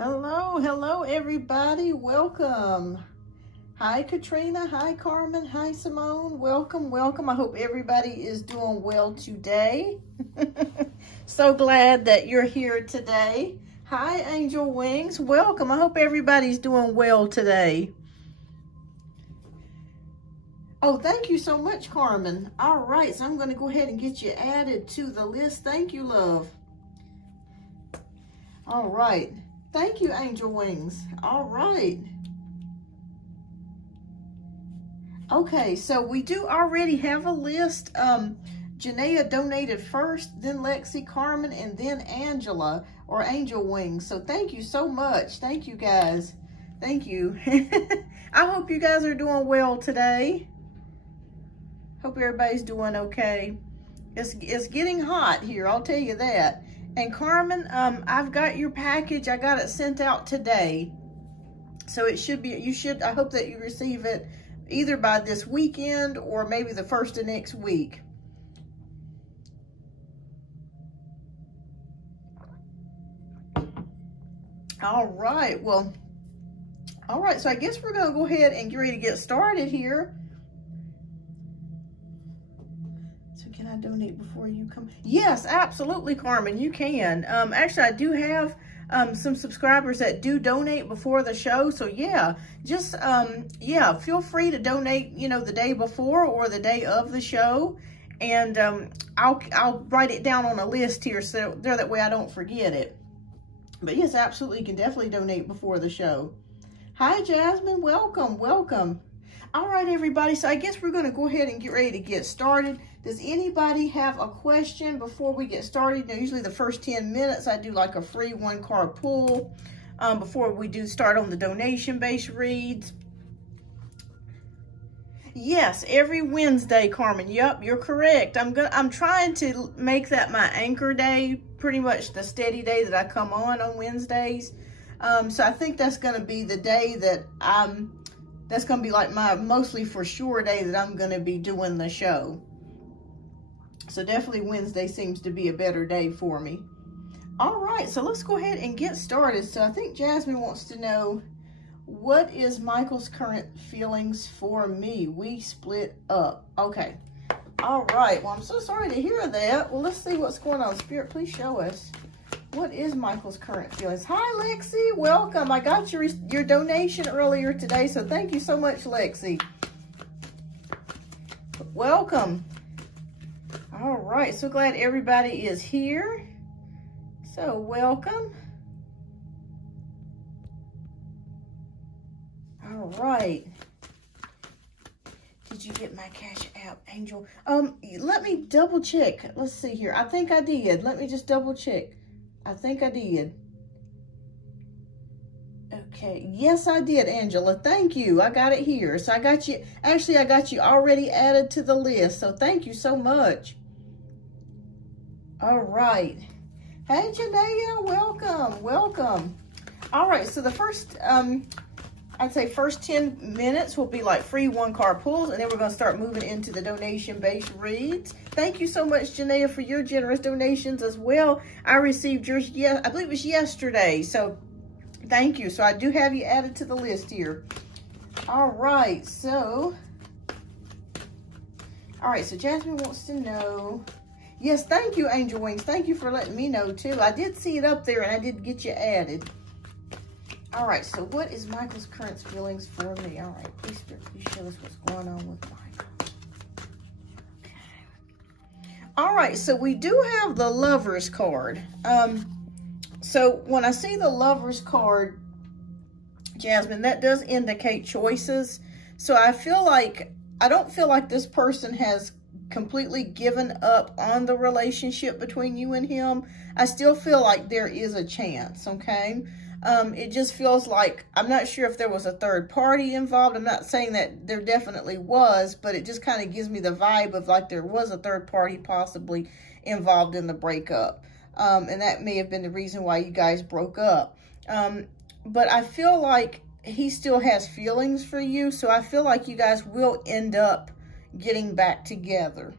Hello everybody, welcome. Hi Katrina, hi Carmen, hi Simone, welcome. I hope everybody is doing well today. So glad that you're here today. Hi Angel Wings, welcome. I hope everybody's doing well today. Oh, thank you so much, Carmen. All right, so I'm going to go ahead and get you added to the list. Thank you, love. All right. Thank you, Angel Wings. All right. Okay, so we do already have a list. Janaea donated first, then Lexi, Carmen, and then Angela or Angel Wings. So thank you so much. Thank you, guys. Thank you. I hope you guys are doing well today. Hope everybody's doing okay. It's getting hot here, I'll tell you that. And Carmen, I've got your package. I got it sent out today. So it should be, I hope that you receive it either by this weekend or maybe the first of next week. All right, well, all right, so I guess we're gonna go ahead and get ready to get started here. Can I donate before you come? Yes, absolutely, Carmen, you can. Actually, I do have some subscribers that do donate before the show. So yeah, just, yeah, feel free to donate, you know, the day before or the day of the show. And I'll write it down on a list here so that way I don't forget it. But yes, absolutely, you can definitely donate before the show. Hi, Jasmine, welcome. All right, everybody, so I guess we're going to go ahead and get ready to get started. Does anybody have a question before we get started? Now, usually the first 10 minutes, I do like a free one-card pull before we do start on the donation-based reads. Yes, every Wednesday, Carmen. Yep, you're correct. I'm trying to make that my anchor day, pretty much the steady day that I come on Wednesdays. So I think that's going to be the day that that's going to be like my mostly for sure day that I'm going to be doing the show. So definitely Wednesday seems to be a better day for me. All right, so let's go ahead and get started. So I think Jasmine wants to know, what is Michael's current feelings for me? We split up. Okay. All right. Well, I'm so sorry to hear that. Well, let's see what's going on. Spirit, please show us. What is Michael's current feelings? Hi, Lexi. Welcome. I got your donation earlier today, so thank you so much, Lexi. Welcome. All right. So glad everybody is here. So welcome. All right. Did you get my Cash App, Angel? Let me double check. Let's see here. I think I did. Let me just double check. I think I did. Okay. Yes, I did, Angela. Thank you. I got it here. So I got you. Actually, I got you already added to the list. So thank you so much. All right. Hey, Janaea. Welcome. All right. So the first, I'd say first 10 minutes will be like free one-card pulls, and then we're going to start moving into the donation-based reads. Thank you so much, Janaea, for your generous donations as well. I received yours, I believe it was yesterday, so thank you. So I do have you added to the list here. All right, so Jasmine wants to know. Yes, thank you, Angel Wings. Thank you for letting me know, too. I did see it up there, and I did get you added. All right, so what is Michael's current feelings for me? All right, please show us what's going on with Michael. Okay. All right, so we do have the Lover's card. So when I see the Lover's card, Jasmine, that does indicate choices. So I don't feel like this person has completely given up on the relationship between you and him. I still feel like there is a chance, okay? It just feels like, I'm not sure if there was a third party involved. I'm not saying that there definitely was, but it just kind of gives me the vibe of like there was a third party possibly involved in the breakup. And that may have been the reason why you guys broke up. But I feel like he still has feelings for you. So I feel like you guys will end up getting back together.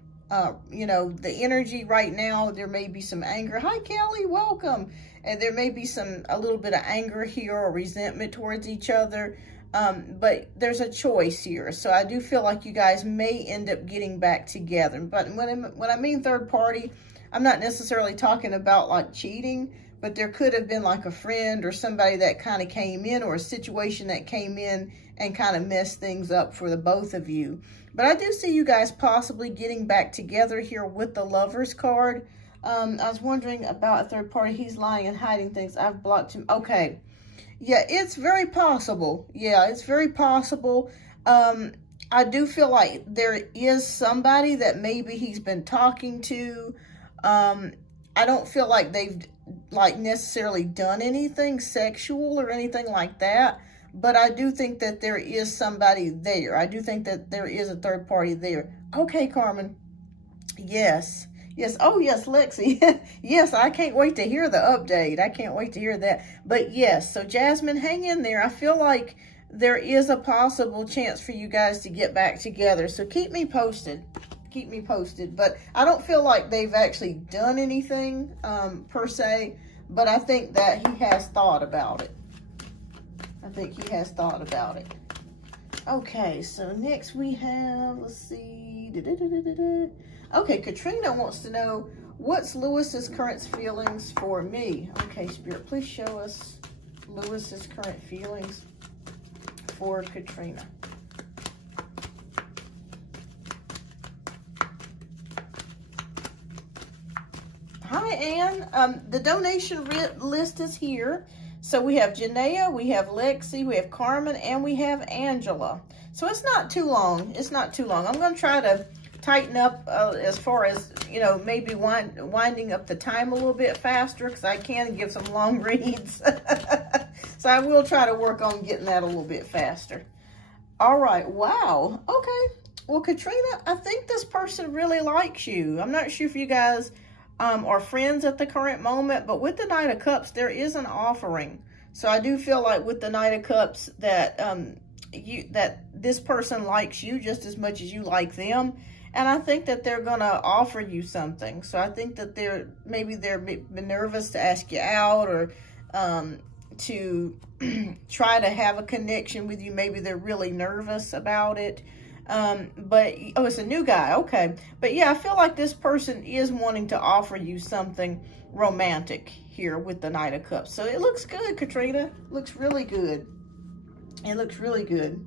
you know, the energy right now, there may be some anger. Hi, Kelly, welcome. And there may be a little bit of anger here or resentment towards each other. But there's a choice here. So I do feel like you guys may end up getting back together. But when I mean third party, I'm not necessarily talking about like cheating, but there could have been like a friend or somebody that kind of came in, or a situation that came in and kind of messed things up for the both of you. But I do see you guys possibly getting back together here with the Lovers card. I was wondering about a third party. He's lying and hiding things. I've blocked him. Okay. Yeah, it's very possible. Yeah, it's very possible. I do feel like there is somebody that maybe he's been talking to. I don't feel like they've like necessarily done anything sexual or anything like that, but I do think that there is somebody there. I do think that there is a third party there. Okay, Carmen. Yes. Yes. Oh, yes, Lexi. Yes, I can't wait to hear the update. I can't wait to hear that. But yes, so Jasmine, hang in there. I feel like there is a possible chance for you guys to get back together. So keep me posted. Keep me posted. But I don't feel like they've actually done anything per se. But I think that he has thought about it. I think he has thought about it. Okay, so next we have, let's see. Okay, Katrina wants to know, what's Lewis's current feelings for me? Okay, Spirit, please show us Lewis's current feelings for Katrina. Hi, Ann. The donation list is here. So we have Janaea, we have Lexi, we have Carmen, and we have Angela. So it's not too long. It's not too long. I'm going to try to tighten up as far as, you know, maybe winding up the time a little bit faster, because I can give some long reads. So I will try to work on getting that a little bit faster. All right. Wow. Okay. Well, Katrina, I think this person really likes you. I'm not sure if you guys are friends at the current moment, but with the Knight of Cups, there is an offering. So I do feel like with the Knight of Cups that that this person likes you just as much as you like them. And I think that they're going to offer you something. So I think that they're nervous to ask you out, or to try to have a connection with you. Maybe they're really nervous about it. But, oh, it's a new guy. Okay. But yeah, I feel like this person is wanting to offer you something romantic here with the Knight of Cups. So it looks good, Katrina. Looks really good. It looks really good.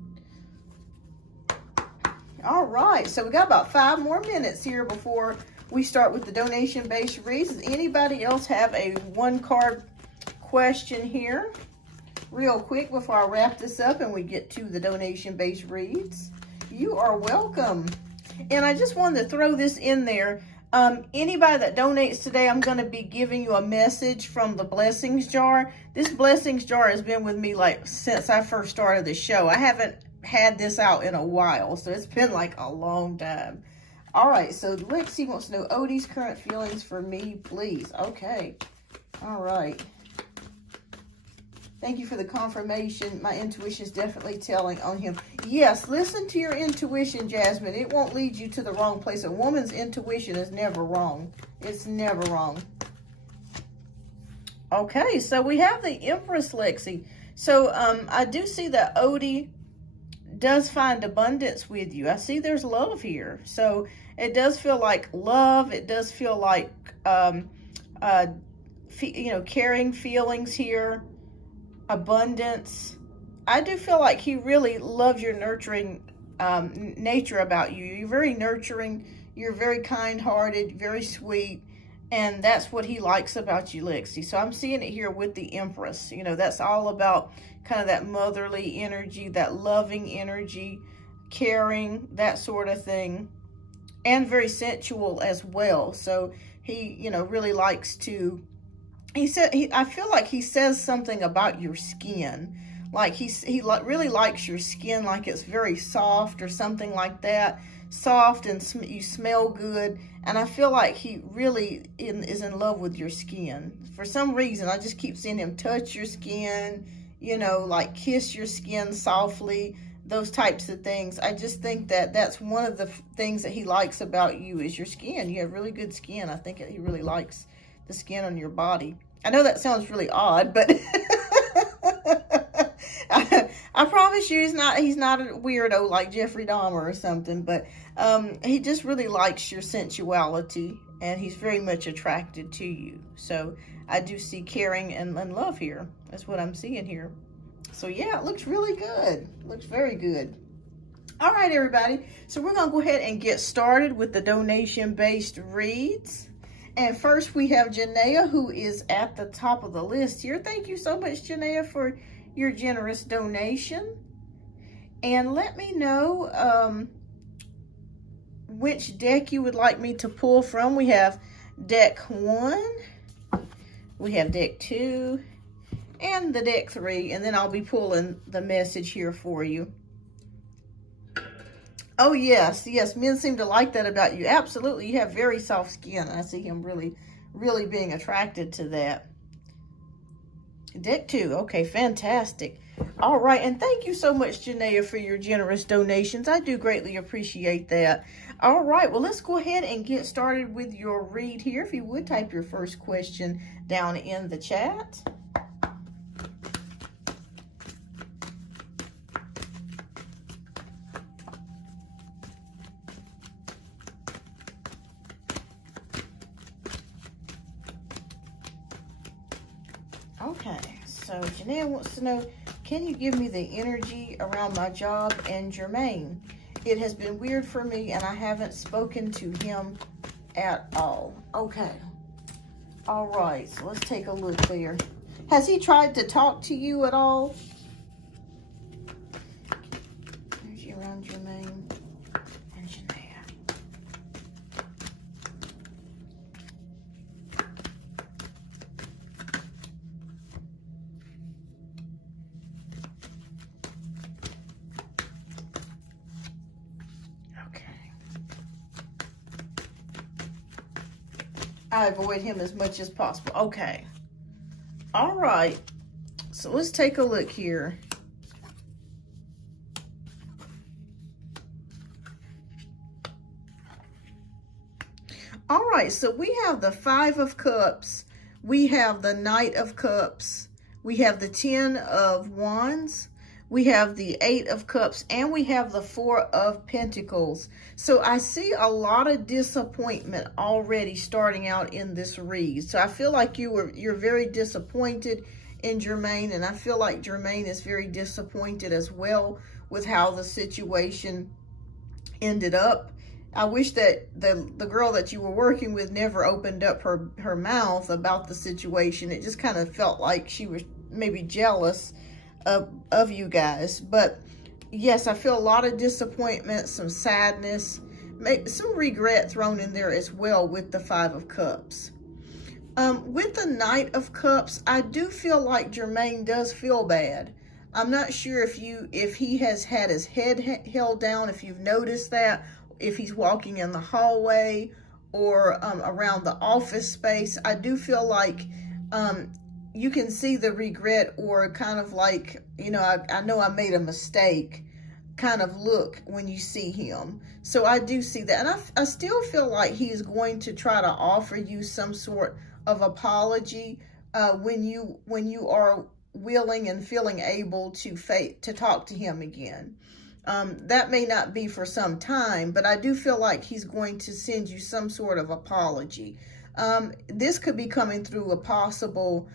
All right. So we got about 5 more minutes here before we start with the donation-based reads. Does anybody else have a 1-card question here? Real quick before I wrap this up and we get to the donation-based reads. You are welcome. And I just wanted to throw this in there. Anybody that donates today, I'm going to be giving you a message from the blessings jar. This blessings jar has been with me like since I first started the show. I haven't had this out in a while, so it's been like a long time. All right, so Lexi wants to know Odie's current feelings for me, please. Okay. All right. Thank you for the confirmation. My intuition is definitely telling on him. Yes, listen to your intuition, Jasmine. It won't lead you to the wrong place. A woman's intuition is never wrong. It's never wrong. Okay, so we have the Empress, Lexi. So I do see that Odie does find abundance with you. I see there's love here. So it does feel like love. It does feel like, caring feelings here. Abundance. I do feel like he really loves your nurturing nature about you. You're very nurturing. You're very kind-hearted, very sweet, and that's what he likes about you, Lexi. So I'm seeing it here with the Empress. You know, that's all about kind of that motherly energy, that loving energy, caring, that sort of thing, and very sensual as well. So he, you know, really likes to. I feel like he says something about your skin. Like he really likes your skin, like it's very soft or something like that. Soft, and you smell good. And I feel like he really is in love with your skin. For some reason, I just keep seeing him touch your skin, you know, like kiss your skin softly, those types of things. I just think that that's one of the things that he likes about you is your skin. You have really good skin. I think he really likes the skin on your body. I know that sounds really odd, but I promise you he's not a weirdo like Jeffrey Dahmer or something, but he just really likes your sensuality, and he's very much attracted to you. So I do see caring and love here. That's what I'm seeing here. So yeah, it looks really good. Looks very good. All right, everybody. So we're going to go ahead and get started with the donation-based reads. And first we have Janaea, who is at the top of the list here. Thank you so much, Janaea, for your generous donation. And let me know which deck you would like me to pull from. We have deck 1, we have deck 2, and the deck 3, and then I'll be pulling the message here for you. Oh, yes, men seem to like that about you. Absolutely, you have very soft skin. I see him really being attracted to that. Deck 2, okay, fantastic. All right, and thank you so much, Janaea, for your generous donations. I do greatly appreciate that. All right, well, let's go ahead and get started with your read here. If you would, type your first question down in the chat. Okay, so Janaea wants to know, can you give me the energy around my job and Jermaine? It has been weird for me and I haven't spoken to him at all. Okay. All right, so let's take a look there. Has he tried to talk to you at all? Energy around Jermaine and Janaea. I avoid him as much as possible. Okay. All right. So let's take a look here. All right. So we have the 5 of Cups. We have the Knight of Cups. We have the 10 of Wands. We have the 8 of Cups, and we have the 4 of Pentacles. So I see a lot of disappointment already starting out in this read. So I feel like you're very disappointed in Jermaine, and I feel like Jermaine is very disappointed as well with how the situation ended up. I wish that the girl that you were working with never opened up her mouth about the situation. It just kind of felt like she was maybe jealous of you guys. But yes, I feel a lot of disappointment, some sadness, some regret thrown in there as well with the 5 of Cups. With the Knight of Cups, I do feel like Jermaine does feel bad. I'm not sure if he has had his head held down, if you've noticed that, if he's walking in the hallway or around the office space. I do feel like you can see the regret, or kind of like, you know, I know I made a mistake kind of look when you see him. So I do see that. And I still feel like he's going to try to offer you some sort of apology when you are willing and feeling able to talk to him again. That may not be for some time, but I do feel like he's going to send you some sort of apology. This could be coming through a possible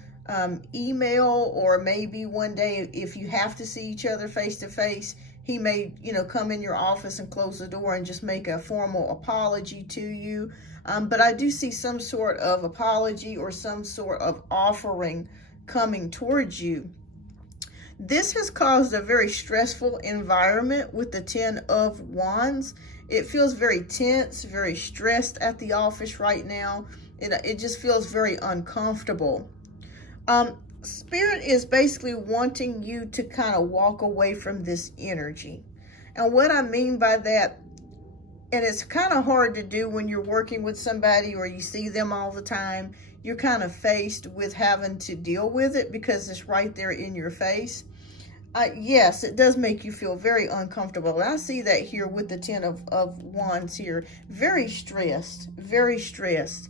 email, or maybe one day if you have to see each other face to face, he may, you know, come in your office and close the door and just make a formal apology to you. But I do see some sort of apology or some sort of offering coming towards you. This has caused a very stressful environment with the 10 of Wands. It feels very tense, very stressed at the office right now. It just feels very uncomfortable. Spirit is basically wanting you to kind of walk away from this energy. And what I mean by that, and it's kind of hard to do when you're working with somebody or you see them all the time, you're kind of faced with having to deal with it because it's right there in your face. Yes, it does make you feel very uncomfortable. And I see that here with the Ten of Wands here. Very stressed, very stressed.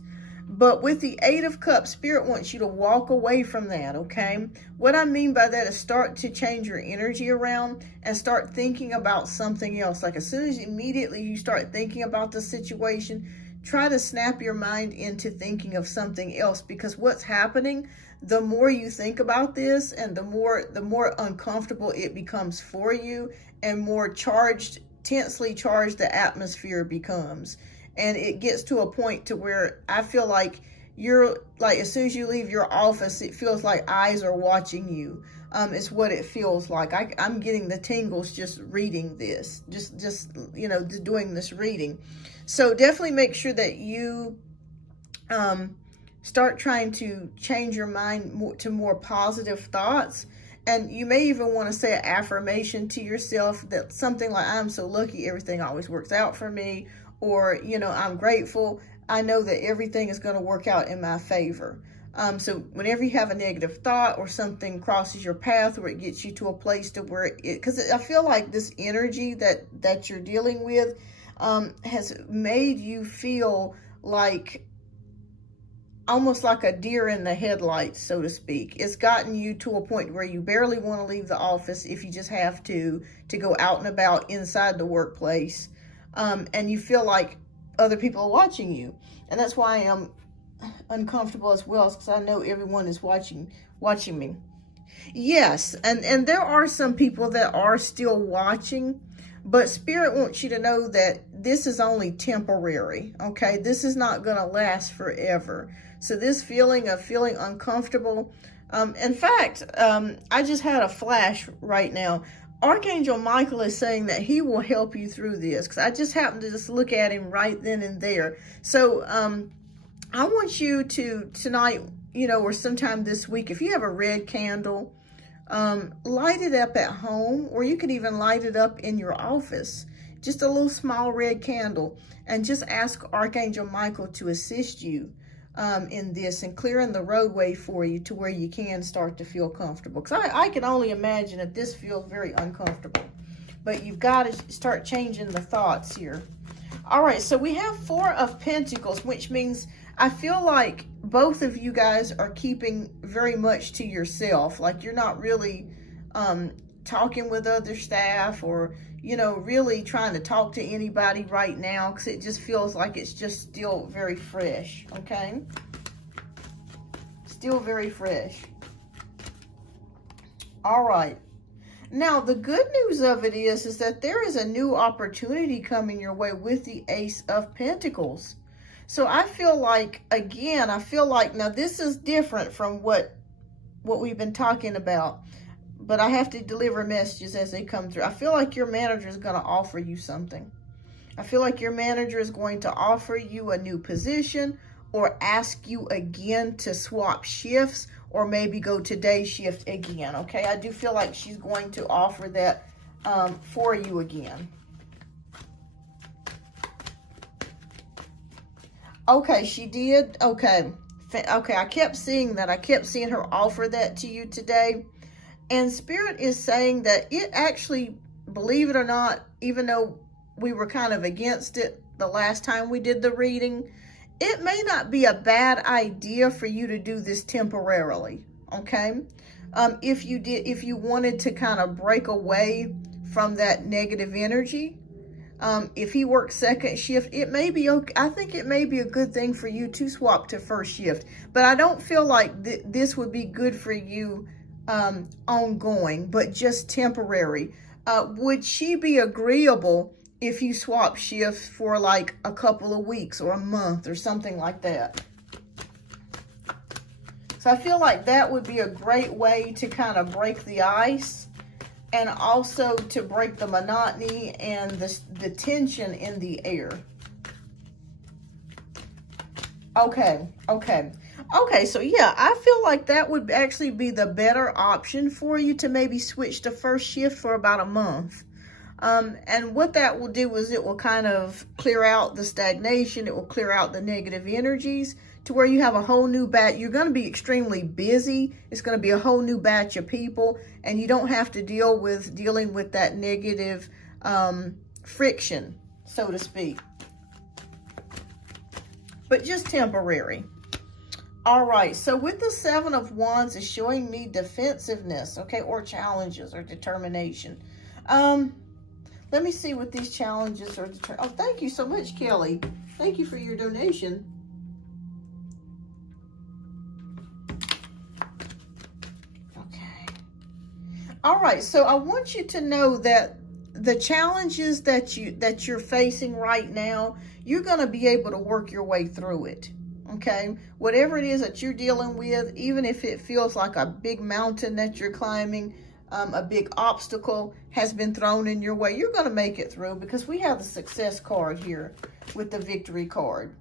But with the Eight of Cups, Spirit wants you to walk away from that, okay? What I mean by that is start to change your energy around and start thinking about something else. Like as soon as immediately you start thinking about the situation, try to snap your mind into thinking of something else, because what's happening, the more you think about this and the more uncomfortable it becomes for you, and more charged, tensely charged the atmosphere becomes. And it gets to a point to where I feel like you're like, as soon as you leave your office, it feels like eyes are watching you. It's what it feels like. I'm getting the tingles just reading this, just you know, doing this reading. So definitely make sure that you start trying to change your mind to more positive thoughts. And you may even want to say an affirmation to yourself, that something like, I'm so lucky, everything always works out for me. Or, you know, I'm grateful. I know that everything is going to work out in my favor. So whenever you have a negative thought or something crosses your path, or it gets you to a place to where because I feel like this energy that you're dealing with has made you feel like almost like a deer in the headlights, so to speak. It's gotten you to a point where you barely want to leave the office if you just have to go out and about inside the workplace. And you feel like other people are watching you. And that's why I am uncomfortable as well, because I know everyone is watching me. Yes, and there are some people that are still watching, but Spirit wants you to know that this is only temporary, okay? This is not going to last forever. So this feeling of feeling uncomfortable, in fact, I just had a flash right now. Archangel Michael is saying that he will help you through this, because I just happened to just look at him right then and there. So I want you to tonight, you know, or sometime this week, if you have a red candle, light it up at home, or you could even light it up in your office. Just a little small red candle, and just ask Archangel Michael to assist you in this and clearing the roadway for you to where you can start to feel comfortable. Because I can only imagine that this feels very uncomfortable. But you've got to start changing the thoughts here. All right, so we have Four of Pentacles, which means I feel like both of you guys are keeping very much to yourself. Like you're not really talking with other staff, or, you know, really trying to talk to anybody right now, because it just feels like it's just still very fresh, okay? Still very fresh. All right. Now, the good news of it is that there is a new opportunity coming your way with the Ace of Pentacles. So I feel like, again, now this is different from what we've been talking about, but I have to deliver messages as they come through. I feel like your manager is going to offer you something. I feel like your manager is going to offer you a new position, or ask you again to swap shifts, or maybe go to day shift again, okay? I do feel like she's going to offer that for you again. Okay, she did? Okay. Okay, I kept seeing that. I kept seeing her offer that to you today. And Spirit is saying that it actually, believe it or not, even though we were kind of against it the last time we did the reading, it may not be a bad idea for you to do this temporarily, okay? If you wanted to kind of break away from that negative energy, if he works second shift, it may be okay. I think it may be a good thing for you to swap to first shift, but I don't feel like this would be good for you ongoing, but just temporary. Would she be agreeable if you swap shifts for like a couple of weeks or a month or something like that? So I feel like that would be a great way to kind of break the ice, and also to break the monotony and the tension in the air. Okay, so yeah, I feel like that would actually be the better option for you, to maybe switch to first shift for about a month. And what that will do is it will kind of clear out the stagnation. It will clear out the negative energies to where you have a whole new batch. You're going to be extremely busy. It's going to be a whole new batch of people, and you don't have to dealing with that negative friction, so to speak. But just temporary. All right, so with the Seven of Wands is showing me defensiveness, okay, or challenges or determination. Let me see what these challenges are. Oh, thank you so much, Kelly. Thank you for your donation. Okay. All right, so I want you to know that the challenges that you're facing right now, you're going to be able to work your way through it. Okay, whatever it is that you're dealing with, even if it feels like a big mountain that you're climbing, a big obstacle has been thrown in your way, you're going to make it through, because we have the success card here with the victory card.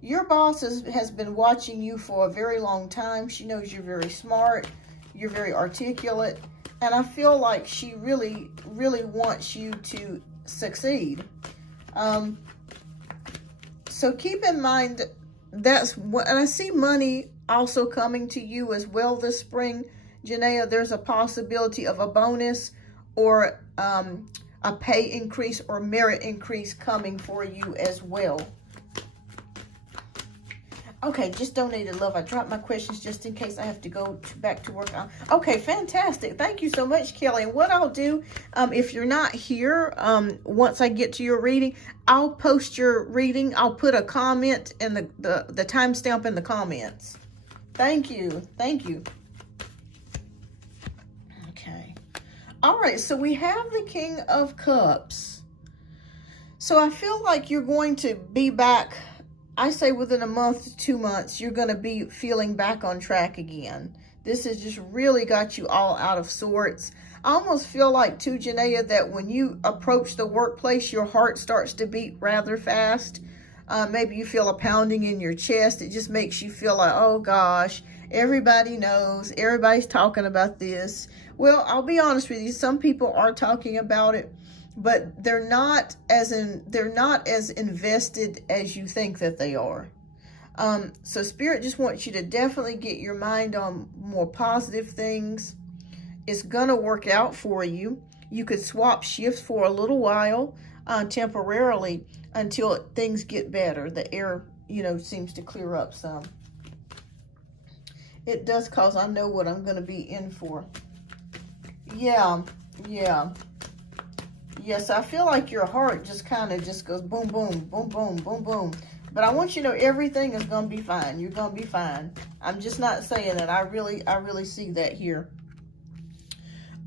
Your boss has been watching you for a very long time. She knows you're very smart, you're very articulate, and I feel like she really, really wants you to succeed. So keep in mind, that's what, and I see money also coming to you as well this spring, Janaea. There's a possibility of a bonus or a pay increase or merit increase coming for you as well. Okay, just donated love. I dropped my questions just in case I have to go back to work. Okay, fantastic. Thank you so much, Kelly. And what I'll do, if you're not here, once I get to your reading, I'll post your reading. I'll put a comment in the timestamp in the comments. Thank you. Thank you. Okay. All right, so we have the King of Cups. So I feel like you're going to be back. I say within a month to 2 months, you're going to be feeling back on track again. This has just really got you all out of sorts. I almost feel like, too, Janaea, that when you approach the workplace, your heart starts to beat rather fast. Maybe you feel a pounding in your chest. It just makes you feel like, oh, gosh, everybody knows. Everybody's talking about this. Well, I'll be honest with you. Some people are talking about it, but they're not as invested as you think that they are. So Spirit just wants you to definitely get your mind on more positive things. It's gonna work out for you. You could swap shifts for a little while, temporarily, until things get better. The air, seems to clear up some. It does, cause I know what I'm gonna be in for. Yeah. Yes, I feel like your heart just kind of just goes boom, boom, boom, boom, boom, boom. But I want you to know everything is going to be fine. You're going to be fine. I'm just not saying it. I really see that here.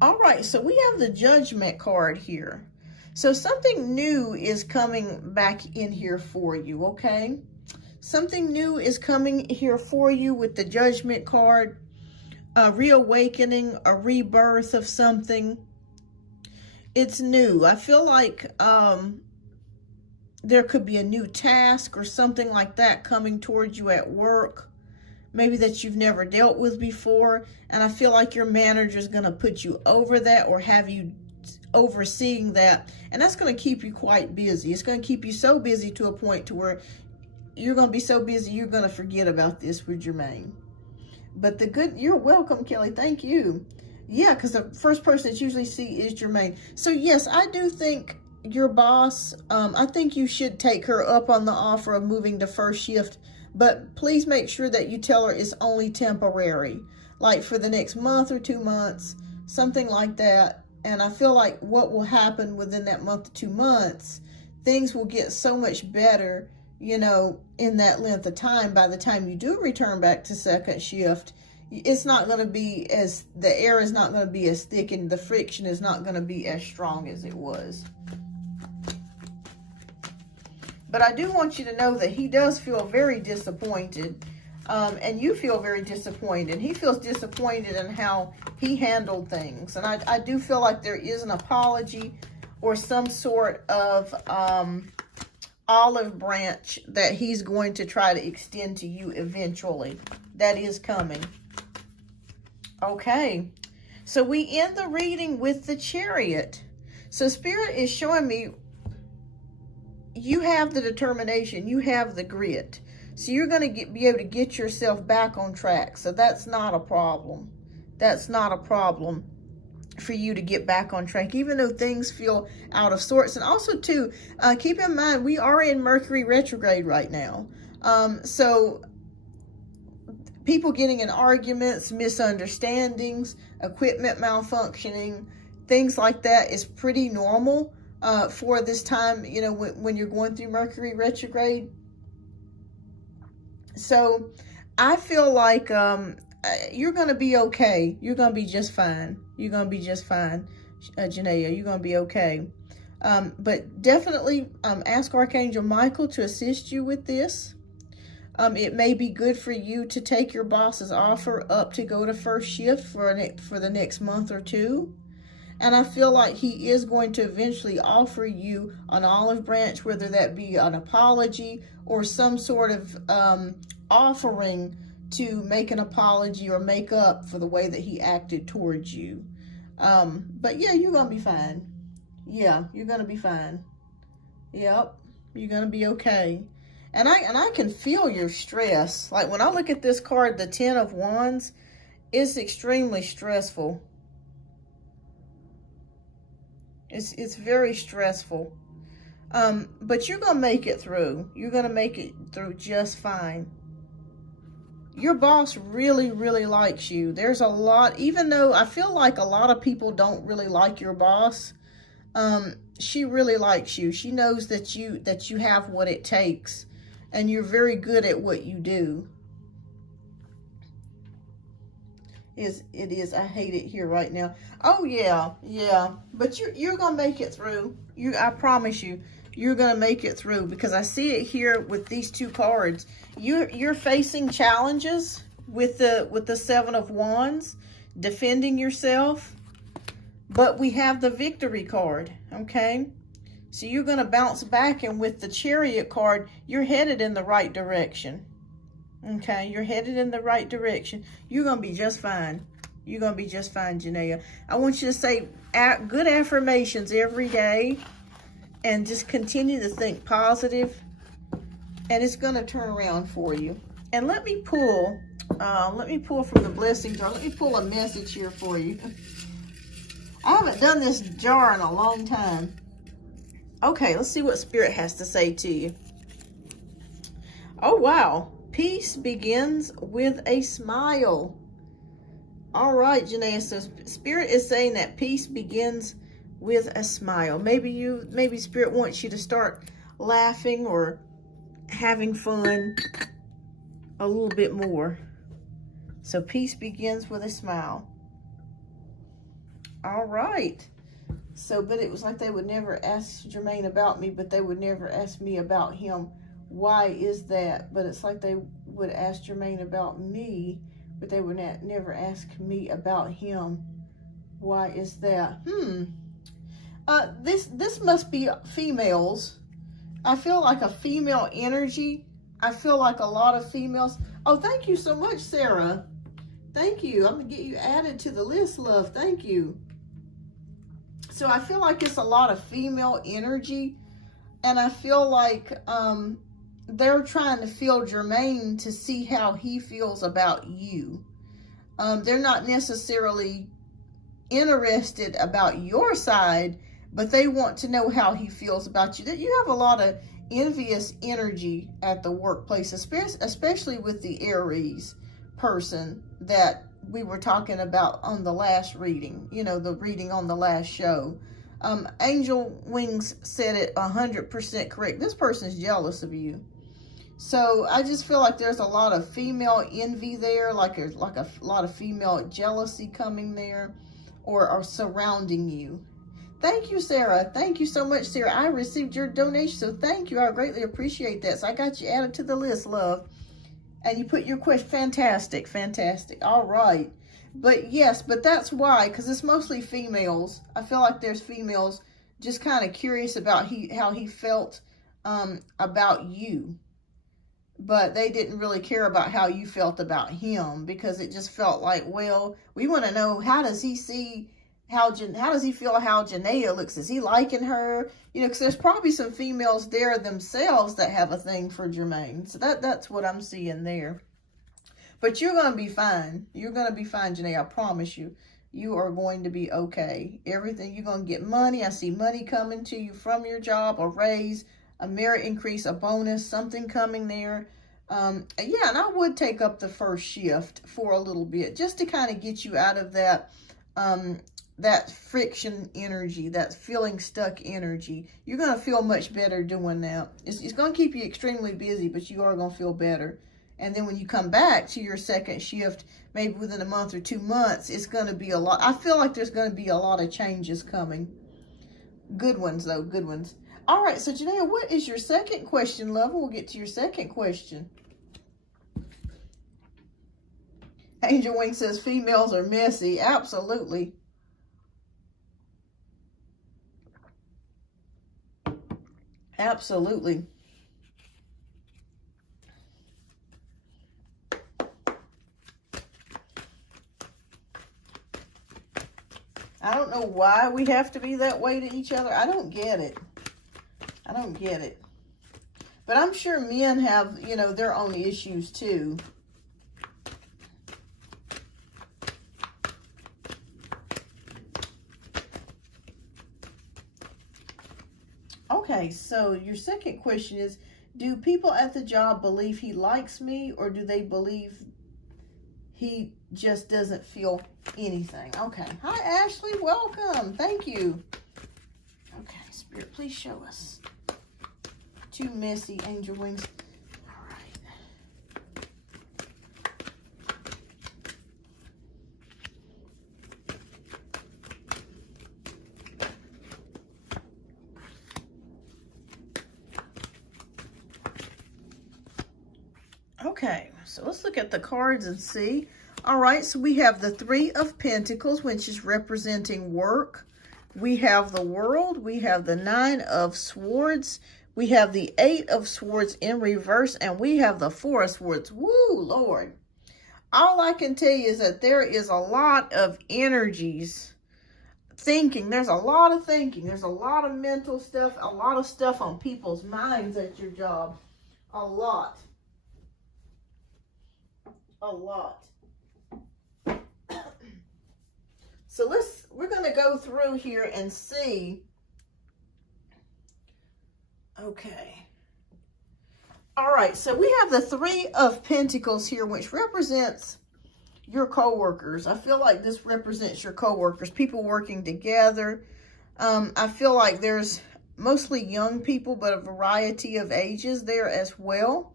All right, so we have the Judgment card here. So something new is coming back in here for you, okay? Something new is coming here for you with the Judgment card. A reawakening, a rebirth of something. It's new. I feel like there could be a new task or something like that coming towards you at work, maybe that you've never dealt with before. And I feel like your manager is going to put you over that or have you overseeing that. And that's going to keep you quite busy. It's going to keep you so busy to a point to where you're going to be so busy you're going to forget about this with Jermaine. But you're welcome, Kelly. Thank you. Yeah, because the first person that you usually see is Jermaine. So, yes, I do think your boss, I think you should take her up on the offer of moving to first shift. But please make sure that you tell her it's only temporary. Like for the next month or 2 months, something like that. And I feel like what will happen within that month to 2 months, things will get so much better, in that length of time. By the time you do return back to second shift, it's not going to be the air is not going to be as thick and the friction is not going to be as strong as it was. But I do want you to know that he does feel very disappointed, and you feel very disappointed. He feels disappointed in how he handled things. And I do feel like there is an apology or some sort of olive branch that he's going to try to extend to you eventually. That is coming. Okay, so we end the reading with the Chariot. So Spirit is showing me you have the determination, you have the grit. So you're going to be able to get yourself back on track. So that's not a problem. That's not a problem for you to get back on track, even though things feel out of sorts. And also too, keep in mind, we are in Mercury retrograde right now. So people getting in arguments, misunderstandings, equipment malfunctioning, things like that is pretty normal for this time, you know, when you're going through Mercury retrograde. So I feel like you're going to be okay. You're going to be just fine. You're going to be just fine, Janaea. You're going to be okay. But definitely ask Archangel Michael to assist you with this. It may be good for you to take your boss's offer up to go to first shift for the next month or two. And I feel like he is going to eventually offer you an olive branch, whether that be an apology or some sort of offering to make an apology or make up for the way that he acted towards you. But yeah, you're going to be fine. Yeah, you're going to be fine. Yep, you're going to be okay. And I can feel your stress. Like when I look at this card, the 10 of Wands, it's extremely stressful. It's very stressful. But you're going to make it through. You're going to make it through just fine. Your boss really, really likes you. There's a lot, even though I feel like a lot of people don't really like your boss, she really likes you. She knows that you have what it takes, and you're very good at what you do. It is. I hate it here right now. Oh yeah, yeah. But you're gonna make it through. I promise you, you're gonna make it through, because I see it here with these two cards. You're facing challenges with the 7 of Wands, defending yourself. But we have the Victory card, okay? So you're gonna bounce back, and with the Chariot card, you're headed in the right direction. Okay, you're headed in the right direction. You're going to be just fine. You're going to be just fine, Janaea. I want you to say good affirmations every day and just continue to think positive, and it's going to turn around for you. And let me pull from the blessing jar. Let me pull a message here for you. I haven't done this jar in a long time. Okay, let's see what Spirit has to say to you. Oh, wow. Peace begins with a smile. All right, Janaea. So Spirit is saying that peace begins with a smile. Maybe Spirit wants you to start laughing or having fun a little bit more. So peace begins with a smile. All right. So, but it was like they would never ask Jermaine about me, but they would never ask me about him. Why is that? But it's like they would ask Jermaine about me, but they would never ask me about him. Why is that? This must be females. I feel like a female energy. I feel like a lot of females. Oh, thank you so much, Sarah. Thank you. I'm going to get you added to the list, love. Thank you. So I feel like it's a lot of female energy. And I feel like they're trying to feel Jermaine to see how he feels about you. They're not necessarily interested about your side, but they want to know how he feels about you. That you have a lot of envious energy at the workplace, especially with the Aries person that we were talking about on the last reading, you know, the reading on the last show. Angel Wings said it 100% correct. This person is jealous of you. So I just feel like there's a lot of female envy there, like a lot of female jealousy coming there or surrounding you. Thank you, Sarah. Thank you so much, Sarah. I received your donation, so thank you. I greatly appreciate that. So I got you added to the list, love. And you put your question. Fantastic, fantastic. All right. But yes, but that's why, because it's mostly females. I feel like there's females just kind of curious about how he felt about you. But they didn't really care about how you felt about him, because it just felt like, well, we want to know, how does he see how does he feel how Janaea looks? Is he liking her? You know, because there's probably some females there themselves that have a thing for Jermaine. So that's what I'm seeing there. But you're going to be fine. You're going to be fine, Janaea. I promise you. You are going to be okay. Everything, you're going to get money. I see money coming to you from your job, a raise, a merit increase, a bonus, something coming there. Yeah, and I would take up the first shift for a little bit just to kind of get you out of that that friction energy, that feeling stuck energy. You're going to feel much better doing that. It's going to keep you extremely busy, but you are going to feel better. And then when you come back to your second shift, maybe within a month or 2 months, it's going to be a lot. I feel like there's going to be a lot of changes coming. Good ones, though. Good ones. All right. So, Janaea, what is your second question, love? We'll get to your second question. Angel Wing says females are messy. Absolutely. Absolutely. I don't know why we have to be that way to each other. I don't get it. I don't get it. But I'm sure men have, you know, their own issues too. Okay, so your second question is, do people at the job believe he likes me, or do they believe he just doesn't feel anything? Okay. Hi, Ashley. Welcome. Thank you. Okay, Spirit, please show us. Too messy, Angel Wings. All right. Okay, so let's look at the cards and see. All right, so we have the Three of Pentacles, which is representing work. We have the World. We have the Nine of Swords. We have the Eight of Swords in reverse, and we have the Four of Swords. Woo, Lord. All I can tell you is that there is a lot of energies thinking. There's a lot of thinking. There's a lot of mental stuff, a lot of stuff on people's minds at your job. A lot. A lot. So we're going to go through here and see. Okay. All right. So we have the Three of Pentacles here, which represents your coworkers. I feel like this represents your coworkers, people working together. I feel like there's mostly young people, but a variety of ages there as well.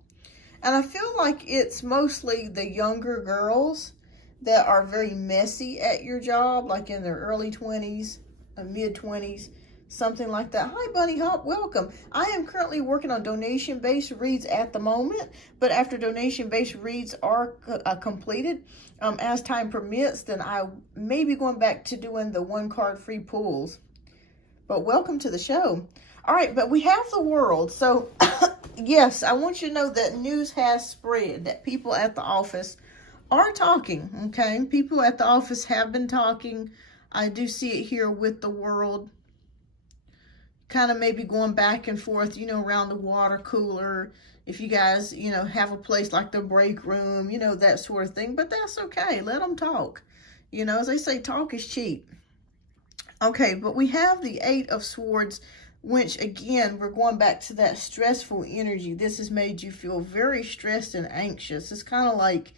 And I feel like it's mostly the younger girls that are very messy at your job, like in their early 20s, mid-20s, something like that. Hi, Bunny Hop. Welcome. I am currently working on donation-based reads at the moment, but after donation-based reads are completed, as time permits, then I may be going back to doing the one-card free pulls. But welcome to the show. All right, but we have the World. So, yes, I want you to know that news has spread, that people at the office are talking, okay? People at the office have been talking. I do see it here with the World. Kind of maybe going back and forth, you know, around the water cooler. If you guys, you know, have a place like the break room, you know, that sort of thing. But that's okay. Let them talk. You know, as they say, talk is cheap. Okay, but we have the Eight of Swords, which, again, we're going back to that stressful energy. This has made you feel very stressed and anxious. It's kind of like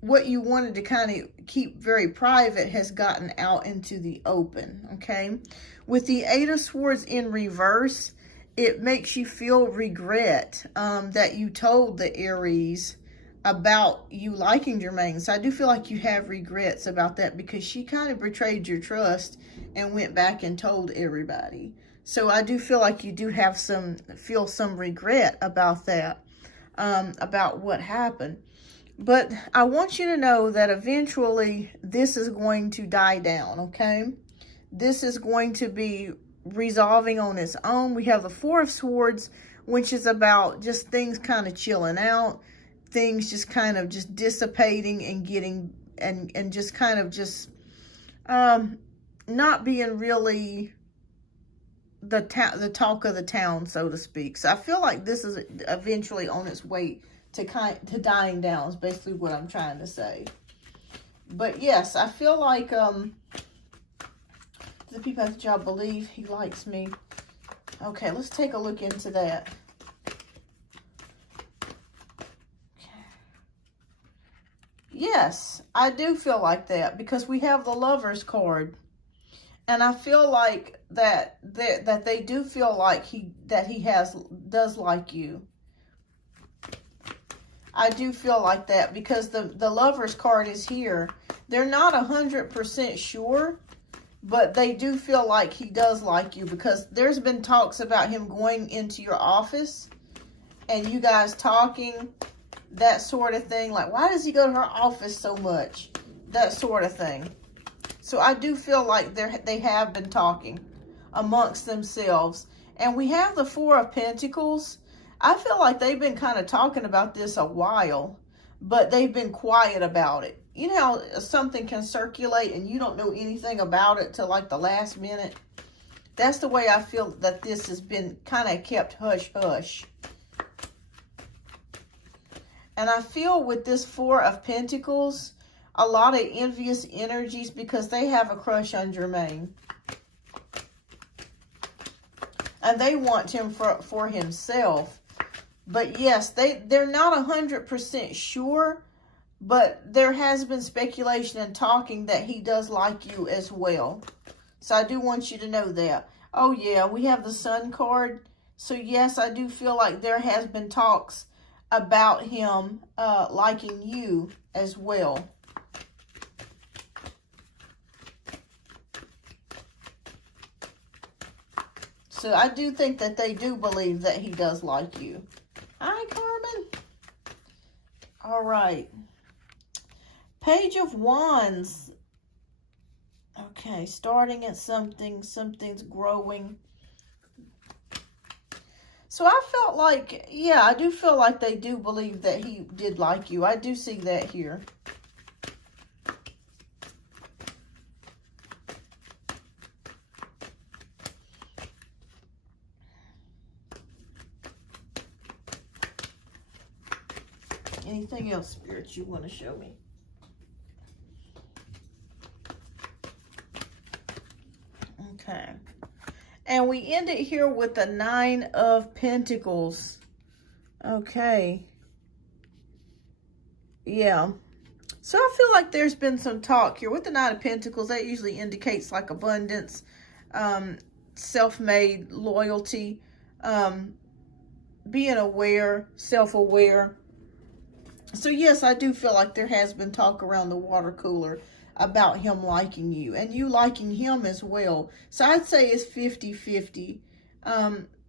what you wanted to kind of keep very private has gotten out into the open, okay? With the Eight of Swords in reverse, it makes you feel regret that you told the Aries about you liking Jermaine. So I do feel like you have regrets about that because she kind of betrayed your trust and went back and told everybody. So I do feel like you do have feel some regret about that, about what happened. But I want you to know that eventually this is going to die down, okay? This is going to be resolving on its own. We have the Four of Swords, which is about just things kind of chilling out, things just kind of just dissipating and getting, and just kind of just not being really the talk of the town, so to speak. So I feel like this is eventually on its way to dying down, is basically what I'm trying to say. But yes, I feel like the people at the job believe he likes me. Okay, let's take a look into that. Yes, I do feel like that because we have the Lovers card. And I feel like that they do feel like he does like you. I do feel like that because the Lovers card is here. They're not 100% sure, but they do feel like he does like you because there's been talks about him going into your office and you guys talking, that sort of thing. Like, why does he go to her office so much? That sort of thing. So I do feel like they have been talking amongst themselves. And we have the Four of Pentacles. I feel like they've been kind of talking about this a while, but they've been quiet about it. You know how something can circulate and you don't know anything about it till like the last minute? That's the way I feel that this has been kind of kept hush-hush. And I feel with this Four of Pentacles, a lot of envious energies because they have a crush on Jermaine. And they want him for himself. But yes, they're not 100% sure, but there has been speculation and talking that he does like you as well. So I do want you to know that. Oh yeah, we have the Sun card. So yes, I do feel like there has been talks about him liking you as well. So I do think that they do believe that he does like you. Hi, Carmen. All right. Page of Wands. Okay, starting at something, something's growing. So I felt like, yeah, I do feel like they do believe that he did like you. I do see that here. Anything else, Spirit, you want to show me? Okay. And we end it here with the Nine of Pentacles. Okay. Yeah. So I feel like there's been some talk here. With the Nine of Pentacles, that usually indicates like abundance, self-made, loyalty, being aware, self-aware. So yes, I do feel like there has been talk around the water cooler about him liking you and you liking him as well. So I'd say it's 50-50.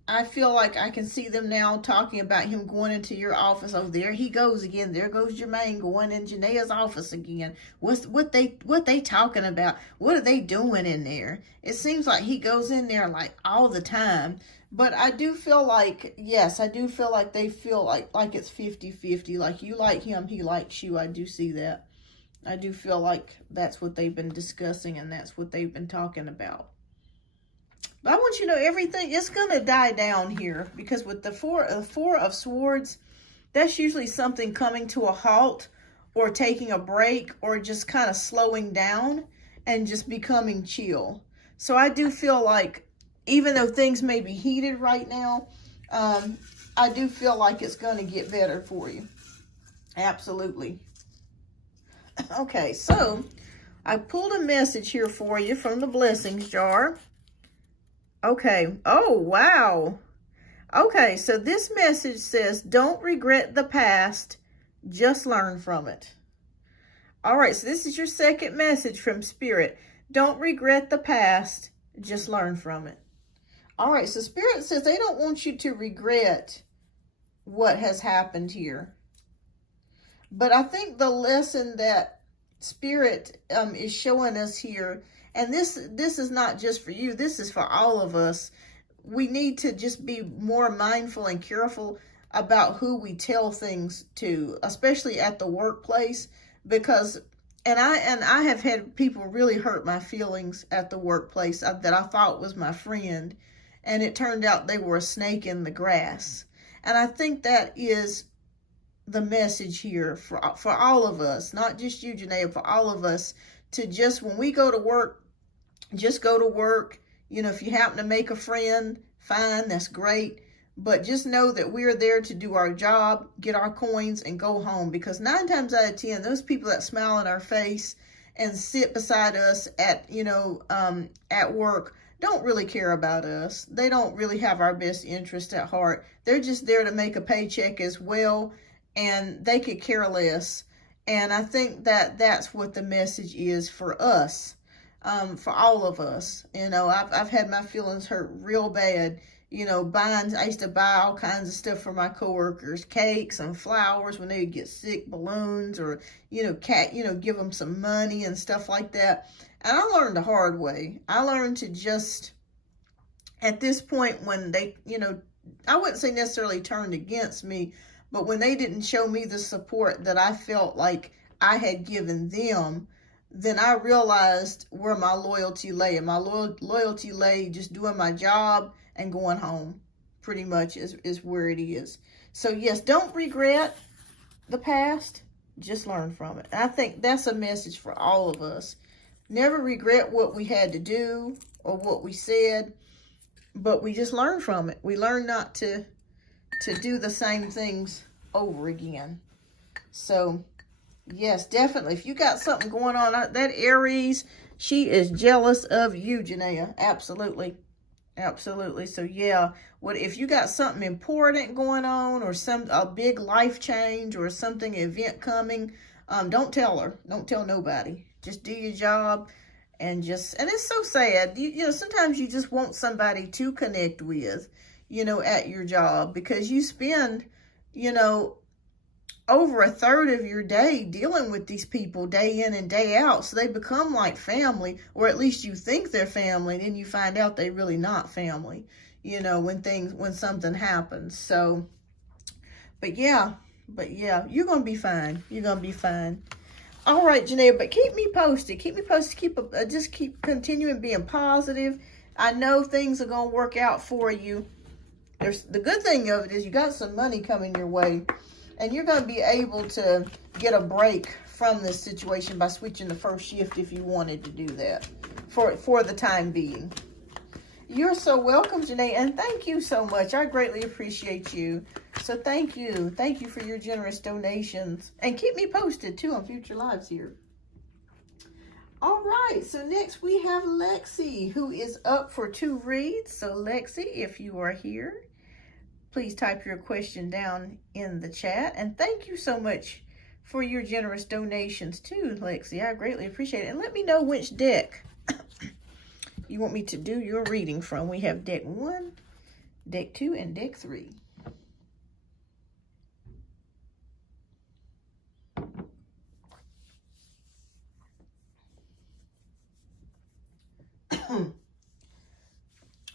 I feel like I can see them now talking about him going into your office. Oh, there he goes again. There goes Jermaine going in Janae's office again. What they talking about? What are they doing in there? It seems like he goes in there like all the time. But I do feel like, yes, I do feel like they feel like it's 50-50. Like you like him, he likes you. I do see that. I do feel like that's what they've been discussing and that's what they've been talking about. But I want you to know everything, it's going to die down here because with the Four of Swords, that's usually something coming to a halt or taking a break or just kind of slowing down and just becoming chill. So I do feel like even though things may be heated right now, I do feel like it's going to get better for you. Absolutely. Okay, so I pulled a message here for you from the Blessings Jar. Okay. Oh, wow. Okay, so this message says, don't regret the past, just learn from it. All right, so this is your second message from Spirit. Don't regret the past, just learn from it. All right, so Spirit says they don't want you to regret what has happened here. But I think the lesson that Spirit is showing us here, and this is not just for you, this is for all of us. We need to just be more mindful and careful about who we tell things to, especially at the workplace, because I have had people really hurt my feelings at the workplace that I thought was my friend, and it turned out they were a snake in the grass. And I think that is the message here for all of us, not just you, Janaea, for all of us, to just, when we go to work, just go to work. You know, if you happen to make a friend, fine, that's great. But just know that we're there to do our job, get our coins, and go home. Because 9 times out of 10, those people that smile in our face and sit beside us at, at work don't really care about us. They don't really have our best interest at heart. They're just there to make a paycheck as well, and they could care less. And I think that that's what the message is for us, for all of us. I've had my feelings hurt real bad. I used to buy all kinds of stuff for my coworkers, cakes and flowers when they would get sick, balloons, or, give them some money and stuff like that. And I learned the hard way. I learned to just, at this point, when they, I wouldn't say necessarily turned against me, but when they didn't show me the support that I felt like I had given them, then I realized where my loyalty lay. And my loyalty lay just doing my job and going home, pretty much is where it is. So yes, don't regret the past, just learn from it. And I think that's a message for all of us. Never regret what we had to do or what we said, but we just learn from it. We learn not to do the same things over again. So yes, definitely. If you got something going on, that Aries, she is jealous of you, Janaea. Absolutely. Absolutely. So yeah, if you got something important going on, or a big life change, or something, event coming, don't tell her. Don't tell nobody. Just do your job, and it's so sad. Sometimes you just want somebody to connect with, at your job, because you spend, over a third of your day dealing with these people day in and day out. So they become like family, or at least you think they're family. Then you find out they're really not family, when something happens. So, but yeah, you're going to be fine. You're going to be fine. All right, Janaea, but keep me posted. Keep me posted. Just keep continuing being positive. I know things are going to work out for you. The good thing of it is you got some money coming your way. And you're going to be able to get a break from this situation by switching the first shift if you wanted to do that for the time being. You're so welcome, Janaea, and thank you so much. I greatly appreciate you. So thank you. Thank you for your generous donations. And keep me posted, too, on future lives here. All right, so next we have Lexi, who is up for 2 reads. So Lexi, if you are here, please type your question down in the chat. And thank you so much for your generous donations too, Lexi. I greatly appreciate it. And let me know which deck you want me to do your reading from. We have deck 1, deck 2, and deck 3.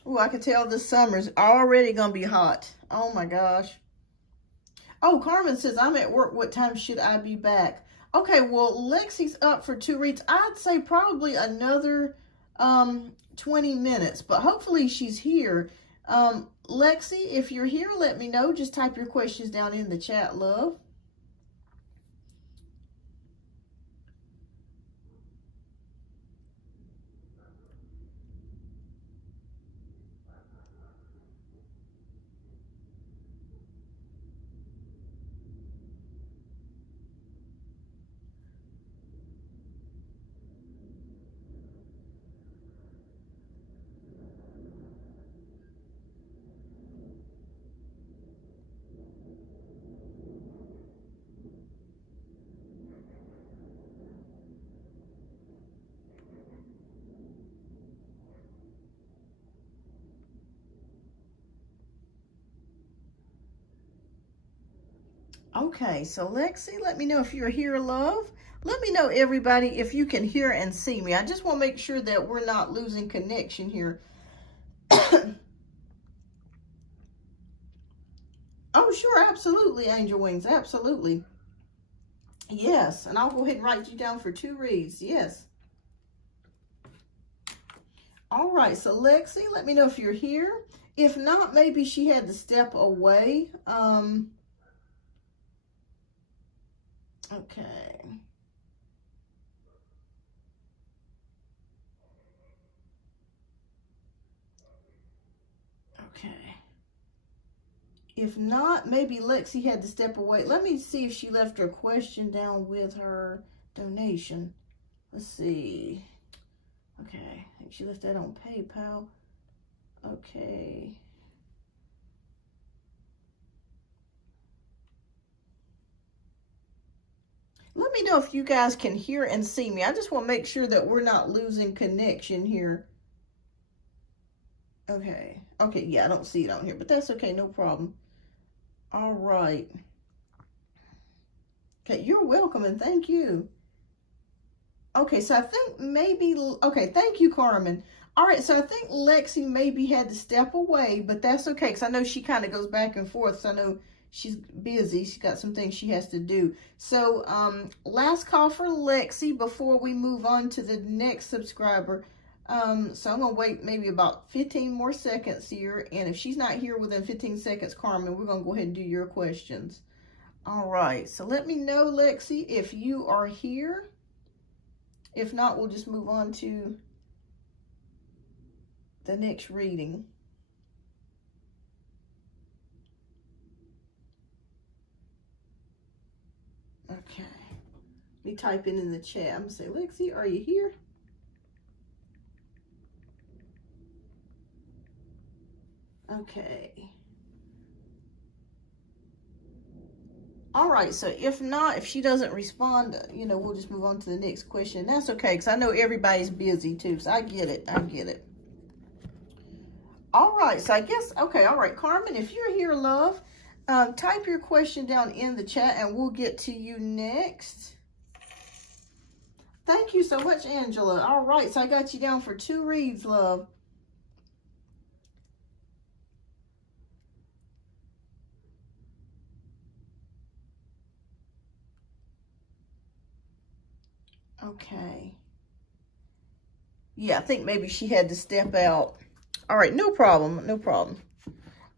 Oh, I can tell this summer's already going to be hot. Oh, my gosh. Oh, Carmen says, I'm at work. What time should I be back? Okay, well, Lexi's up for 2 reads. I'd say probably another 20 minutes, but hopefully she's here. Lexi, if you're here, let me know. Just type your questions down in the chat, love. Okay, so Lexi, let me know if you're here, love. Let me know, everybody, if you can hear and see me. I just want to make sure that we're not losing connection here. Oh, sure, absolutely, Angel Wings, absolutely. Yes, and I'll go ahead and write you down for 2 reads. Yes. All right, so Lexi, let me know if you're here. If not, maybe she had to step away. Okay. Okay. If not, maybe Lexi had to step away. Let me see if she left her question down with her donation. Let's see. Okay, I think she left that on PayPal. Okay. Let me know if you guys can hear and see me. I just want to make sure that we're not losing connection here. Okay. Okay, yeah, I don't see it on here, but that's okay, no problem. All right. Okay, you're welcome and thank you. Okay, so I think maybe, okay, thank you, Carmen. All right, so I think Lexi maybe had to step away, but that's okay, because I know she kind of goes back and forth, so I know she's busy. She's got some things she has to do. So, last call for Lexi before we move on to the next subscriber. So I'm going to wait maybe about 15 more seconds here, and if she's not here within 15 seconds, Carmen, we're going to go ahead and do your questions. All right, so let me know, Lexi, if you are here. If not, we'll just move on to the next reading. Okay. Let me type in the chat. I'm going to say, Lexi, are you here? Okay. All right, so if not, if she doesn't respond, you know, we'll just move on to the next question. That's okay, because I know everybody's busy too, so I get it. I get it. All right, so I guess, okay, all right, Carmen, if you're here, love, type your question down in the chat and we'll get to you next. Thank you so much, Angela. All right, so I got you down for 2 reads, love. Okay. Yeah, I think maybe she had to step out. All right, no problem, no problem.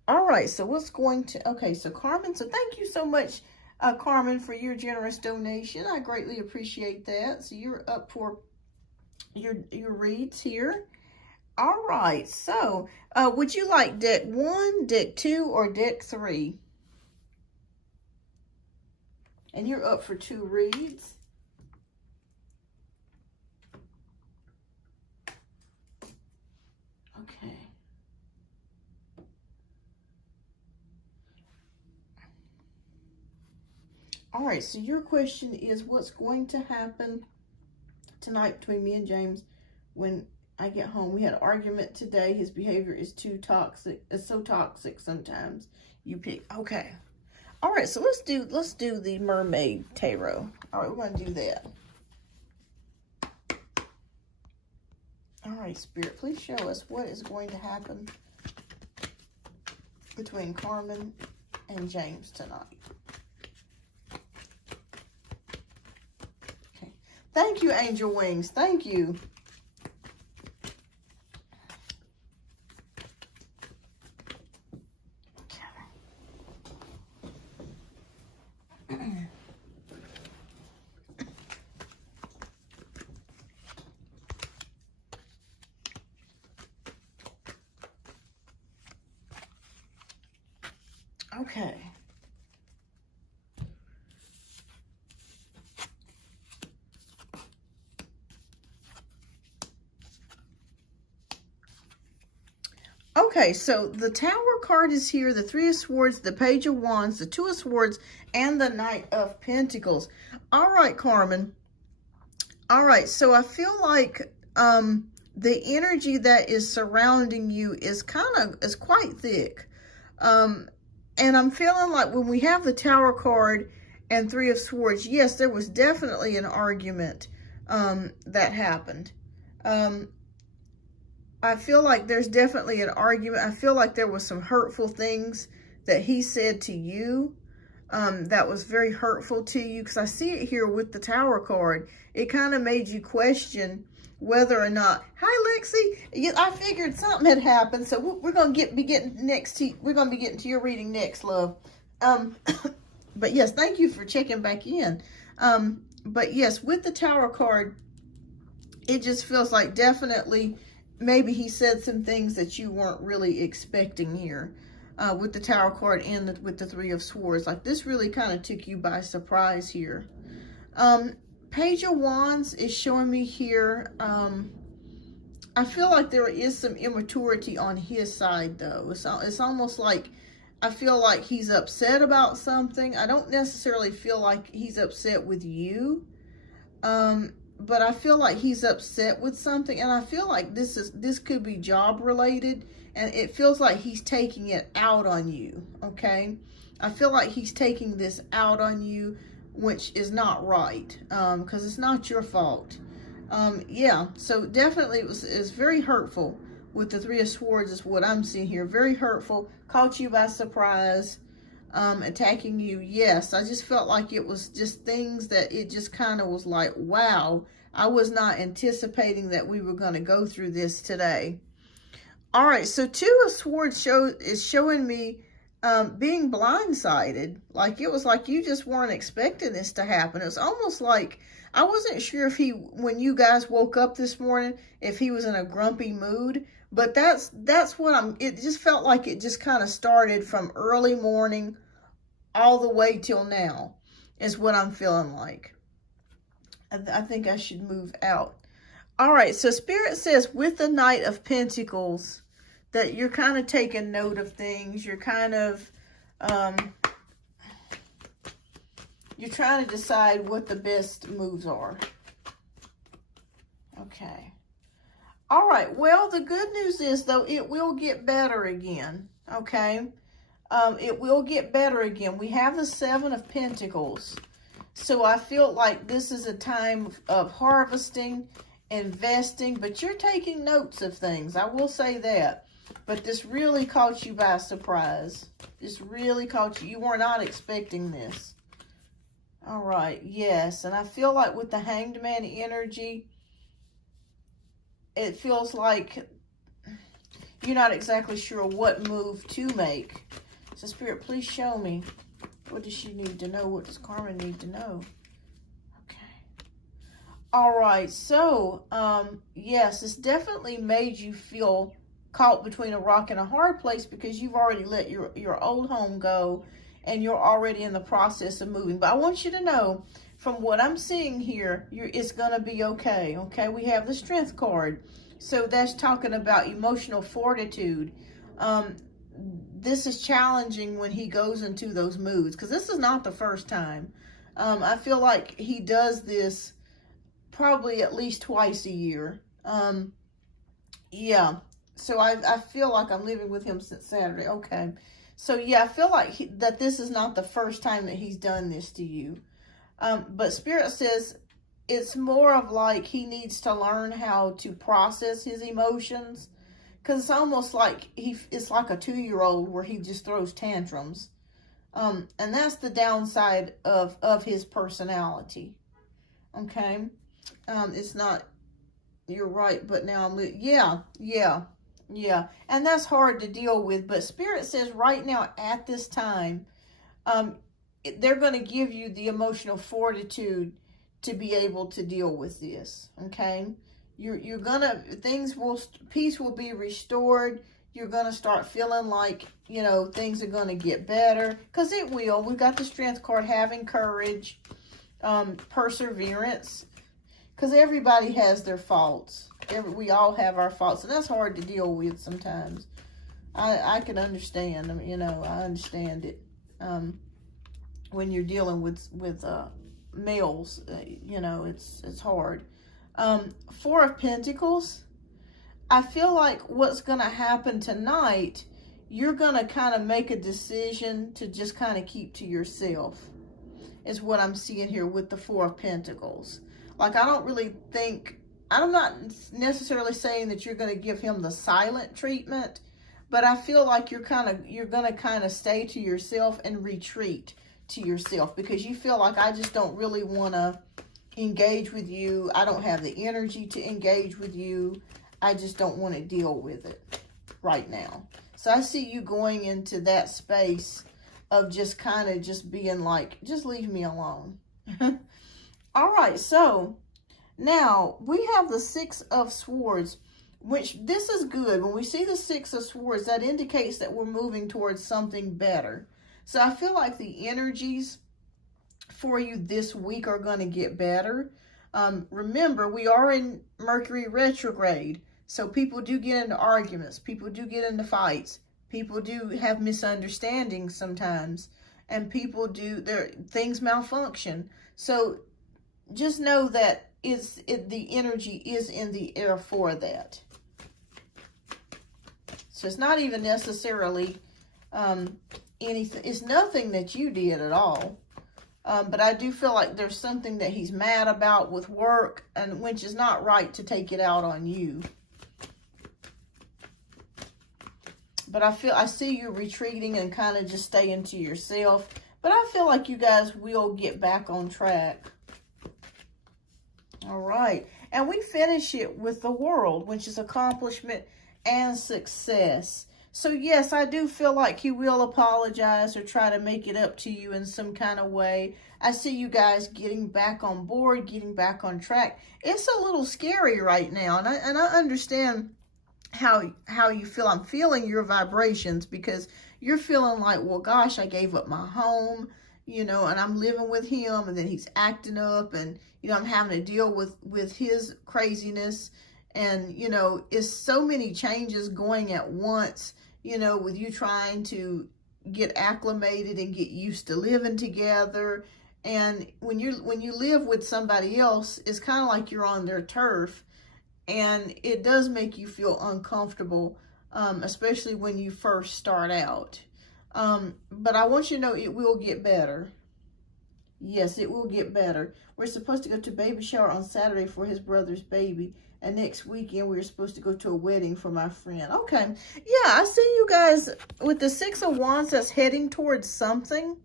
All right, so what's going to, okay, so Carmen, so thank you so much, Carmen, for your generous donation. I greatly appreciate that. So you're up for your reads here. All right, so would you like deck 1, deck 2, or deck 3? And you're up for 2 reads. Okay. All right, so your question is, what's going to happen tonight between me and James when I get home? We had an argument today. His behavior is too toxic. It's so toxic sometimes. You pick. Okay. All right, so let's do the Mermaid Tarot. All right, we're going to do that. All right, Spirit, please show us what is going to happen between Carmen and James tonight. Okay. Thank you, Angel Wings. Thank you. Okay. Okay, so the Tower card is here, the 3 of Swords, the Page of Wands, the 2 of Swords, and the Knight of Pentacles. All right, Carmen. All right, so I feel like the energy that is surrounding you is quite thick. And I'm feeling like when we have the Tower card and 3 of Swords, yes, there was definitely an argument that happened. I feel like there's definitely an argument. I feel like there was some hurtful things that he said to you. that was very hurtful to you, because I see it here with the Tower card. It kind of made you question whether or not, hi Lexi, I figured something had happened, so we're going to be getting to your reading next, love. But yes, thank you for checking back in. But yes, with the Tower card, it just feels like definitely maybe he said some things that you weren't really expecting here. With the Tower card and with the Three of Swords. Like, this really kind of took you by surprise here. Page of Wands is showing me here. I feel like there is some immaturity on his side, though. It's almost like, I feel like he's upset about something. I don't necessarily feel like he's upset with you. But I feel like he's upset with something. And I feel like this could be job related. And it feels like he's taking it out on you, okay? I feel like he's taking this out on you, which is not right, because it's not your fault. Yeah, so definitely it's very hurtful with the Three of Swords is what I'm seeing here. Very hurtful, caught you by surprise, attacking you. Yes, I just felt like it was just things that it just kind of was like, wow, I was not anticipating that we were going to go through this today. All right, so Two of Swords is showing me being blindsided. Like, it was like you just weren't expecting this to happen. It was almost like, I wasn't sure if when you guys woke up this morning, if he was in a grumpy mood. But that's what it just felt like it just kind of started from early morning all the way till now is what I'm feeling like. I think I should move out. All right, so Spirit says with the Knight of Pentacles that you're kind of taking note of things. You're kind of, you're trying to decide what the best moves are. Okay. All right, well, the good news is, though, it will get better again, okay? It will get better again. We have the Seven of Pentacles. So I feel like this is a time of harvesting, investing, but you're taking notes of things. I will say that. But this really caught you by surprise. This really caught you. You were not expecting this. All right, yes. And I feel like with the Hanged Man energy, it feels like you're not exactly sure what move to make. So Spirit, please show me. What does she need to know? What does Carmen need to know? Okay. All right, so, yes, it's definitely made you feel caught between a rock and a hard place because you've already let your old home go and you're already in the process of moving. But I want you to know, from what I'm seeing here, it's going to be okay, okay? We have the Strength card. So that's talking about emotional fortitude. This is challenging when he goes into those moods because this is not the first time. I feel like he does this probably at least twice a year. Yeah. So I feel like I'm living with him since Saturday. Okay. So yeah, I feel like that this is not the first time that he's done this to you. But Spirit says it's more of like he needs to learn how to process his emotions. Because it's almost like it's like a 2-year-old where he just throws tantrums. And that's the downside of his personality. Okay. It's not, you're right, but now yeah. And that's hard to deal with. But Spirit says right now at this time, they're going to give you the emotional fortitude to be able to deal with this. Okay. You're gonna, peace will be restored. You're gonna start feeling like, you know, things are gonna get better. Because it will. We've got the Strength card, having courage, perseverance. Because everybody has their faults. We all have our faults. And that's hard to deal with sometimes. I can understand, you know, I understand it. When you're dealing with males, you know, it's hard. Four of Pentacles, I feel like what's going to happen tonight, you're going to kind of make a decision to just kind of keep to yourself, is what I'm seeing here with the Four of Pentacles. Like, I don't really think, I'm not necessarily saying that you're going to give him the silent treatment, but I feel like you're going to kind of stay to yourself and retreat to yourself because you feel like I just don't really want to engage with you. I don't have the energy to engage with you. I just don't want to deal with it right now. So I see you going into that space of just kind of just being like, just leave me alone. All right, so now we have the Six of Swords, which this is good. When we see the Six of Swords, that indicates that we're moving towards something better. So I feel like the energies for you this week are going to get better. Remember, we are in Mercury retrograde. So people do get into arguments. People do get into fights. People do have misunderstandings sometimes. And people do, things malfunction. So just know that the energy is in the air for that. So it's not even necessarily anything. It's nothing that you did at all. But I do feel like there's something that he's mad about with work, and which is not right to take it out on you. But I see you retreating and kind of just staying to yourself. But I feel like you guys will get back on track. All right. And we finish it with the World, which is accomplishment and success. So yes, I do feel like he will apologize or try to make it up to you in some kind of way. I see you guys getting back on board, getting back on track. It's a little scary right now. And I understand how you feel. I'm feeling your vibrations because you're feeling like, well, gosh, I gave up my home, you know, and I'm living with him, and then he's acting up, and, you know, I'm having to deal with his craziness. And, you know, it's so many changes going at once, you know, with you trying to get acclimated and get used to living together. And when you live with somebody else, it's kind of like you're on their turf. And it does make you feel uncomfortable, especially when you first start out. But I want you to know it will get better. Yes, it will get better. We're supposed to go to a baby shower on Saturday for his brother's baby. And next weekend, we're supposed to go to a wedding for my friend. Okay. Yeah, I see you guys with the Six of Wands that's heading towards something.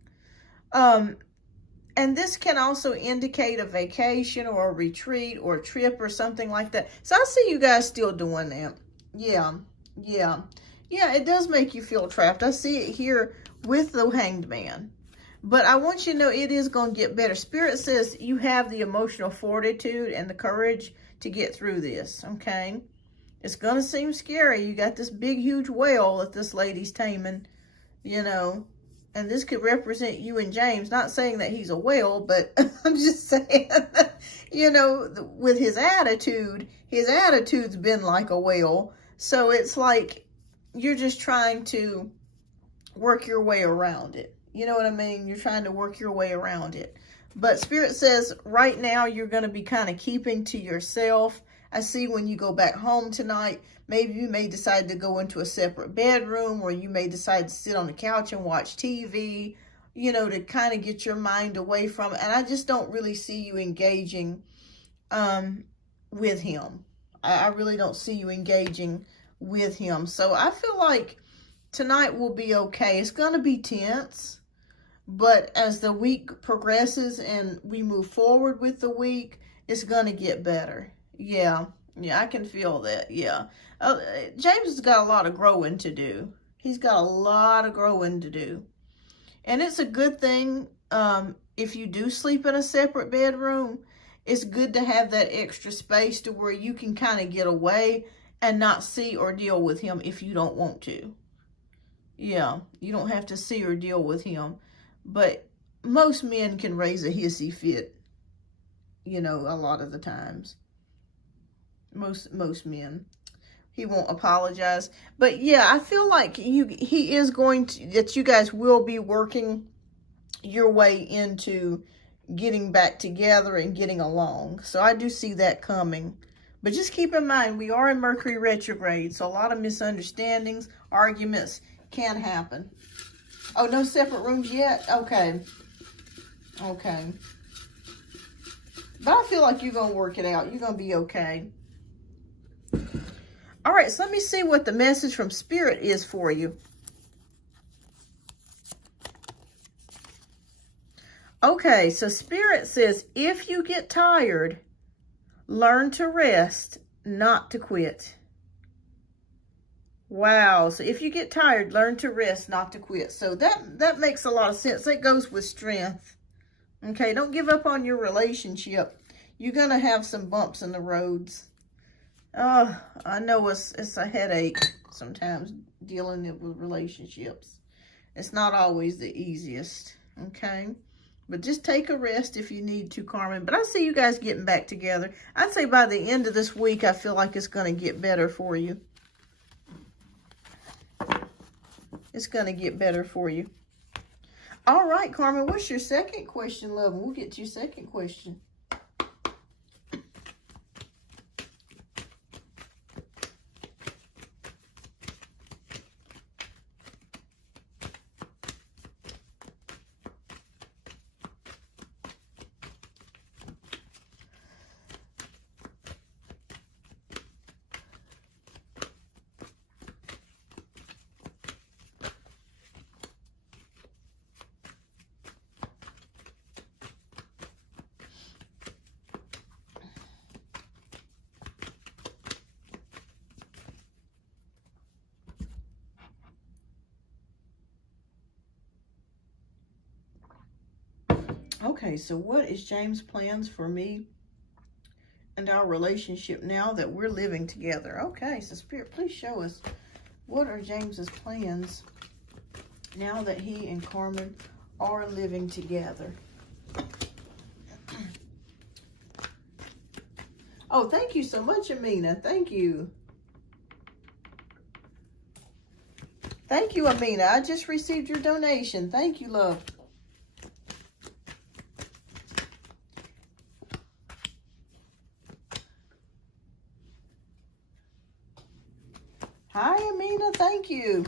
And this can also indicate a vacation or a retreat or a trip or something like that. So I see you guys still doing that. Yeah. Yeah, it does make you feel trapped. I see it here with the Hanged Man. But I want you to know it is going to get better. Spirit says you have the emotional fortitude and the courage to get through this, okay? It's going to seem scary. You got this big, huge whale that this lady's taming, you know. And this could represent you and James. Not saying that he's a whale, but I'm just saying, you know, with his attitude's been like a whale. So it's like you're just trying to work your way around it. You know what I mean? You're trying to work your way around it. But Spirit says right now you're going to be kind of keeping to yourself. I see when you go back home tonight, maybe you may decide to go into a separate bedroom, or you may decide to sit on the couch and watch TV, you know, to kind of get your mind away from it. And I just don't really see you engaging with him. I really don't see you engaging with him. So I feel like tonight will be okay. It's going to be tense. But as the week progresses and we move forward with the week, it's going to get better. Yeah, I can feel that. Yeah. James has got a lot of growing to do. He's got a lot of growing to do. And it's a good thing if you do sleep in a separate bedroom. It's good to have that extra space to where you can kind of get away and not see or deal with him if you don't want to. Yeah, you don't have to see or deal with him. But most men can raise a hissy fit, you know, a lot of the times. Most men. He won't apologize. But yeah, I feel like he is going to, that you guys will be working your way into getting back together and getting along. So I do see that coming. But just keep in mind, we are in Mercury retrograde, so a lot of misunderstandings, arguments can happen. Oh, no separate rooms yet? Okay. Okay. But I feel like you're going to work it out. You're going to be okay. All right, so let me see what the message from Spirit is for you. Okay, so Spirit says, if you get tired, learn to rest, not to quit. Wow, so if you get tired, learn to rest, not to quit. So that makes a lot of sense. That goes with strength. Okay, don't give up on your relationship. You're going to have some bumps in the roads. Oh, I know it's a headache sometimes dealing with relationships. It's not always the easiest, okay? But just take a rest if you need to, Carmen. But I see you guys getting back together. I'd say by the end of this week, I feel like it's going to get better for you. It's going to get better for you. All right, Carmen, what's your second question, love? We'll get to your second question. Okay, so what is James' plans for me and our relationship now that we're living together? Okay, so Spirit, please show us, what are James's plans now that he and Carmen are living together? Oh, thank you so much, Amina. Thank you. Thank you, Amina. I just received your donation. Thank you, love. Hi, Amina. Thank you.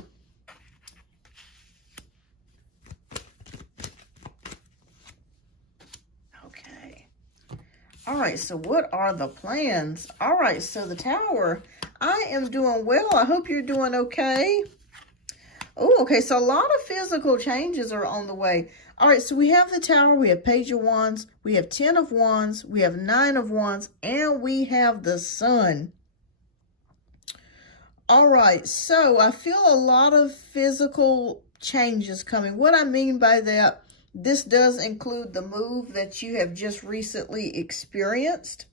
Okay. All right, so what are the plans? All right, so the Tower. I am doing well. I hope you're doing okay. Oh, okay, so a lot of physical changes are on the way. All right, so we have the Tower, we have Page of Wands, we have 10 of Wands, we have 9 of Wands, and we have the Sun. All right, so I feel a lot of physical changes coming. What I mean by that, this does include the move that you have just recently experienced.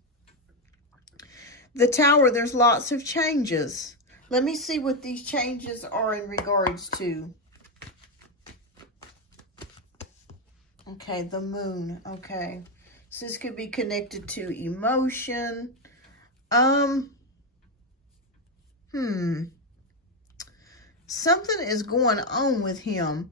The Tower, there's lots of changes. Let me see what these changes are in regards to. Okay, the Moon. Okay, so this could be connected to emotion. Something is going on with him.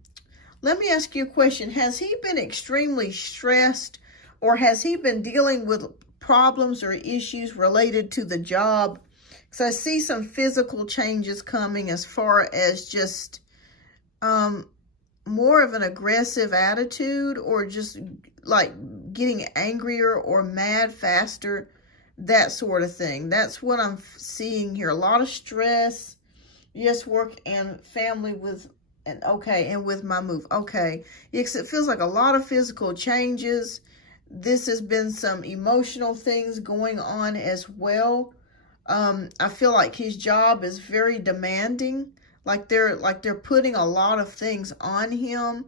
Let me ask you a question. Has he been extremely stressed, or has he been dealing with problems or issues related to the job? Because I see some physical changes coming as far as just more of an aggressive attitude, or just like getting angrier or mad faster, that sort of thing. That's what I'm seeing here. A lot of stress. Yes, work and family with, and okay, and with my move. Okay, yes, it feels like a lot of physical changes. This has been some emotional things going on as well. I feel like his job is very demanding. Like they're putting a lot of things on him.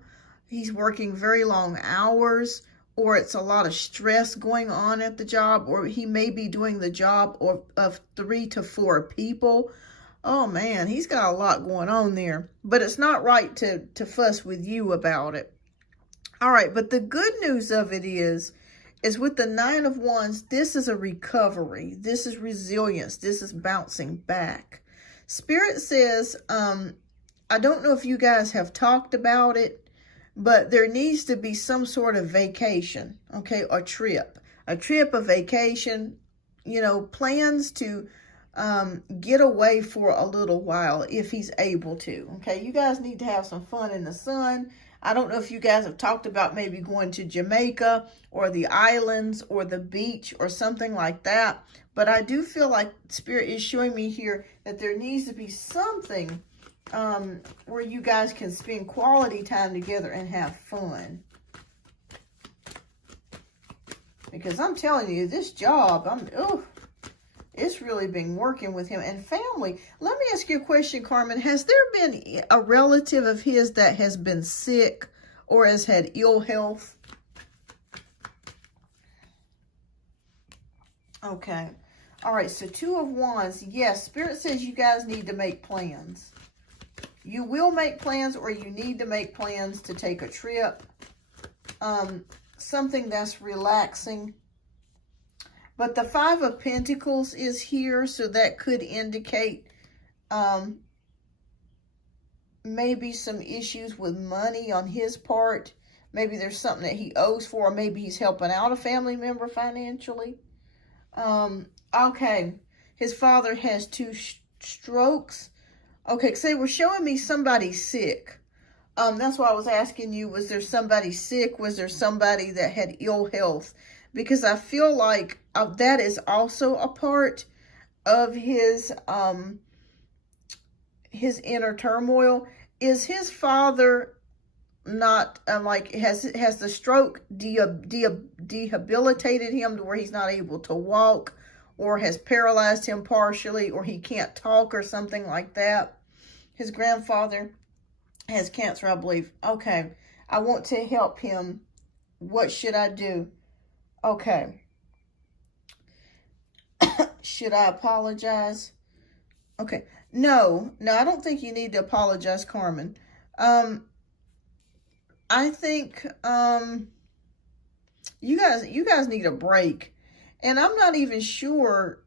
He's working very long hours, or it's a lot of stress going on at the job, or he may be doing the job of 3 to 4 people. Oh man, he's got a lot going on there, but it's not right to fuss with you about it. All right, but the good news of it is with the 9 of Wands, this is a recovery. This is resilience. This is bouncing back. Spirit says, I don't know if you guys have talked about it, but there needs to be some sort of vacation, okay, or trip. A trip, a vacation, you know, plans to get away for a little while if he's able to, okay? You guys need to have some fun in the sun. I don't know if you guys have talked about maybe going to Jamaica or the islands or the beach or something like that. But I do feel like Spirit is showing me here that there needs to be something where you guys can spend quality time together and have fun. Because I'm telling you, this job, it's really been working with him. And family, let me ask you a question, Carmen. Has there been a relative of his that has been sick or has had ill health? Okay. All right, so Two of Wands. Yes, Spirit says you guys need to make plans. You will make plans, or you need to make plans to take a trip. Something that's relaxing. But the Five of Pentacles is here, so that could indicate maybe some issues with money on his part. Maybe there's something that he owes for, or maybe he's helping out a family member financially. Okay, his father has 2 strokes. Okay, so they were showing me somebody sick. That's why I was asking you, was there somebody sick? Was there somebody that had ill health? Because I feel like that is also a part of his inner turmoil. Is his father not, like, has the stroke debilitated him to where he's not able to walk, or has paralyzed him partially, or he can't talk or something like that? His grandfather has cancer, I believe. Okay, I want to help him. What should I do? Okay. Should I apologize? Okay. No, I don't think you need to apologize, Carmen. I think you guys need a break. And I'm not even sure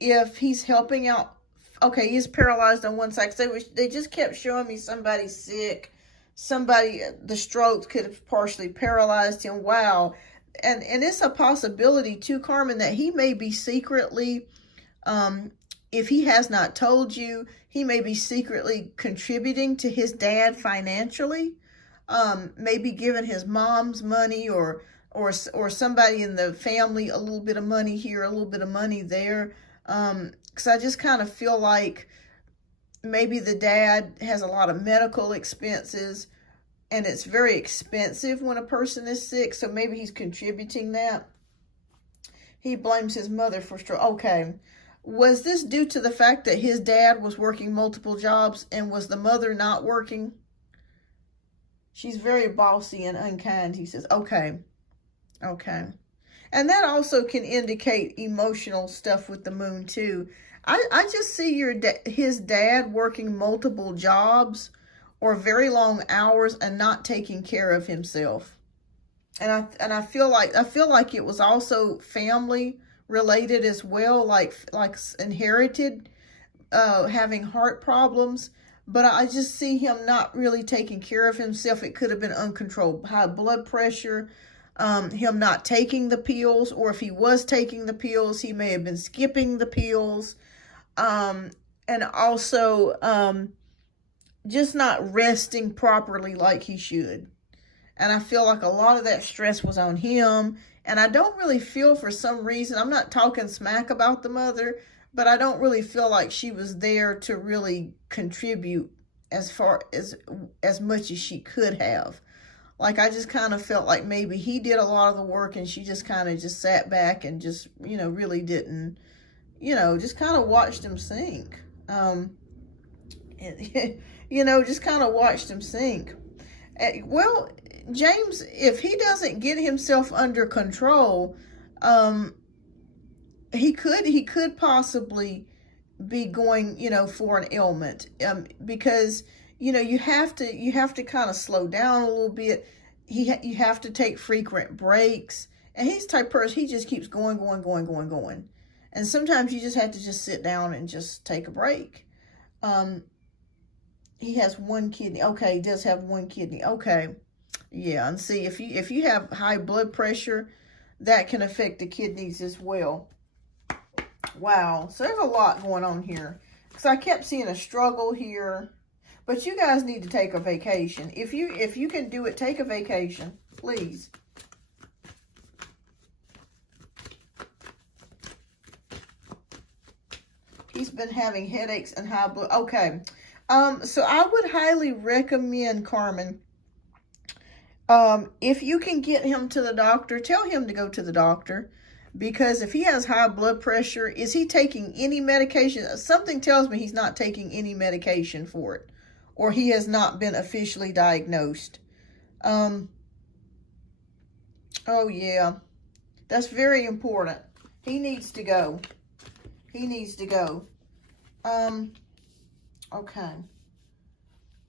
if he's helping out. Okay, he's paralyzed on one side. They just kept showing me somebody sick. The stroke could have partially paralyzed him. Wow. And it's a possibility too, Carmen, that he may be secretly, if he has not told you, he may be secretly contributing to his dad financially. Maybe giving his mom's money, or somebody in the family a little bit of money here, a little bit of money there. Because I just kind of feel like maybe the dad has a lot of medical expenses, and it's very expensive when a person is sick. So maybe he's contributing that. He blames his mother for stroke. Okay. Was this due to the fact that his dad was working multiple jobs, and was the mother not working? She's very bossy and unkind, he says. Okay. Okay. And that also can indicate emotional stuff with the moon too. I just see his dad working multiple jobs or very long hours and not taking care of himself. And I feel like it was also family related as well, like inherited, having heart problems. But I just see him not really taking care of himself. It could have been uncontrolled high blood pressure, him not taking the pills, or if he was taking the pills, he may have been skipping the pills, and also just not resting properly like he should. And I feel like a lot of that stress was on him. And I don't really feel, for some reason, I'm not talking smack about the mother, but I don't really feel like she was there to really contribute as much as she could have. Like, I just kind of felt like maybe he did a lot of the work and she just kind of just sat back and just, really didn't, just kind of watched him sink. Just kind of watched him sink. Well, James, if he doesn't get himself under control, he could possibly be going, for an ailment, because, you have to kind of slow down a little bit. You have to take frequent breaks, and he's the type of person, he just keeps going. And sometimes you just have to just sit down and just take a break. He has 1 kidney. Okay, he does have 1 kidney. Okay. Yeah, and see, if you have high blood pressure, that can affect the kidneys as well. Wow, so there's a lot going on here. Because I kept seeing a struggle here. But you guys need to take a vacation. If you can do it, take a vacation, please. He's been having headaches and high blood. Okay. So I would highly recommend, Carmen, If you can get him to the doctor, tell him to go to the doctor. Because if he has high blood pressure, is he taking any medication? Something tells me he's not taking any medication for it. Or he has not been officially diagnosed. Oh yeah. That's very important. He needs to go. He needs to go. Okay.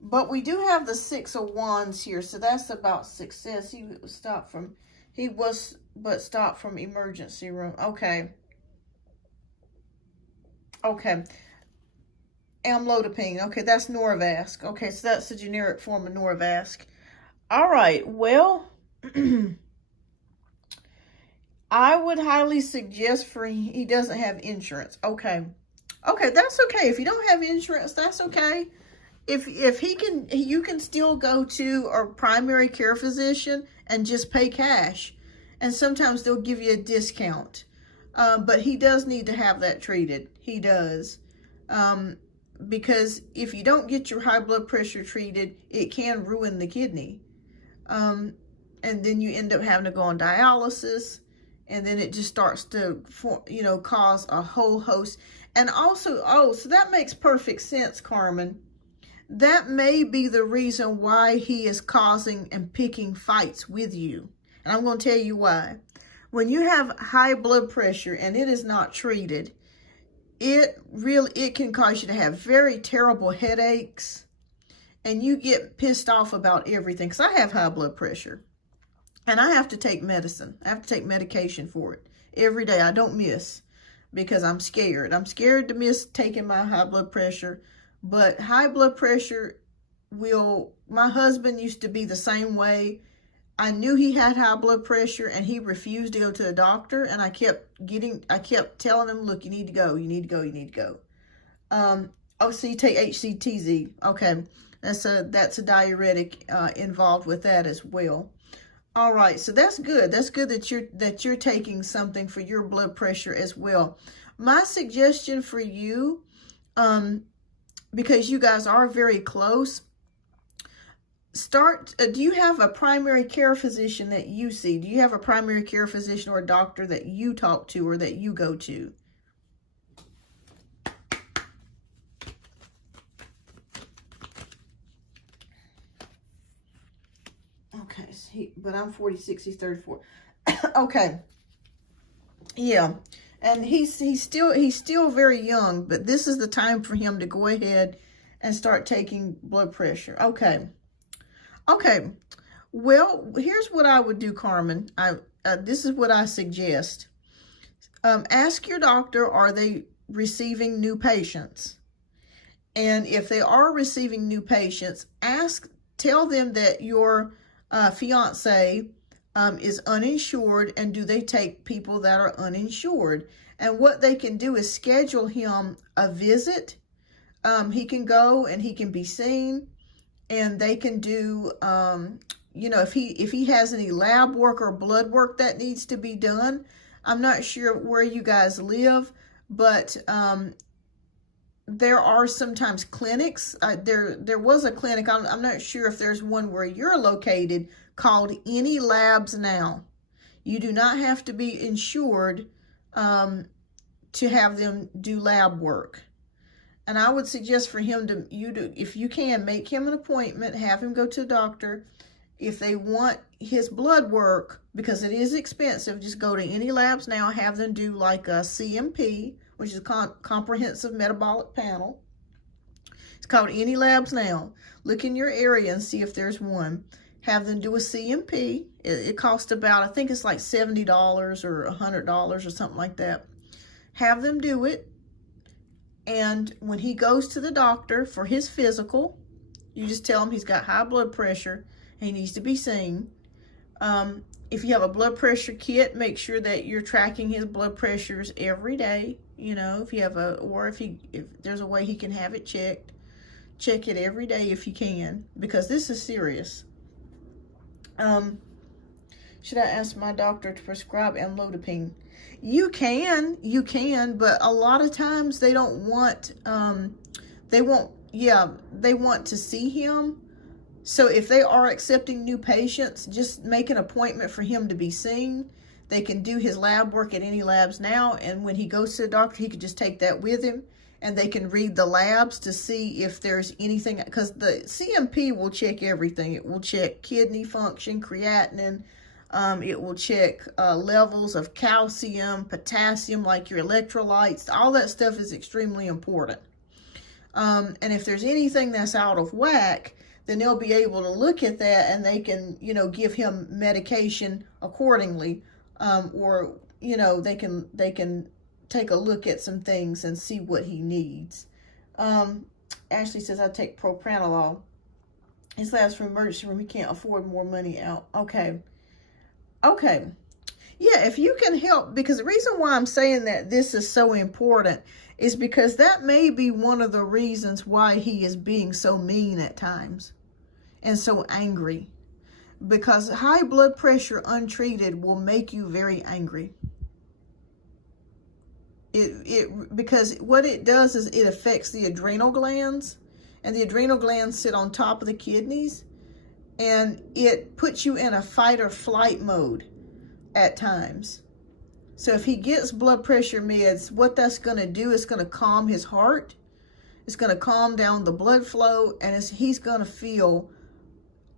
But we do have the 6 of Wands here, so that's about success. He was stopped from emergency room. Okay. Okay. Amlodipine. Okay, that's Norvasc. Okay, so that's the generic form of Norvasc. All right, well, I would highly suggest he doesn't have insurance. Okay. Okay, that's okay. If you don't have insurance, that's okay. If you can still go to a primary care physician and just pay cash. And sometimes they'll give you a discount. But he does need to have that treated. He does. Because if you don't get your high blood pressure treated, it can ruin the kidney. And then you end up having to go on dialysis. And then it just starts to, cause a whole host. And also, so that makes perfect sense, Carmen. That may be the reason why he is causing and picking fights with you. And I'm going to tell you why. When you have high blood pressure and it is not treated, it can cause you to have very terrible headaches. And you get pissed off about everything. Because I have high blood pressure. And I have to take medicine. I have to take medication for it. Every day. I don't miss. Because I'm scared. I'm scared to miss taking my high blood pressure. But high blood pressure my husband used to be the same way. I knew he had high blood pressure and he refused to go to a doctor. And I kept telling him, look, you need to go, you need to go, you need to go. So you take HCTZ. Okay. That's a diuretic involved with that as well. All right. So that's good. That's good that you're taking something for your blood pressure as well. My suggestion for you, because you guys are very close, do you have a primary care physician that you see? Do you have a primary care physician or a doctor that you talk to or that you go to? Okay, but I'm 46, he's 34. Okay. Yeah. And he's still very young, but this is the time for him to go ahead and start taking blood pressure. Okay. Okay. Well, here's what I would do, Carmen. This is what I suggest. Ask your doctor, are they receiving new patients? And if they are receiving new patients, tell them that your fiance is uninsured, and do they take people that are uninsured? And what they can do is schedule him a visit. He can go and he can be seen, and they can do, if he has any lab work or blood work that needs to be done. I'm not sure where you guys live, but there are sometimes clinics. There was a clinic, I'm not sure if there's one where you're located, called Any Labs Now. You do not have to be insured to have them do lab work. And I would suggest for him if you can, make him an appointment, have him go to a doctor. If they want his blood work, because it is expensive, just go to Any Labs Now, have them do like a CMP, which is a comprehensive metabolic panel. It's called Any Labs Now. Look in your area and see if there's one. Have them do a CMP. It costs about, I think it's like $70 or $100 or something like that. Have them do it. And when he goes to the doctor for his physical, you just tell him he's got high blood pressure and he needs to be seen. If you have a blood pressure kit, make sure that you're tracking his blood pressures every day. If you have if there's a way he can have it checked, check it every day if you can, because this is serious. Should I ask my doctor to prescribe amlodipine? You can, but a lot of times they don't want, they want to see him. So if they are accepting new patients, just make an appointment for him to be seen. They can do his lab work at any labs now, and when he goes to the doctor, he could just take that with him, and they can read the labs to see if there's anything, because the CMP will check everything. It will check kidney function, creatinine, it will check levels of calcium, potassium, like your electrolytes. All that stuff is extremely important. And if there's anything that's out of whack, then they'll be able to look at that, and they can, you know, give him medication accordingly. Or, you know, they can take a look at some things and see what he needs. Ashley says, I take propranolol. His last from emergency room, he can't afford more money out. Okay. Okay. Yeah, if you can help, because the reason why I'm saying that this is so important is because that may be one of the reasons why he is being so mean at times and so angry. Because high blood pressure untreated will make you very angry. Because what it does is it affects the adrenal glands, and the adrenal glands sit on top of the kidneys, and it puts you in a fight or flight mode at times. So if he gets blood pressure meds, what that's going to do is going to calm his heart. It's going to calm down the blood flow, and he's going to feel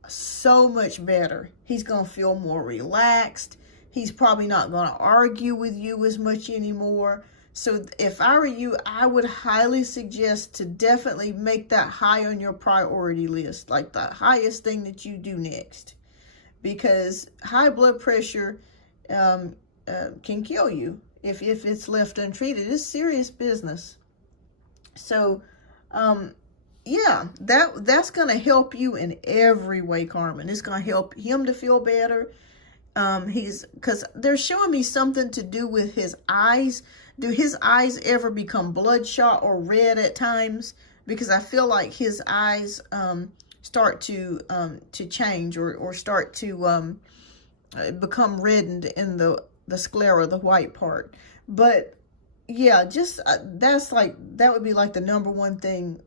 so much better. He's going to feel more relaxed. He's probably not going to argue with you as much anymore. So if I were you, I would highly suggest to definitely make that high on your priority list, like the highest thing that you do next. Because high blood pressure can kill you if it's left untreated. It's serious business. So, yeah, that's going to help you in every way, Carmen. It's going to help him to feel better. Because they're showing me something to do with his eyes. Do his eyes ever become bloodshot or red at times? Because I feel like his eyes start to change or start to become reddened in the sclera, the white part. But yeah, just that would be like the number one thing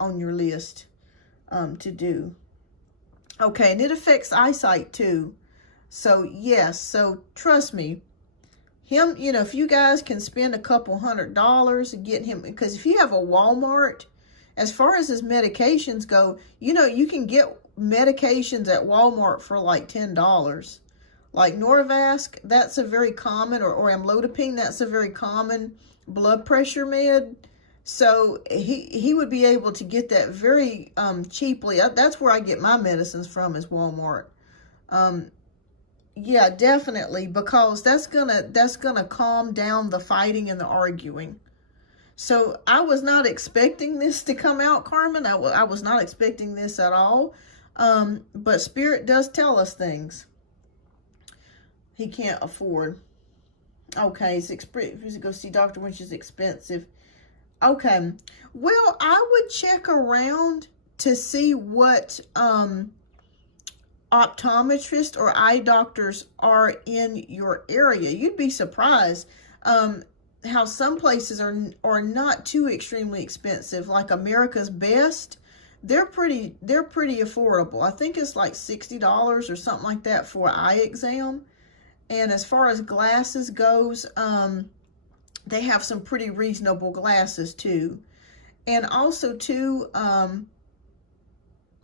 on your list to do. Okay, and it affects eyesight too. So yes, so trust me, him, you know, if you guys can spend a couple $100 to get him, because if you have a Walmart, as far as his medications go, you know, you can get medications at Walmart for like $10. Like Norvasc, that's a very common, or amlodipine, that's a very common blood pressure med. So he would be able to get that very cheaply. That's where I get my medicines from, is Walmart. Yeah, definitely, because that's gonna calm down the fighting and the arguing. So I was not expecting this to come out, Carmen. I was not expecting this at all. But Spirit does tell us things he can't afford. Okay, it's go see doctor when she's expensive. Okay, well, I would check around to see what optometrists or eye doctors are in your area. You'd be surprised how some places are not too extremely expensive. Like America's Best, they're pretty affordable. I think it's like $60 or something like that for an eye exam. And as far as glasses goes, they have some pretty reasonable glasses too. And also too,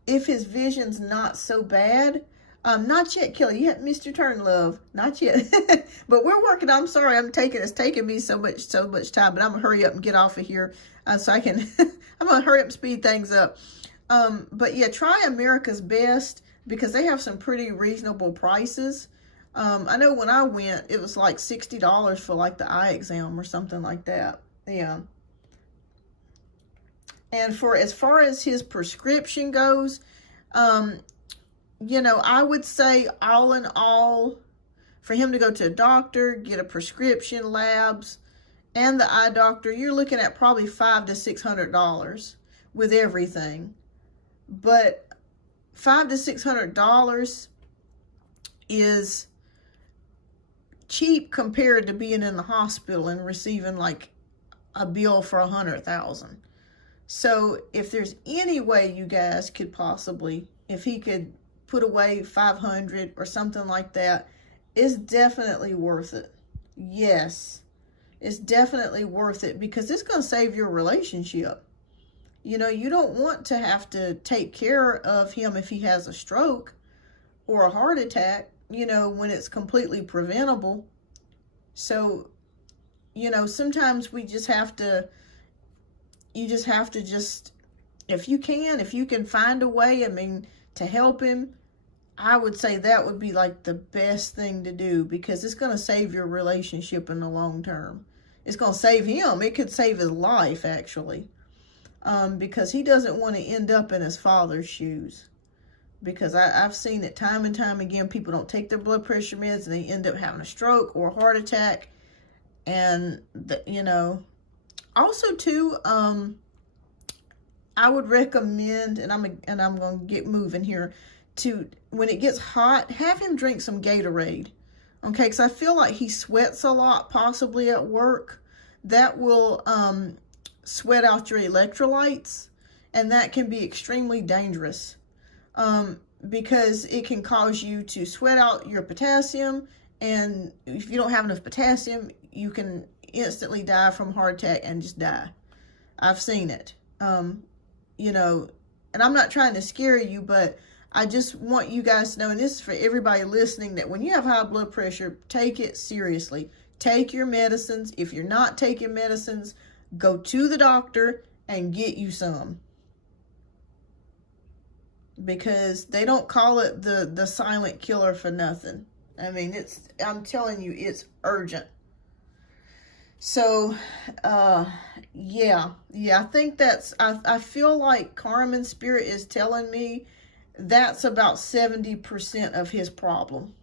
if his vision's not so bad, not yet, Kelly. You haven't missed your turn, love. Not yet. But we're working. I'm sorry. It's taking me so much time, but I'm gonna hurry up and get off of here so I can. I'm gonna hurry up and speed things up. But yeah, try America's Best because they have some pretty reasonable prices. I know when I went, it was like $60 for like the eye exam or something like that. Yeah. And as far as his prescription goes, you know, I would say all in all, for him to go to a doctor, get a prescription, labs, and the eye doctor, you're looking at probably $500 to $600 with everything. But $500 to $600 is cheap compared to being in the hospital and receiving like a bill for $100,000. So if there's any way you guys could possibly if he could put away 500 or something like that, it's definitely worth it. Yes, it's definitely worth it, because it's going to save your relationship. You know, you don't want to have to take care of him if he has a stroke or a heart attack, you know, when it's completely preventable. So, you know, sometimes we just have to, you just have to just, if you can find a way, I mean, to help him, I would say that would be like the best thing to do, because it's going to save your relationship in the long term. It's going to save him. It could save his life, actually, because he doesn't want to end up in his father's shoes. Because I've seen it time and time again. People don't take their blood pressure meds and they end up having a stroke or a heart attack. And, you know, also too, I would recommend, and I'm going to get moving here, to, when it gets hot, have him drink some Gatorade. Okay, because I feel like he sweats a lot, possibly at work. That will sweat out your electrolytes, and that can be extremely dangerous. Because it can cause you to sweat out your potassium, and if you don't have enough potassium, you can instantly die from heart attack and just die. I've seen it. You know, and I'm not trying to scare you, but I just want you guys to know, and this is for everybody listening, that when you have high blood pressure, take it seriously. Take your medicines. If you're not taking medicines, go to the doctor and get you some. Because they don't call it the silent killer for nothing. I mean, I'm telling you, it's urgent. So, yeah, I think I feel like Carmen's spirit is telling me that's about 70% of his problem.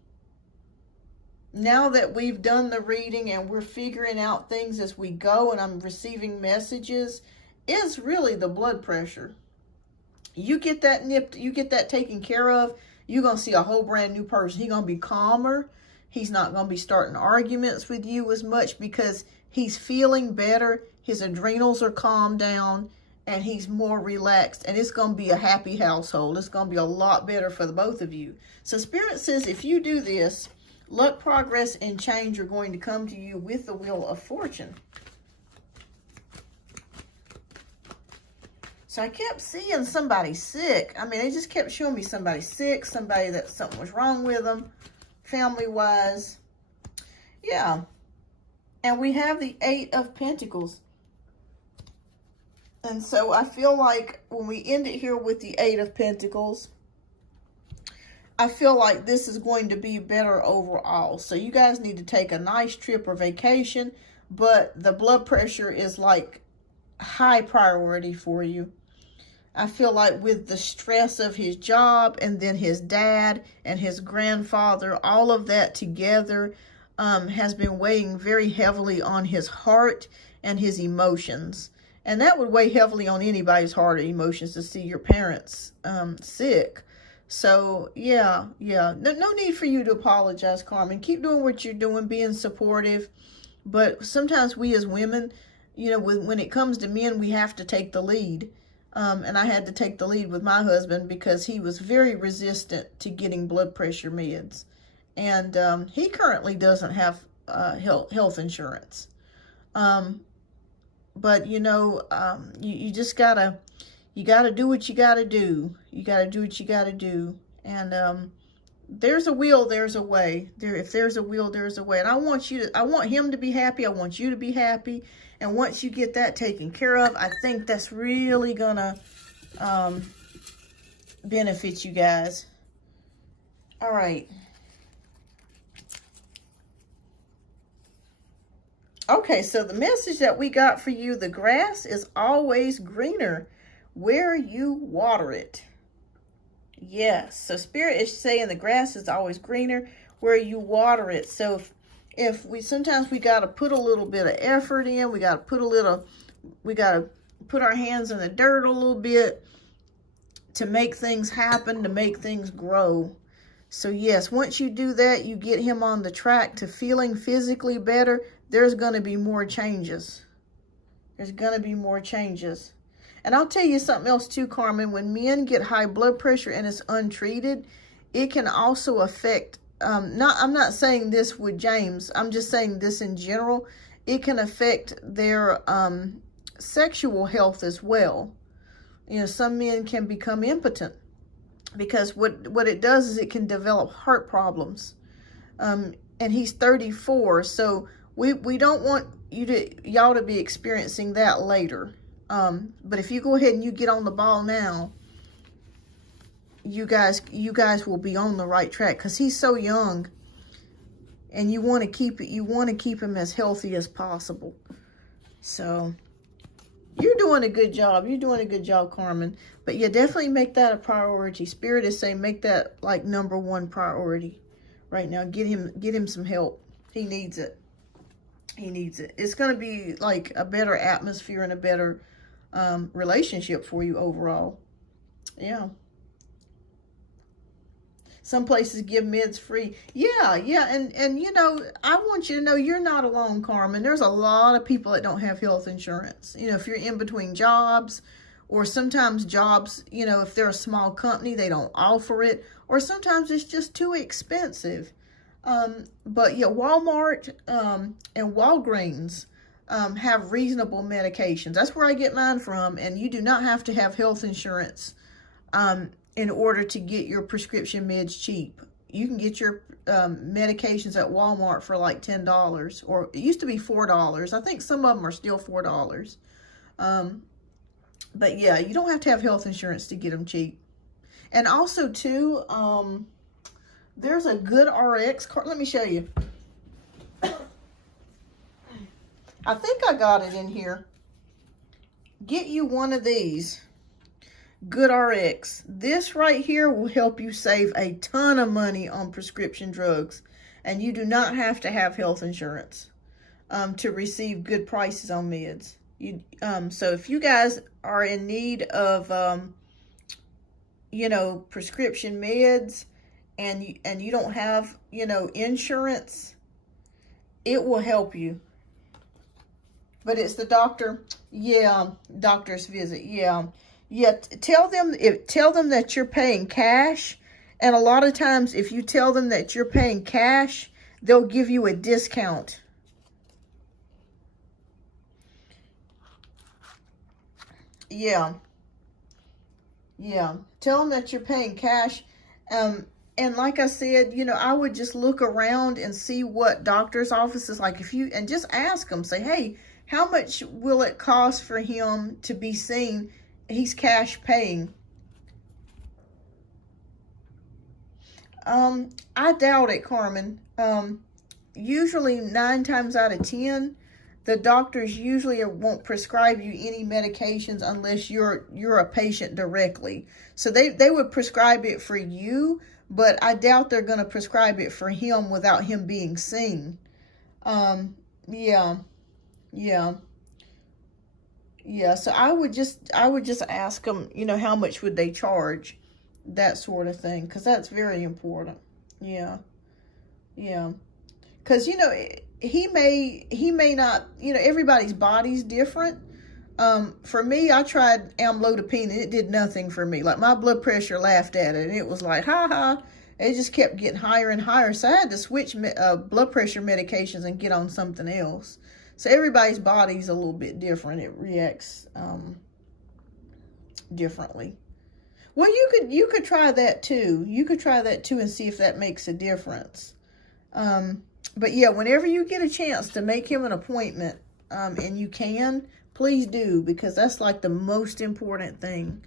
Now that we've done the reading and we're figuring out things as we go, and I'm receiving messages, it's really the blood pressure. You get that nipped, you get that taken care of, you're going to see a whole brand new person. He's going to be calmer. He's not going to be starting arguments with you as much, because he's feeling better. His adrenals are calmed down, and he's more relaxed. And it's going to be a happy household. It's going to be a lot better for the both of you. So Spirit says, if you do this, luck, progress, and change are going to come to you with the Wheel of Fortune. So I kept seeing somebody sick. I mean, they just kept showing me somebody sick, somebody that something was wrong with them, family-wise. Yeah. And we have the 8 of Pentacles. And so I feel like when we end it here with the 8 of Pentacles, I feel like this is going to be better overall. So you guys need to take a nice trip or vacation, but the blood pressure is like high priority for you. I feel like with the stress of his job, and then his dad and his grandfather, all of that together has been weighing very heavily on his heart and his emotions. And that would weigh heavily on anybody's heart or emotions to see your parents sick. So, yeah. No need for you to apologize, Carmen. Keep doing what you're doing, being supportive. But sometimes we as women, you know, when it comes to men, we have to take the lead. And I had to take the lead with my husband, because he was very resistant to getting blood pressure meds. And he currently doesn't have health insurance. But, you know, you just gotta do what you gotta do. You gotta do what you gotta do. And there's a will, there's a way. If there's a will, there's a way. And I want him to be happy. I want you to be happy. And once you get that taken care of, I think that's really gonna benefit you guys. All right. Okay, so the message that we got for you, the grass is always greener where you water it. Yes, so Spirit is saying the grass is always greener where you water it. So if we, sometimes we got to put a little bit of effort in, we got to put our hands in the dirt a little bit to make things happen, to make things grow. So yes, once you do that, you get him on the track to feeling physically better, there's going to be more changes. There's going to be more changes. And I'll tell you something else too, Carmen. When men get high blood pressure and it's untreated, it can also affect, I'm not saying this with James, I'm just saying this in general. It can affect their sexual health as well. You know, some men can become impotent because what it does is it can develop heart problems. And he's 34, so we don't want y'all to be experiencing that later. But if you go ahead and you get on the ball now, you guys will be on the right track, because he's so young, and you want to keep him as healthy as possible. So you're doing a good job. You're doing a good job, Carmen. But yeah, definitely make that a priority. Spirit is saying make that like #1 priority right now. Get him some help. He needs it. He needs it. It's going to be like a better atmosphere and a better relationship for you overall. Yeah. Some places give meds free. Yeah. And you know, I want you to know you're not alone, Carmen. There's a lot of people that don't have health insurance. You know, if you're in between jobs, or sometimes jobs, you know, if they're a small company, they don't offer it, or sometimes it's just too expensive. But yeah, Walmart and Walgreens have reasonable medications. That's where I get mine from. And you do not have to have health insurance in order to get your prescription meds cheap. You can get your medications at Walmart for like $10, or it used to be $4. I think some of them are still $4. But yeah, you don't have to have health insurance to get them cheap. And also too, there's a Good RX card. Let me show you. I think I got it in here. Get you one of these. Good RX. This right here will help you save a ton of money on prescription drugs. And you do not have to have health insurance to receive good prices on meds. So if you guys are in need of, you know, prescription meds, and you don't have, you know, insurance, it will help you. But it's the doctor. Yeah, doctor's visit. Yeah. Tell them that you're paying cash. And a lot of times, if you tell them that you're paying cash, they'll give you a discount. Yeah. Tell them that you're paying cash. And like I said, you know, I would just look around and see what doctor's offices, like and just ask them, say, hey, how much will it cost for him to be seen? He's cash paying. I doubt it, Carmen. Usually 9 times out of 10, the doctors usually won't prescribe you any medications unless you're a patient directly. So they would prescribe it for you, but I doubt they're going to prescribe it for him without him being seen. Yeah. So I would just ask them, you know, how much would they charge, that sort of thing, because that's very important. Yeah. Because, you know, he may not, you know, everybody's body's different. For me, I tried amlodipine and it did nothing for me. Like, my blood pressure laughed at it, and it was like, ha ha. It just kept getting higher and higher. So I had to switch blood pressure medications and get on something else. So everybody's body's a little bit different. It reacts differently. Well, you could try that too. You could try that too and see if that makes a difference. But yeah, whenever you get a chance to make him an appointment, and you can, please do, because that's like the most important thing.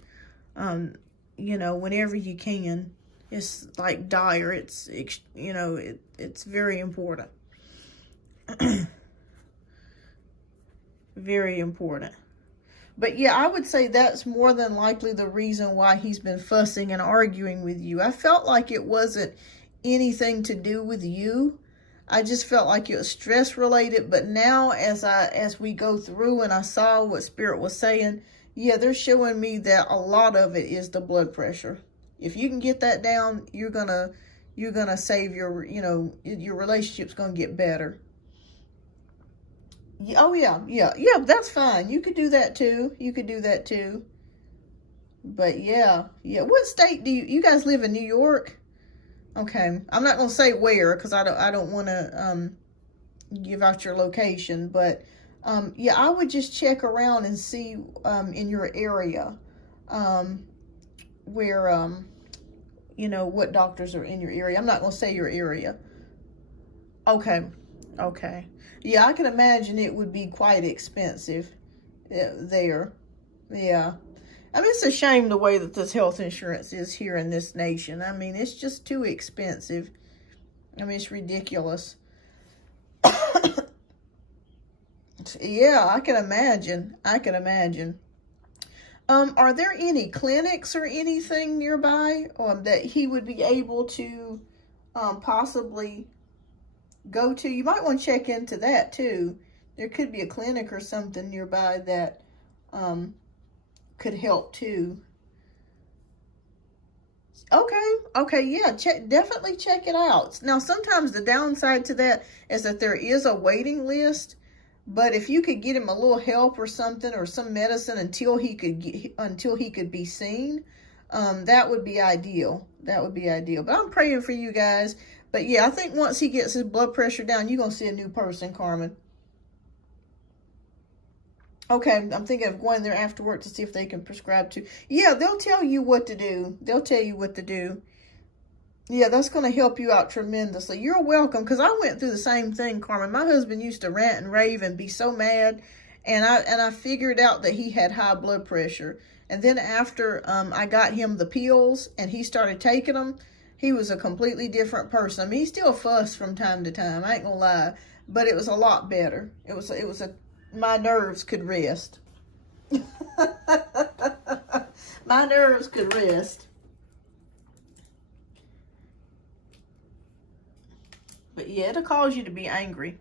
You know, whenever you can, it's like dire. It's you know, it's very important. Very important. But yeah, I would say that's more than likely the reason why he's been fussing and arguing with you. I felt like it wasn't anything to do with you. I just felt like it was stress related. But now as we go through and I saw what Spirit was saying, yeah, they're showing me that a lot of it is the blood pressure. If you can get that down, you're gonna save your, you know, your relationship's gonna get better. Oh, yeah, yeah, yeah, that's fine. You could do that too. You could do that too. But yeah, yeah. What state do you guys live in? New York? Okay. I'm not going to say where because I don't want to give out your location, but yeah, I would just check around and see in your area where you know, what doctors are in your area. I'm not going to say your area. Okay. Okay. Yeah, I can imagine it would be quite expensive there. Yeah. I mean, it's a shame the way that this health insurance is here in this nation. I mean, it's just too expensive. I mean, it's ridiculous. Yeah, I can imagine. I can imagine. Are there any clinics or anything nearby that he would be able to possibly go to? You might want to check into that too. There could be a clinic or something nearby that could help too. Okay, yeah, definitely check it out. Now, sometimes the downside to that is that there is a waiting list, but if you could get him a little help or something or some medicine until he could be seen, that would be ideal. That would be ideal. But I'm praying for you guys. But yeah, I think once he gets his blood pressure down, you're gonna see a new person, Carmen. Okay, I'm thinking of going there after work to see if they can prescribe to. Yeah, they'll tell you what to do. They'll tell you what to do. Yeah, that's going to help you out tremendously. You're welcome, because I went through the same thing, Carmen. My husband used to rant and rave and be so mad, and I figured out that he had high blood pressure. And then after I got him the pills and he started taking them, he was a completely different person. I mean, he still fussed from time to time. I ain't gonna lie, but it was a lot better. My nerves could rest. My nerves could rest. But yeah, it'll cause you to be angry.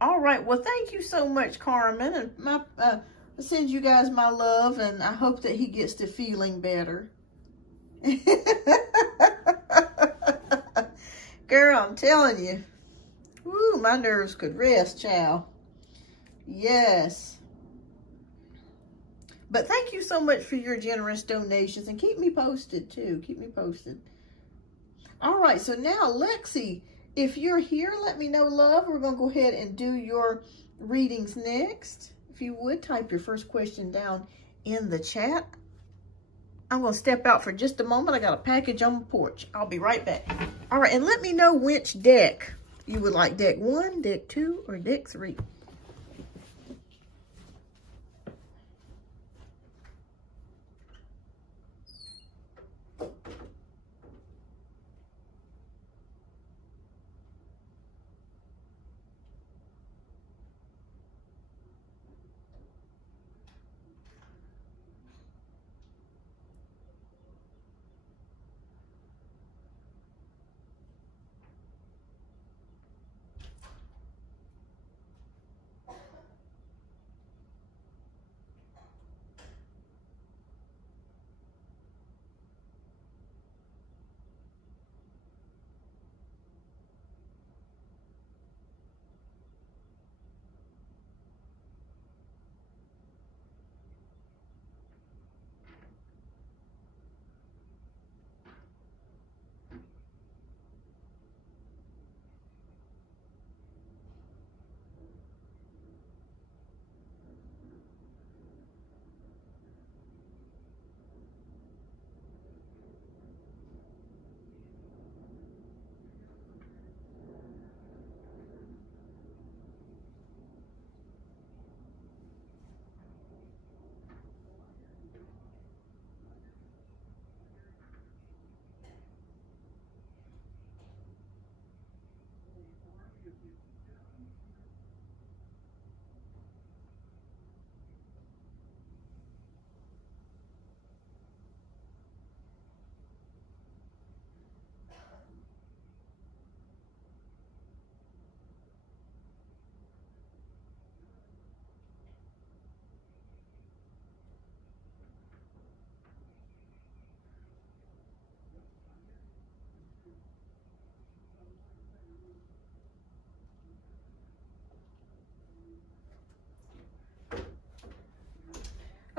All right. Well, thank you so much, Carmen. And I send you guys my love, and I hope that he gets to feeling better. Girl, I'm telling you. Woo, my nerves could rest, child. Yes. But thank you so much for your generous donations, and keep me posted too. Keep me posted. All right, so now Lexi, if you're here, let me know, love. We're going to go ahead and do your readings next. If you would, type your first question down in the chat. I'm going to step out for just a moment. I got a package on the porch. I'll be right back. All right, and let me know which deck you would like, deck 1, deck 2, or deck 3.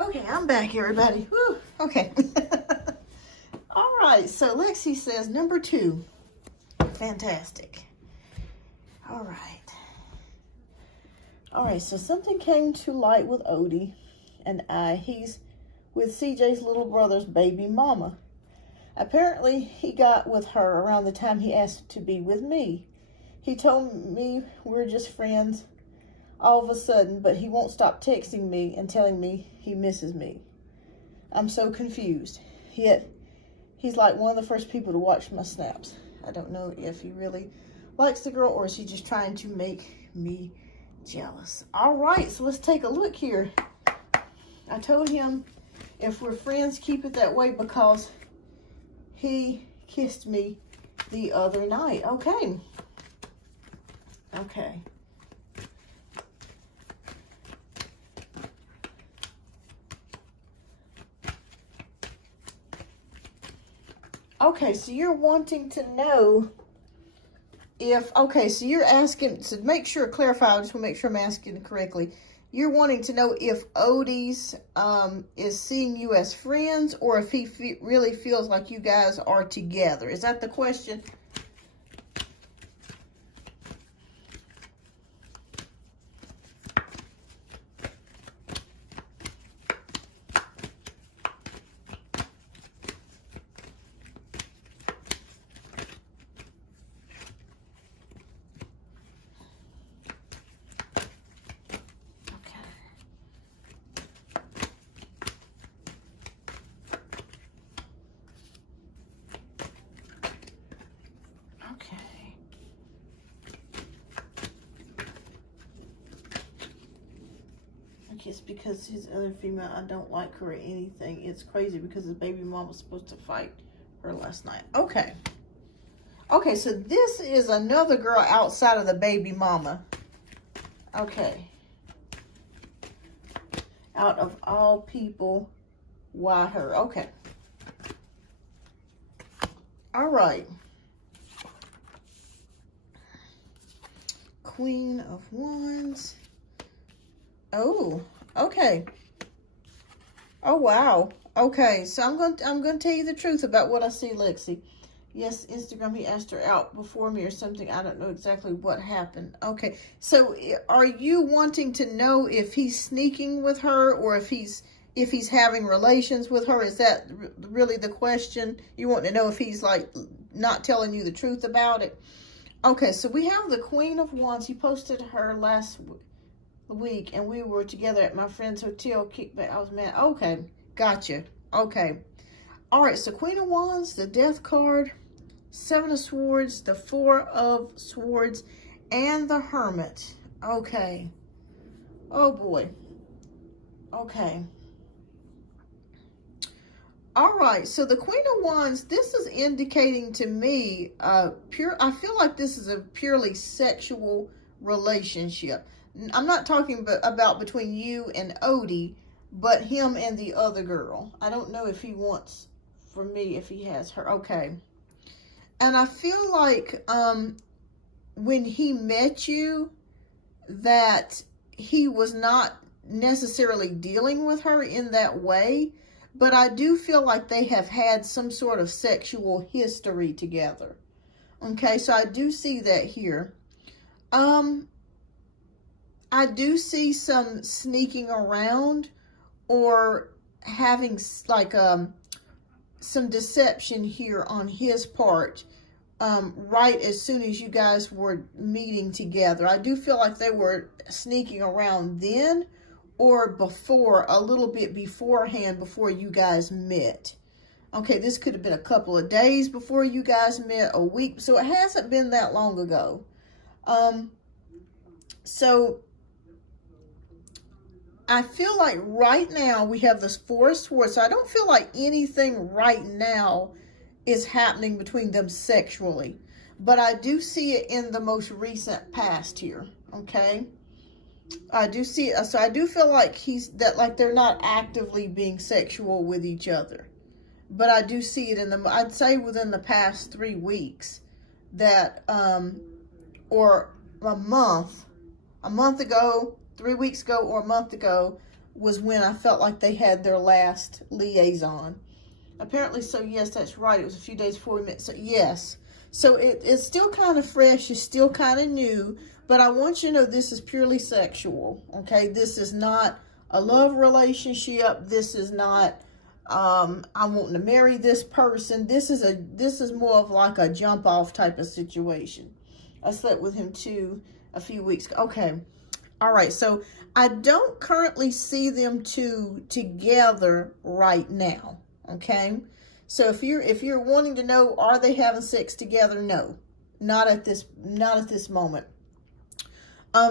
Okay, I'm back, everybody. Whew. Okay. All right, so Lexi says number 2. Fantastic. All right. All right, so something came to light with Odie and he's with CJ's little brother's baby mama. Apparently, he got with her around the time he asked to be with me. He told me we're just friends all of a sudden, but he won't stop texting me and telling me he misses me. I'm so confused. Yet, he's like one of the first people to watch my snaps. I don't know if he really likes the girl or is he just trying to make me jealous. All right, so let's take a look here. I told him if we're friends, keep it that way because he kissed me the other night. Okay. Okay. Okay, so you're wanting to know if, okay, so you're asking, to make sure, clarify, I just want to make sure I'm asking it correctly. You're wanting to know if Odie's is seeing you as friends or if he really feels like you guys are together. Is that the question? It's because his other female, I don't like her or anything. It's crazy because his baby mom was supposed to fight her last night. Okay. Okay, so this is another girl outside of the baby mama. Okay. Out of all people, why her? Okay. All right. Queen of Wands. Oh, okay. Oh, wow. Okay, so I'm going to tell you the truth about what I see, Lexi. Yes, Instagram, he asked her out before me or something. I don't know exactly what happened. Okay, so are you wanting to know if he's sneaking with her or if he's having relations with her? Is that really the question? You want to know if he's like not telling you the truth about it? Okay, so we have the Queen of Wands. He posted her last week and we were together at my friend's hotel kickback. I was mad. Okay, gotcha. Okay. All right, so Queen of Wands, the Death card, 7 of Swords, the 4 of Swords, and the Hermit. Okay. Oh boy. Okay. All right, so the Queen of Wands, this is indicating to me I feel like this is a purely sexual relationship. I'm not talking about between you and Odie, but him and the other girl. I don't know if he wants for me, if he has her. Okay. And I feel like when he met you, that he was not necessarily dealing with her in that way, but I do feel like they have had some sort of sexual history together. Okay, so I do see that here. I do see some sneaking around or having like some deception here on his part right as soon as you guys were meeting together. I do feel like they were sneaking around then or before, a little bit beforehand before you guys met. Okay, this could have been a couple of days before you guys met, a week. So it hasn't been that long ago. So I feel like right now we have this 4 of Swords. So I don't feel like anything right now is happening between them sexually. But I do see it in the most recent past here. Okay. I do see it. So I do feel like like they're not actively being sexual with each other. But I do see it I'd say within the past 3 weeks that, or a month ago, 3 weeks ago, or a month ago, was when I felt like they had their last liaison. Apparently, so yes, that's right. It was a few days before we met. So yes. So it's still kind of fresh. It's still kind of new. But I want you to know this is purely sexual. Okay? This is not a love relationship. This is not, I'm wanting to marry this person. This is more of like a jump off type of situation. I slept with him too a few weeks ago. Okay. All right. So I don't currently see them two together right now. Okay, so if you're wanting to know, are they having sex together? No, not at this moment.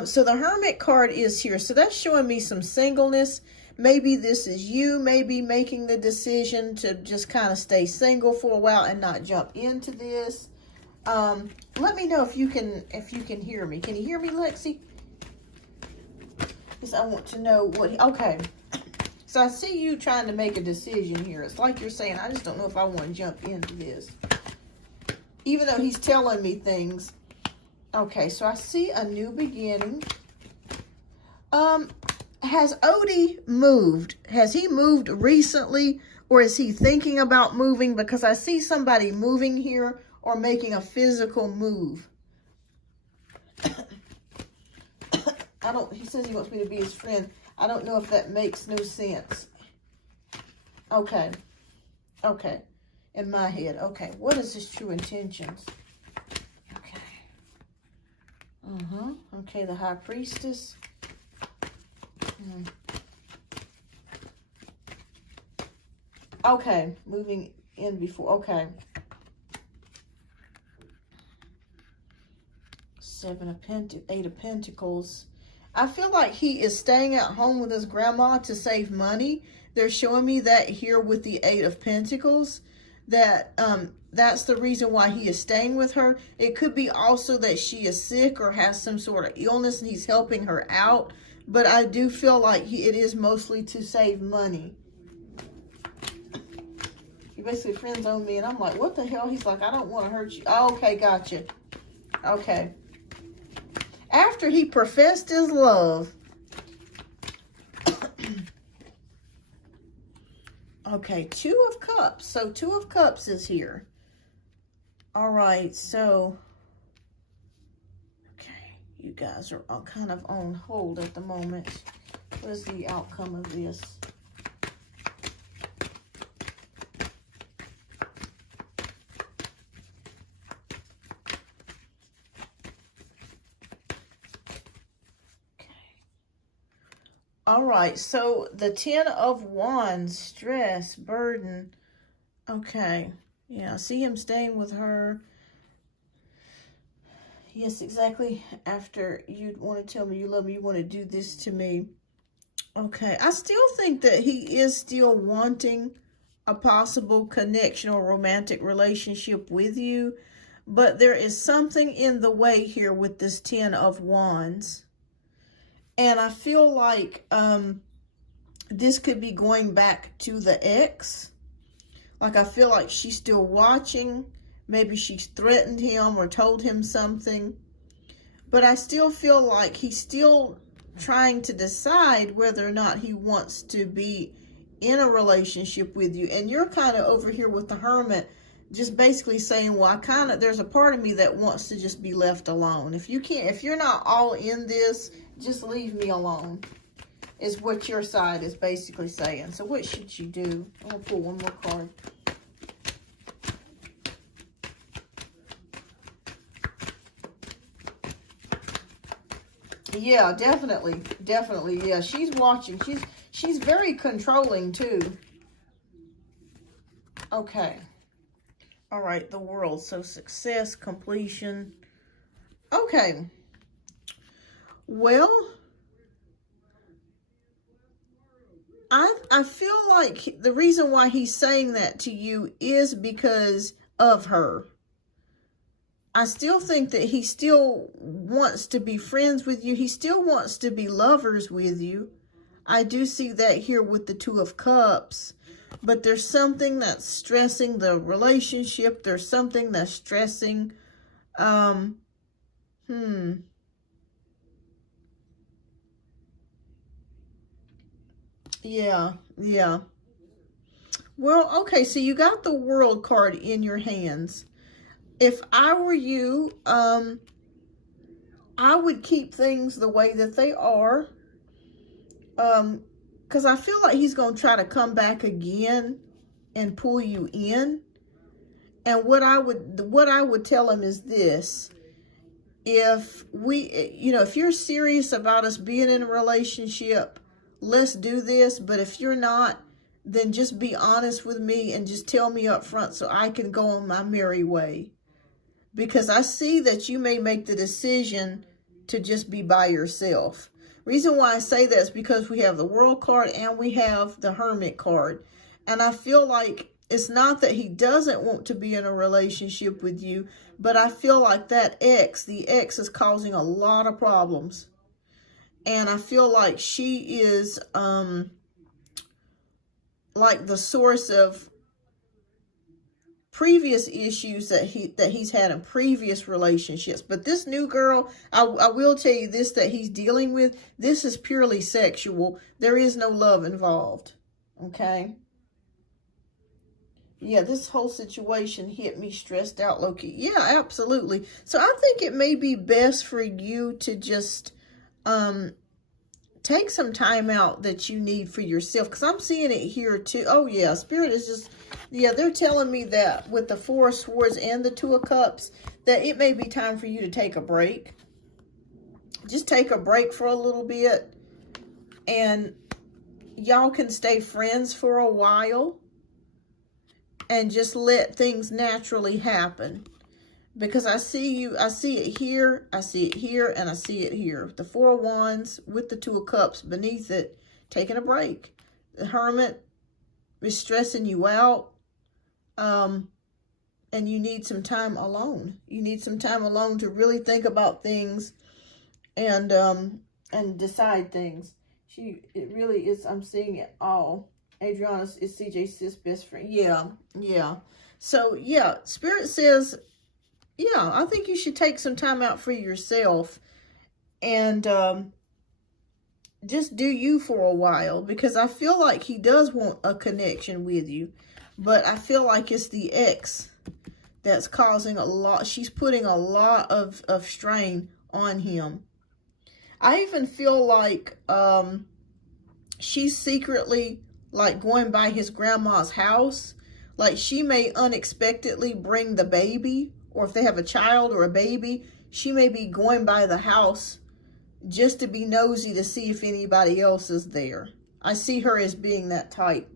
So the Hermit card is here, so that's showing me some singleness. Maybe this is you, maybe making the decision to just kind of stay single for a while and not jump into this. Let me know if you can hear me. Can you hear me, Lexi? Because I want to know what. Okay. So I see you trying to make a decision here. It's like you're saying, I just don't know if I want to jump into this. Even though he's telling me things. Okay, so I see a new beginning. Has Odie moved? Has he moved recently? Or is he thinking about moving? Because I see somebody moving here or making a physical move. He says he wants me to be his friend. I don't know if that makes no sense. Okay. Okay. In my head. Okay. What is his true intentions? Okay. Okay, the High Priestess. Okay. Moving in before. Okay. Eight of Pentacles. I feel like he is staying at home with his grandma to save money. They're showing me that here with the Eight of Pentacles, that that's the reason why he is staying with her. It could be also that she is sick or has some sort of illness and he's helping her out. But I do feel like it is mostly to save money. He basically friends on me and I'm like, what the hell? He's like, I don't want to hurt you. Oh, okay, gotcha. Okay. After he professed his love. Okay, Two of Cups. So Two of Cups is here. All right, so. Okay, you guys are all kind of on hold at the moment. What is the outcome of this? All right, so the Ten of Wands, stress, burden. Okay, yeah, I see him staying with her. Yes, exactly. After you want to tell me you love me, you want to do this to me. Okay, I still think that he is still wanting a possible connection or romantic relationship with you. But there is something in the way here with this Ten of Wands. And I feel like this could be going back to the ex. Like I feel like she's still watching. Maybe she's threatened him or told him something. But I still feel like he's still trying to decide whether or not he wants to be in a relationship with you. And you're kind of over here with the Hermit, just basically saying, well, there's a part of me that wants to just be left alone. If you're not all in this, just leave me alone, is what your side is basically saying. So what should you do? I'm going to pull one more card. Yeah, definitely. Definitely, yeah. She's watching. She's very controlling, too. Okay. All right, the World. So success, completion. Okay. Well, I feel like the reason why he's saying that to you is because of her. I still think that he still wants to be friends with you. He still wants to be lovers with you. I do see that here with the Two of Cups. But there's something that's stressing the relationship. There's something that's stressing, Yeah, yeah. Well, okay, so you got the World card in your hands. If I were you, I would keep things the way that they are. Because I feel like he's going to try to come back again and pull you in. And what I would tell him is this: if if you're serious about us being in a relationship, let's do this. But if you're not, then just be honest with me and just tell me up front so I can go on my merry way. Because I see that you may make the decision to just be by yourself. Reason why I say that is because we have the World card and we have the Hermit card. And I feel like it's not that he doesn't want to be in a relationship with you, but I feel like the ex is causing a lot of problems. And I feel like she is like the source of previous issues that he's had in previous relationships. But this new girl, I will tell you this, that he's dealing with, this is purely sexual. There is no love involved. Okay? Yeah, this whole situation hit me stressed out, low-key. Yeah, absolutely. So I think it may be best for you to just take some time out that you need for yourself. Because I'm seeing it here too. Oh, yeah, Spirit is just, yeah, they're telling me that with the Four of Swords and the Two of Cups, that it may be time for you to take a break. Just take a break for a little bit. And y'all can stay friends for a while. And just let things naturally happen. Because I see it here, I see it here, and I see it here. The Four of Wands with the Two of Cups beneath it, taking a break. The Hermit is stressing you out. And you need some time alone. You need some time alone to really think about things and decide things. It really is, I'm seeing it all. Adriana is CJ's sis best friend. Yeah, yeah. So, yeah, Spirit says, yeah, I think you should take some time out for yourself and just do you for a while. Because I feel like he does want a connection with you. But I feel like it's the ex that's causing a lot. She's putting a lot of strain on him. I even feel like she's secretly like going by his grandma's house. Like she may unexpectedly bring the baby, or if they have a child or a baby, she may be going by the house just to be nosy to see if anybody else is there. I see her as being that type.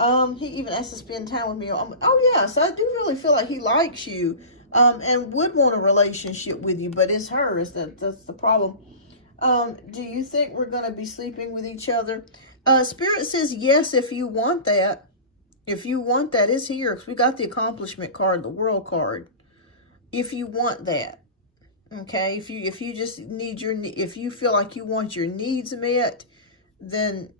He even asked to spend time with me. Oh yes, I do really feel like he likes you, and would want a relationship with you, but it's her, that's the problem. Do you think we're going to be sleeping with each other? Spirit says yes, if you want that. If you want that, it's here. Because we got the accomplishment card, the World card. If you want that. Okay? If you just need if you feel like you want your needs met, then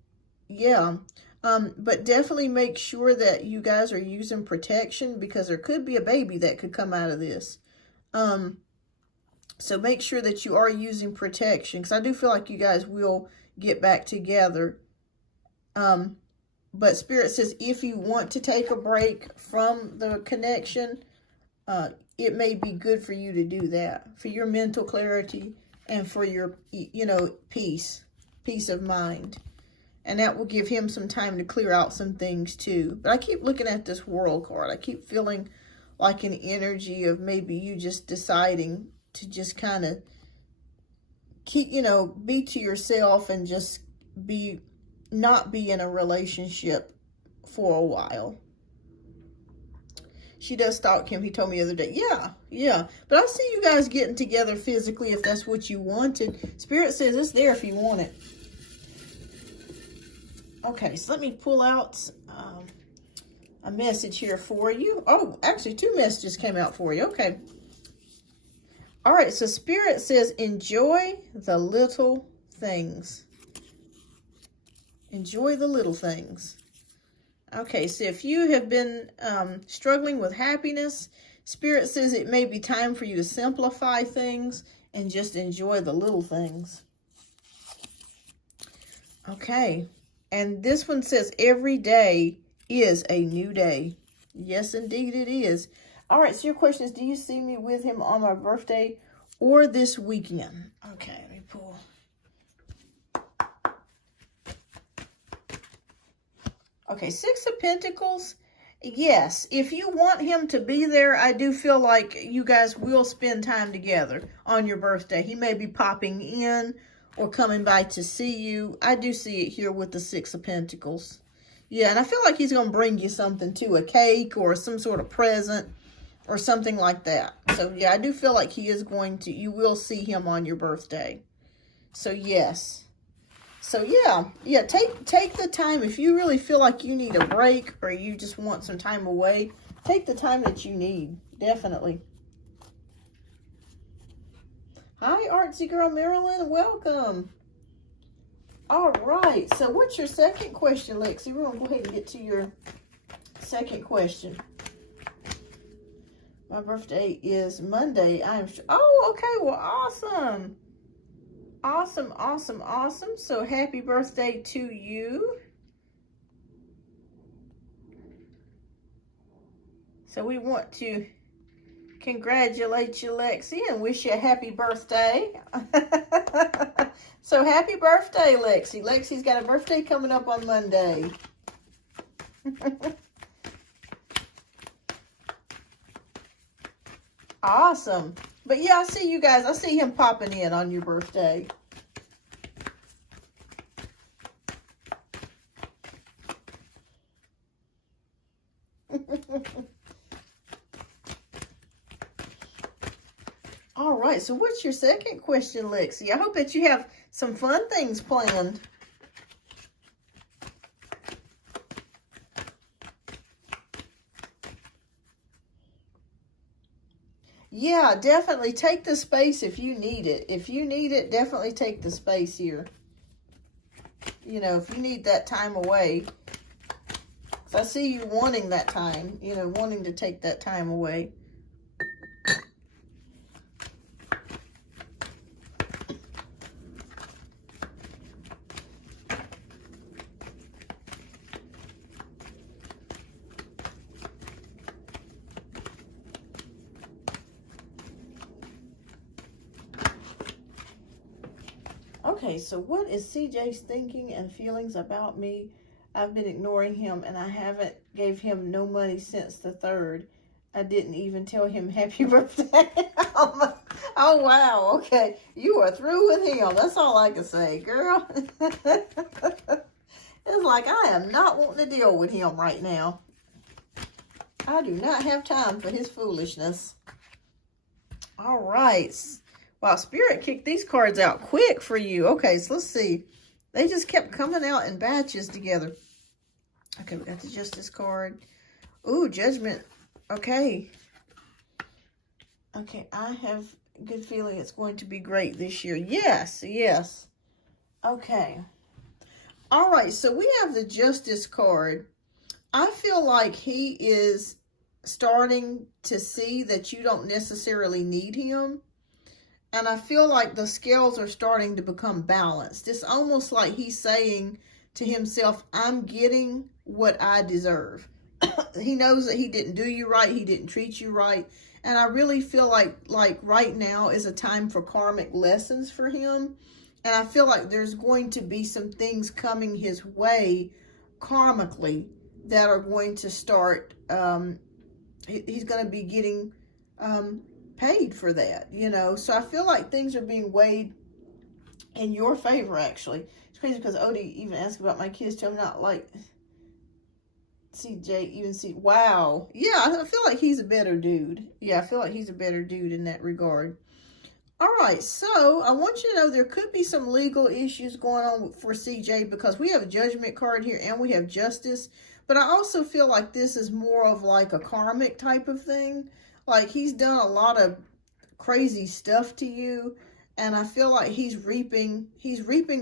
yeah. But definitely make sure that you guys are using protection, because there could be a baby that could come out of this. So make sure that you are using protection, because I do feel like you guys will get back together. But Spirit says if you want to take a break from the connection, it may be good for you to do that, for your mental clarity and for your, peace of mind. And that will give him some time to clear out some things too. But I keep looking at this World card. I keep feeling like an energy of maybe you just deciding to just kind of keep, be to yourself and just not be in a relationship for a while. She does stalk him. He told me the other day. Yeah. But I see you guys getting together physically if that's what you wanted. Spirit says it's there if you want it. Okay, so let me pull out a message here for you. Oh, actually, 2 messages came out for you. Okay. All right, so Spirit says enjoy the little things. Enjoy the little things. Okay, so if you have been struggling with happiness, Spirit says it may be time for you to simplify things and just enjoy the little things. Okay, And this one says every day is a new day. Yes, indeed it is. All right, so your question is, do you see me with him on my birthday or this weekend? Okay, let me pull. Okay, Six of Pentacles. Yes, if you want him to be there, I do feel like you guys will spend time together on your birthday. He may be popping in or coming by to see you. I do see it here with the Six of Pentacles. Yeah, and I feel like he's going to bring you something too, a cake or some sort of present or something like that. So, yeah, I do feel like he is going to, you will see him on your birthday. So, yes. So, yeah, take the time. If you really feel like you need a break or you just want some time away, take the time that you need, definitely. Hi, Artsy Girl Marilyn, welcome. All right, so what's your second question, Lexi? We're going to go ahead and get to your second question. My birthday is Monday. Oh, okay, well, awesome. Awesome, awesome, awesome. So happy birthday to you. So we want to congratulate you, Lexi, and wish you a happy birthday. So happy birthday, Lexi. Lexi's got a birthday coming up on Monday. Awesome. But yeah, I see you guys. I see him popping in on your birthday. All right, so what's your second question, Lexi? I hope that you have some fun things planned. Yeah, definitely take the space if you need it. If you need it, definitely take the space here. You know, if you need that time away. I see you wanting that time, you know, wanting to take that time away. Okay, so what is CJ's thinking and feelings about me? I've been ignoring him and I haven't gave him no money since the 3rd. I didn't even tell him happy birthday. Oh, wow. Okay. You are through with him. That's all I can say, girl. It's like I am not wanting to deal with him right now. I do not have time for his foolishness. All right. Wow, Spirit kicked these cards out quick for you. Okay, so let's see. They just kept coming out in batches together. Okay, we got the Justice card. Ooh, Judgment. Okay. Okay, I have a good feeling it's going to be great this year. Yes, yes. Okay. All right, so we have the Justice card. I feel like he is starting to see that you don't necessarily need him. And I feel like the scales are starting to become balanced. It's almost like he's saying to himself, I'm getting what I deserve. He knows that he didn't do you right. He didn't treat you right. And I really feel like right now is a time for karmic lessons for him. And I feel like there's going to be some things coming his way karmically that are going to start, he's going to be getting paid for that, you know. So I feel like things are being weighed in your favor, actually. It's crazy because Odie even asked about my kids, tell me not like CJ even see. Wow. Yeah, I feel like he's a better dude. Yeah, I feel like he's a better dude in that regard. All right, so I want you to know there could be some legal issues going on for CJ because we have a Judgment card here and we have Justice. But I also feel like this is more of like a karmic type of thing. Like he's done a lot of crazy stuff to you. And I feel like he's reaping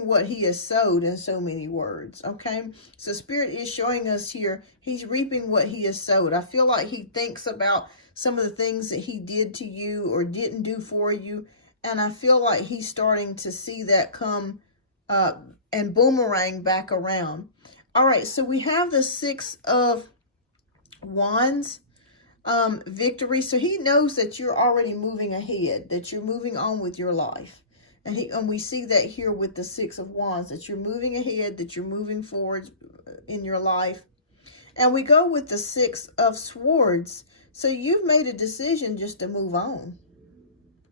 what he has sowed, in so many words, okay? So Spirit is showing us here, he's reaping what he has sowed. I feel like he thinks about some of the things that he did to you or didn't do for you. And I feel like he's starting to see that come and boomerang back around. All right, so we have the Six of Wands, victory. So he knows that you're already moving ahead, that you're moving on with your life. And we see that here with the Six of Wands, that you're moving ahead, that you're moving forward in your life. And we go with the Six of Swords. So you've made a decision just to move on.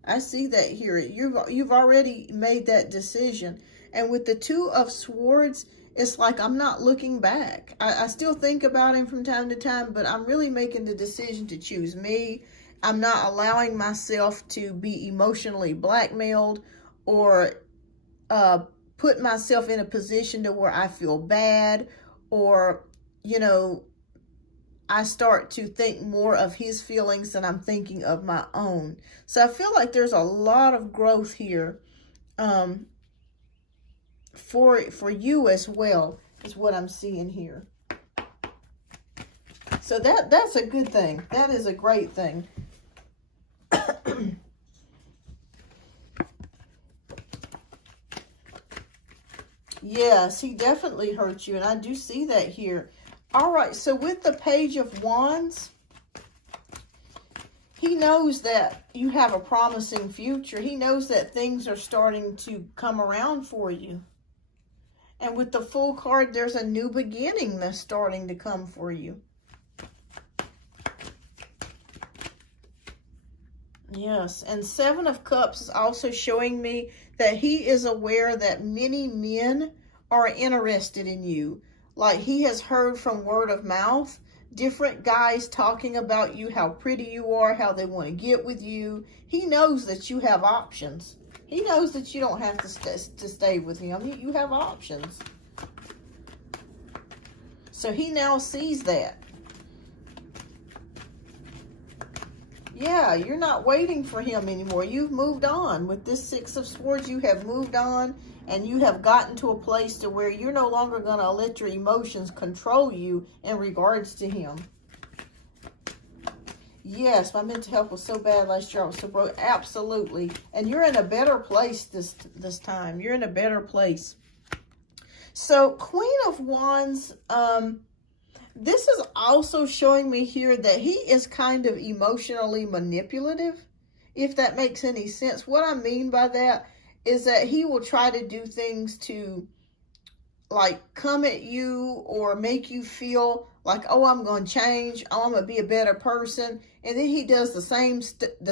I see that here. You've already made that decision. And with the Two of Swords, it's like I'm not looking back. I still think about him from time to time, but I'm really making the decision to choose me. I'm not allowing myself to be emotionally blackmailed or put myself in a position to where I feel bad, or, you know, I start to think more of his feelings than I'm thinking of my own. So I feel like there's a lot of growth here for you as well, is what I'm seeing here. So that's a good thing. That is a great thing. Yes, he definitely hurt you, and I do see that here. All right, so with the Page of Wands, he knows that you have a promising future. He knows that things are starting to come around for you. And with the Fool card, there's a new beginning that's starting to come for you. Yes, and Seven of Cups is also showing me that he is aware that many men are interested in you. Like, he has heard from word of mouth, different guys talking about you, how pretty you are, how they want to get with you. He knows that you have options. He knows that you don't have to stay with him. You have options. So he now sees that. Yeah, you're not waiting for him anymore. You've moved on. With this Six of Swords, you have moved on, and you have gotten to a place to where you're no longer going to let your emotions control you in regards to him. Yes, my mental health was so bad last year. I was so broke. Absolutely. And you're in a better place this time. You're in a better place. So, Queen of Wands, this is also showing me here that he is kind of emotionally manipulative, if that makes any sense. What I mean by that is that he will try to do things to, like, come at you or make you feel like, oh, I'm going to change. Oh, I'm going to be a better person. And then he does the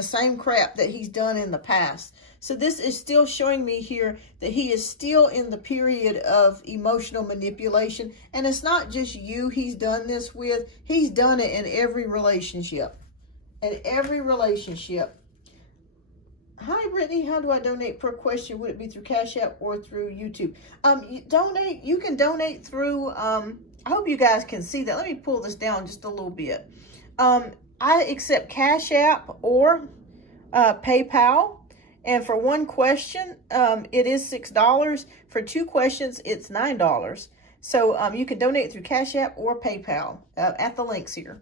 same crap that he's done in the past. So this is still showing me here that he is still in the period of emotional manipulation. And it's not just you he's done this with. He's done it in every relationship. In every relationship. Hi, Brittany. How do I donate per question? Would it be through Cash App or through YouTube? You can donate through, I hope you guys can see that. Let me pull this down just a little bit. I accept Cash App or PayPal. And for one question, it is $6. For two questions, it's $9. So you can donate through Cash App or PayPal at the links here.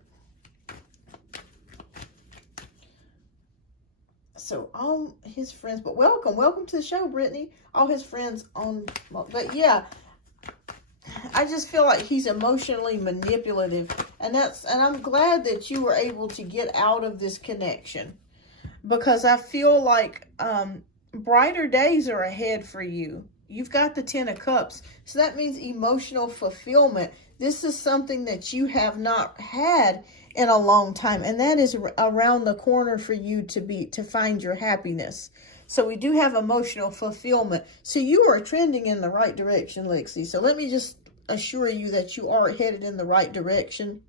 So all his friends, but welcome to the show, Brittany. All his friends on, but yeah, I just feel like he's emotionally manipulative, and I'm glad that you were able to get out of this connection, because I feel like brighter days are ahead for you. You've got the Ten of Cups, so that means emotional fulfillment. This is something that you have not had in a long time, and that is around the corner for you to find your happiness. So we do have emotional fulfillment. So you are trending in the right direction, Lexi. So let me just assure you that you are headed in the right direction.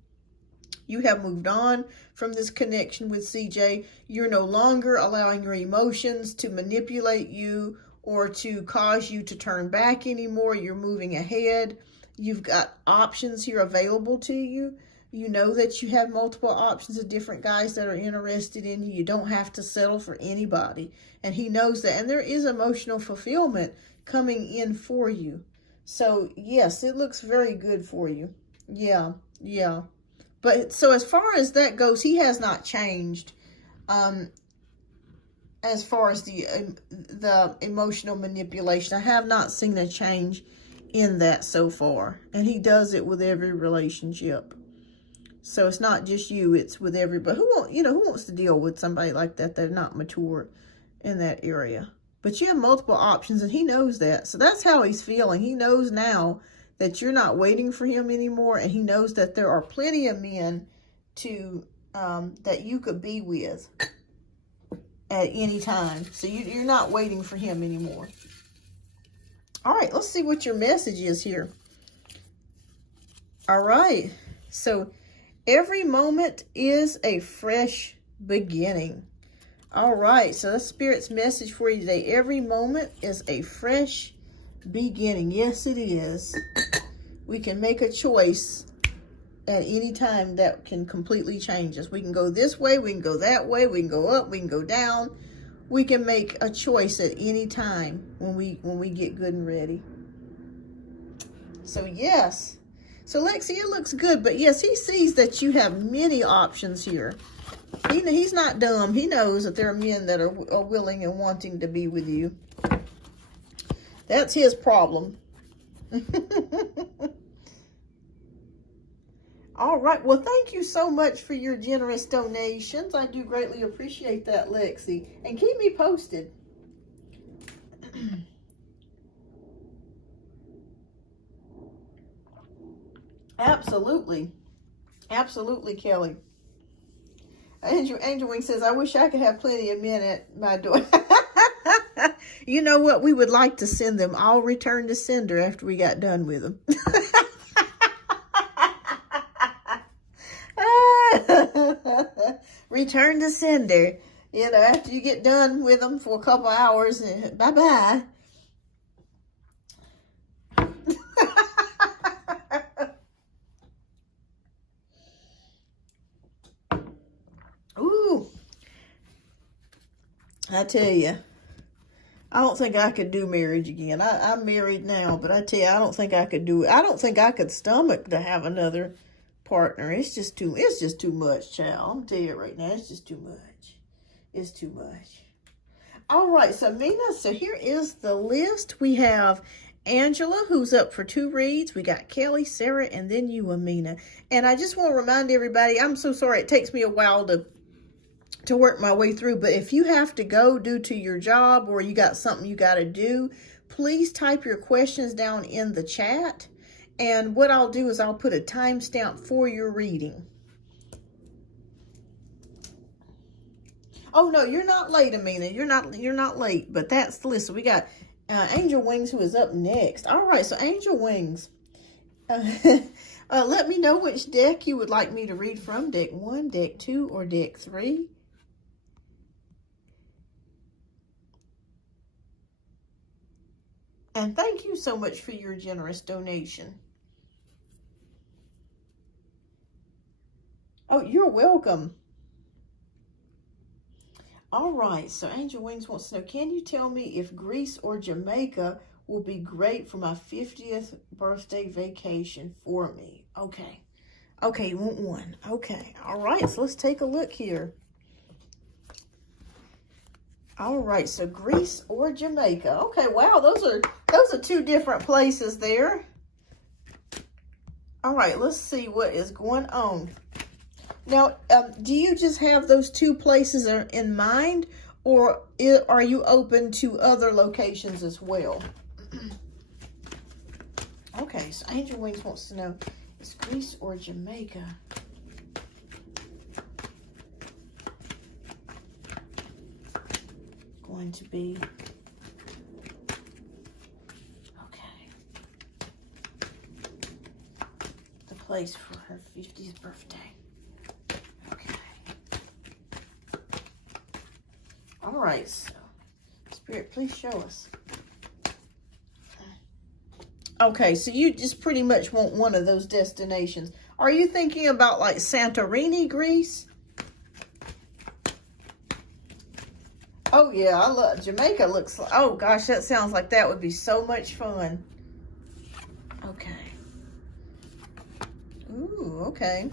You have moved on from this connection with CJ. You're no longer allowing your emotions to manipulate you or to cause you to turn back anymore. You're moving ahead. You've got options here available to you. You know that you have multiple options of different guys that are interested in you. You don't have to settle for anybody. And he knows that. And there is emotional fulfillment coming in for you. So, yes, it looks very good for you. Yeah. But so as far as that goes, he has not changed. as far as the emotional manipulation. I have not seen a change in that so far. And he does it with every relationship. So it's not just you, it's with everybody. Who wants to deal with somebody like that? They're not mature in that area. But you have multiple options, and he knows that. So that's how he's feeling. He knows now that you're not waiting for him anymore, and he knows that there are plenty of men to that you could be with at any time. So you're not waiting for him anymore. All right, let's see what your message is here. All right, so every moment is a fresh beginning. All right, so that's Spirit's message for you today. Every moment is a fresh beginning. Yes, it is. We can make a choice at any time that can completely change us. We can go this way, we can go that way, we can go up, we can go down. We can make a choice at any time when we get good and ready. So yes. So Lexi, it looks good, but yes, he sees that you have many options here. He's not dumb. He knows that there are men that are willing and wanting to be with you. That's his problem. All right. Well, thank you so much for your generous donations. I do greatly appreciate that, Lexi. And keep me posted. Absolutely. Absolutely, Kelly. Angel Wing says, I wish I could have plenty of men at my door. You know what? We would like to send them all return to sender after we got done with them. Return to sender. You know, after you get done with them for a couple hours, bye-bye. Ooh. I tell you, I don't think I could do marriage again. I'm married now, but I tell you, I don't think I could do it. I don't think I could stomach to have another partner. It's just too much, child. I'm telling you right now, it's just too much. It's too much. All right, so Mina, so here is the list. We have Angela, who's up for 2 reads. We got Kelly, Sarah, and then you, Amina. And I just want to remind everybody, I'm so sorry it takes me a while to work my way through, but if you have to go due to your job or you got something you got to do, please type your questions down in the chat. And what I'll do is I'll put a timestamp for your reading. Oh no, you're not late, Amina. You're not late, but that's the list. So we got Angel Wings, who is up next. All right, so Angel Wings. Let me know which deck you would like me to read from. Deck 1, deck 2, or deck 3. And thank you so much for your generous donation. Oh, you're welcome. All right, so Angel Wings wants to know, can you tell me if Greece or Jamaica will be great for my 50th birthday vacation for me? Okay. Okay, you want one. Okay. All right, so let's take a look here. All right, so Greece or Jamaica. Okay, wow, those are 2 different places there. All right, let's see what is going on. Now, do you just have those 2 places in mind, or are you open to other locations as well? Okay, so Angel Wings wants to know, is Greece or Jamaica? Going to be the place for her 50th birthday. Okay. All right, so Spirit, please show us. Okay, so you just pretty much want one of those destinations. Are you thinking about like Santorini, Greece? Oh yeah, I love Jamaica. Looks like, oh gosh, that sounds like that would be so much fun. Okay. Ooh, okay.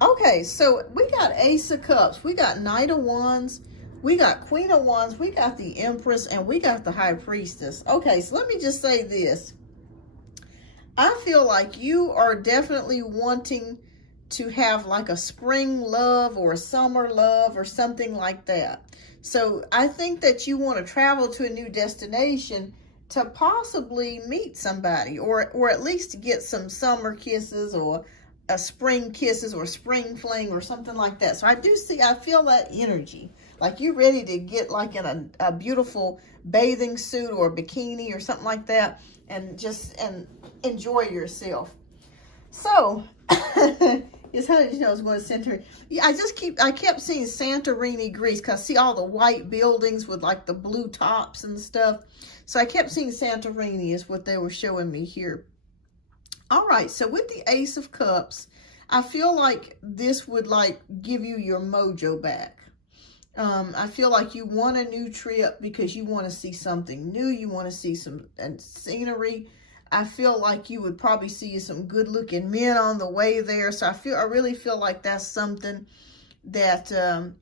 Okay, so we got Ace of Cups, we got Knight of Wands, we got Queen of Wands, we got the Empress, and we got the High Priestess. Okay, so let me just say this. I feel like you are definitely wanting to have like a spring love or a summer love or something like that. So I think that you want to travel to a new destination to possibly meet somebody, or at least get some summer kisses or a spring kisses or spring fling or something like that. So I feel that energy. Like you're ready to get like in a beautiful bathing suit or a bikini or something like that and enjoy yourself. So, it's how did you know I was going to Santorini? Yeah, I kept seeing Santorini, Greece, because I see all the white buildings with like the blue tops and stuff. So I kept seeing Santorini is what they were showing me here. All right, so with the Ace of Cups, I feel like this would like give you your mojo back. I feel like you want a new trip because you want to see something new. You want to see some scenery. I feel like you would probably see some good looking men on the way there. So I really feel like that's something that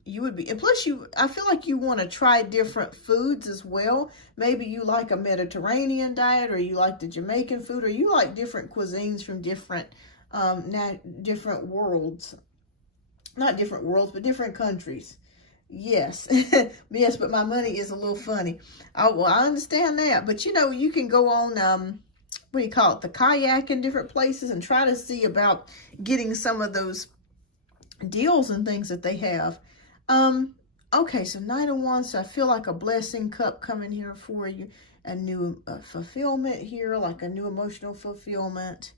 you would be. And plus I feel like you want to try different foods as well. Maybe you like a Mediterranean diet, or you like the Jamaican food, or you like different cuisines from different worlds. Not different worlds, but different countries. Yes. Yes, but my money is a little funny. I understand that. But you know, you can go on what do you call it, the kayak in different places and try to see about getting some of those deals and things that they have. Okay, so Knight of Wands, so I feel like a blessing cup coming here for you. A new fulfillment here, like a new emotional fulfillment.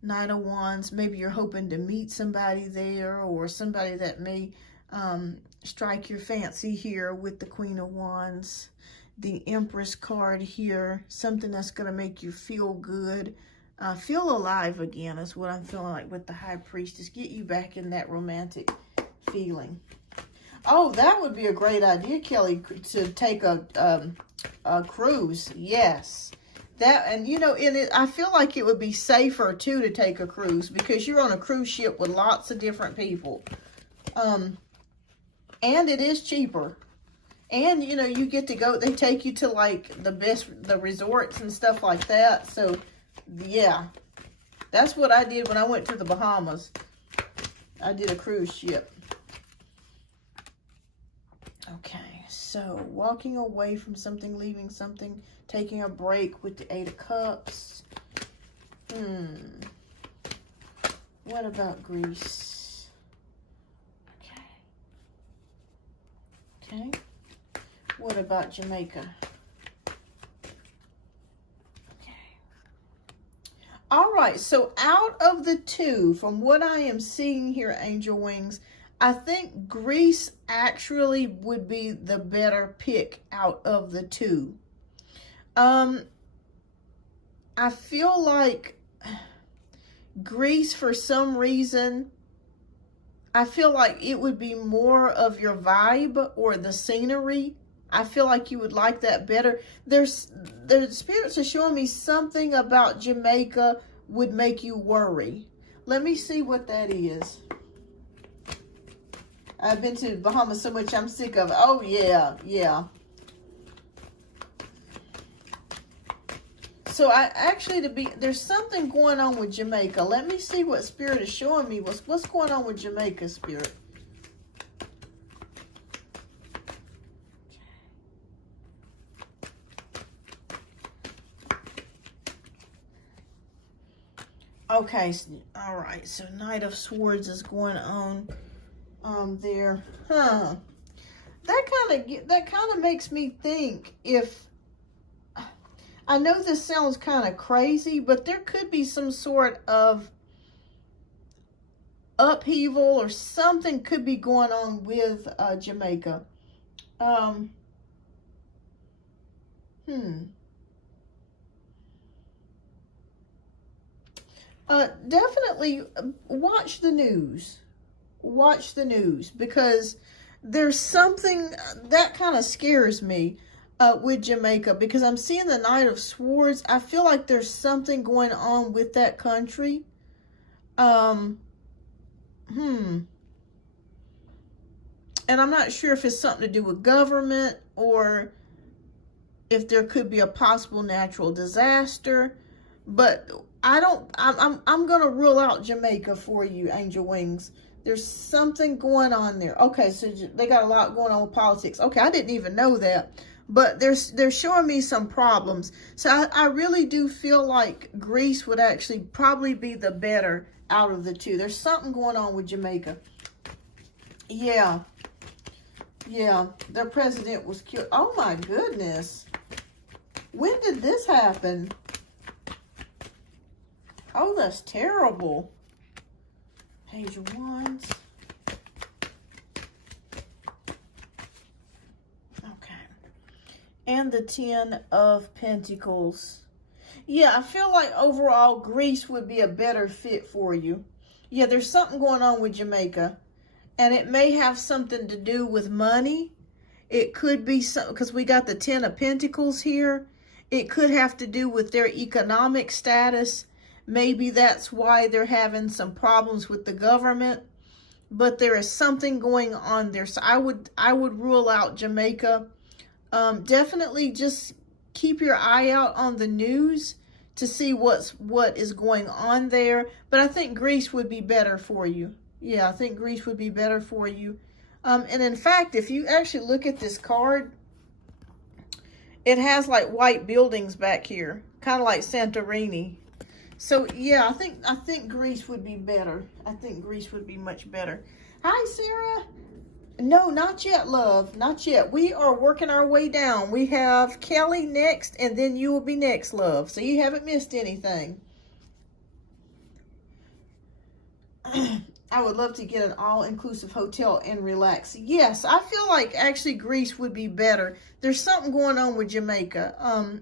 Knight of Wands, maybe you're hoping to meet somebody there, or somebody that may strike your fancy here with the Queen of Wands. The Empress card here, something that's going to make you feel good. Feel alive again is what I'm feeling like with the High Priestess. Get you back in that romantic feeling. Oh, that would be a great idea, Kelly, to take a cruise. Yes. That, and you know, I feel like it would be safer too to take a cruise because you're on a cruise ship with lots of different people. And it is cheaper. And, you know, you get to go, they take you to, like, the resorts and stuff like that. So, yeah. That's what I did when I went to the Bahamas. I did a cruise ship. Okay, so walking away from something, leaving something, taking a break with the Eight of Cups. What about Greece? Okay. What about Jamaica? Okay. All right, so out of the two, from what I am seeing here, Angel Wings, I think Greece actually would be the better pick out of the two. I feel like Greece, for some reason, I feel like it would be more of your vibe or the scenery. I feel like you would like that better. The spirits are showing me something about Jamaica would make you worry. Let me see what that is. I've been to Bahamas so much I'm sick of it. Oh, yeah, yeah. So there's something going on with Jamaica. Let me see what Spirit is showing me. What's going on with Jamaica, Spirit? Okay, all right. So Knight of Swords is going on there. Huh. That kind of makes me think, if I know this sounds kind of crazy, but there could be some sort of upheaval or something could be going on with Jamaica. Definitely watch the news. Watch the news, because there's something that kind of scares me with Jamaica, because I'm seeing the Knight of Swords. I feel like there's something going on with that country. And I'm not sure if it's something to do with government or if there could be a possible natural disaster, but I'm going to rule out Jamaica for you, Angel Wings. There's something going on there. Okay, so they got a lot going on with politics. Okay, I didn't even know that. But they're showing me some problems. So I really do feel like Greece would actually probably be the better out of the two. There's something going on with Jamaica. Yeah. Yeah, their president was killed. Oh my goodness. When did this happen? Oh, that's terrible. Page of Wands. And the 10 of Pentacles. Yeah, I feel like overall Greece would be a better fit for you. Yeah, there's something going on with Jamaica. And it may have something to do with money. It could be some, because we got the 10 of Pentacles here. It could have to do with their economic status. Maybe that's why they're having some problems with the government. But there is something going on there. So I would rule out Jamaica. Definitely just keep your eye out on the news to see what is going on there. But I think Greece would be better for you. Yeah, I think Greece would be better for you. And in fact, if you actually look at this card, it has like white buildings back here, kind of like Santorini. So yeah, I think Greece would be better. I think Greece would be much better. Hi, Sarah. No, not yet, love. Not yet. We are working our way down. We have Kelly next, and then you will be next, love. So you haven't missed anything. I would love to get an all-inclusive hotel and relax. Yes, I feel like actually Greece would be better. There's something going on with Jamaica.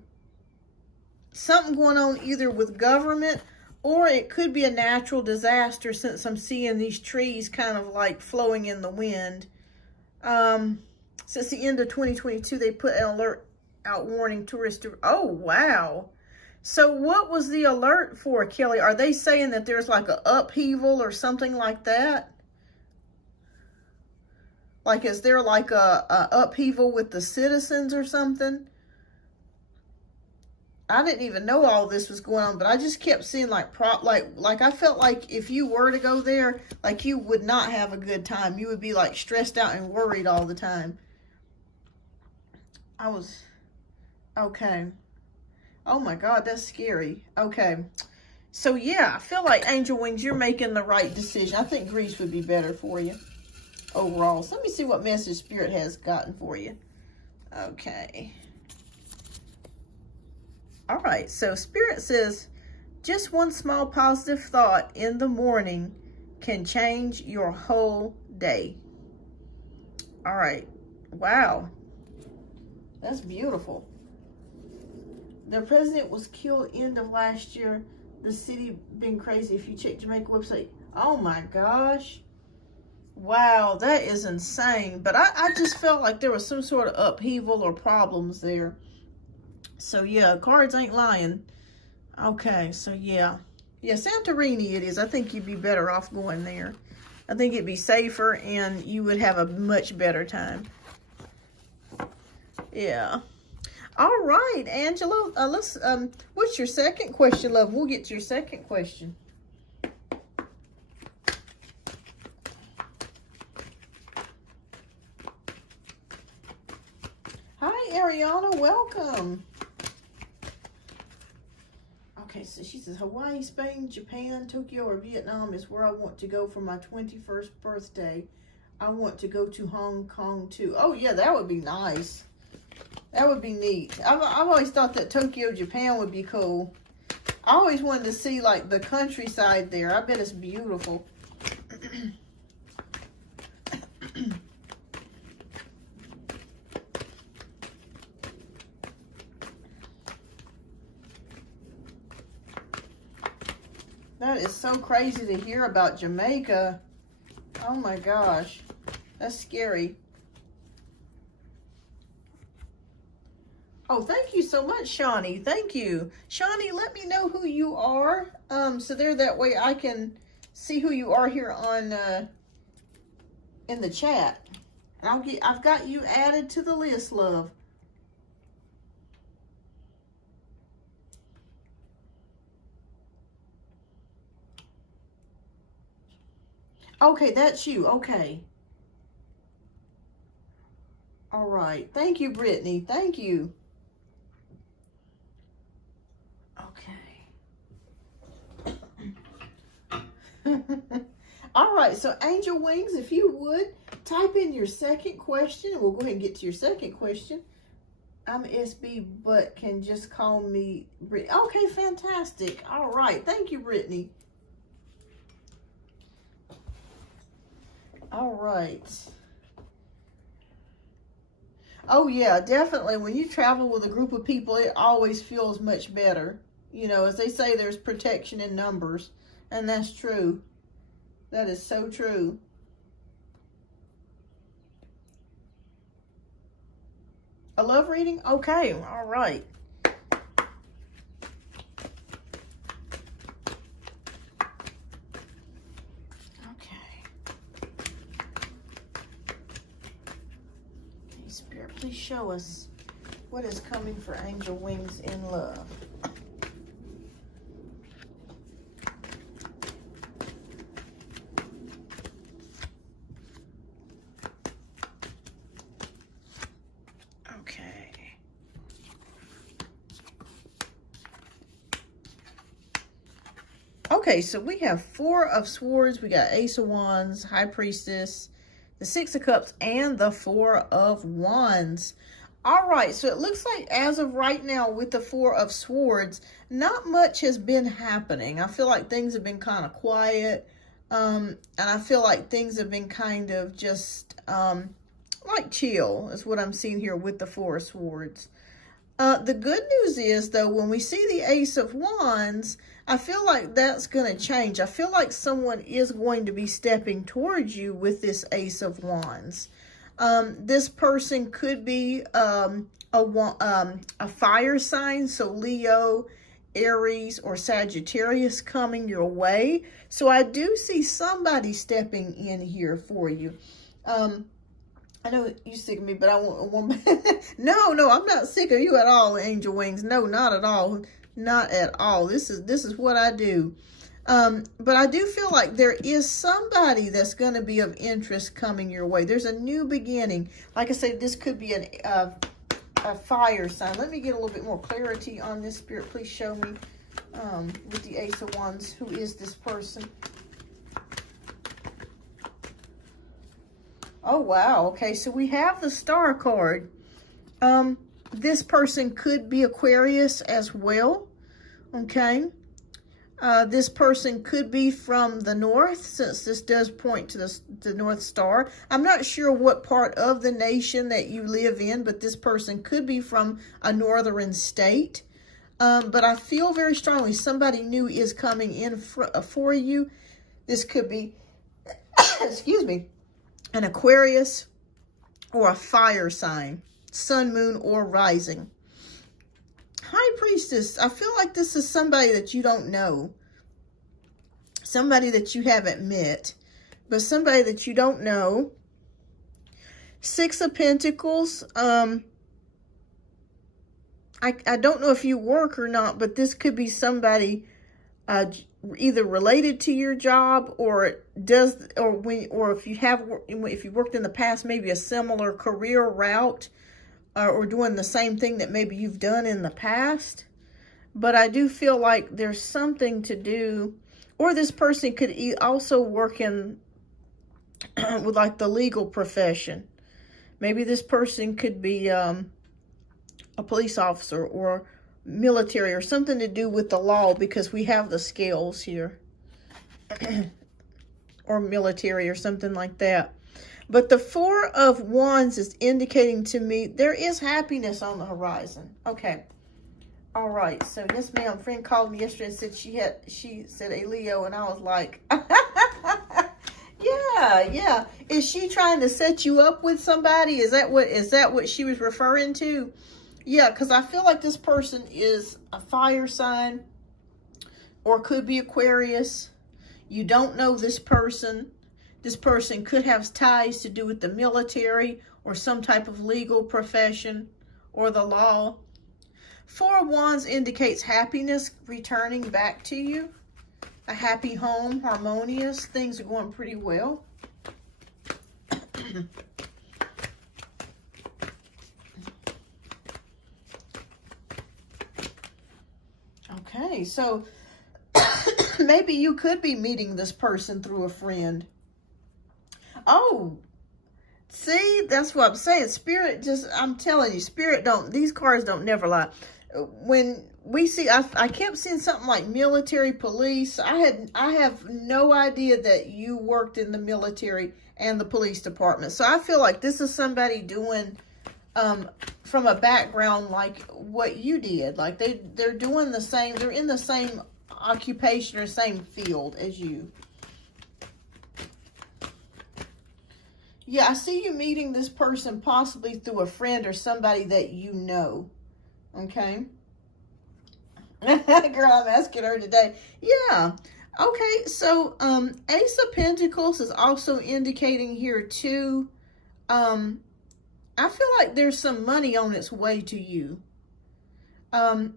Something going on either with government, or it could be a natural disaster, since I'm seeing these trees kind of like flowing in the wind. Since the end of 2022, they put an alert out warning tourists. Oh, wow. So what was the alert for, Kelly? Are they saying that there's like an upheaval or something like that? Like, is there like a upheaval with the citizens or something? I didn't even know all this was going on, but I just kept seeing like I felt like if you were to go there, like you would not have a good time. You would be like stressed out and worried all the time. Okay. Oh my God, that's scary. Okay. So yeah, I feel like Angel Wings, you're making the right decision. I think Greece would be better for you overall. So let me see what message Spirit has gotten for you. Okay. All right, so Spirit says, just one small positive thought in the morning can change your whole day. All right, wow, that's beautiful. The president was killed end of last year. The city been crazy. If you check Jamaica website, oh my gosh. Wow, that is insane. But I just felt like there was some sort of upheaval or problems there. So yeah, cards ain't lying. Okay, so yeah. Yeah, Santorini it is. I think you'd be better off going there. I think it'd be safer and you would have a much better time. Yeah. All right, Angela. What's your second question, love? We'll get to your second question. Hi, Ariana. Welcome. Okay, so she says, Hawaii, Spain, Japan, Tokyo, or Vietnam is where I want to go for my 21st birthday. I want to go to Hong Kong, too. Oh, yeah, that would be nice. That would be neat. I've always thought that Tokyo, Japan would be cool. I always wanted to see, like, the countryside there. I bet it's beautiful. That is so crazy to hear about Jamaica. Oh my gosh. That's scary. Oh, thank you so much, Shawnee. Thank you. Shawnee, let me know who you are. So there, that way I can see who you are here on in the chat. I've got you added to the list, love. Okay, that's you. Okay. All right. Thank you, Brittany. Thank you. Okay. All right. So, Angel Wings, if you would, type in your second question. We'll go ahead and get to your second question. I'm SB, but can just call me Brittany. Okay, fantastic. All right. Thank you, Brittany. All right. Oh, yeah, definitely. When you travel with a group of people, it always feels much better. You know, as they say, there's protection in numbers. And that's true. That is so true. A love reading? Okay, all right. Spirit, please show us what is coming for Angel Wings in love. Okay. Okay, so we have Four of Swords, we got Ace of Wands, High Priestess, the Six of Cups, and the Four of Wands. All right, so it looks like as of right now with the Four of Swords, not much has been happening. I feel like things have been kind of quiet, and I feel like things have been kind of just like chill is what I'm seeing here with the Four of Swords. The good news is, though, when we see the Ace of Wands, I feel like that's going to change. I feel like someone is going to be stepping towards you with this Ace of Wands. This person could be a fire sign, so Leo, Aries, or Sagittarius coming your way. So I do see somebody stepping in here for you. I know you're sick of me, but I want a woman. No, I'm not sick of you at all, Angel Wings. No, not at all. Not at all. This is what I do. But I do feel like there is somebody that's going to be of interest coming your way. There's a new beginning. Like I said, this could be a fire sign. Let me get a little bit more clarity on this, Spirit. Please show me with the Ace of Wands, who is this person? Oh, wow. Okay, so we have the Star card. This person could be Aquarius as well. Okay. This person could be from the north, since this does point to the North Star. I'm not sure what part of the nation that you live in, but this person could be from a northern state. But I feel very strongly somebody new is coming in for you. This could be, excuse me, an Aquarius or a fire sign, sun, moon, or rising. High Priestess, I feel like this is somebody that you don't know. Somebody that you haven't met, but somebody that you don't know. Six of Pentacles, I don't know if you work or not, but this could be somebody either related to your job, or if you worked in the past, maybe a similar career route, or doing the same thing that maybe you've done in the past. But I do feel like there's something to do, or this person could also work in with like the legal profession. Maybe this person could be a police officer or military, or something to do with the law, because we have the scales here. Or military or something like that. But the Four of Wands is indicating to me there is happiness on the horizon. Okay. All right. So yes, ma'am. A friend called me yesterday and said she said a Leo, and I was like, yeah. Is she trying to set you up with somebody? Is that what she was referring to? Yeah, because I feel like this person is a fire sign, or could be Aquarius. You don't know this person. This person could have ties to do with the military or some type of legal profession or the law. Four of Wands indicates happiness returning back to you. A happy home, harmonious. Things are going pretty well. Okay, so maybe you could be meeting this person through a friend. Oh, see, that's what I'm saying. Spirit just, I'm telling you, Spirit these cards don't never lie. When we see, I kept seeing something like military, police. I have no idea that you worked in the military and the police department. So I feel like this is somebody doing, from a background like what you did. Like they're doing the same, they're in the same occupation or same field as you. Yeah, I see you meeting this person possibly through a friend or somebody that you know. Okay. Girl, I'm asking her today. Yeah. Okay, so Ace of Pentacles is also indicating here too. I feel like there's some money on its way to you. I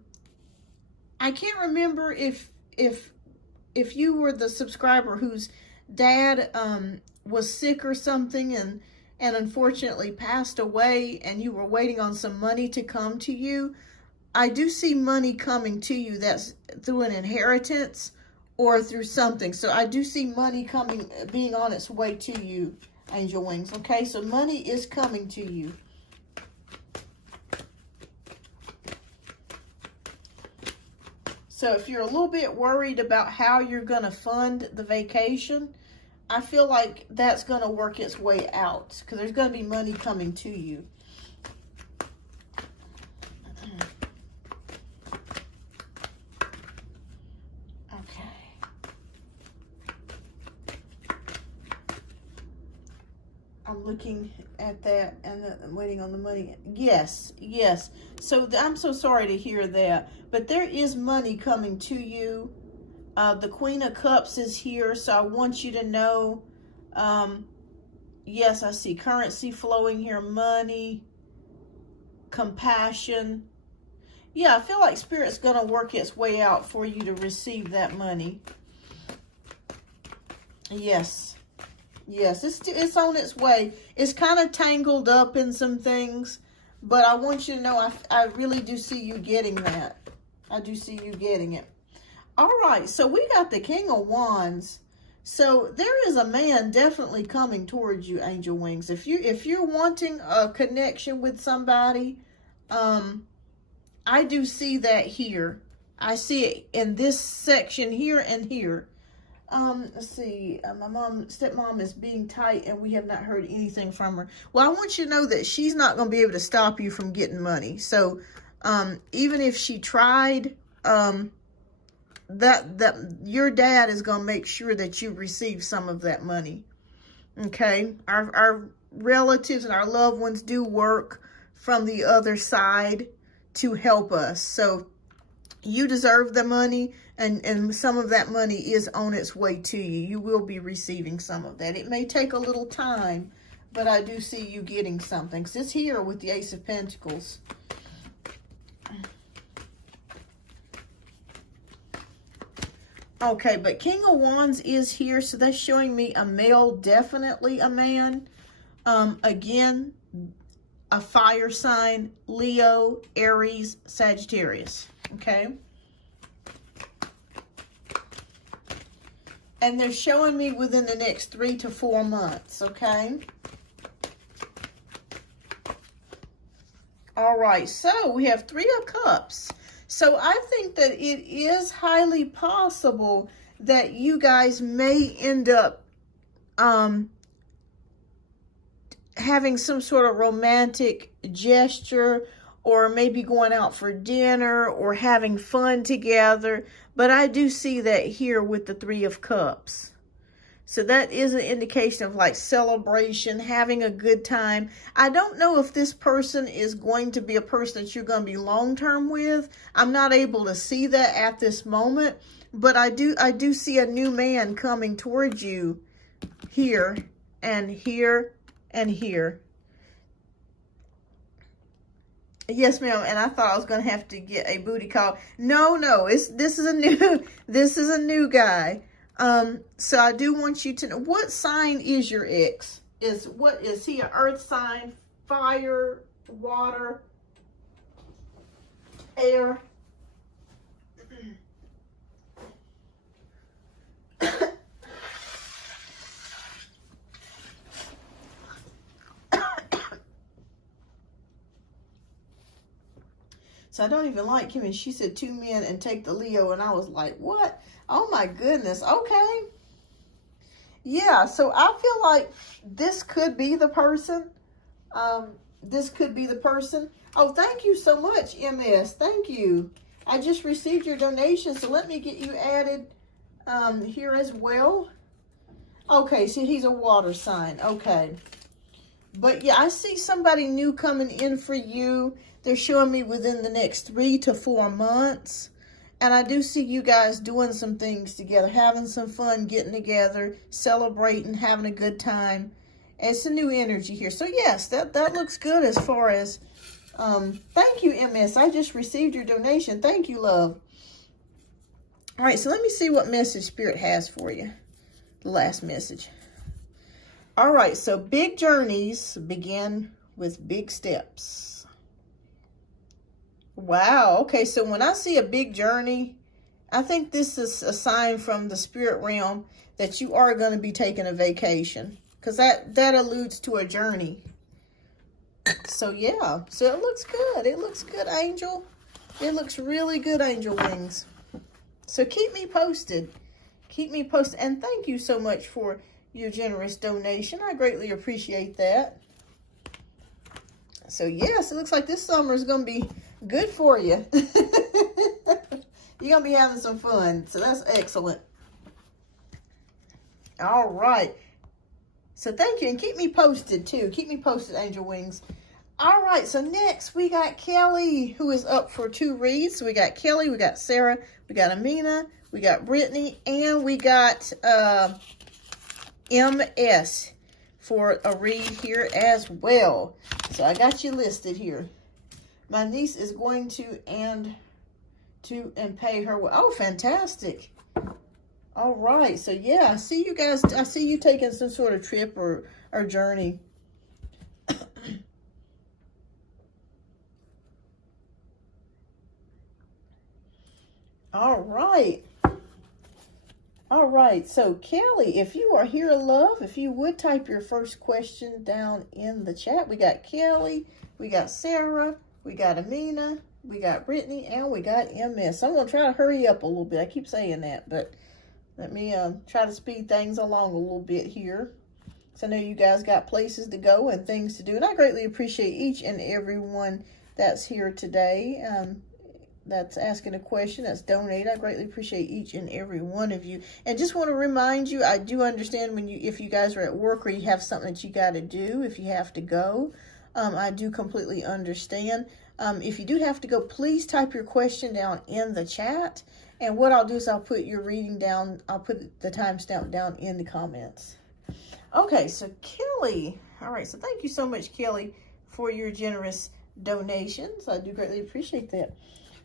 can't remember if you were the subscriber whose dad was sick or something and unfortunately passed away, and you were waiting on some money to come to you. I do see money coming to you that's through an inheritance or through something. So I do see money coming, being on its way to you, Angel Wings. Okay, so money is coming to you. So if you're a little bit worried about how you're going to fund the vacation, I feel like that's going to work its way out because there's going to be money coming to you. I'm looking at that and I'm waiting on the money. Yes, yes. So I'm so sorry to hear that. But there is money coming to you. The Queen of Cups is here. So I want you to know, yes, I see currency flowing here. Money, compassion. Yeah, I feel like Spirit's going to work its way out for you to receive that money. Yes. Yes, it's on its way. It's kind of tangled up in some things, but I want you to know I really do see you getting that. I do see you getting it. All right, so we got the King of Wands. So there is a man definitely coming towards you, Angel Wings. If you're wanting a connection with somebody, I do see that here. I see it in this section here and here. Let's see, my stepmom is being tight and we have not heard anything from her. Well, I want you to know that she's not going to be able to stop you from getting money. So, even if she tried, that your dad is going to make sure that you receive some of that money. Okay. Our relatives and our loved ones do work from the other side to help us. So you deserve the money. And some of that money is on its way to you. You will be receiving some of that. It may take a little time, but I do see you getting something. 'Cause it's here with the Ace of Pentacles. Okay, but King of Wands is here. So that's showing me a male, definitely a man. Again, a fire sign, Leo, Aries, Sagittarius. Okay. And they're showing me within the next 3 to 4 months, okay? All right, so we have 3 of Cups. So I think that it is highly possible that you guys may end up having some sort of romantic gesture, or maybe going out for dinner or having fun together. But I do see that here with the 3 of Cups. So that is an indication of like celebration, having a good time. I don't know if this person is going to be a person that you're going to be long-term with. I'm not able to see that at this moment, but I do see a new man coming towards you here and here and here. Yes, ma'am. And I thought I was going to have to get a booty call. No, this is a new guy. So I do want you to know, what sign is your ex? Is he an earth sign, fire, water, air? So I don't even like him. And she said 2 men and take the Leo. And I was like, what? Oh my goodness. Okay. Yeah. So I feel like this could be the person. This could be the person. Oh, thank you so much, MS. Thank you. I just received your donation. So let me get you added here as well. Okay. So he's a water sign. Okay. But yeah, I see somebody new coming in for you. They're showing me within the next 3 to 4 months. And I do see you guys doing some things together, having some fun, getting together, celebrating, having a good time. And it's a new energy here. So yes, that looks good as far as, thank you, MS. I just received your donation. Thank you, love. All right, so let me see what message Spirit has for you. The last message. All right, so big journeys begin with big steps. Wow. Okay. So when I see a big journey, I think this is a sign from the spirit realm that you are going to be taking a vacation, because that alludes to a journey. So yeah. So it looks good. It looks good, Angel. It looks really good, Angel Wings. So keep me posted. Keep me posted. And thank you so much for your generous donation. I greatly appreciate that. So yes, it looks like this summer is going to be good for you. You're going to be having some fun. So that's excellent. All right. So thank you. And keep me posted too. Keep me posted, Angel Wings. All right. So next we got Kelly, who is up for 2 reads. So we got Kelly, we got Sarah, we got Amina, we got Brittany, and we got MS for a read here as well. So I got you listed here. My niece is going to pay her. Oh, fantastic. All right. So yeah, I see you guys. I see you taking some sort of trip or journey. All right. All right. So Kelly, if you are here, love, if you would type your first question down in the chat. We got Kelly, we got Sarah, we got Amina, we got Brittany, and we got MS. So I'm going to try to hurry up a little bit. I keep saying that, but let me try to speed things along a little bit here. So I know you guys got places to go and things to do. And I greatly appreciate each and every one that's here today. That's asking a question, that's donating. I greatly appreciate each and every one of you. And just want to remind you, I do understand if you guys are at work or you have something that you got to do, if you have to go. I do completely understand. If you do have to go, please type your question down in the chat. And what I'll do is I'll put your reading down. I'll put the timestamp down in the comments. Okay, so Kelly. All right, so thank you so much, Kelly, for your generous donations. I do greatly appreciate that.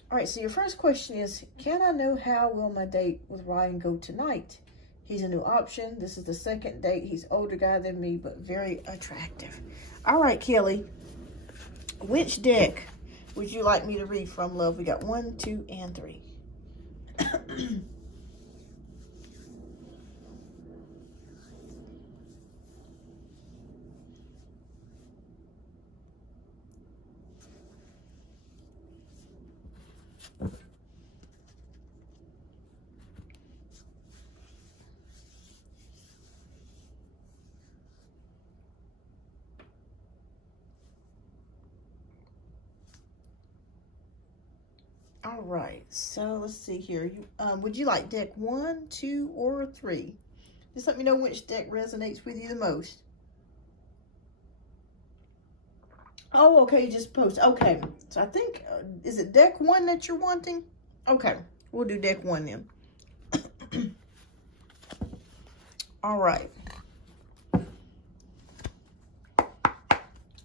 All right, so your first question is, can I know how will my date with Ryan go tonight? He's a new option. This is the second date. He's older guy than me, but very attractive. All right, Kelly, which deck would you like me to read from, love? We got 1, 2, and 3. All right, so let's see here. Would you like deck 1, 2, or 3? Just let me know which deck resonates with you the most. Oh, okay, just post. Okay, so I think, is it deck 1 that you're wanting? Okay, we'll do deck 1 then. All right.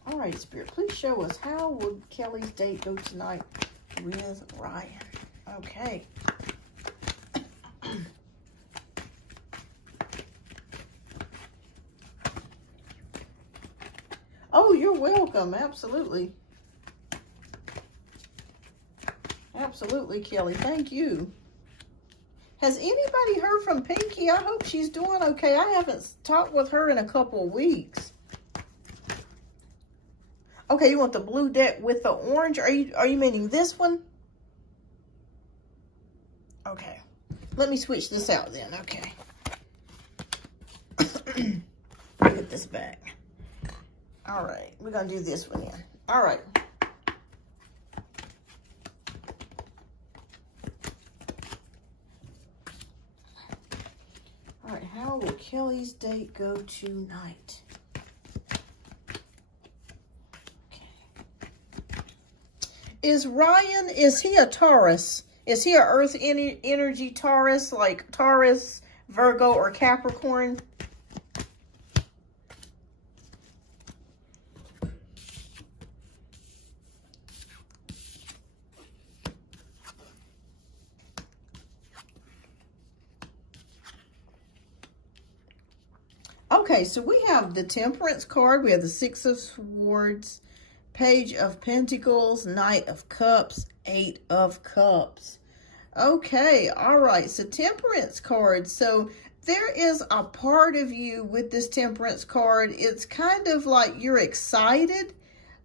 All right, Spirit, please show us, how would Kelly's date go tonight with Ryan? Okay. Oh, you're welcome. Absolutely. Absolutely, Kelly. Thank you. Has anybody heard from Pinky? I hope she's doing okay. I haven't talked with her in a couple of weeks. Okay, you want the blue deck with the orange? Are you meaning this one? Okay. Let me switch this out then. Okay. Put this back. All right, we're going to do this one then. All right. All right, how will Kelly's date go tonight? Okay. Is Ryan, is he a Taurus? Is he a Earth energy Taurus, like Taurus, Virgo, or Capricorn? Okay, so we have the Temperance card. We have the Six of Swords, Page of Pentacles, Knight of Cups, Eight of Cups. Okay, all right, so Temperance card. So there is a part of you with this Temperance card. It's kind of like you're excited,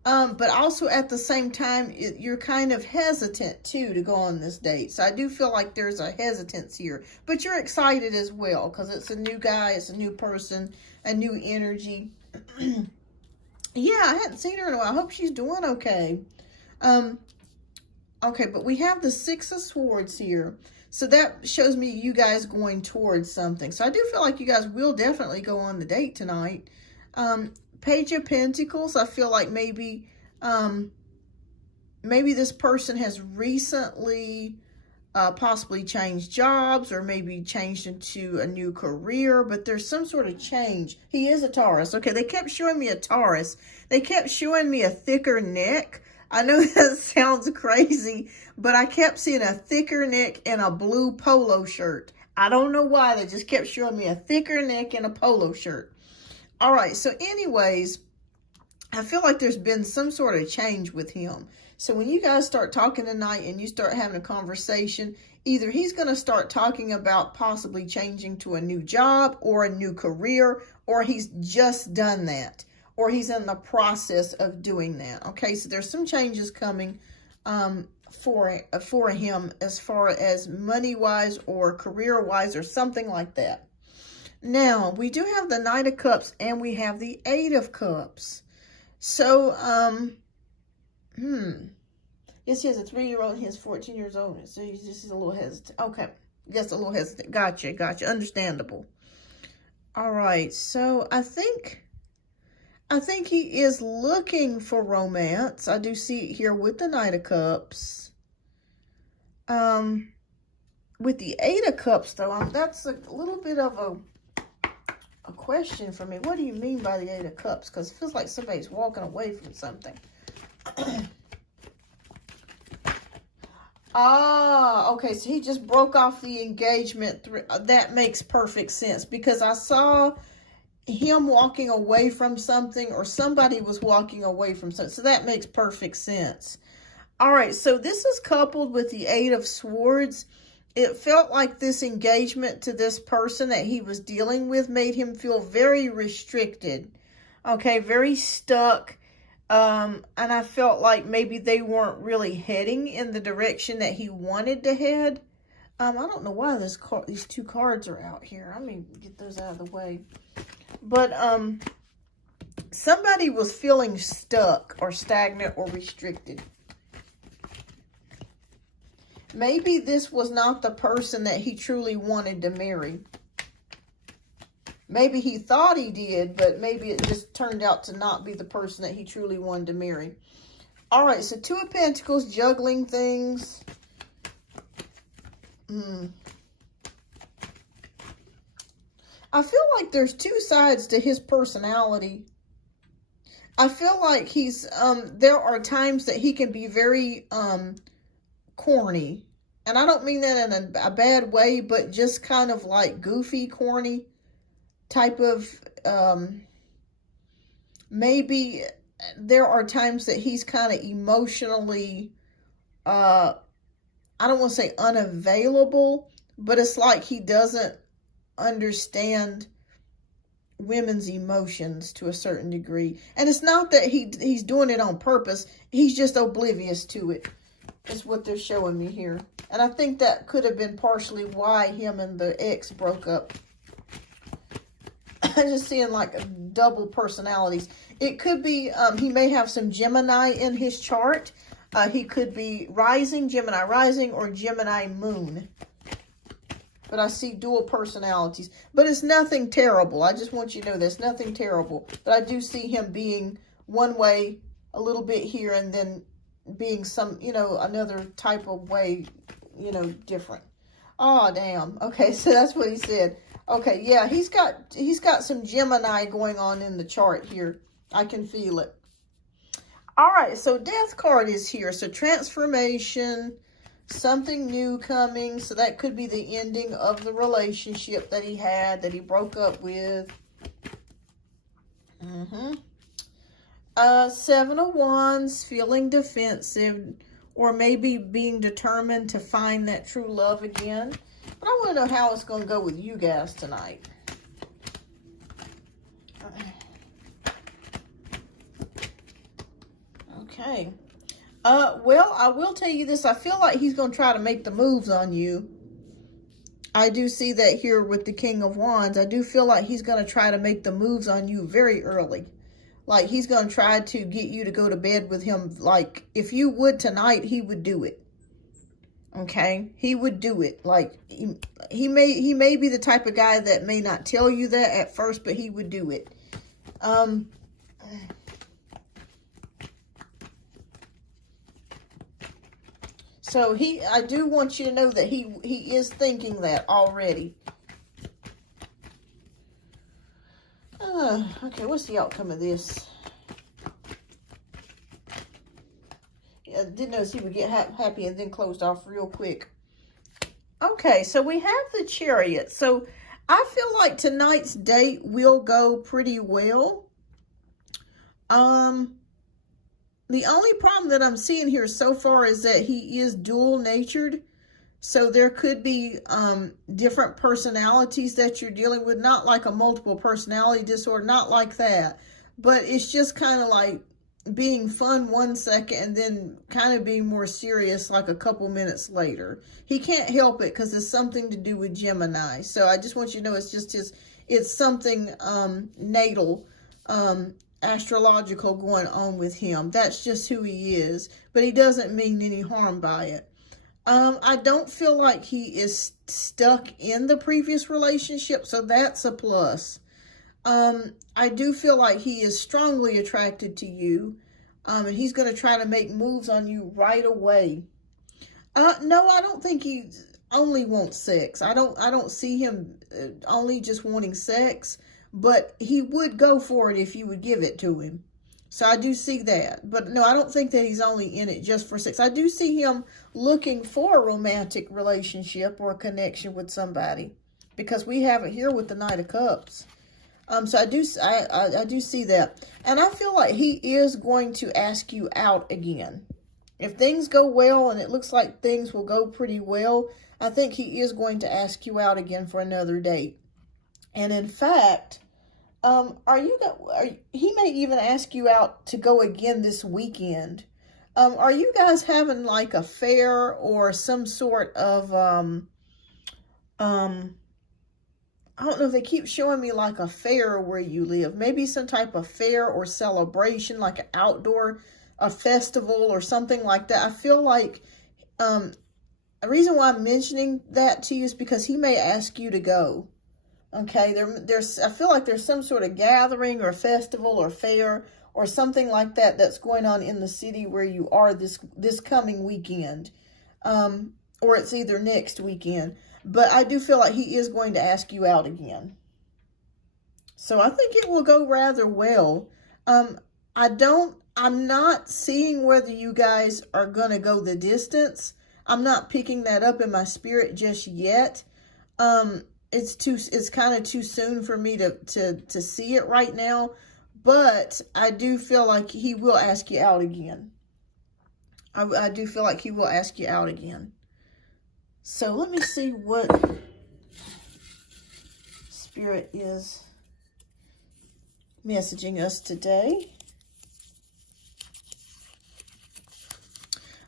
but also at the same time, you're kind of hesitant too to go on this date. So I do feel like there's a hesitance here, but you're excited as well because it's a new guy, it's a new person, a new energy. Yeah, I hadn't seen her in a while. I hope she's doing okay. Okay, but we have the Six of Swords here. So that shows me you guys going towards something. So I do feel like you guys will definitely go on the date tonight. Page of Pentacles, I feel like maybe this person has recently possibly changed jobs or maybe changed into a new career, but there's some sort of change. He is a Taurus. Okay, they kept showing me a Taurus. They kept showing me a thicker neck. I know that sounds crazy, but I kept seeing a thicker neck and a blue polo shirt. I don't know why. They just kept showing me a thicker neck and a polo shirt. All right, so anyways, I feel like there's been some sort of change with him. So when you guys start talking tonight and you start having a conversation, either he's going to start talking about possibly changing to a new job or a new career, or he's just done that, or he's in the process of doing that. Okay, so there's some changes coming for him as far as money-wise or career-wise or something like that. Now, we do have the Knight of Cups and we have the Eight of Cups. So, yes, he has a 3-year-old and he has 14 years old. So he's just a little hesitant. Okay, just a little hesitant. Gotcha. Understandable. All right, so I think he is looking for romance. I do see it here with the Knight of Cups. With the Eight of Cups, though, that's a little bit of a question for me. What do you mean by the Eight of Cups? Because it feels like somebody's walking away from something. Okay, so he just broke off the engagement. That makes perfect sense because I saw him walking away from something, or somebody was walking away from something. So that makes perfect sense. All right, so this is coupled with the Eight of Swords. It felt like this engagement to this person that he was dealing with made him feel very restricted. Okay, very stuck. And I felt like maybe they weren't really heading in the direction that he wanted to head. I don't know why these two cards are out here. Let me get those out of the way. But somebody was feeling stuck or stagnant or restricted. Maybe this was not the person that he truly wanted to marry. Maybe he thought he did, but maybe it just turned out to not be the person that he truly wanted to marry. All right, so Two of Pentacles, juggling things. I feel like there's two sides to his personality. I feel like he's, there are times that he can be very corny. And I don't mean that in a bad way, but just kind of like goofy, corny type of, maybe there are times that he's kind of emotionally, I don't want to say unavailable, but it's like he doesn't understand women's emotions to a certain degree. And it's not that he's doing it on purpose. He's just oblivious to it. That's what they're showing me here. And I think that could have been partially why him and the ex broke up. I'm just seeing like double personalities. It could be, he may have some Gemini in his chart. He could be rising, Gemini rising, or Gemini moon. But I see dual personalities. But it's nothing terrible. I just want you to know there's nothing terrible. But I do see him being one way a little bit here and then being some, you know, another type of way, you know, different. Oh, damn. Okay, so that's what he said. Okay, yeah, he's got some Gemini going on in the chart here. I can feel it. All right, so Death card is here. So transformation, something new coming. So that could be the ending of the relationship that he had, that he broke up with. Seven of Wands, feeling defensive, or maybe being determined to find that true love again. But I want to know how it's going to go with you guys tonight. Okay. Well, I will tell you this. I feel like he's going to try to make the moves on you. I do see that here with the King of Wands. I do feel like he's going to try to make the moves on you very early. Like, he's going to try to get you to go to bed with him. Like, if you would tonight, he would do it. Okay? He would do it. Like, he may be the type of guy that may not tell you that at first, but he would do it. So I do want you to know that he is thinking that already. Okay, what's the outcome of this? Yeah, didn't notice he would get happy and then closed off real quick. Okay, so we have the Chariot. So I feel like tonight's date will go pretty well. The only problem that I'm seeing here so far is that he is dual-natured. So there could be different personalities that you're dealing with. Not like a multiple personality disorder, not like that. But it's just kind of like being fun one second and then kind of being more serious like a couple minutes later. He can't help it because it's something to do with Gemini. So I just want you to know it's just it's something natal, astrological going on with him. That's just who he is. But he doesn't mean any harm by it. I don't feel like he is stuck in the previous relationship, so that's a plus. I do feel like he is strongly attracted to you, and he's going to try to make moves on you right away. No, I don't think he only wants sex. I don't see him only just wanting sex, but he would go for it if you would give it to him. So I do see that. But no, I don't think that he's only in it just for sex. I do see him looking for a romantic relationship or a connection with somebody, because we have it here with the Knight of Cups. So I do see that. And I feel like he is going to ask you out again. If things go well, and it looks like things will go pretty well, I think he is going to ask you out again for another date. And in fact, he may even ask you out to go again this weekend. Are you guys having like a fair or some sort of, I don't know, if they keep showing me like a fair where you live. Maybe some type of fair or celebration, like an outdoor, a festival or something like that. I feel like the reason why I'm mentioning that to you is because he may ask you to go. Okay, I feel like there's some sort of gathering or festival or fair or something like that that's going on in the city where you are this coming weekend. Or it's either next weekend. But I do feel like he is going to ask you out again. So I think it will go rather well. I'm not seeing whether you guys are going to go the distance. I'm not picking that up in my spirit just yet. It's kind of too soon for me to see it right now, but I do feel like he will ask you out again. I do feel like he will ask you out again. So let me see what Spirit is messaging us today.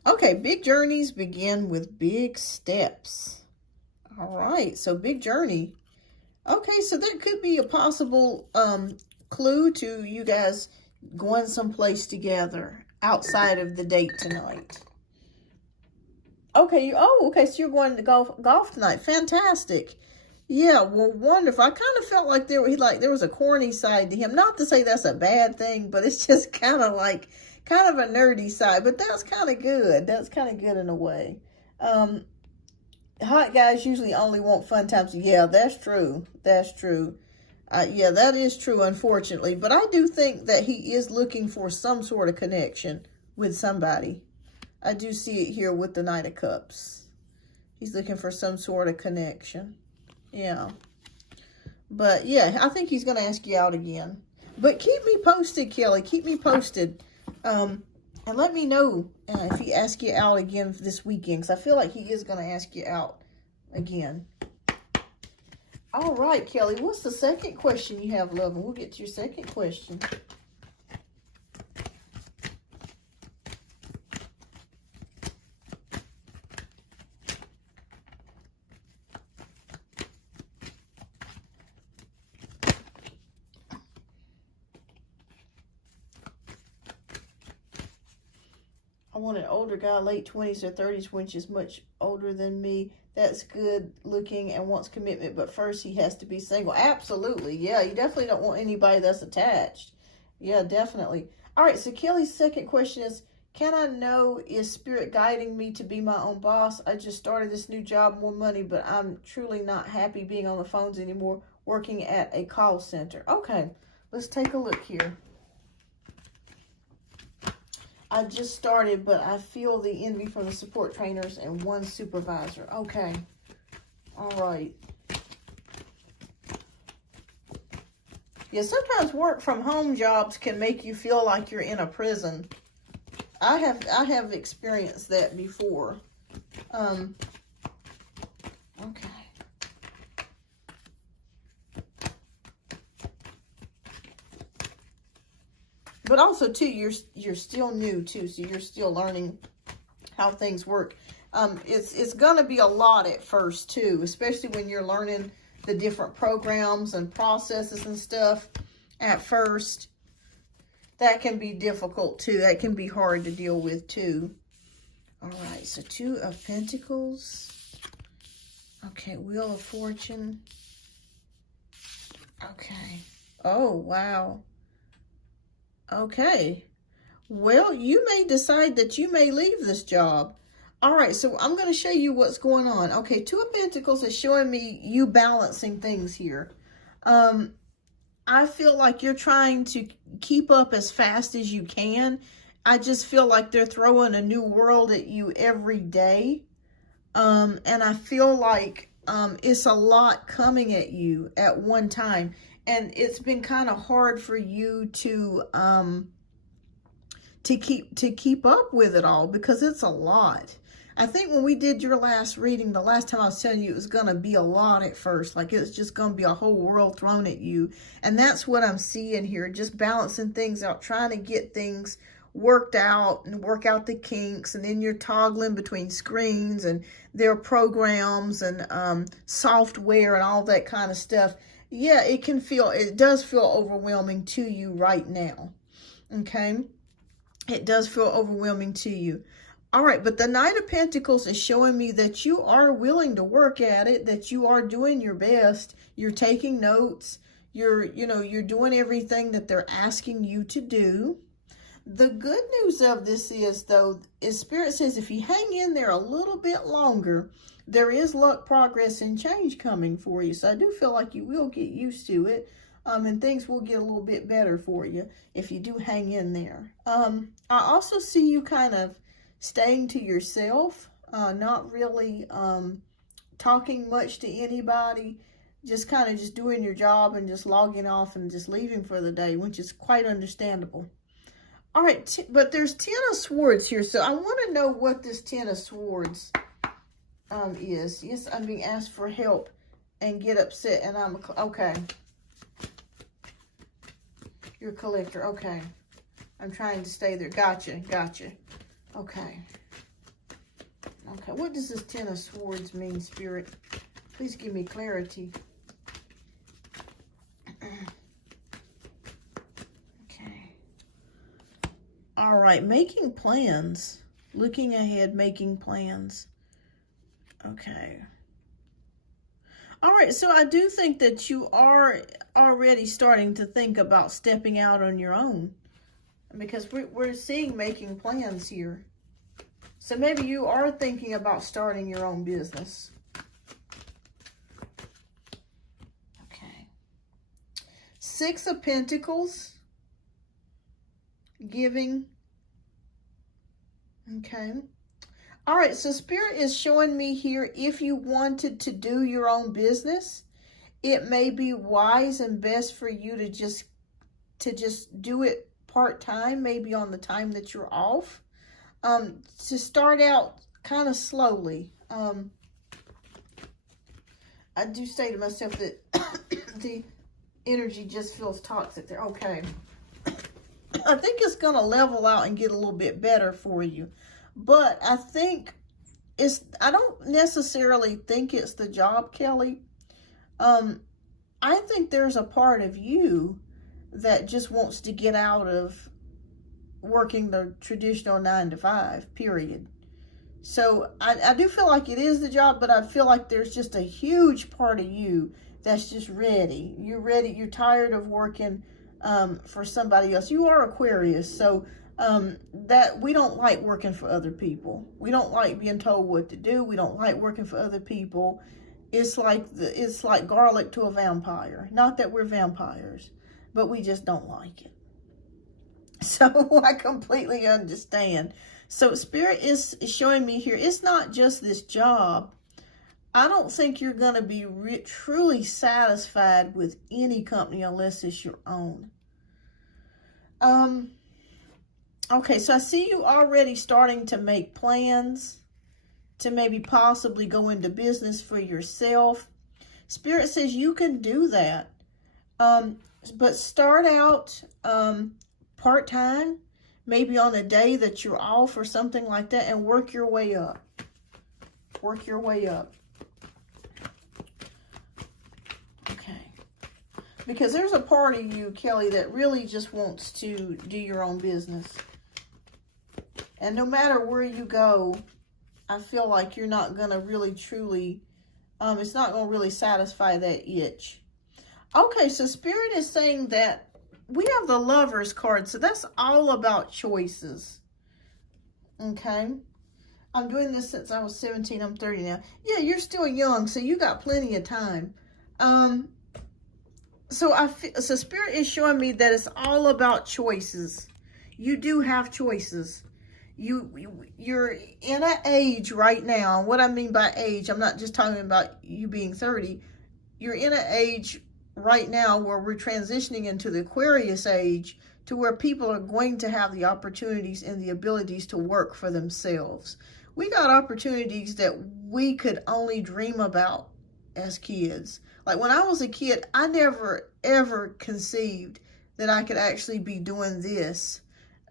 Okay, big journeys begin with big steps. All right, so big journey. Okay, so that could be a possible clue to you guys going someplace together outside of the date tonight. Okay, okay, so you're going to golf tonight. Fantastic. Yeah, well, wonderful. I kind of felt like there was a corny side to him. Not to say that's a bad thing, but it's just kind of a nerdy side. But that's kind of good. That's kind of good in a way. Hot guys usually only want fun times. Yeah, that's true. That's true. Yeah, that is true, unfortunately. But I do think that he is looking for some sort of connection with somebody. I do see it here with the Knight of Cups. He's looking for some sort of connection. Yeah. But, yeah, I think he's going to ask you out again. But keep me posted, Kelly. Keep me posted. And let me know if he asks you out again this weekend. Because I feel like he is going to ask you out again. All right, Kelly. What's the second question you have, love? And we'll get to your second question. I want an older guy, late 20s or 30s, which is much older than me. That's good looking and wants commitment, but first he has to be single. Absolutely. Yeah, you definitely don't want anybody that's attached. Yeah, definitely. All right, so Kelly's second question is, can I know, is Spirit guiding me to be my own boss? I just started this new job, more money, but I'm truly not happy being on the phones anymore, working at a call center. Okay, let's take a look here. I just started, but I feel the envy from the support trainers and one supervisor. Okay. All right. Yeah, sometimes work from home jobs can make you feel like you're in a prison. I have experienced that before. Okay. But also, too, you're still new, too, so you're still learning how things work. It's going to be a lot at first, too, especially when you're learning the different programs and processes and stuff at first. That can be difficult, too. That can be hard to deal with, too. All right, so 2 of Pentacles. Okay, Wheel of Fortune. Okay. Oh, wow. Okay, well, you may decide that you may leave this job. All right, so I'm going to show you what's going on. Okay, 2 of Pentacles is showing me you balancing things here. I feel like you're trying to keep up as fast as you can. I just feel like they're throwing a new world at you every day. And I feel like it's a lot coming at you at one time. And it's been kind of hard for you to keep up with it all because it's a lot. I think when we did your last reading, the last time I was telling you it was going to be a lot at first. Like it's just going to be a whole world thrown at you. And that's what I'm seeing here. Just balancing things out, trying to get things worked out and work out the kinks. And then you're toggling between screens and their programs and software and all that kind of stuff. Yeah, it does feel overwhelming to you right now. Okay? It does feel overwhelming to you. All right, but the Knight of Pentacles is showing me that you are willing to work at it, that you are doing your best. You're taking notes. You're doing everything that they're asking you to do. The good news of this is, though, is Spirit says if you hang in there a little bit longer, there is luck, progress, and change coming for you. So I do feel like you will get used to it, and things will get a little bit better for you if you do hang in there. I also see you kind of staying to yourself, not really talking much to anybody, just kind of just doing your job and just logging off and just leaving for the day, which is quite understandable. All right, but there's 10 of Swords here, so I want to know what this 10 of Swords is. Yes, I'm being asked for help and get upset, and I'm okay. You're a collector, okay. I'm trying to stay there. Gotcha. Okay. Okay, what does this 10 of Swords mean, Spirit? Please give me clarity. All right, making plans, looking ahead, making plans. Okay. All right, so I do think that you are already starting to think about stepping out on your own, because we're seeing making plans here. So maybe you are thinking about starting your own business. Okay. 6 of Pentacles. Giving. Okay. All right, so Spirit is showing me here, if you wanted to do your own business, it may be wise and best for you to just do it part-time, maybe on the time that you're off, to start out kind of slowly. I do say to myself that the energy just feels toxic there. Okay. I think it's going to level out and get a little bit better for you. But I think I don't necessarily think it's the job, Kelly. I think there's a part of you that just wants to get out of working the traditional 9-to-5, period. So I do feel like it is the job, but I feel like there's just a huge part of you that's just ready. You're ready. You're tired of working for somebody else. You are Aquarius, so that we don't like working for other people. We don't like being told what to do. We don't like working for other people. It's like garlic to a vampire. Not that we're vampires, but we just don't like it. So I completely understand. So Spirit is showing me here, it's not just this job. I don't think you're going to be truly satisfied with any company unless it's your own. Okay, so I see you already starting to make plans to maybe possibly go into business for yourself. Spirit says you can do that. But start out part-time, maybe on a day that you're off or something like that, and work your way up. Work your way up. Because there's a part of you, Kelly, that really just wants to do your own business. And no matter where you go, I feel like you're not going to really truly, it's not going to really satisfy that itch. Okay, so Spirit is saying that we have the Lovers card. So that's all about choices. Okay. I'm doing this since I was 17. I'm 30 now. Yeah, you're still young, so you got plenty of time. So Spirit is showing me that it's all about choices. You do have choices. You're in an age right now. What I mean by age, I'm not just talking about you being 30. You're in an age right now where we're transitioning into the Aquarius age, to where people are going to have the opportunities and the abilities to work for themselves. We got opportunities that we could only dream about as kids. Like when I was a kid, I never ever conceived that I could actually be doing this,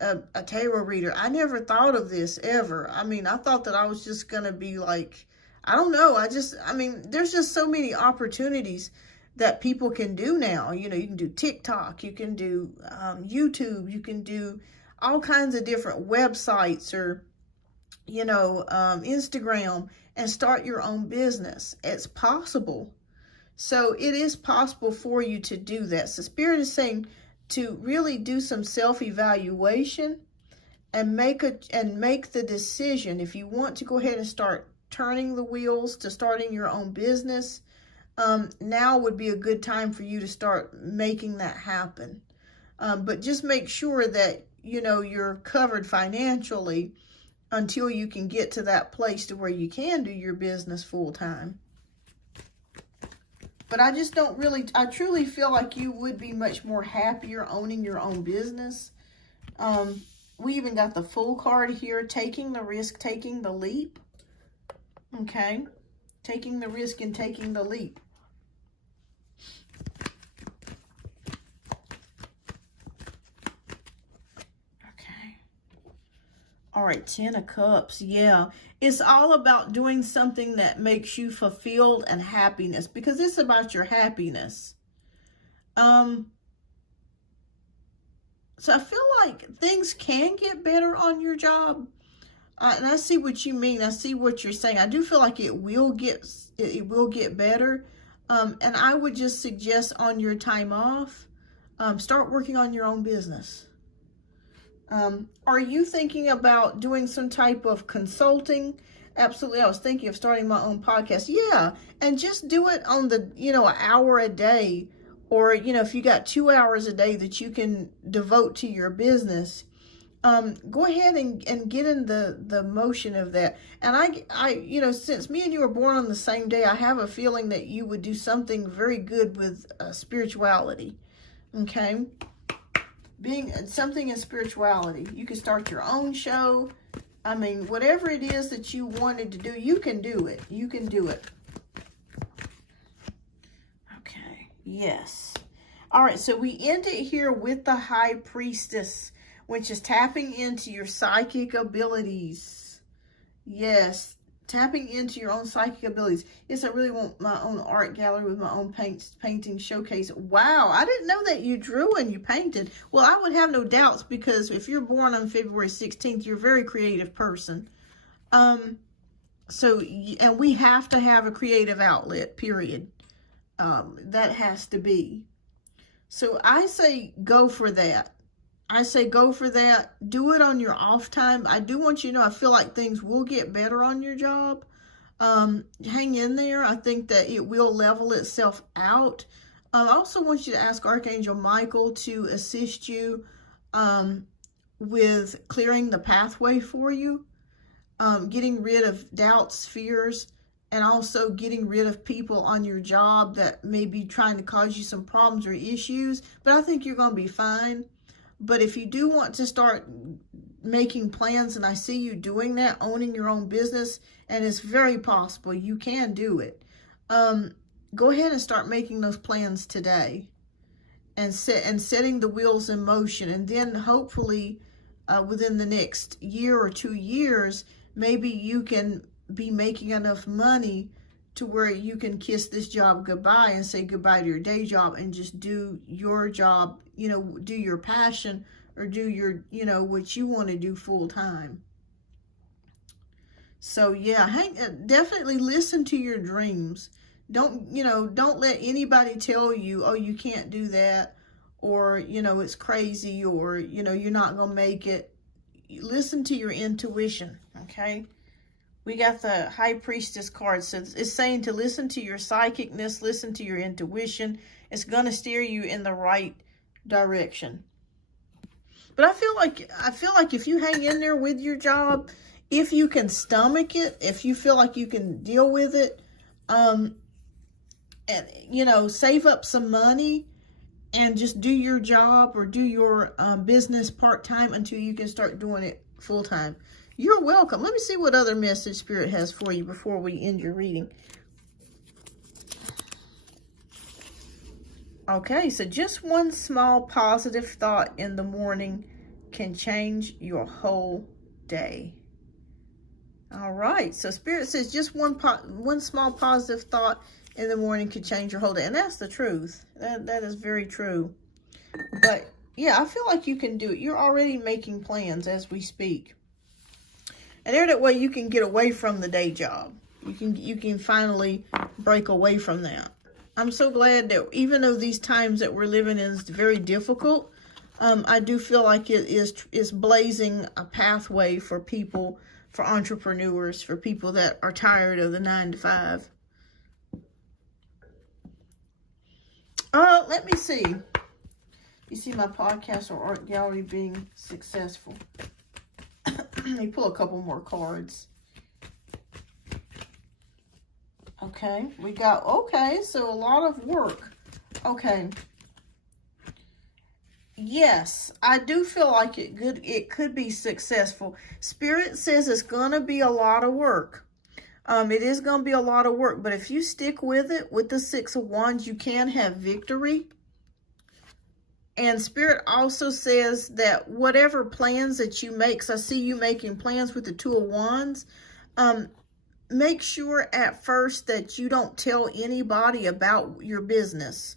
a tarot reader. I never thought of this ever. I mean, I thought that I was just going to be like, I don't know. I mean, there's just so many opportunities that people can do now. You know, you can do TikTok, you can do YouTube, you can do all kinds of different websites or Instagram and start your own business. It's possible. So it is possible for you to do that. So Spirit is saying to really do some self-evaluation and make the decision. If you want to go ahead and start turning the wheels to starting your own business, now would be a good time for you to start making that happen. But just make sure that, you're covered financially until you can get to that place to where you can do your business full time. But I truly feel like you would be much more happier owning your own business. We even got the Fool card here, taking the risk, taking the leap. Okay, taking the risk and taking the leap. All right, 10 of Cups, yeah. It's all about doing something that makes you fulfilled and happiness, because it's about your happiness. So I feel like things can get better on your job. And I see what you mean. I see what you're saying. I do feel like it will get better. And I would just suggest on your time off, start working on your own business. Are you thinking about doing some type of consulting? Absolutely. I was thinking of starting my own podcast. Yeah. And just do it on the, an hour a day, or, if you got 2 hours a day that you can devote to your business, go ahead and get in the motion of that. And I since me and you were born on the same day, I have a feeling that you would do something very good with spirituality. Okay. Being something in spirituality. You can start your own show. I mean, whatever it is that you wanted to do, you can do it. You can do it. Okay. Yes. All right. So we end it here with the High Priestess, which is tapping into your psychic abilities. Yes. Tapping into your own psychic abilities. Yes, I really want my own art gallery with my own painting showcase. Wow, I didn't know that you drew and you painted. Well, I would have no doubts, because if you're born on February 16th, you're a very creative person. And we have to have a creative outlet, period. That has to be. So I say go for that. I say go for that. Do it on your off time. I do want you to know, I feel like things will get better on your job. Hang in there. I think that it will level itself out. I also want you to ask Archangel Michael to assist you with clearing the pathway for you, getting rid of doubts, fears, and also getting rid of people on your job that may be trying to cause you some problems or issues. But I think you're going to be fine. But if you do want to start making plans, and I see you doing that, owning your own business, and it's very possible you can do it, go ahead and start making those plans today and setting the wheels in motion. And then hopefully within the next year or 2 years, maybe you can be making enough money to where you can kiss this job goodbye and say goodbye to your day job and just do your job, do your passion, or do your, what you want to do full time. So yeah, definitely listen to your dreams. Don't let anybody tell you, oh, you can't do that, or, it's crazy, or, you're not going to make it. Listen to your intuition. Okay. We got the High Priestess card. So it's saying to listen to your psychicness, listen to your intuition. It's going to steer you in the right direction. But I feel like if you hang in there with your job, if you can stomach it, if you feel like you can deal with it, and save up some money and just do your job or do your business part-time until you can start doing it full-time. You're welcome. Let me see what other message Spirit has for you before we end your reading. Okay, so just one small positive thought in the morning can change your whole day. All right, so Spirit says just one small positive thought in the morning could change your whole day. And that's the truth. That is very true. But yeah, I feel like you can do it. You're already making plans as we speak. And there, that way you can get away from the day job. You can finally break away from that. I'm so glad that even though these times that we're living in is very difficult, I do feel like it is blazing a pathway for people, for entrepreneurs, for people that are tired of the 9 to 5. Let me see. You see my podcast or art gallery being successful. Let me pull a couple more cards. Okay, we got, okay, so a lot of work. Okay. Yes, I do feel like it could be successful. Spirit says it's going to be a lot of work. It is going to be a lot of work, but if you stick with it, with the 6 of Wands, you can have victory. And Spirit also says that whatever plans that you make, so I see you making plans with the 2 of Wands, make sure at first that you don't tell anybody about your business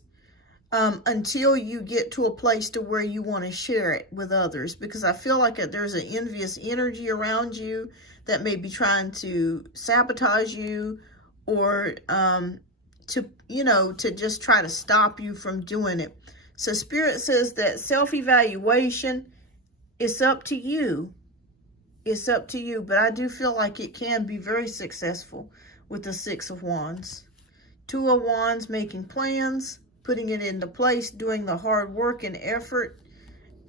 until you get to a place to where you want to share it with others. Because I feel like there's an envious energy around you that may be trying to sabotage you or to just try to stop you from doing it. So Spirit says that self-evaluation, it's up to you. It's up to you, but I do feel like it can be very successful with the 6 of Wands. 2 of Wands, making plans, putting it into place, doing the hard work and effort,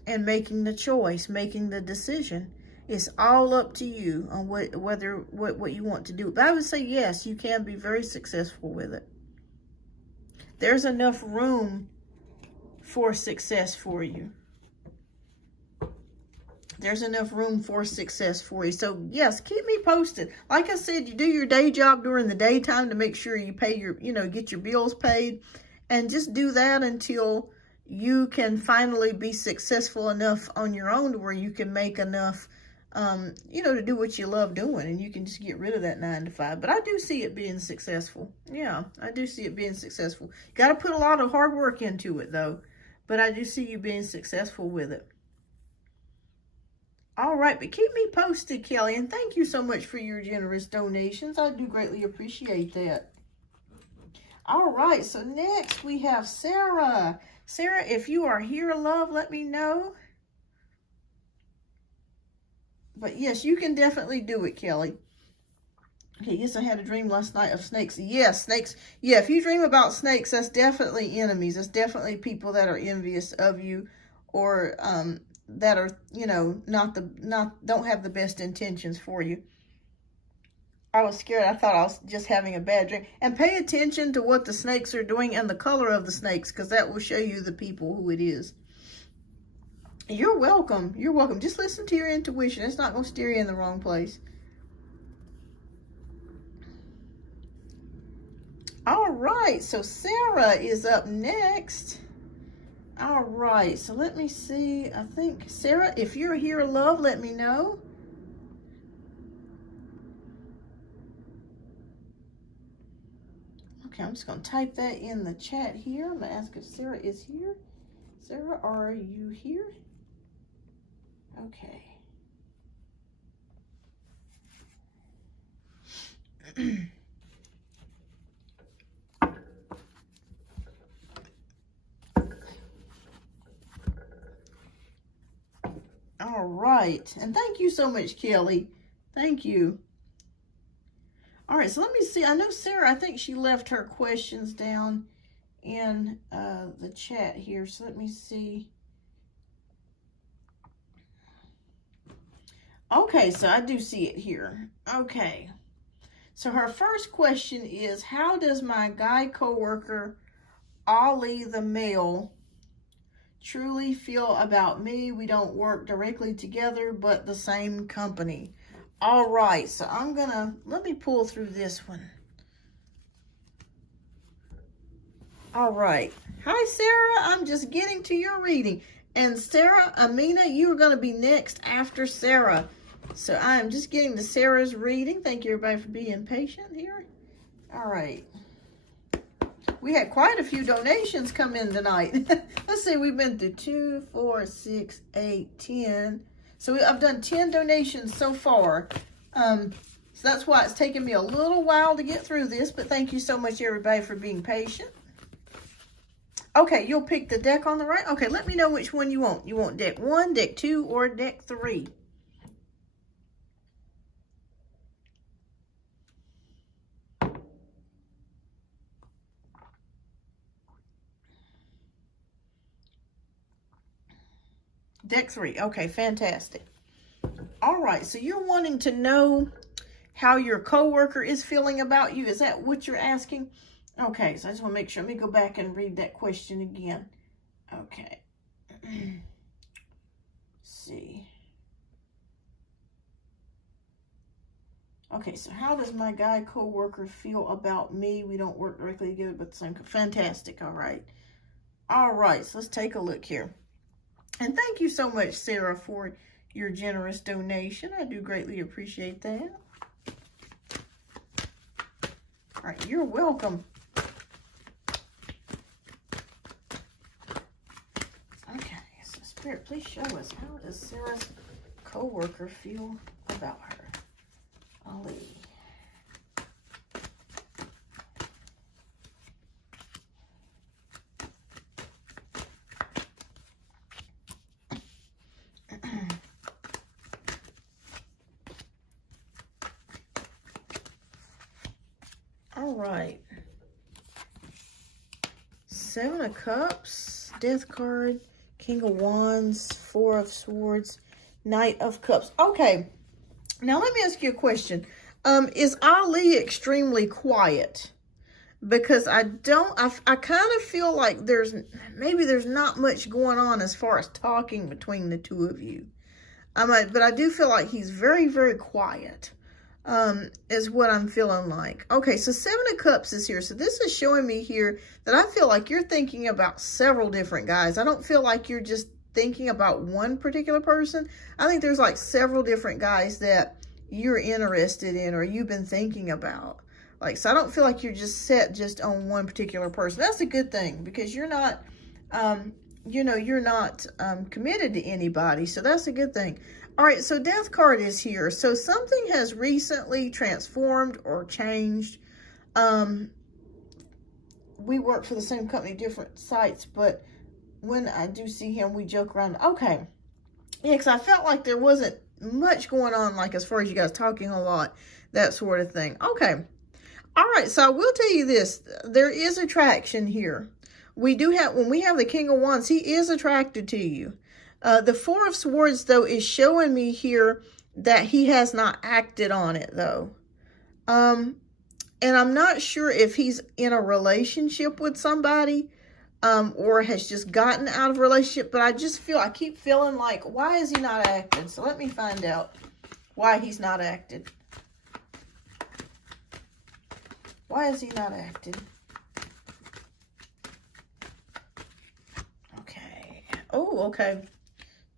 and making the choice, making the decision. It's all up to you on what you want to do. But I would say yes, you can be very successful with it. There's enough room for success for you. There's enough room for success for you. So, yes, keep me posted. Like I said, you do your day job during the daytime to make sure you pay your, get your bills paid. And just do that until you can finally be successful enough on your own to where you can make enough, to do what you love doing. And you can just get rid of that 9 to 5. But I do see it being successful. Yeah, I do see it being successful. Got to put a lot of hard work into it, though. But I do see you being successful with it. All right, but keep me posted, Kelly, and thank you so much for your generous donations. I do greatly appreciate that. All right, so next we have Sarah. Sarah, if you are here, love, let me know. But yes, you can definitely do it, Kelly. Okay, yes, I had a dream last night of snakes. Yes, snakes. Yeah, if you dream about snakes, that's definitely enemies. That's definitely people that are envious of you or that are, don't have the best intentions for you. I was scared. I thought I was just having a bad dream. And pay attention to what the snakes are doing and the color of the snakes, because that will show you the people who it is. You're welcome. You're welcome. Just listen to your intuition. It's not going to steer you in the wrong place. All right. So Sarah is up next. All right, so let me see. I think, Sarah, if you're here, love, let me know. Okay, I'm just going to type that in the chat here. I'm going to ask if Sarah is here. Sarah, are you here? Okay. All right. And thank you so much, Kelly. Thank you. All right. So let me see. I know Sarah, I think she left her questions down in the chat here. So let me see. Okay. So I do see it here. Okay. So her first question is, how does my guy coworker, Ollie the male, truly feel about me? We don't work directly together, but the same company. All right, so let me pull through this one. All right. Hi, Sarah. I'm just getting to your reading. And Sarah, Amina, you are going to be next after Sarah. So I'm just getting to Sarah's reading. Thank you, everybody, for being patient here. All right. We had quite a few donations come in tonight. Let's see, we've been through 2, 4, 6, 8, 10. So I've done 10 donations so far. So that's why it's taken me a little while to get through this, but thank you so much, everybody, for being patient. Okay, you'll pick the deck on the right. Okay, let me know which one you want. You want deck 1, deck 2, or deck 3? Deck 3. Okay, fantastic. All right, so you're wanting to know how your coworker is feeling about you. Is that what you're asking? Okay, so I just want to make sure. Let me go back and read that question again. Okay. See. Okay, so how does my guy coworker feel about me? We don't work directly together, but the same. Fantastic. All right. All right, so let's take a look here. And thank you so much, Sarah, for your generous donation. I do greatly appreciate that. All right, you're welcome. Okay, so Spirit, please show us, how does Sarah's coworker feel about her? Ali. All right. 7 of Cups, Death card, King of Wands, 4 of Swords, Knight of Cups. Okay. Now let me ask you a question. Is Ali extremely quiet? Because I kind of feel like maybe there's not much going on as far as talking between the two of you. But I do feel like he's very, very quiet. Is what I'm feeling like. Okay, so 7 of Cups is here. So this is showing me here that I feel like you're thinking about several different guys. I don't feel like you're just thinking about one particular person. I think there's like several different guys that you're interested in or you've been thinking about. Like, so I don't feel like you're just set just on one particular person. That's a good thing because you're not, you're not committed to anybody. So that's a good thing. All right, so Death card is here. So something has recently transformed or changed. We work for the same company, different sites, but when I do see him, we joke around. Okay. Yeah, because I felt like there wasn't much going on, like as far as you guys talking a lot, that sort of thing. Okay. All right, so I will tell you this. There is attraction here. When we have the King of Wands, he is attracted to you. The 4 of Swords, though, is showing me here that he has not acted on it, though. And I'm not sure if he's in a relationship with somebody or has just gotten out of a relationship. But I keep feeling like, why is he not acting? So let me find out why he's not acted. Why is he not acting? Okay. Oh, okay.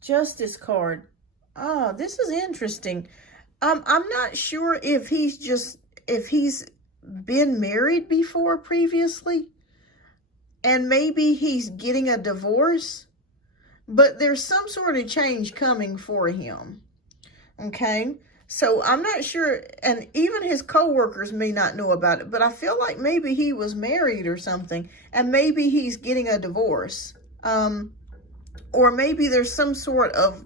Justice card. Oh, this is interesting. I'm not sure if he's been married before previously and maybe he's getting a divorce, but there's some sort of change coming for him. Okay. So I'm not sure, and even his coworkers may not know about it, but I feel like maybe he was married or something and maybe he's getting a divorce. Or maybe there's some sort of,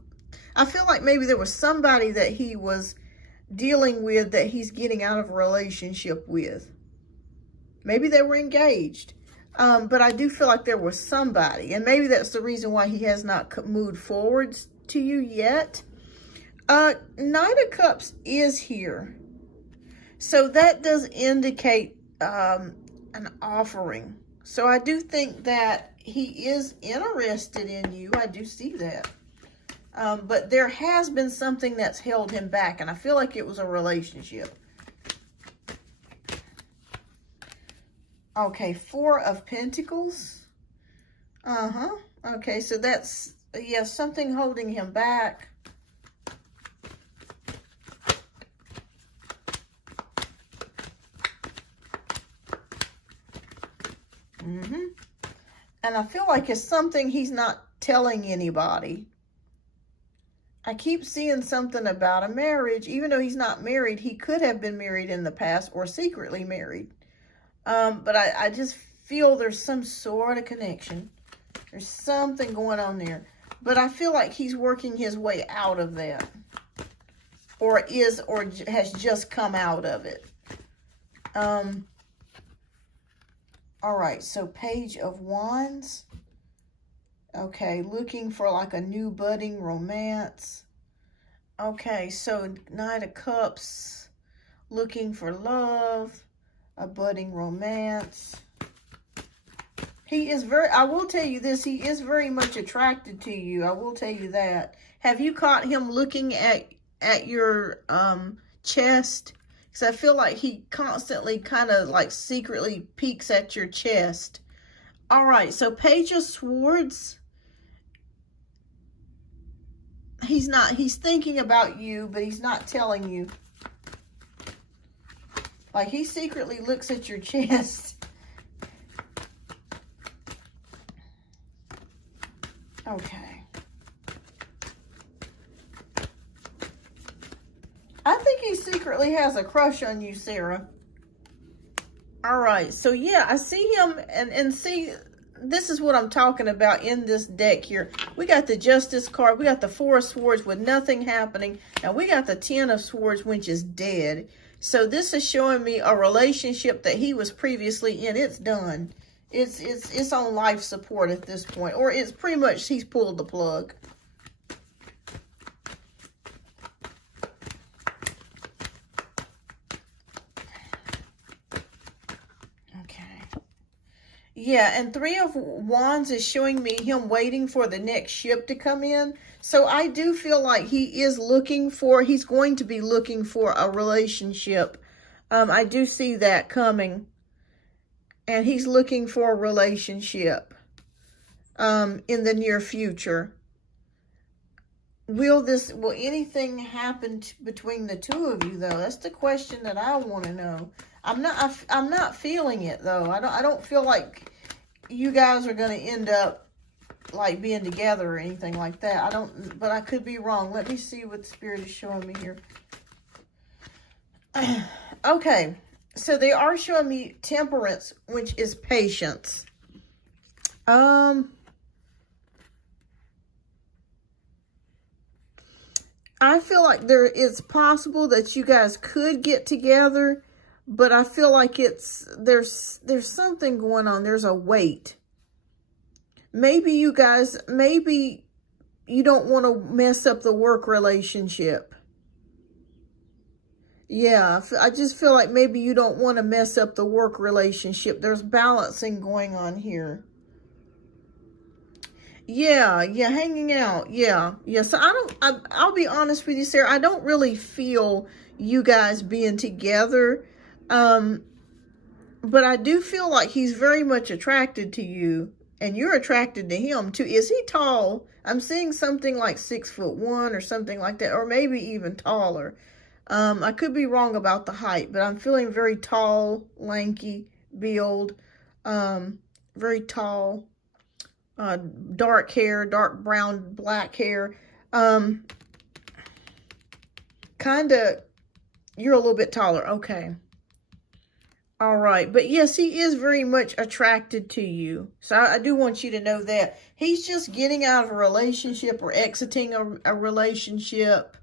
I feel like maybe there was somebody that he was dealing with that he's getting out of a relationship with. Maybe they were engaged. But I do feel like there was somebody. And maybe that's the reason why he has not moved forwards to you yet. Knight of Cups is here. So that does indicate an offering. So I do think that he is interested in you. I do see that. But there has been something that's held him back. And I feel like it was a relationship. Okay, 4 of Pentacles. Okay, so that's, yeah, something holding him back. And I feel like it's something he's not telling anybody. I keep seeing something about a marriage. Even though he's not married, he could have been married in the past or secretly married. But I just feel there's some sort of connection. There's something going on there. But I feel like he's working his way out of that. Or has just come out of it. All right, so Page of Wands. Okay, looking for like a new budding romance. Okay, so Knight of Cups, looking for love, a budding romance. He is I will tell you this, he is very much attracted to you. I will tell you that. Have you caught him looking at your chest? Because I feel like he constantly kind of like secretly peeks at your chest. All right, so Page of Swords. He's thinking about you, but he's not telling you. Like, he secretly looks at your chest. Okay. I think he secretly has a crush on you, Sarah. All right, so yeah, I see him, and see, this is what I'm talking about in this deck here. We got the Justice card. We got the Four of Swords with nothing happening. And we got the Ten of Swords, which is dead. So this is showing me a relationship that he was previously in. It's done. It's on life support at this point. Or it's pretty much he's pulled the plug. Yeah, and Three of Wands is showing me him waiting for the next ship to come in. So I do feel like he's going to be looking for a relationship. I do see that coming. And he's looking for a relationship in the near future. Will anything happen between the two of you, though? That's the question that I want to know. I'm not feeling it, though. I don't feel like you guys are going to end up like being together or anything like that. But I could be wrong. Let me see what the Spirit is showing me here. Okay, so they are showing me Temperance, which is patience. I feel like it's possible that you guys could get together. But I feel like there's something going on. There's a weight. Maybe you don't want to mess up the work relationship. Yeah, I just feel like maybe you don't want to mess up the work relationship. There's balancing going on here. Yeah, hanging out. Yeah. So I'll be honest with you, Sarah. I don't really feel you guys being together. But I do feel like he's very much attracted to you, and you're attracted to him too. Is he tall? I'm seeing something like 6'1" or something like that, or maybe even taller. I could be wrong about the height, but I'm feeling very tall, lanky build, very tall, dark hair, dark brown, black hair. You're a little bit taller. Okay. All right. But yes, he is very much attracted to you. So I do want you to know that. He's just getting out of a relationship or exiting a relationship.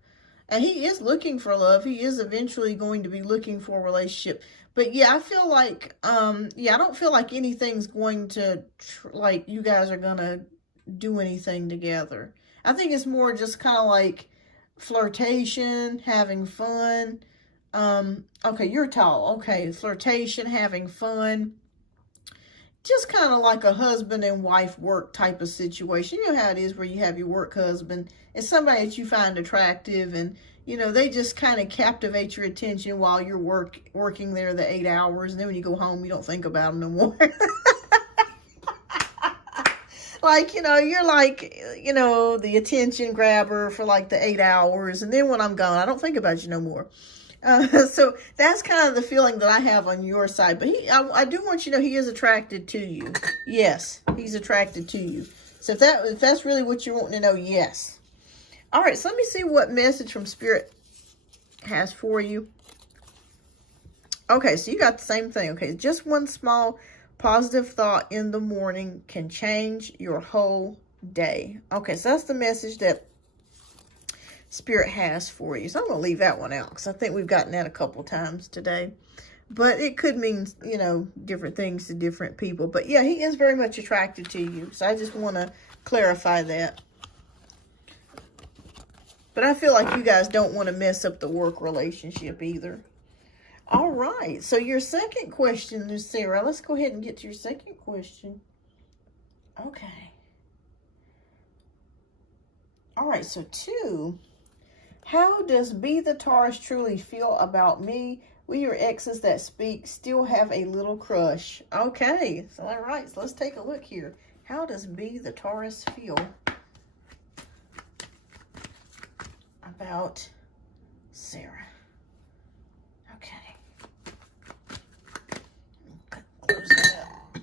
And he is looking for love. He is eventually going to be looking for a relationship. But yeah, I feel like, I don't feel like anything's going to, like you guys are going to do anything together. I think it's more just kind of like flirtation, having fun. Okay, you're tall. Okay, flirtation, having fun. Just kind of like a husband and wife work type of situation. You know how it is where you have your work husband and somebody that you find attractive, and you know they just kind of captivate your attention while you're working there the 8 hours, and then when you go home you don't think about them no more. Like, you know, you're like, you know, the attention grabber for like the 8 hours, and then when I'm gone I don't think about you no more. So that's kind of the feeling that I have on your side. But I do want you to know he is attracted to you. Yes, he's attracted to you. So if that's really what you're wanting to know, yes. All right, so let me see what message from Spirit has for you. Okay, so you got the same thing. Okay, just one small positive thought in the morning can change your whole day. Okay, so that's the message that Spirit has for you. So I'm going to leave that one out because I think we've gotten that a couple times today. But it could mean, you know, different things to different people. But yeah, he is very much attracted to you. So I just want to clarify that. But I feel like you guys don't want to mess up the work relationship either. All right. So your second question is, Sarah. Let's go ahead and get to your second question. Okay. All right. So 2. How does Be the Taurus truly feel about me? Will your exes that speak still have a little crush? Okay. So all right. So let's take a look here. How does Be the Taurus feel about Sarah? Okay. Close that up.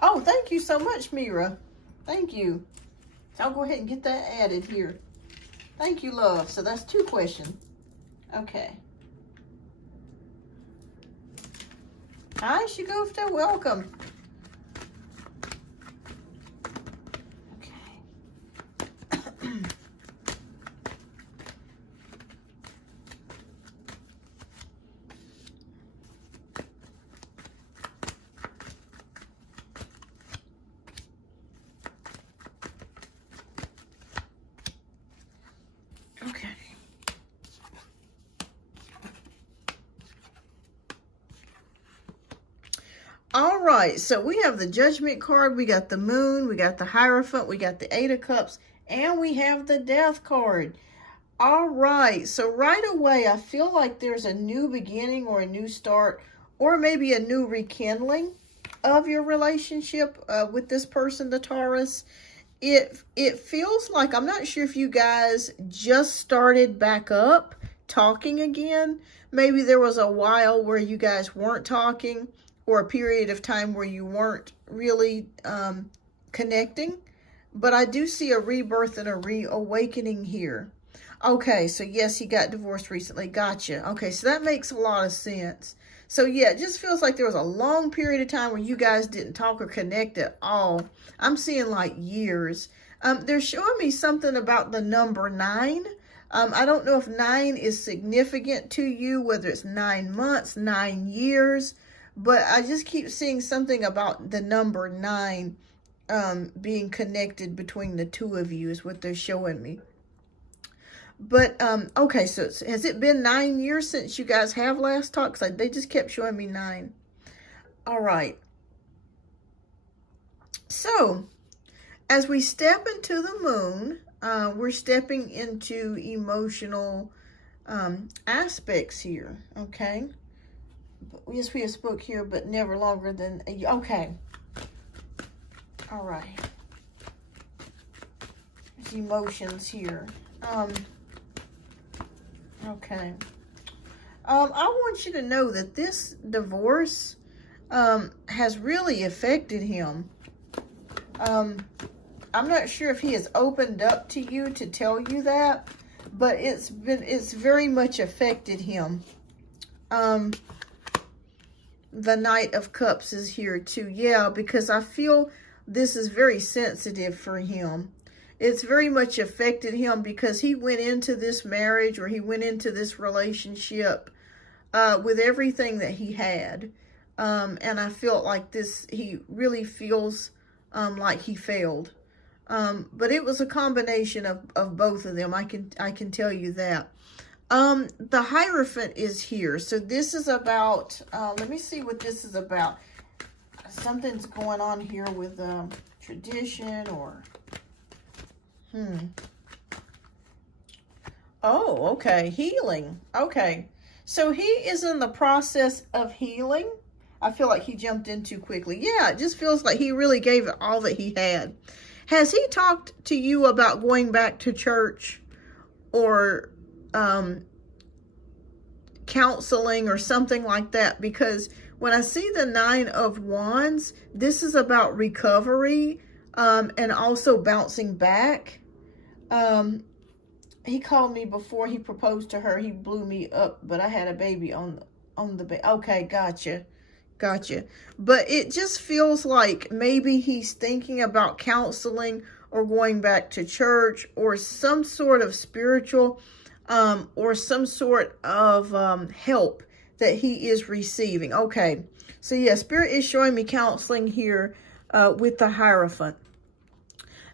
Oh, thank you so much, Mira. Thank you. So I'll go ahead and get that added here. Thank you, love. So that's 2 questions. Okay. Hi, Shagufta. Welcome. Okay. Okay. All right, so we have the Judgment card, we got the Moon, we got the Hierophant, we got the 8 of Cups, and we have the Death card. All right, so right away, I feel like there's a new beginning or a new start, or maybe a new rekindling of your relationship with this person, the Taurus. It feels like, I'm not sure if you guys just started back up talking again. Maybe there was a while where you guys weren't talking, or a period of time where you weren't really connecting. But I do see a rebirth and a reawakening here. Okay, so yes, he got divorced recently. Gotcha. Okay, so that makes a lot of sense. So yeah, it just feels like there was a long period of time where you guys didn't talk or connect at all. I'm seeing like years. They're showing me something about the number 9. I don't know if 9 is significant to you, whether it's 9 months, 9 years. But I just keep seeing something about the number 9 being connected between the 2 of you is what they're showing me. But, okay, so has it been 9 years since you guys have last talked? Because they just kept showing me 9. All right. So, as we step into the Moon, we're stepping into emotional aspects here, okay? Yes, we have spoke here, but never longer than okay. All right. There's emotions here. Okay. I want you to know that this divorce has really affected him. I'm not sure if he has opened up to you to tell you that, but it's very much affected him. The Knight of Cups is here too. Yeah, because I feel this is very sensitive for him. It's very much affected him because he went into this marriage, or he went into this relationship with everything that he had. And I felt like he really feels like he failed. But it was a combination of both of them. I can tell you that. The Hierophant is here. So this is about, let me see what this is about. Something's going on here with tradition or, Oh, okay. Healing. Okay. So he is in the process of healing. I feel like he jumped in too quickly. Yeah, it just feels like he really gave it all that he had. Has he talked to you about going back to church or counseling or something like that? Because when I see the 9 of Wands, this is about recovery and also bouncing back. He called me before he proposed to her. He blew me up, but I had a baby on the bed. Okay, gotcha. But it just feels like maybe he's thinking about counseling or going back to church or some sort of spiritual or some sort of help that he is receiving. Okay, so yeah, Spirit is showing me counseling here with the Hierophant.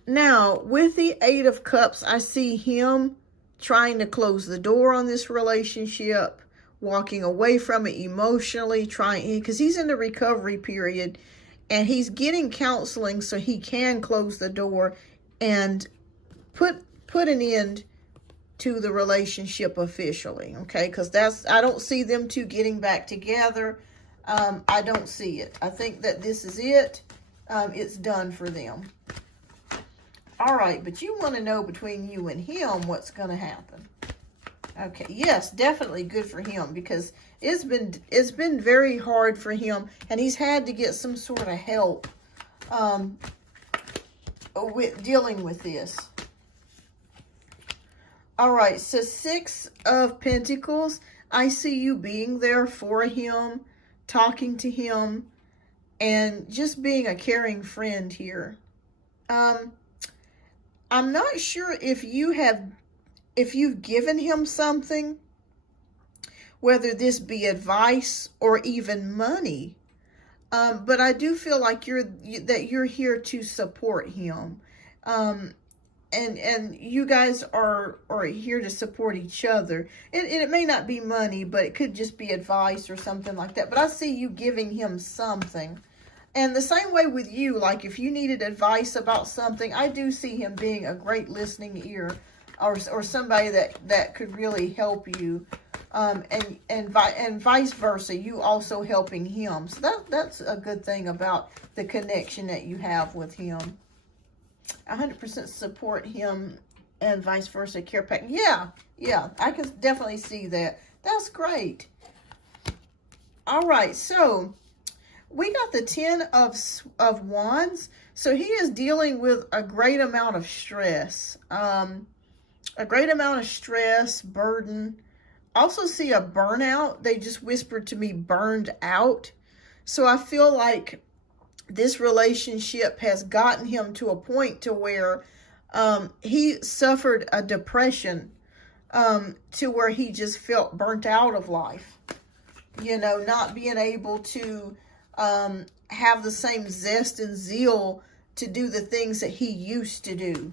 Now, with the 8 of Cups, I see him trying to close the door on this relationship, walking away from it emotionally, because he's in the recovery period and he's getting counseling so he can close the door and put an end to the relationship officially, okay? Because I don't see them two getting back together. I don't see it. I think that this is it. It's done for them. All right, but you want to know between you and him what's going to happen. Okay, yes, definitely good for him, because it's been very hard for him, and he's had to get some sort of help with dealing with this. All right, so 6 of Pentacles, I see you being there for him, talking to him, and just being a caring friend here. I'm not sure if you've given him something, whether this be advice or even money. But I do feel like you're here to support him. And you guys are here to support each other. It may not be money, but it could just be advice or something like that. But I see you giving him something. And the same way with you, like if you needed advice about something, I do see him being a great listening ear, or somebody that could really help you, and vice versa, you also helping him. So that's a good thing about the connection that you have with him. 100% support him and vice versa, care pack. Yeah, I can definitely see that. That's great. All right, so we got the 10 of Wands. So he is dealing with a great amount of stress. A great amount of stress, burden. Also see a burnout. They just whispered to me burned out. So I feel like this relationship has gotten him to a point to where he suffered a depression to where he just felt burnt out of life. You know, not being able to have the same zest and zeal to do the things that he used to do.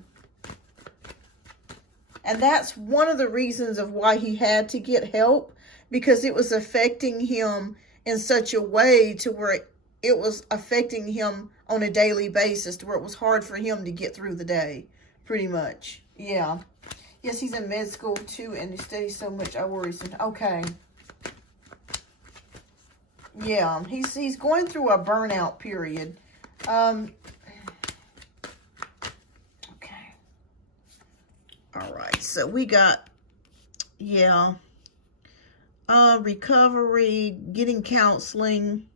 And that's one of the reasons of why he had to get help, because it was affecting him in such a way to where it was affecting him on a daily basis, to where it was hard for him to get through the day, pretty much. Yeah. Yes, he's in med school too, and he studies so much, I worry sometimes. Okay. Yeah, he's going through a burnout period. Okay. All right, so we got, recovery, getting counseling.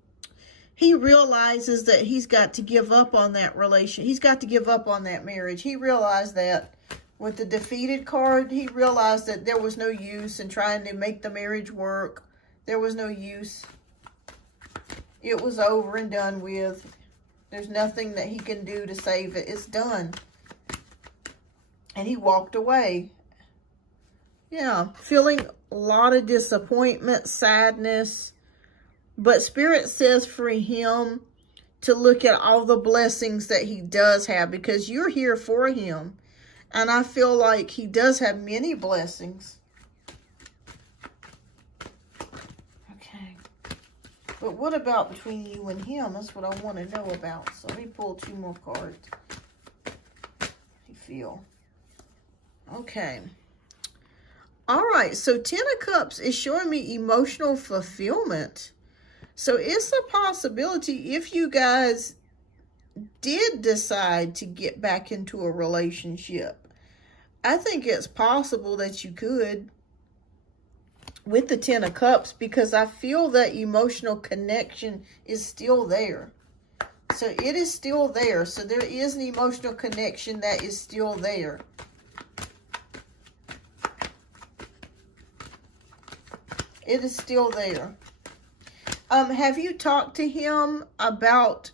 He realizes that he's got to give up on that relation. He's got to give up on that marriage. He realized that with the defeated card. He realized that there was no use in trying to make the marriage work. There was no use. It was over and done with. There's nothing that he can do to save it. It's done. And he walked away. Yeah, feeling a lot of disappointment, sadness. But Spirit says for him to look at all the blessings that he does have, because you're here for him. And I feel like he does have many blessings. Okay. But what about between you and him? That's what I want to know about. So let me pull 2 more cards. How do you feel? Okay. All right. So 10 of Cups is showing me emotional fulfillment. So it's a possibility if you guys did decide to get back into a relationship. I think it's possible that you could. with the Ten of Cups, because I feel that emotional connection is still there. So it is still there. So there is an emotional connection that is still there. It is still there. Have you talked to him about,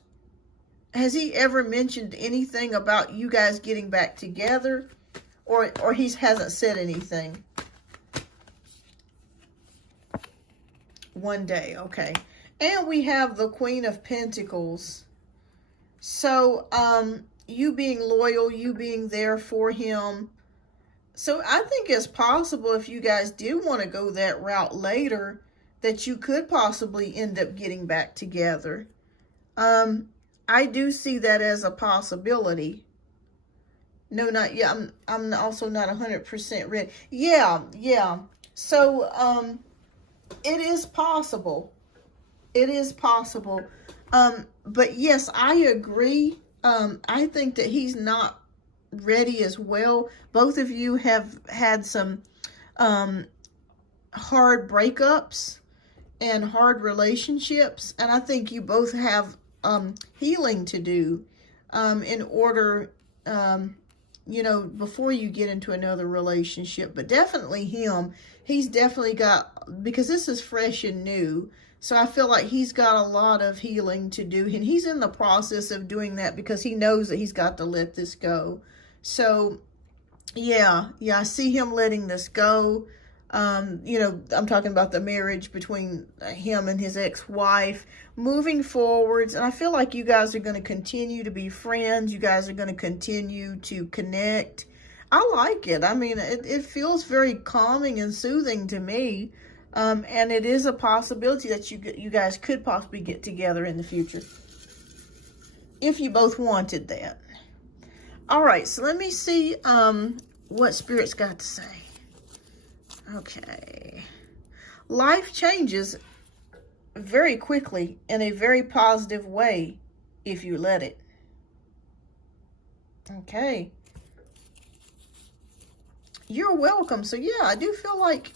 has he ever mentioned anything about you guys getting back together? Or he hasn't said anything? One day, okay. And we have the Queen of Pentacles. So, you being loyal, you being there for him. So I think it's possible, if you guys do want to go that route later, that you could possibly end up getting back together. I do see that as a possibility. No, not yet. I'm also not 100% ready. Yeah. So, it is possible. It is possible. But yes, I agree. I think that he's not ready as well. Both of you have had some hard breakups and hard relationships, and I think you both have healing to do in order, you know, before you get into another relationship. But definitely him, he's definitely got, because this is fresh and new, so I feel like he's got a lot of healing to do, and he's in the process of doing that because he knows that he's got to let this go. So yeah, I see him letting this go. You know, I'm talking about the marriage between him and his ex-wife moving forwards. And I feel like you guys are going to continue to be friends. You guys are going to continue to connect. I like it. I mean, it feels very calming and soothing to me. And it is a possibility that you guys could possibly get together in the future, if you both wanted that. All right, so let me see what Spirit's got to say. Okay. Life changes very quickly in a very positive way if you let it. Okay. You're welcome. So yeah, I do feel like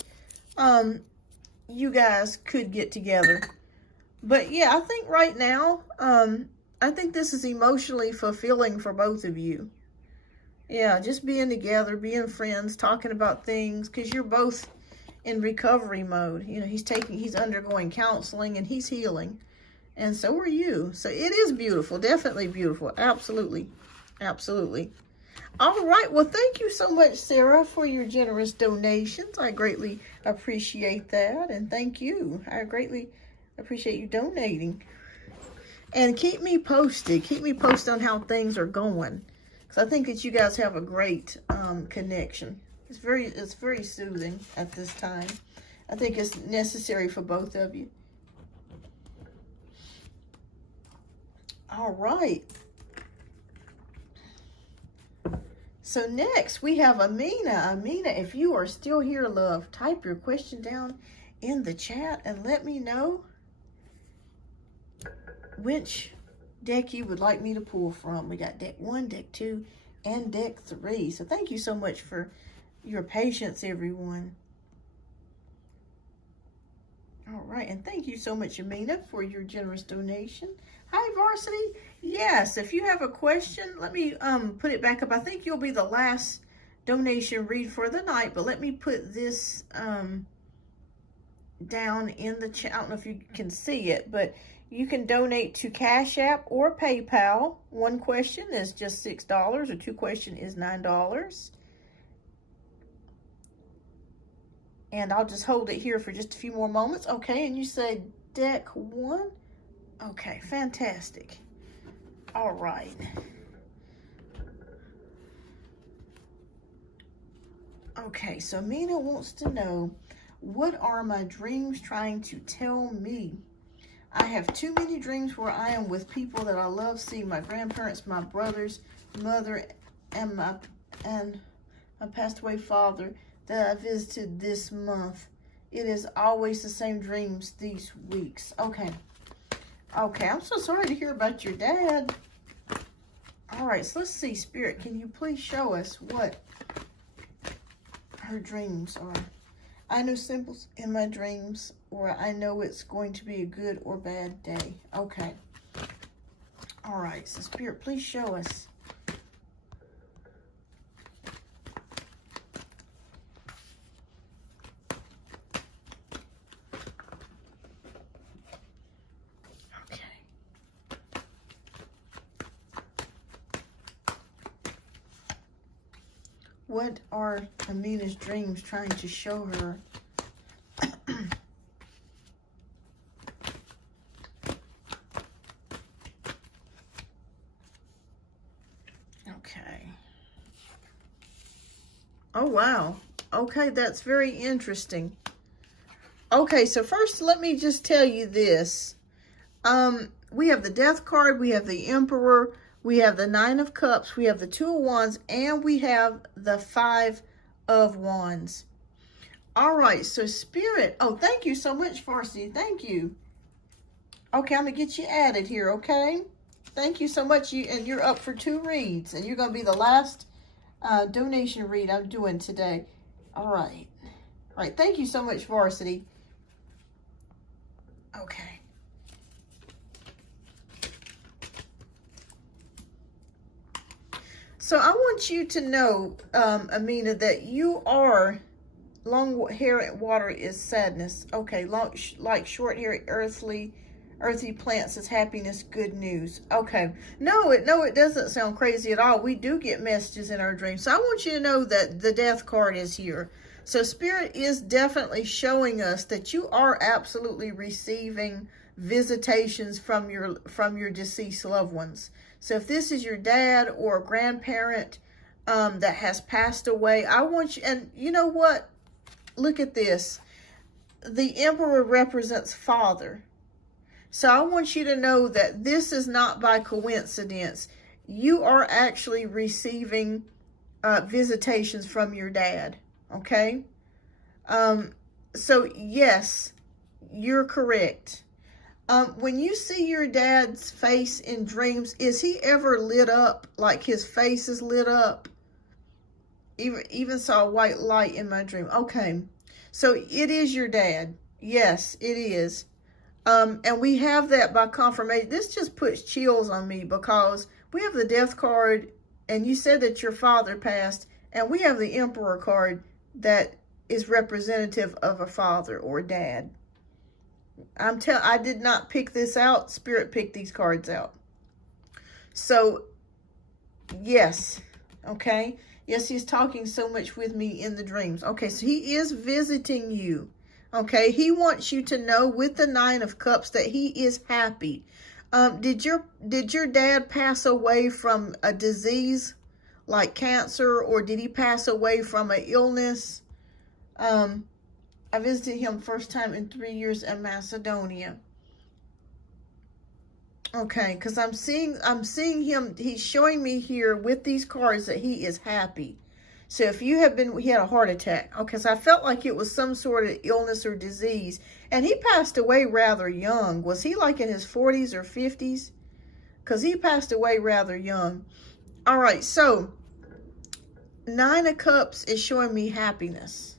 you guys could get together. But yeah, I think right now, I think this is emotionally fulfilling for both of you. Yeah, just being together, being friends, talking about things, because you're both in recovery mode. You know, he's undergoing counseling and he's healing. And so are you. So it is beautiful, definitely beautiful. Absolutely. Absolutely. All right. Well, thank you so much, Sarah, for your generous donations. I greatly appreciate that. And thank you. I greatly appreciate you donating. And keep me posted. Keep me posted on how things are going. Because I think that you guys have a great connection. It's very soothing at this time. I think it's necessary for both of you. All right. So next we have Amina. Amina, if you are still here, love, type your question down in the chat and let me know which deck you would like me to pull from. We got deck 1, deck 2, and deck 3. So thank you so much for your patience, everyone. All right, and thank you so much, Amina, for your generous donation. Hi, Varsity. Yes, if you have a question, let me put it back up. I think you'll be the last donation read for the night, but let me put this down in the chat. I don't know if you can see it, but you can donate to Cash App or PayPal. One question is just $6, or 2 questions is $9. And I'll just hold it here for just a few more moments. Okay, and you say deck 1? Okay, fantastic. All right. Okay, so Mina wants to know, what are my dreams trying to tell me? I have too many dreams where I am with people that I love, seeing my grandparents, my brothers, mother, and my passed away father that I visited this month. It is always the same dreams these weeks. Okay. Okay, I'm so sorry to hear about your dad. All right, so let's see, Spirit, can you please show us what her dreams are? I know symbols in my dreams, or I know it's going to be a good or bad day. Okay. All right. So Spirit, please show us. What are Amina's dreams trying to show her? Okay. Oh, wow. Okay, that's very interesting. Okay, so first let me just tell you this. We have the Death card, we have the Emperor, we have the Nine of Cups, we have the Two of Wands, and we have the Five of Wands. All right, so Spirit. Oh, thank you so much, Varsity. Thank you. Okay, I'm going to get you added here, okay? Thank you so much. And you're up for 2 reads, and you're going to be the last donation read I'm doing today. All right. All right, thank you so much, Varsity. Okay. So I want you to know, Amina, that you are, long hair and water is sadness. Okay, like short hair, earthy plants is happiness, good news. Okay, no, it doesn't sound crazy at all. We do get messages in our dreams. So I want you to know that the Death card is here. So Spirit is definitely showing us that you are absolutely receiving visitations from your deceased loved ones. So if this is your dad or a grandparent that has passed away, I want you, and you know what? Look at this. The Emperor represents father. So I want you to know that this is not by coincidence. You are actually receiving visitations from your dad, okay? So yes, you're correct. When you see your dad's face in dreams, is he ever lit up, like his face is lit up? Even saw a white light in my dream. Okay, so it is your dad. Yes, it is. And we have that by confirmation. This just puts chills on me because we have the Death card, and you said that your father passed, and we have the Emperor card that is representative of a father or dad. I did not pick this out. Spirit picked these cards out. So, yes. Okay. Yes, he's talking so much with me in the dreams. Okay, so he is visiting you. Okay, he wants you to know with the Nine of Cups that he is happy. Did your dad pass away from a disease like cancer, or did he pass away from an illness? I visited him first time in 3 years in Macedonia. Okay, because I'm seeing him, he's showing me here with these cards that he is happy. So if you have been, he had a heart attack. Okay, so I felt like it was some sort of illness or disease. And he passed away rather young. Was he like in his 40s or 50s? Because he passed away rather young. All right, so Nine of Cups is showing me happiness.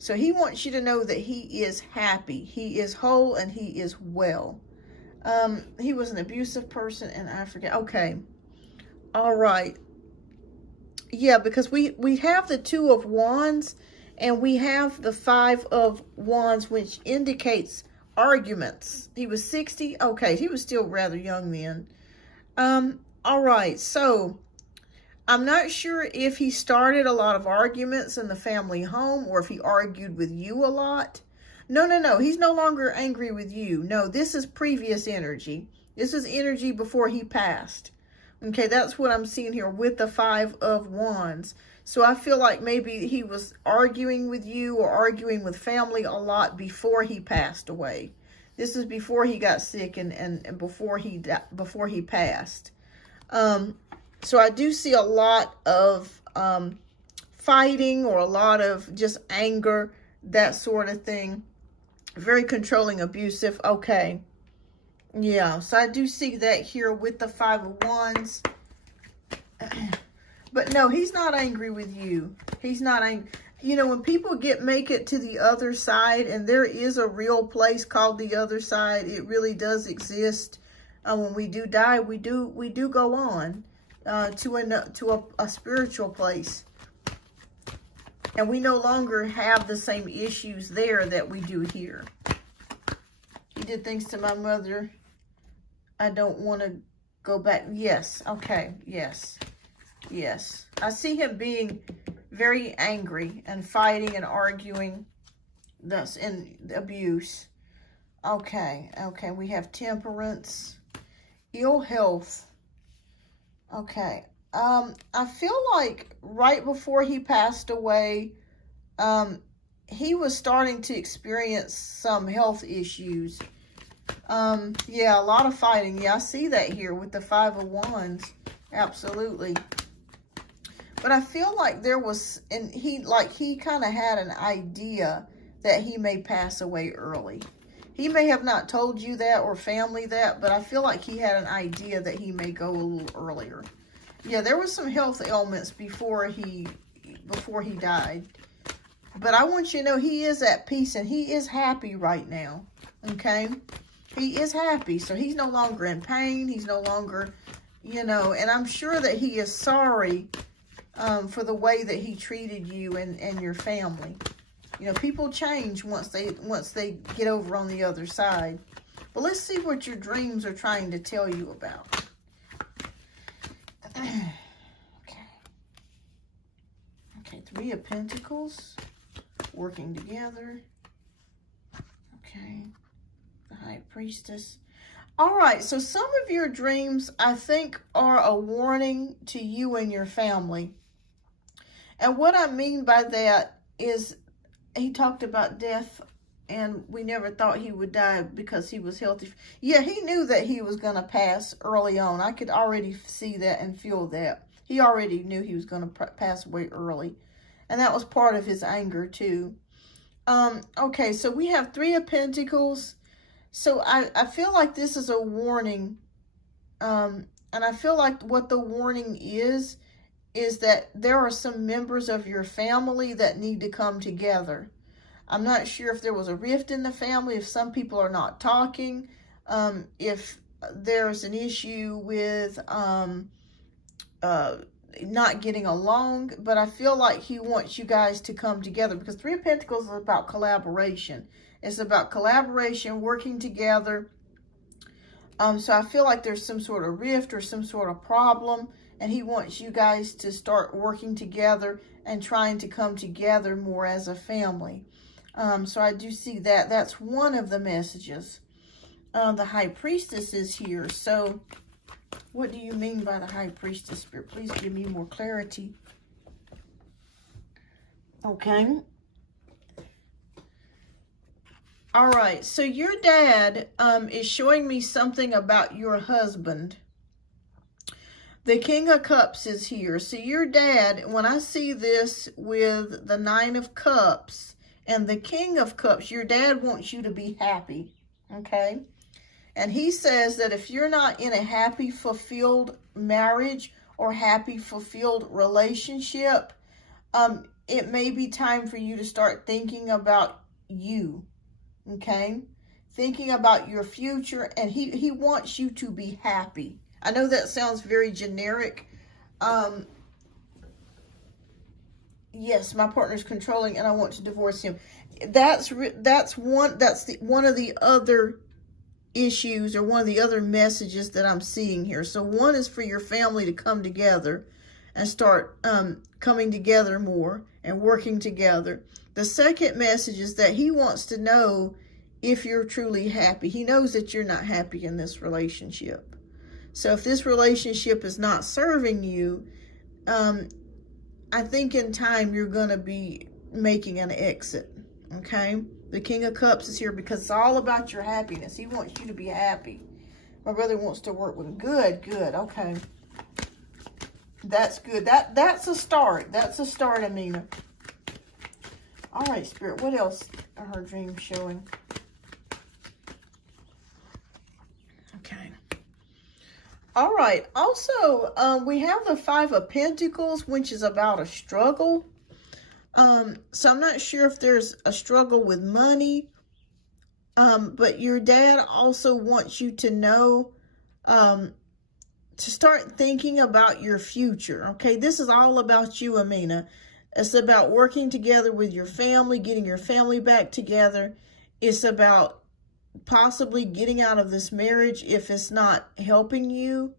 So he wants you to know that he is happy. He is whole and he is well. He was an abusive person and I forget. Okay. All right. Yeah, because we have the Two of Wands and we have the Five of Wands, which indicates arguments. He was 60. Okay, he was still rather young then. All right, so I'm not sure if he started a lot of arguments in the family home or if he argued with you a lot. No. He's no longer angry with you. No, this is previous energy. This is energy before he passed. Okay, that's what I'm seeing here with the Five of Wands. So I feel like maybe he was arguing with you or arguing with family a lot before he passed away. This is before he got sick and before he passed. So I do see a lot of fighting or a lot of just anger, that sort of thing. Very controlling, abusive. Okay. Yeah, so I do see that here with the Five of Wands. But no, he's not angry with you. He's not angry. You know, when people make it to the other side, and there is a real place called the other side, it really does exist. When we do die, we do go on to a spiritual place. And we no longer have the same issues there that we do here. He did things to my mother. I don't want to go back. Yes. Okay. Yes. Yes. I see him being very angry and fighting and arguing. Thus, in abuse. Okay. Okay. We have temperance. Ill health. Okay. I feel like right before he passed away, he was starting to experience some health issues. Yeah, a lot of fighting. Yeah, I see that here with the Five of Wands. Absolutely. But I feel like there was, and he kind of had an idea that he may pass away early. He may have not told you that or family that, but I feel like he had an idea that he may go a little earlier. Yeah, there was some health ailments before he died. But I want you to know he is at peace and he is happy right now. Okay? He is happy. So he's no longer in pain. He's no longer, you know, and I'm sure that he is sorry for the way that he treated you and your family. You know, people change once they get over on the other side. But let's see what your dreams are trying to tell you about. Okay, Three of Pentacles, working together. Okay, the High Priestess. All right, so some of your dreams, I think, are a warning to you and your family. And what I mean by that is, he talked about death, and we never thought he would die because he was healthy. Yeah, he knew that he was going to pass early on. I could already see that and feel that. He already knew he was going to pass away early. And that was part of his anger, too. Okay, so we have Three of Pentacles. So I feel like this is a warning. And I feel like what the warning is that there are some members of your family that need to come together. I'm not sure if there was a rift in the family, if some people are not talking, if there's an issue with not getting along, but I feel like he wants you guys to come together because Three of Pentacles is about collaboration. It's about collaboration, working together. So I feel like there's some sort of rift or some sort of problem, and he wants you guys to start working together and trying to come together more as a family. So I do see that. That's one of the messages. The High Priestess is here. So what do you mean by the High Priestess, Spirit? Please give me more clarity. Okay. All right. So your dad is showing me something about your husband. The King of Cups is here. So your dad, when I see this with the Nine of Cups and the King of Cups, your dad wants you to be happy, okay? And he says that if you're not in a happy, fulfilled marriage or happy, fulfilled relationship, it may be time for you to start thinking about you, okay? Thinking about your future, and he wants you to be happy. I know that sounds very generic. Yes, my partner's controlling and I want to divorce him. That's one of the other issues or one of the other messages that I'm seeing here. So one is for your family to come together and start coming together more and working together. The second message is that he wants to know if you're truly happy. He knows that you're not happy in this relationship. So if this relationship is not serving you, I think in time you're going to be making an exit, okay? The King of Cups is here because it's all about your happiness. He wants you to be happy. My brother wants to work with him. Good, okay. That's good. That's a start. That's a start, Amina. All right, Spirit, what else are her dreams showing? Okay. All right. Also, we have the Five of Pentacles, which is about a struggle. So I'm not sure if there's a struggle with money, but your dad also wants you to know, to start thinking about your future. Okay, this is all about you, Amina. It's about working together with your family, getting your family back together. It's about possibly getting out of this marriage if it's not helping you,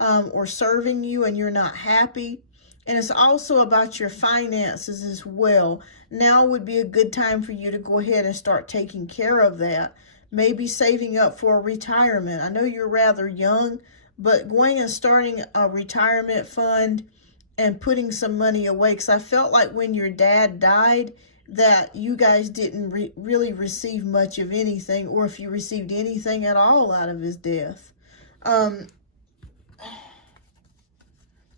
or serving you and you're not happy. And it's also about your finances as well. Now would be a good time for you to go ahead and start taking care of that. Maybe saving up for a retirement. I know you're rather young, but going and starting a retirement fund and putting some money away. Because I felt like when your dad died that you guys didn't really receive much of anything, or if you received anything at all out of his death.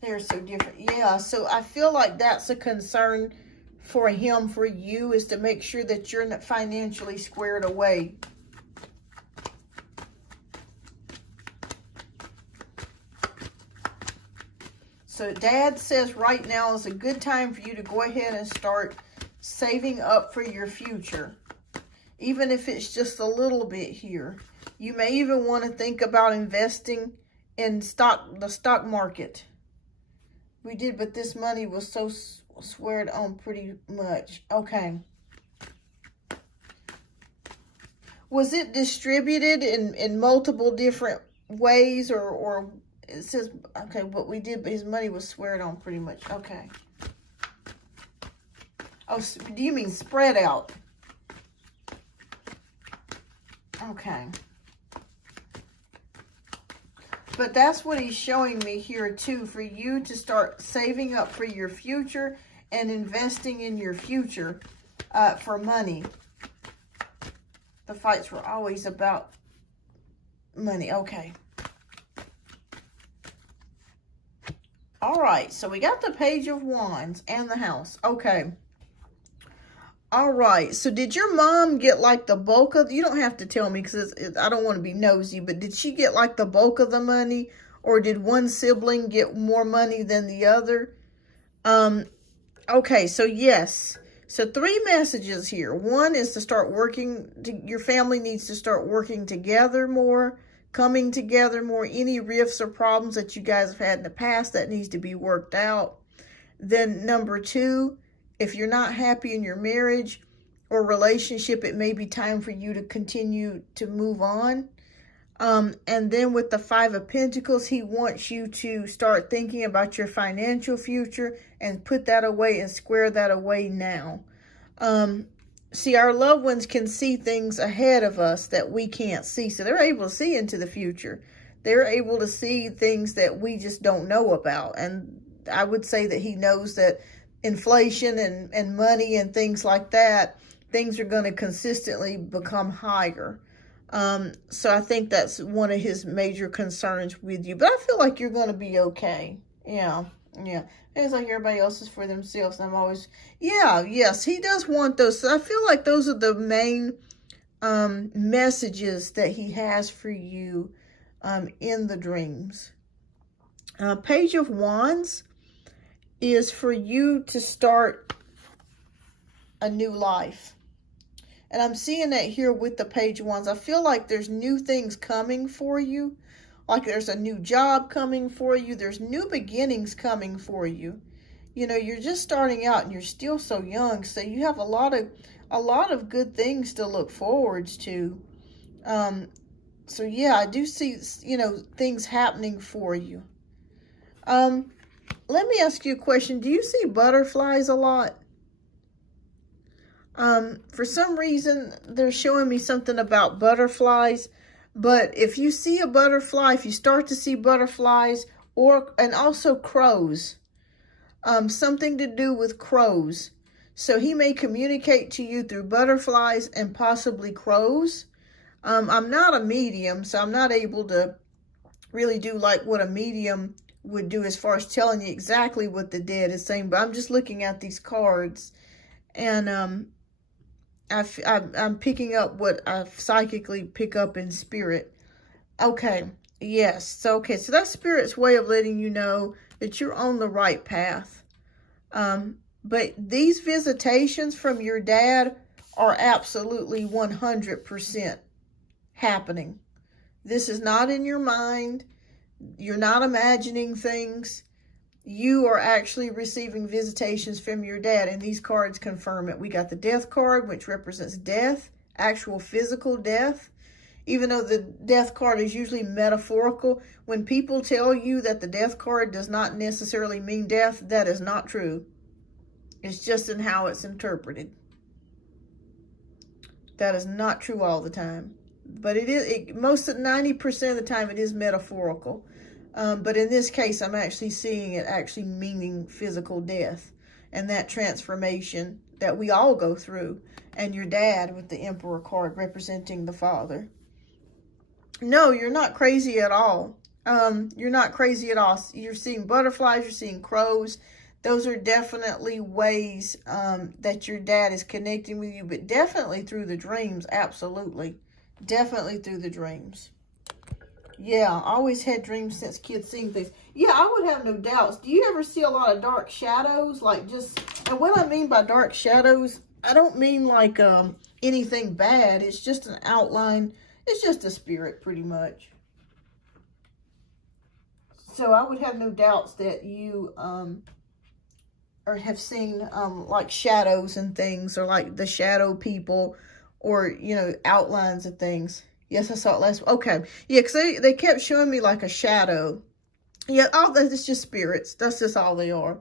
They're so different. Yeah, so I feel like that's a concern for him, for you, is to make sure that you're not financially squared away. So Dad says right now is a good time for you to go ahead and start saving up for your future. Even if it's just a little bit here. You may even want to think about investing in the stock market. We did, but this money was so squared on pretty much. Okay. Was it distributed in multiple different ways, or it says, okay, what we did, but his money was squared on pretty much. Okay. Oh, do you mean spread out? Okay. But that's what he's showing me here too, for you to start saving up for your future and investing in your future for money. The fights were always about money. Okay. All right. So we got the Page of Wands and the House. Okay. All right. So did your mom get like the bulk of, you don't have to tell me because I don't want to be nosy, but did she get like the bulk of the money, or did one sibling get more money than the other? Okay. So yes. So 3 messages here. One is to start working, your family needs to start working together more, coming together more. Any rifts or problems that you guys have had in the past, that needs to be worked out. Then number 2, if you're not happy in your marriage or relationship, it may be time for you to continue to move on. And then with the 5 of Pentacles, he wants you to start thinking about your financial future and put that away and square that away now. See, our loved ones can see things ahead of us that we can't see. So they're able to see into the future. They're able to see things that we just don't know about. And I would say that he knows that inflation and money and things like that, things are going to consistently become higher. So I think that's one of his major concerns with you. But I feel like you're going to be okay. Yeah. It's like everybody else is for themselves. I'm always, yes, he does want those. So I feel like those are the main messages that he has for you in the dreams. Page of Wands is for you to start a new life. And I'm seeing that here with the Page of Wands. I feel like there's new things coming for you. Like there's a new job coming for you. There's new beginnings coming for you. You know, you're just starting out and you're still so young. So you have a lot of good things to look forwards to. So yeah, I do see, things happening for you. Let me ask you a question. Do you see butterflies a lot? For some reason, they're showing me something about butterflies. But if you see a butterfly, if you start to see butterflies, and also crows, something to do with crows. So he may communicate to you through butterflies and possibly crows. I'm not a medium, so I'm not able to really do like what a medium would do as far as telling you exactly what the dead is saying. But I'm just looking at these cards, and I'm picking up what I psychically pick up in spirit. Okay, yes. So that's spirit's way of letting you know that you're on the right path. But these visitations from your dad are absolutely 100% happening. This is not in your mind. You're not imagining things. You are actually receiving visitations from your dad, and these cards confirm it. We got the death card, which represents death, actual physical death. Even though the death card is usually metaphorical, when people tell you that the death card does not necessarily mean death, that is not true. It's just in how it's interpreted. That is not true all the time. But it is, most of 90% of the time it is metaphorical. But in this case, I'm actually seeing it actually meaning physical death. And that transformation that we all go through. And your dad with the Emperor card representing the father. No, you're not crazy at all. You're not crazy at all. You're seeing butterflies, you're seeing crows. Those are definitely ways that your dad is connecting with you, but definitely through the dreams, absolutely. Definitely through the dreams. Yeah, I always had dreams since kids seeing things. Yeah, I would have no doubts. Do you ever see a lot of dark shadows? Like just, and what I mean by dark shadows, I don't mean like anything bad. It's just an outline. It's just a spirit, pretty much. So I would have no doubts that you or have seen like shadows and things, or like the shadow people, or, you know, outlines of things. Yes, I saw it last. Okay. Yeah, because they kept showing me like a shadow. Yeah, all that's just spirits. That's just all they are.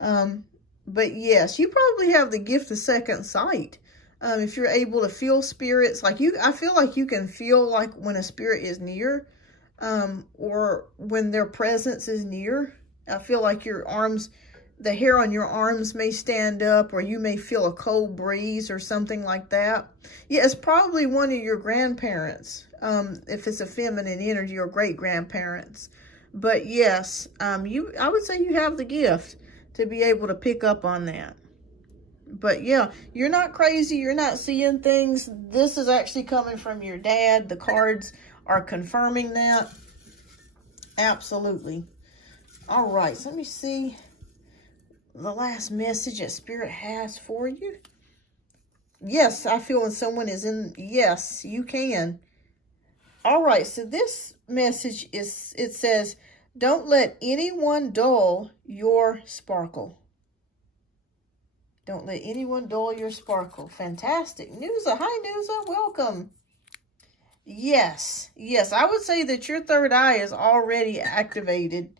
But yes, you probably have the gift of second sight. If you're able to feel spirits, like you, I feel like you can feel like when a spirit is near, or when their presence is near. I feel like your arms, the hair on your arms may stand up, or you may feel a cold breeze or something like that. Yeah, it's probably one of your grandparents, if it's a feminine energy, or great-grandparents. But yes, I would say you have the gift to be able to pick up on that. But yeah, you're not crazy. You're not seeing things. This is actually coming from your dad. The cards are confirming that. Absolutely. All right, so let me see the last message that Spirit has for you. Yes, I feel when someone is in, yes, you can. All right, so this message is, it says, don't let anyone dull your sparkle. Don't let anyone dull your sparkle. Fantastic. Nusa, hi Nusa, welcome. Yes, yes, I would say that your third eye is already activated.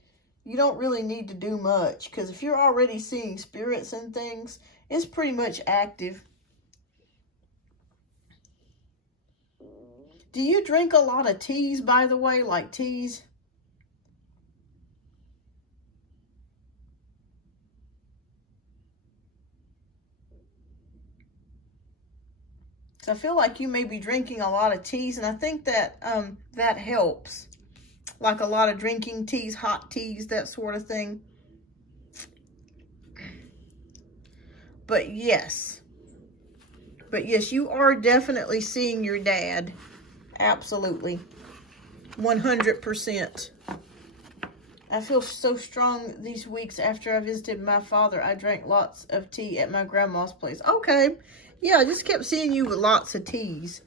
You don't really need to do much, because if you're already seeing spirits and things, it's pretty much active. Do you drink a lot of teas, by the way, like teas? So I feel like you may be drinking a lot of teas, and I think that that helps. Like a lot of drinking teas, hot teas, that sort of thing. But yes, you are definitely seeing your dad. Absolutely. 100%. I feel so strong these weeks after I visited my father. I drank lots of tea at my grandma's place. Okay. Yeah, I just kept seeing you with lots of teas.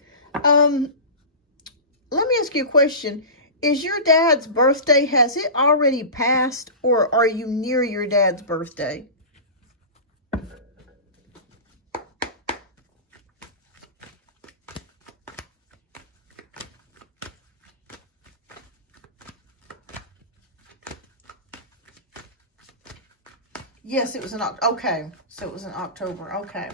Let me ask you a question. Is your dad's birthday, has it already passed, or are you near your dad's birthday? Yes, it was in October. Okay, so it was in October. Okay.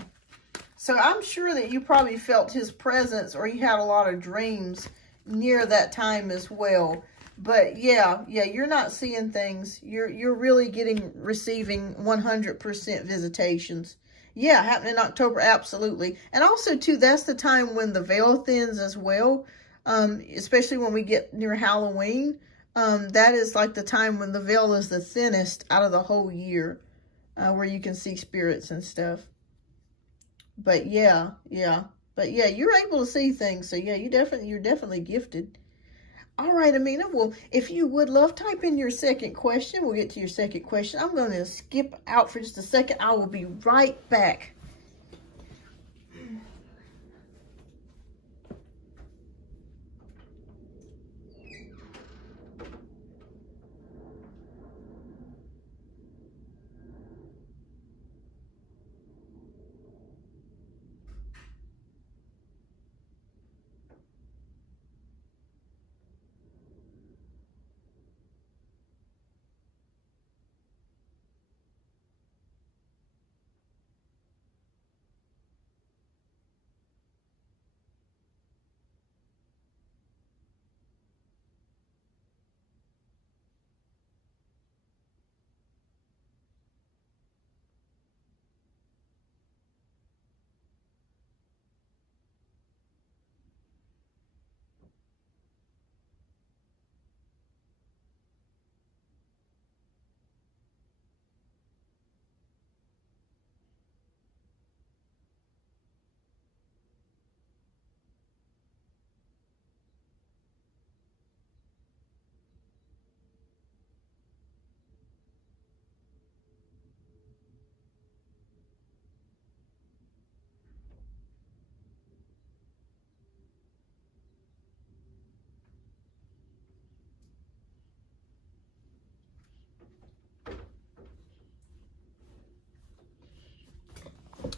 So I'm sure that you probably felt his presence, or you had a lot of dreams near that time as well. But yeah, you're not seeing things. You're really receiving 100% visitations. Yeah, happening in October, absolutely. And also too, that's the time when the veil thins as well. Especially when we get near Halloween. That is like the time when the veil is the thinnest out of the whole year, where you can see spirits and stuff. But yeah. But yeah, you're able to see things. So yeah, you're definitely gifted. All right, Amina. Well, if you would love, type in your second question. We'll get to your second question. I'm going to skip out for just a second. I will be right back.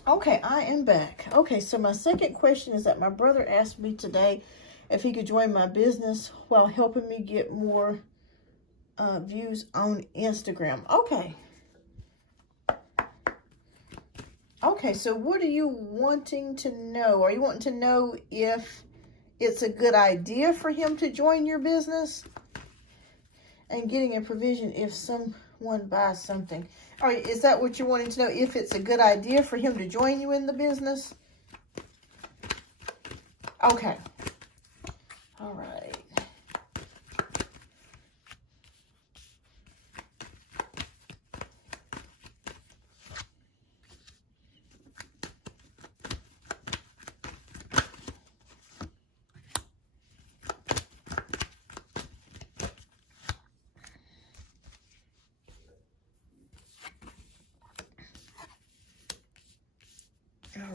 Okay, I am back. Okay, so my second question is that my brother asked me today if he could join my business while helping me get more views on Instagram. Okay. Okay, so what are you wanting to know? Are you wanting to know if it's a good idea for him to join your business? And getting a provision if someone buys something. All right, is that what you're wanting to know? If it's a good idea for him to join you in the business? Okay. All right.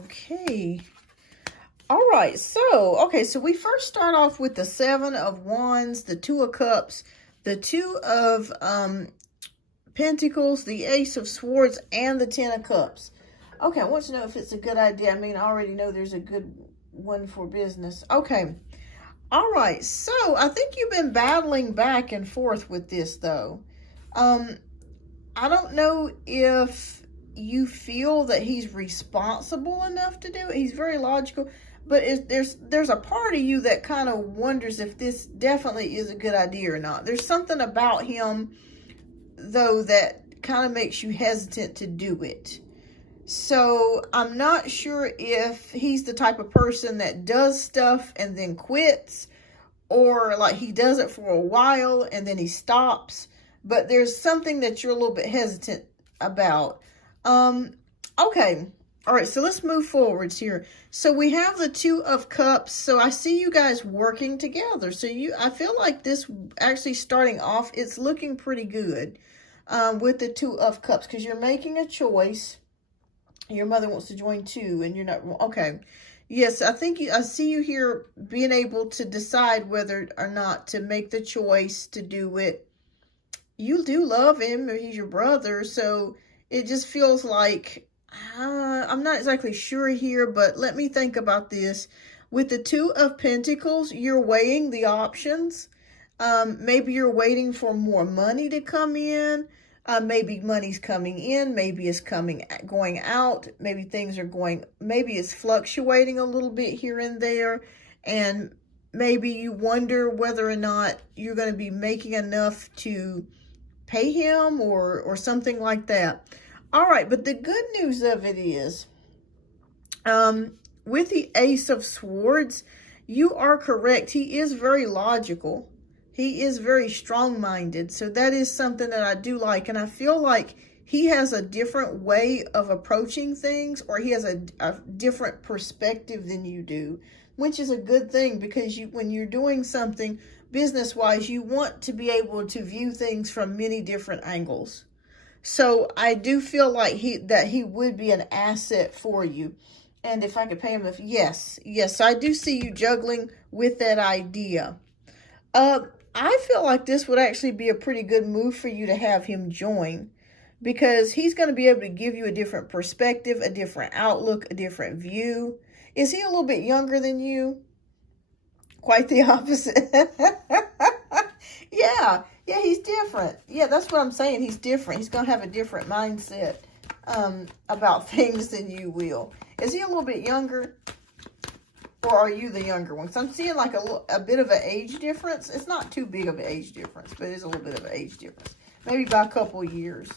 Okay. All right. So we first start off with the 7 of Wands, the 2 of Cups, the 2 of Pentacles, the Ace of Swords, and the 10 of Cups. Okay, I want to know if it's a good idea. I mean, I already know there's a good one for business. Okay. All right. So I think you've been battling back and forth with this, though. I don't know if you feel that he's responsible enough to do it. He's very logical, but there's a part of you that kind of wonders if this definitely is a good idea or not. There's something about him, though, that kind of makes you hesitant to do it. So I'm not sure if he's the type of person that does stuff and then quits, or like he does it for a while and then he stops. But there's something that you're a little bit hesitant about. Okay. All right, so let's move forwards here. So we have the 2 of Cups. So I see you guys working together. So I feel like this actually starting off, it's looking pretty good with the 2 of Cups, because you're making a choice. Your mother wants to join too, and you're not. Okay. Yes, I see you here being able to decide whether or not to make the choice to do it. You do love him, or he's your brother, so it just feels like, I'm not exactly sure here, but let me think about this. With the 2 of Pentacles, you're weighing the options. Maybe you're waiting for more money to come in. Maybe money's coming in. Maybe it's going out. Maybe maybe it's fluctuating a little bit here and there. And maybe you wonder whether or not you're going to be making enough to pay him or something like that. All right, but the good news of it is, with the Ace of Swords, you are correct. He is very logical. He is very strong-minded. So that is something that I do like. And I feel like he has a different way of approaching things, or he has a different perspective than you do. which is a good thing, because when you're doing something business-wise, you want to be able to view things from many different angles. So I do feel like he would be an asset for you. And if I could pay him, yes, I do see you juggling with that idea. I feel like this would actually be a pretty good move for you to have him join, because he's going to be able to give you a different perspective, a different outlook, a different view. Is he a little bit younger than you? Quite the opposite. Yeah, he's different. Yeah, that's what I'm saying. He's different. He's going to have a different mindset about things than you will. Is he a little bit younger? Or are you the younger one? So I'm seeing like a bit of an age difference. It's not too big of an age difference, but it is a little bit of an age difference. Maybe by a couple of years.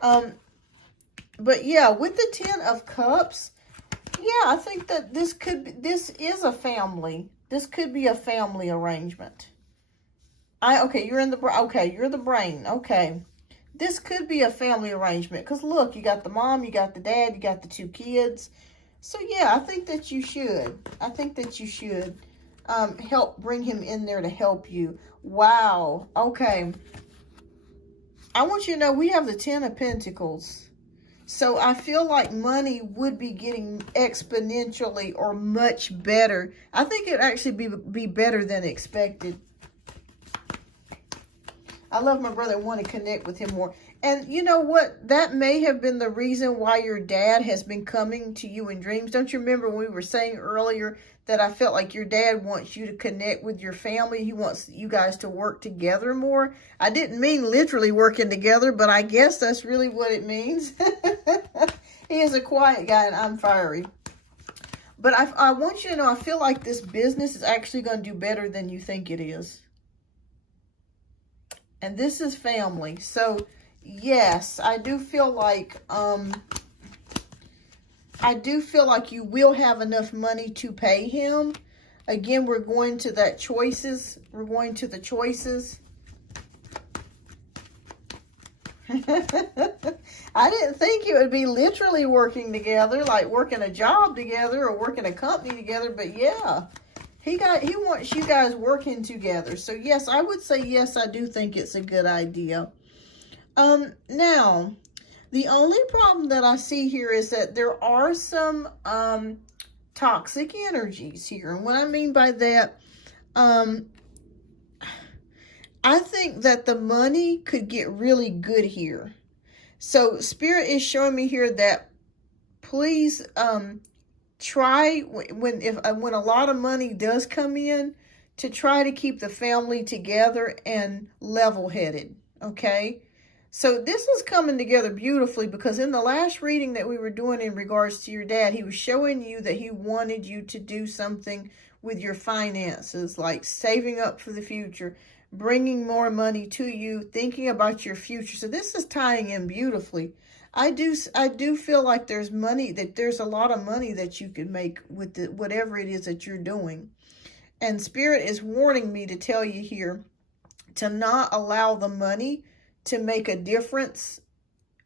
But yeah, with the 10 of Cups, yeah, I think that this is a family. This could be a family arrangement. Okay, you're the brain. Okay. This could be a family arrangement. Because look, you got the mom, you got the dad, you got the 2 kids. So yeah, I think that you should. Help bring him in there to help you. Wow. Okay. I want you to know we have the 10 of Pentacles. So I feel like money would be getting exponentially or much better. I think it'd actually be better than expected. I love my brother. I want to connect with him more. And you know what? That may have been the reason why your dad has been coming to you in dreams. Don't you remember when we were saying earlier that I felt like your dad wants you to connect with your family? He wants you guys to work together more. I didn't mean literally working together, but I guess that's really what it means. He is a quiet guy and I'm fiery. But I want you to know, I feel like this business is actually going to do better than you think it is. And this is family. So yes, I do feel like you will have enough money to pay him. Again, we're going to that choices. We're going to the choices. I didn't think it would be literally working together, like working a job together or working a company together, but yeah. He wants you guys working together. So yes, I would say yes, I do think it's a good idea. Now, the only problem that I see here is that there are some toxic energies here. And what I mean by that, I think that the money could get really good here. So Spirit is showing me here that please try when a lot of money does come in to try to keep the family together and level-headed. Okay. So this is coming together beautifully, because in the last reading that we were doing in regards to your dad, he was showing you that he wanted you to do something with your finances, like saving up for the future, bringing more money to you, thinking about your future. So this is tying in beautifully. I do feel like there's money, that there's a lot of money that you can make with whatever it is that you're doing. And Spirit is warning me to tell you here to not allow the money to make a difference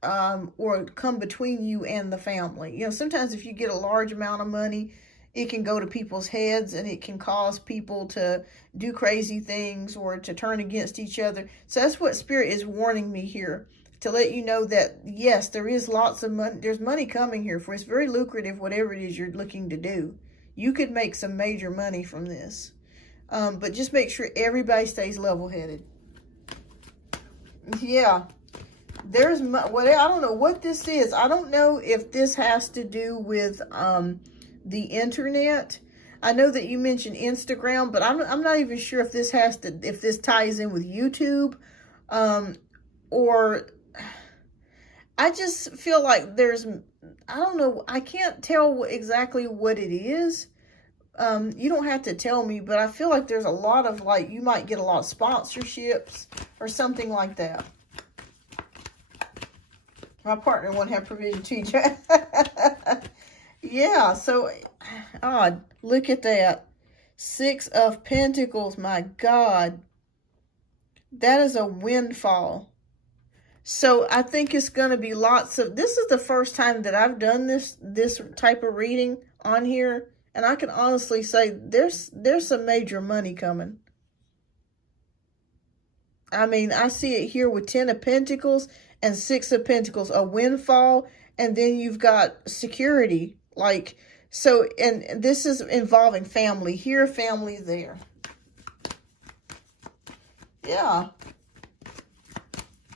or come between you and the family. You know, sometimes if you get a large amount of money, it can go to people's heads and it can cause people to do crazy things or to turn against each other. So that's what Spirit is warning me here, to let you know that, yes, there is lots of money. There's money coming here for. It's very lucrative, whatever it is you're looking to do. You could make some major money from this. But just make sure everybody stays level-headed. Yeah. There's what, I don't know what this is. I don't know if this has to do with the internet. I know that you mentioned Instagram, but I'm not even sure if this ties in with YouTube, or I just feel like there's, I don't know, I can't tell exactly what it is. You don't have to tell me, but I feel like there's a lot of, like, you might get a lot of sponsorships or something like that. My partner won't have provision to Yeah, so odd. Look at that. 6 of Pentacles, my God. That is a windfall. So I think it's going to be lots of, this is the first time that I've done this type of reading on here. And I can honestly say there's some major money coming. I mean, I see it here with 10 of Pentacles and 6 of Pentacles, a windfall, and then you've got security. Like, so, and this is involving family here, family there. Yeah.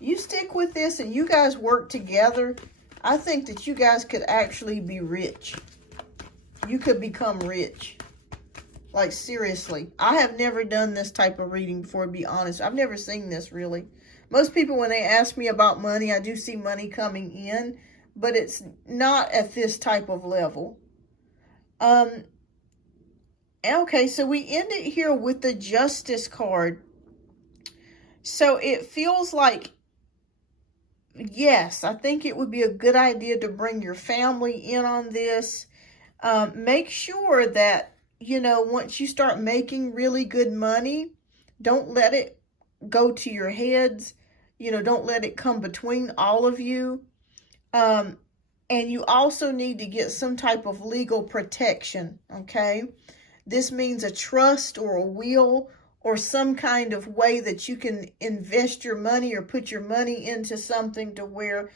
You stick with this and you guys work together. I think that you guys could actually be rich. You could become rich. Like, seriously. I have never done this type of reading before, to be honest. I've never seen this, really. Most people, when they ask me about money, I do see money coming in, but it's not at this type of level. Okay, so we end it here with the Justice card. So it feels like, yes, I think it would be a good idea to bring your family in on this. Make sure that, you know, once you start making really good money, don't let it go to your heads. You know, don't let it come between all of you. And you also need to get some type of legal protection, okay? This means a trust or a will or some kind of way that you can invest your money or put your money into something to where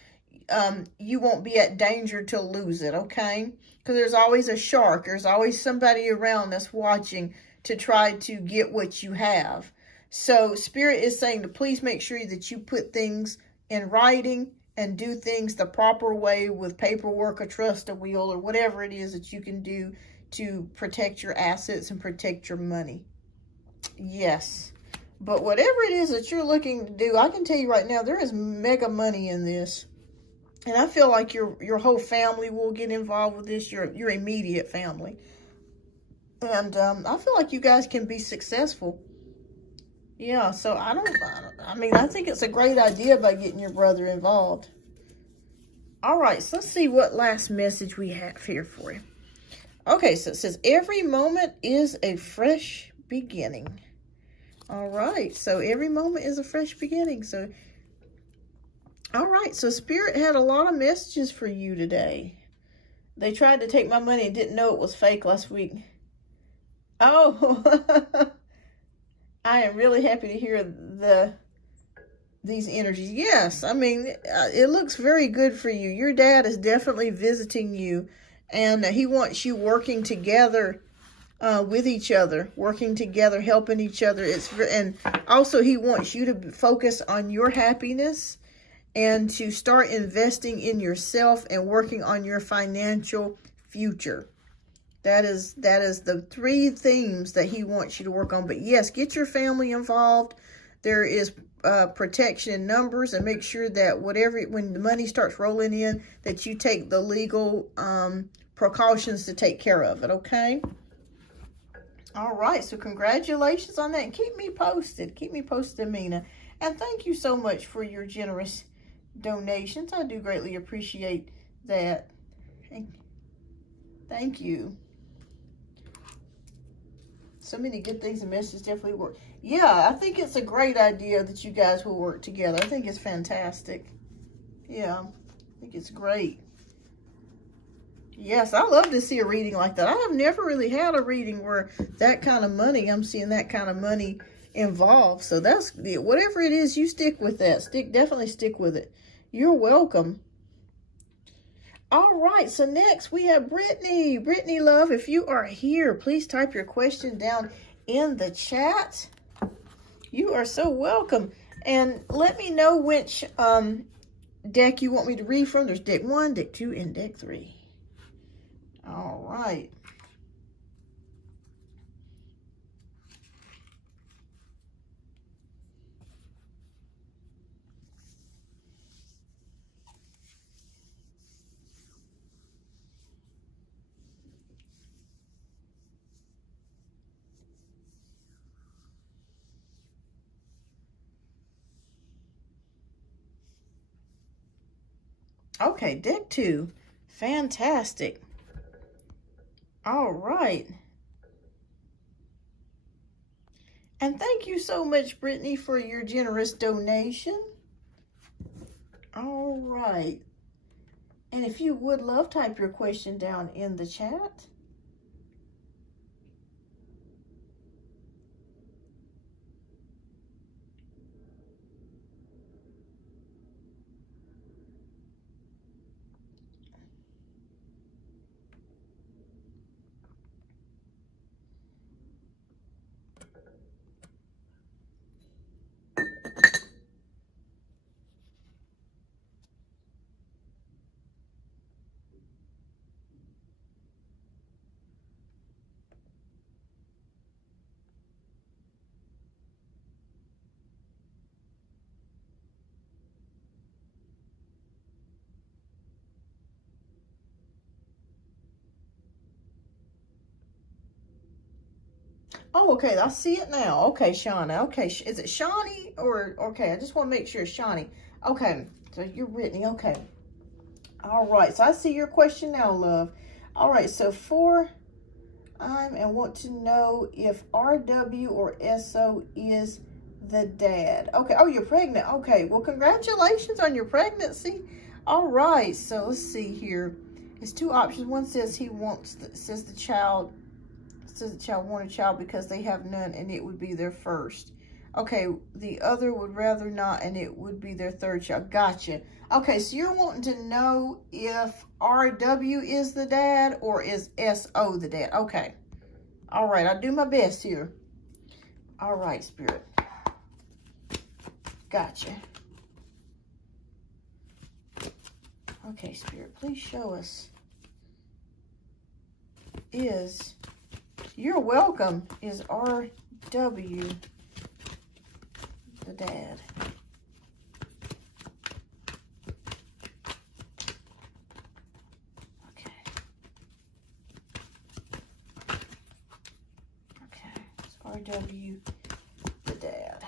you won't be at danger to lose it, okay? Because there's always a shark. There's always somebody around that's watching to try to get what you have. So Spirit is saying to please make sure that you put things in writing and do things the proper way with paperwork, a trust, a will, or whatever it is that you can do to protect your assets and protect your money. Yes. But whatever it is that you're looking to do, I can tell you right now, there is mega money in this. And I feel like your whole family will get involved with this, your immediate family. And I feel like you guys can be successful. Yeah, so I mean, I think it's a great idea by getting your brother involved. All right, so let's see what last message we have here for you. Okay, so it says, every moment is a fresh beginning. All right, so every moment is a fresh beginning. So, all right, so Spirit had a lot of messages for you today. They tried to take my money and didn't know it was fake last week. Oh, I am really happy to hear these energies. Yes, I mean, it looks very good for you. Your dad is definitely visiting you, and he wants you working together with each other, working together, helping each other. And also he wants you to focus on your happiness and to start investing in yourself and working on your financial future. That is the 3 themes that he wants you to work on. But yes, get your family involved. There is protection in numbers, and make sure that when the money starts rolling in, that you take the legal precautions to take care of it, okay? All right, so congratulations on that. And keep me posted. Keep me posted, Mina. And thank you so much for your generous donations. I do greatly appreciate that. Thank you. So many good things and messages definitely work. Yeah, I think it's a great idea that you guys will work together. I think it's fantastic. Yeah, I think it's great. Yes, I love to see a reading like that. I have never really had a reading where that kind of money, I'm seeing that kind of money involved. So that's, whatever it is, you stick with that. Definitely stick with it. You're welcome. All right, so next we have Brittany. Brittany, love, if you are here, please type your question down in the chat. You are so welcome. And let me know which deck you want me to read from. There's deck 1, deck 2, and deck 3. All right. Okay, deck 2. Fantastic. All right. And thank you so much, Brittany, for your generous donation. All right. And if you would love, type your question down in the chat. Oh, okay. I see it now. Okay, Shauna. Okay. Is it Shawnee or, okay, I just want to make sure it's Shawnee. Okay. So you're Brittany. Okay. All right. So I see your question now, love. All right. So and want to know if RW or SO is the dad. Okay. Oh, you're pregnant. Okay. Well, congratulations on your pregnancy. All right. So let's see here. It's two options. One says says the child want a child because they have none and it would be their first. Okay. The other would rather not and it would be their third child. Gotcha. Okay. So you're wanting to know if RW is the dad or is SO the dad. Okay. All right. I'll do my best here. All right, Spirit. Gotcha. Okay, Spirit, please show us. You're welcome, is RW the dad? Okay. Okay, it's RW the dad.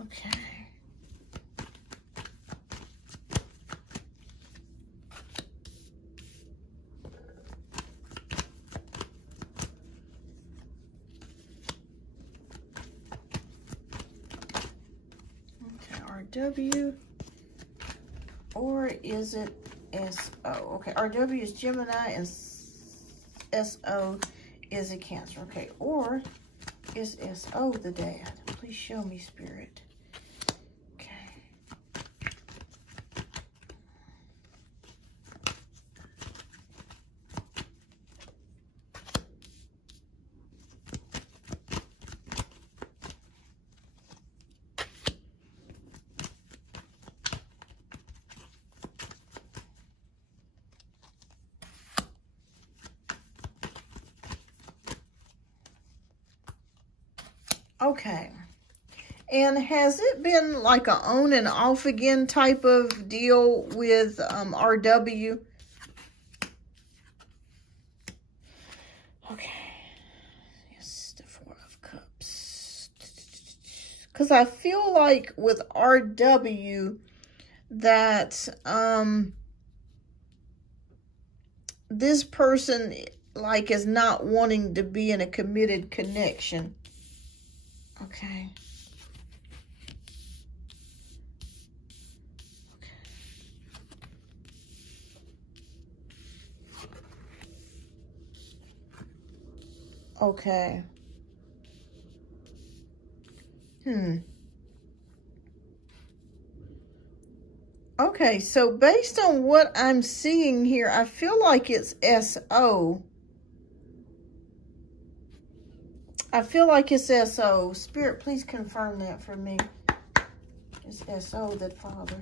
Okay. RW, or is it SO? Okay, RW is Gemini and SO is a Cancer. Okay, or is SO the dad? Please show me, Spirit. Okay. And has it been like a on and off again type of deal with RW? Okay. Yes, the Four of Cups. Because I feel like with RW that this person like is not wanting to be in a committed connection. Okay. Okay. Okay, so based on what I'm seeing here, I feel like it's SO. I feel like it's SO. Spirit, please confirm that for me. It's SO, that father.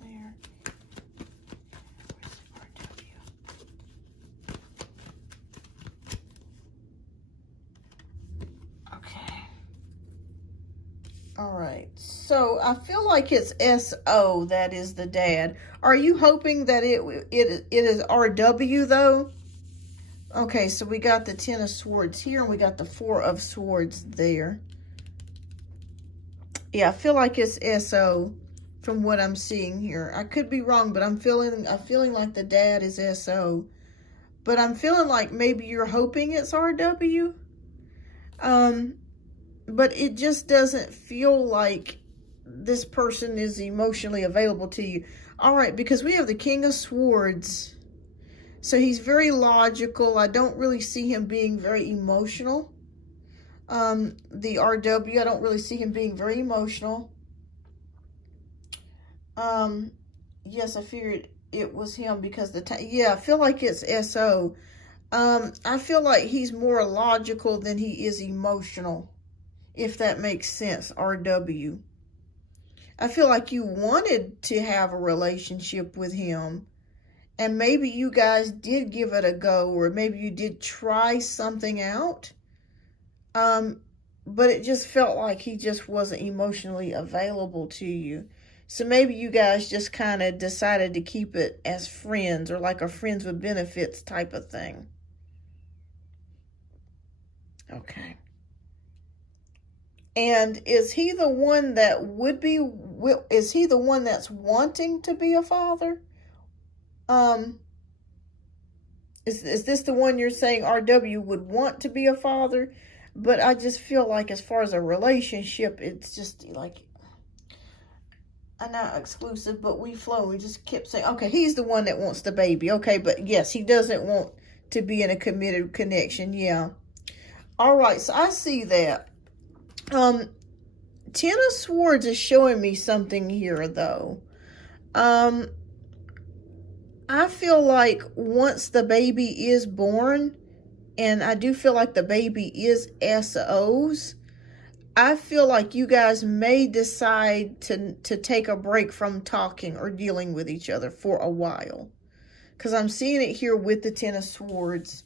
There. Okay. All right. So I feel like it's SO that is the dad. Are you hoping that it is RW though? Okay, so we got the Ten of Swords here and we got the Four of Swords there. Yeah, I feel like it's SO. From what I'm seeing here, I could be wrong, but I'm feeling like the dad is SO, but I'm feeling like maybe you're hoping it's RW, but it just doesn't feel like this person is emotionally available to you. All right, because we have the King of Swords, so he's very logical. I don't really see him being very emotional. The RW, I don't really see him being very emotional. Yes, I figured it was him because yeah, I feel like it's SO. I feel like he's more logical than he is emotional, if that makes sense, RW. I feel like you wanted to have a relationship with him, and maybe you guys did give it a go, or maybe you did try something out. But it just felt like he just wasn't emotionally available to you. So maybe you guys just kind of decided to keep it as friends, or like a friends with benefits type of thing. Okay. And is he the one that is he the one that's wanting to be a father? Is this the one you're saying RW would want to be a father? But I just feel like as far as a relationship, it's just like, I'm not exclusive, but we flow. We just kept saying, okay, he's the one that wants the baby. Okay, but yes, he doesn't want to be in a committed connection. Yeah. All right, so I see that. Ten of Swords is showing me something here, though. I feel like once the baby is born, and I do feel like the baby is SOs, I feel like you guys may decide to take a break from talking or dealing with each other for a while. Because I'm seeing it here with the Ten of Swords.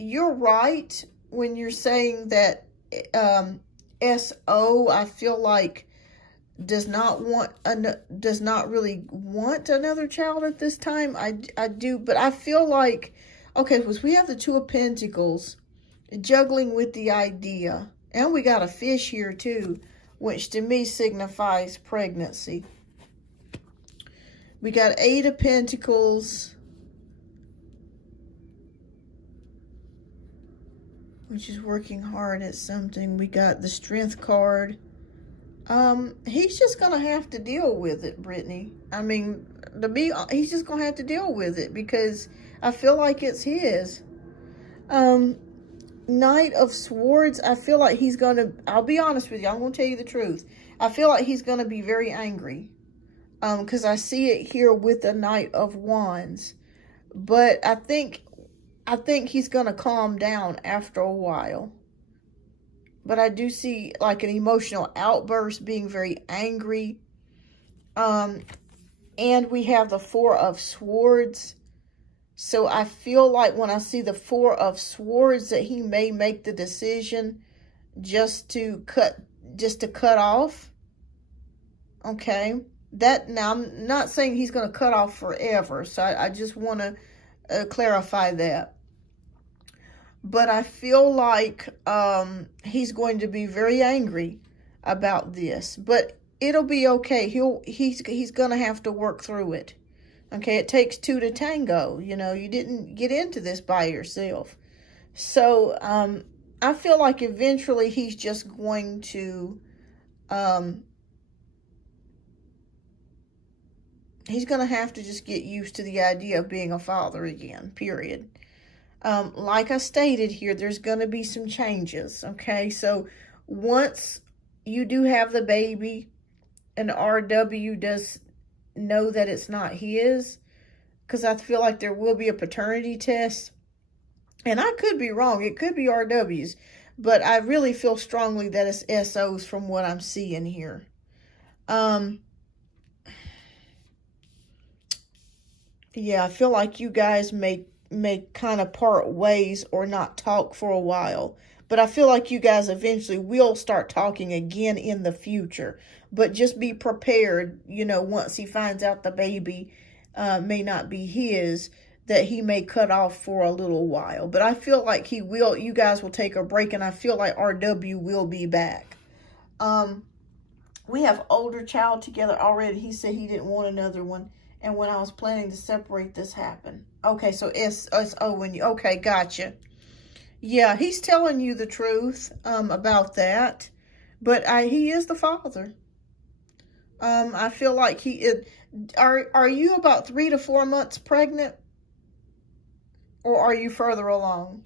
You're right when you're saying that SO, I feel like, does not really want another child at this time. I do, but I feel like, okay, because we have the Two of Pentacles juggling with the idea, and we got a fish here too, which to me signifies pregnancy. We got Eight of Pentacles, which is working hard at something. We got the Strength card. He's just gonna have to deal with it, Brittany. I mean, he's just gonna have to deal with it, because I feel like it's his. Knight of Swords, I feel like he's gonna, I'll be honest with you, I'm gonna tell you the truth. I feel like he's gonna be very angry. Because I see it here with the Knight of Wands. But I think he's gonna calm down after a while. But I do see like an emotional outburst, being very angry. And we have the Four of Swords. So I feel like when I see the Four of Swords that he may make the decision just to cut off. Okay. Now I'm not saying he's going to cut off forever. So I just want to clarify that. But I feel like he's going to be very angry about this. But it'll be okay. He's going to have to work through it. Okay, it takes two to tango. You know, you didn't get into this by yourself. So I feel like eventually he's just going to he's going to have to just get used to the idea of being a father again, period. Like I stated here, there's going to be some changes, okay? So once you do have the baby and RW does know that it's not his, because I feel like there will be a paternity test, and I could be wrong. It could be RW's, but I really feel strongly that it's SO's from what I'm seeing here. Yeah, I feel like you guys may kind of part ways or not talk for a while. But I feel like you guys eventually will start talking again in the future. But just be prepared, you know, once he finds out the baby may not be his, that he may cut off for a little while. But I feel like you guys will take a break, and I feel like RW will be back. We have older child together already. He said he didn't want another one. And when I was planning to separate, this happened. Okay, so SO when you, okay, gotcha. Yeah, he's telling you the truth about that. But he is the father. I feel like are you about 3 to 4 months pregnant? Or are you further along?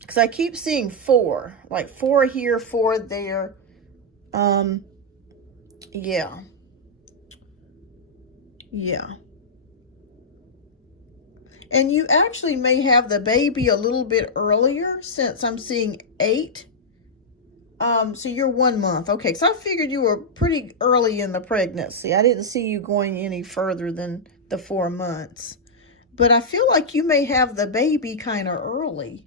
Because I keep seeing 4. Like 4 here, 4 there. Yeah. Yeah. And you actually may have the baby a little bit earlier, since I'm seeing 8. So you're 1 month. Okay, so I figured you were pretty early in the pregnancy. I didn't see you going any further than the 4 months. But I feel like you may have the baby kind of early.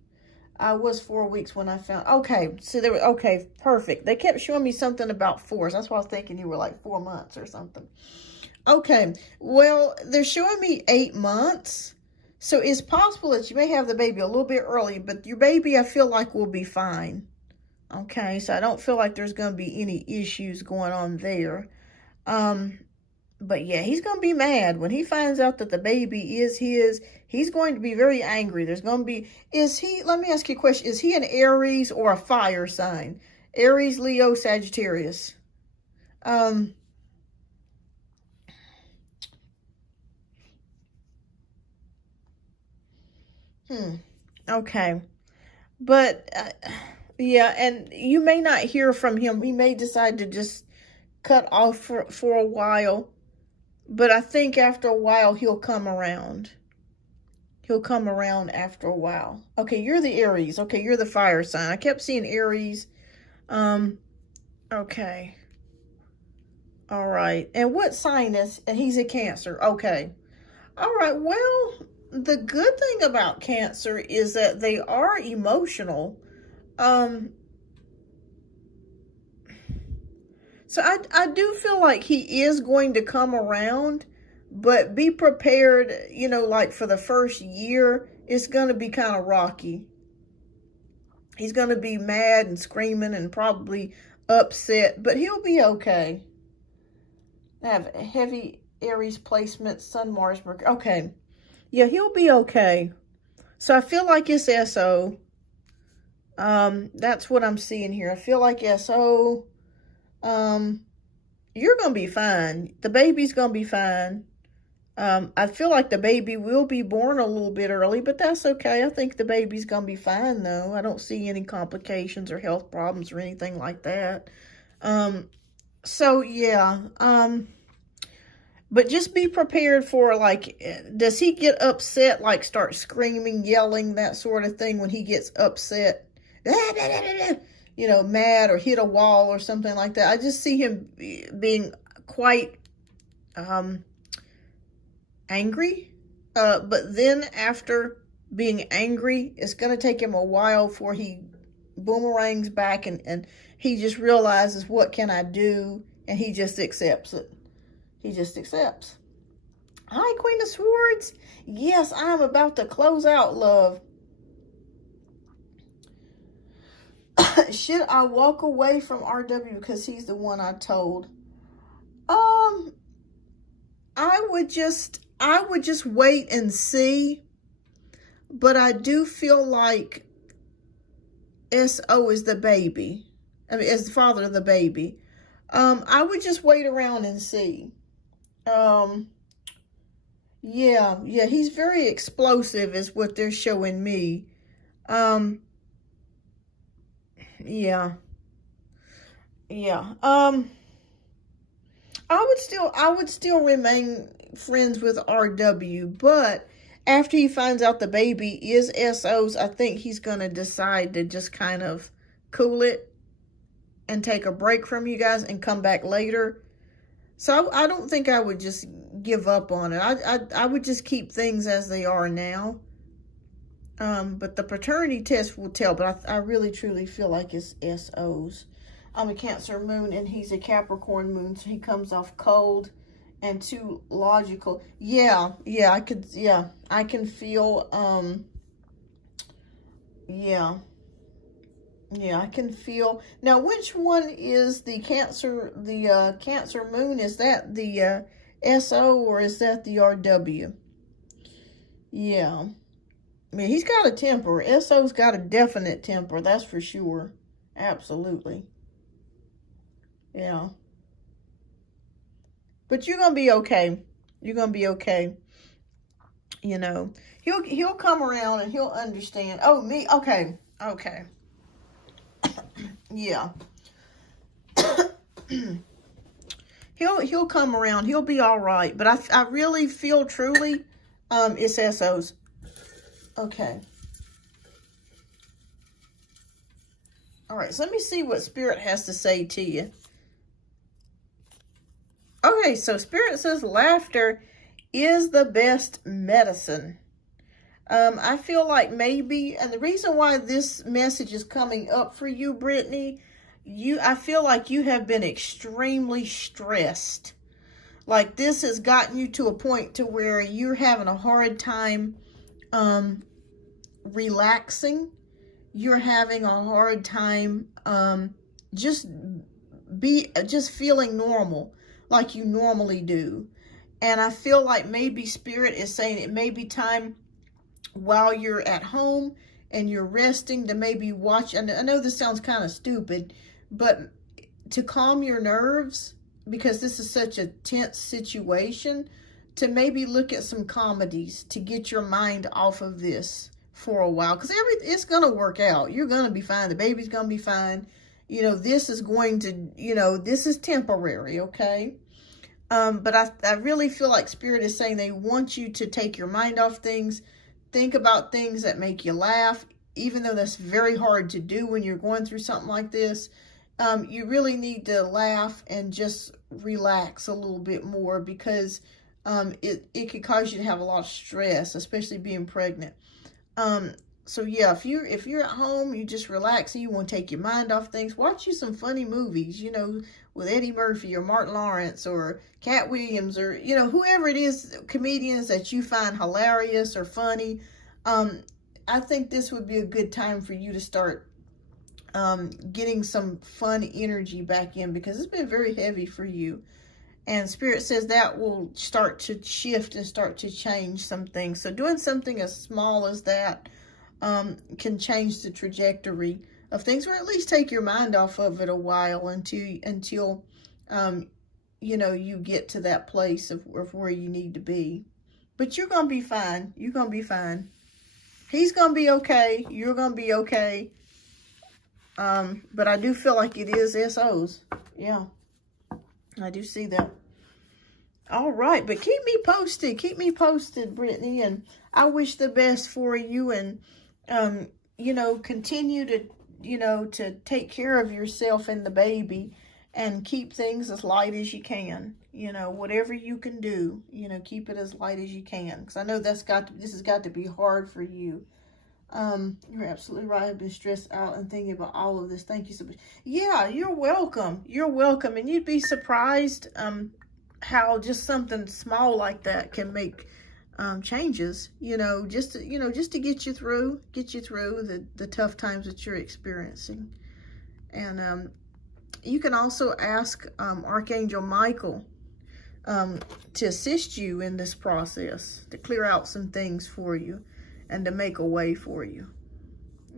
I was 4 weeks when I found. Okay, so they were okay, perfect. They kept showing me something about 4. So that's why I was thinking you were like 4 months or something. Okay, well, they're showing me 8 months. So it's possible that you may have the baby a little bit early, but your baby, I feel like, will be fine. Okay, so I don't feel like there's going to be any issues going on there. But yeah, he's going to be mad when he finds out that the baby is his. He's going to be very angry. There's going to be, let me ask you a question. Is he an Aries or a fire sign? Aries, Leo, Sagittarius. Okay. But, yeah, and you may not hear from him. He may decide to just cut off for a while. But I think after a while, he'll come around. He'll come around after a while. Okay, you're the Aries. Okay, you're the fire sign. I kept seeing Aries. Okay. All right. And what sign is, and he's a Cancer. Okay. All right. Well, the good thing about Cancer is that they are emotional. So I do feel like he is going to come around, but be prepared, you know, like for the first year, it's going to be kind of rocky. He's going to be mad and screaming and probably upset, but he'll be okay. I have heavy Aries placement, Sun, Mars, Mercury. Okay. Yeah, he'll be okay. So I feel like it's SO. That's what I'm seeing here. I feel like SO. You're going to be fine. The baby's going to be fine. I feel like the baby will be born a little bit early, but that's okay. I think the baby's going to be fine, though. I don't see any complications or health problems or anything like that. So, yeah. But just be prepared for, like, does he get upset, like start screaming, yelling, that sort of thing when he gets upset? You know, mad or hit a wall or something like that. I just see him being quite angry. But then after being angry, it's going to take him a while before he boomerangs back and he just realizes, what can I do? And he just accepts it. He just accepts. Hi, Queen of Swords. Yes, I'm about to close out, love. Should I walk away from RW because he's the one I told? I would just wait and see. But I do feel like SO is the baby. I mean, as the father of the baby. I would just wait around and see. Yeah, he's very explosive is what they're showing me. Yeah. I would still remain friends with RW, but after he finds out the baby is SO's, I think he's going to decide to just kind of cool it and take a break from you guys and come back later. So I don't think I would just give up on it. I would just keep things as they are now. But the paternity test will tell, but I really truly feel like it's SO's. I'm a Cancer moon and he's a Capricorn moon, so he comes off cold and too logical. Yeah, I can feel, yeah, I can feel. Now, which one is the Cancer moon? Is that the SO or is that the RW? Yeah. I mean, he's got a temper. SO's got a definite temper, that's for sure. Absolutely. Yeah. But you're going to be okay. You're going to be okay. You know, he'll come around and he'll understand. Oh, me? Okay. Yeah. He'll come around. He'll be all right. But I really feel truly it's SOs. Okay. All right, so let me see what Spirit has to say to you. Okay, so Spirit says laughter is the best medicine. I feel like maybe, and the reason why this message is coming up for you, Brittany, I feel like you have been extremely stressed. Like this has gotten you to a point to where you're having a hard time relaxing. You're having a hard time just feeling normal like you normally do. And I feel like maybe Spirit is saying it may be time while you're at home and you're resting to maybe watch. And I know this sounds kind of stupid, but to calm your nerves, because this is such a tense situation, to maybe look at some comedies to get your mind off of this for a while, because it's going to work out. You're going to be fine. The baby's going to be fine. You know, this is going to, you know, this is temporary, okay? But I really feel like Spirit is saying they want you to take your mind off things, think about things that make you laugh, even though that's very hard to do when you're going through something like this. You really need to laugh and just relax a little bit more, because it could cause you to have a lot of stress, especially being pregnant. So yeah, if you're at home, you just relax and you want to take your mind off things, watch you some funny movies, you know, with Eddie Murphy or Martin Lawrence or Cat Williams, or, you know, whoever it is, comedians that you find hilarious or funny. I think this would be a good time for you to start getting some fun energy back in, because it's been very heavy for you. And Spirit says that will start to shift and start to change some things. So doing something as small as that can change the trajectory of things, or at least take your mind off of it a while until you know, you get to that place of where you need to be. But you're going to be fine. You're going to be fine. He's going to be okay. You're going to be okay. But I do feel like it is SOs. Yeah. I do see that. All right, but keep me posted. Keep me posted, Brittany, and I wish the best for you, and you know, continue to, you know, to take care of yourself and the baby, and keep things as light as you can. You know, whatever you can do, you know, keep it as light as you can, because I know this has got to be hard for you. You're absolutely right. I've been stressed out and thinking about all of this. Thank you so much. Yeah, you're welcome. You're welcome. And you'd be surprised how just something small like that can make changes, you know, just to get you through the tough times that you're experiencing. And you can also ask Archangel Michael to assist you in this process, to clear out some things for you and to make a way for you,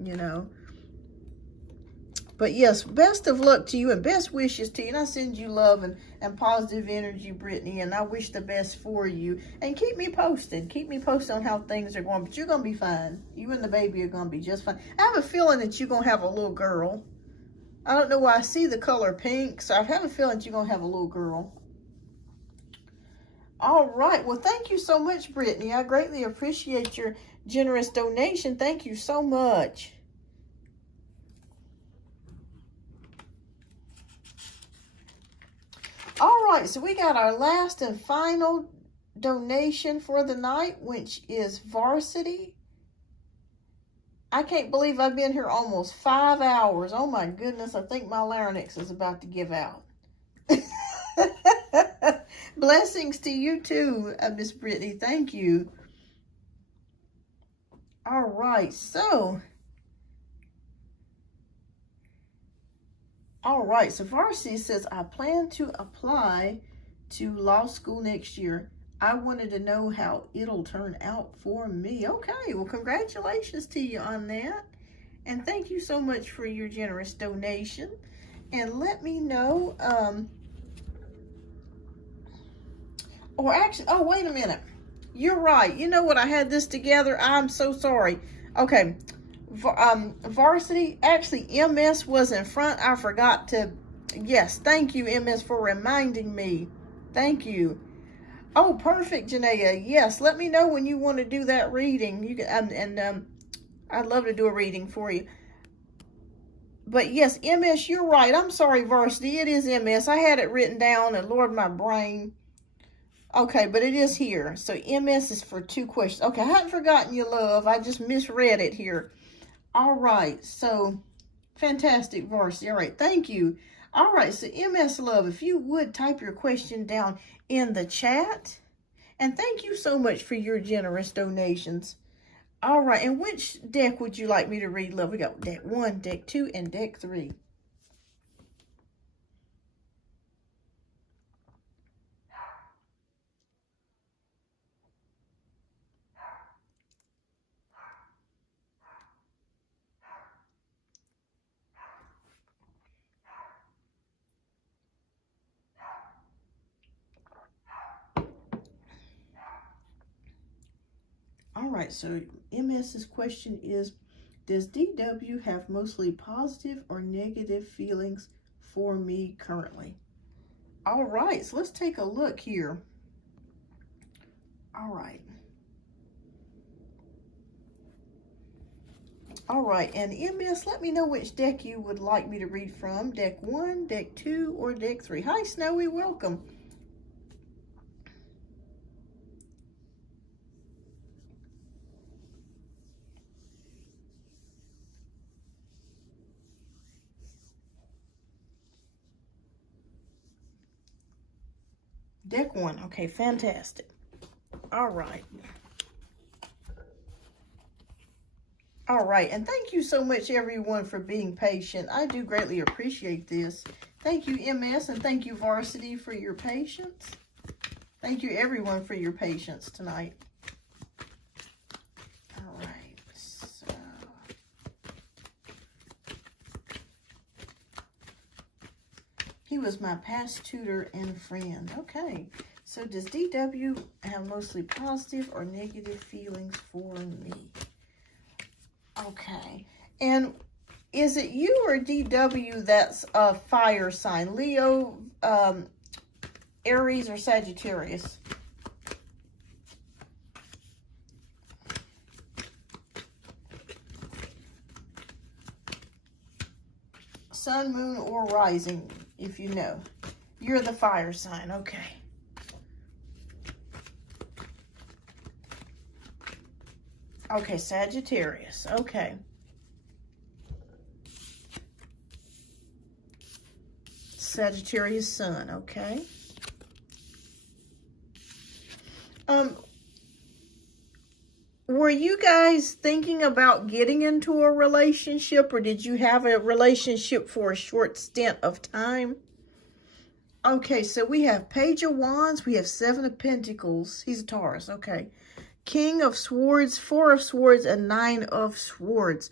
you know. But yes, best of luck to you and best wishes to you. And I send you love and positive energy, Brittany. And I wish the best for you. And keep me posted. Keep me posted on how things are going. But you're going to be fine. You and the baby are going to be just fine. I have a feeling that you're going to have a little girl. I don't know why I see the color pink. So I have a feeling that you're going to have a little girl. All right. Well, thank you so much, Brittany. I greatly appreciate your generous donation. Thank you so much. All right, so we got our last and final donation for the night, which is Varsity. I can't believe I've been here almost 5 hours. Oh my goodness, I think my larynx is about to give out. Blessings to you too, Miss Brittany. Thank you. All right, so Varsity says, I plan to apply to law school next year. I wanted to know how it'll turn out for me. Okay, well, congratulations to you on that. And thank you so much for your generous donation. And let me know, oh, wait a minute. You're right. You know what? I had this together. I'm so sorry. Okay. Varsity, actually MS was in front. I forgot to Yes, thank you, MS, for reminding me. Thank you. Oh, perfect, Janaea. Yes, let me know when you want to do that reading. You can, I'd love to do a reading for you. But yes, MS, you're right. I'm sorry, Varsity. It is MS. I had it written down, and Lord, my brain. Okay, but it is here. So MS is for 2 questions. Okay, I hadn't forgotten you, love. I just misread it here. All right, so fantastic, Varsity. All right, thank you. All right, so MS Love, if you would type your question down in the chat. And thank you so much for your generous donations. All right, and which deck would you like me to read, love? We got deck 1, deck 2, and deck 3. All right, so MS's question is, does DW have mostly positive or negative feelings for me currently? All right, so let's take a look here. All right. All right, and MS, let me know which deck you would like me to read from. Deck 1, deck 2, or deck 3. Hi, Snowy, welcome. Deck 1, okay, fantastic. All right. All right, and thank you so much, everyone, for being patient. I do greatly appreciate this. Thank you, MS, and thank you, Varsity, for your patience. Thank you, everyone, for your patience tonight. All right, so... He was my past tutor and friend. Okay, so does DW have mostly positive or negative feelings for me? Okay, and is it you or DW that's a fire sign? Leo, Aries, or Sagittarius? Sun, moon, or rising, if you know. You're the fire sign, okay. Okay, Sagittarius, okay. Sagittarius sun, okay. Were you guys thinking about getting into a relationship, or did you have a relationship for a short stint of time? Okay, so we have Page of Wands, we have 7 of Pentacles. He's a Taurus, okay. King of Swords, 4 of Swords, and 9 of Swords.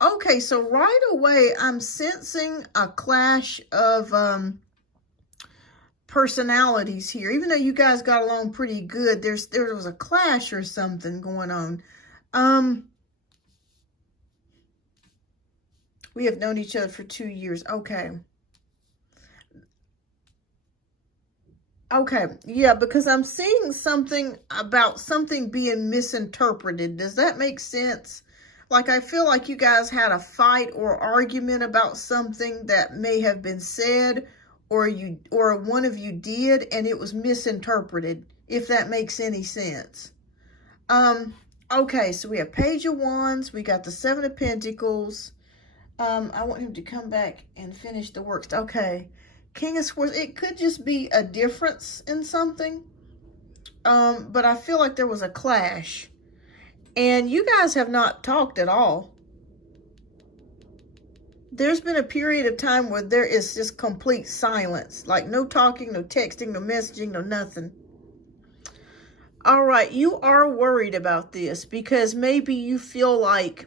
Okay, so right away, I'm sensing a clash of personalities here. Even though you guys got along pretty good, there was a clash or something going on. We have known each other for 2 years. Okay. Okay, yeah, because I'm seeing something about something being misinterpreted. Does that make sense? Like, I feel like you guys had a fight or argument about something that may have been said, or one of you did, and it was misinterpreted, if that makes any sense. Okay, so we have Page of Wands, we got the 7 of Pentacles. I want him to come back and finish the works. Okay. King of Swords, it could just be a difference in something. But I feel like there was a clash. And you guys have not talked at all. There's been a period of time where there is just complete silence. Like no talking, no texting, no messaging, no nothing. All right, you are worried about this because maybe you feel like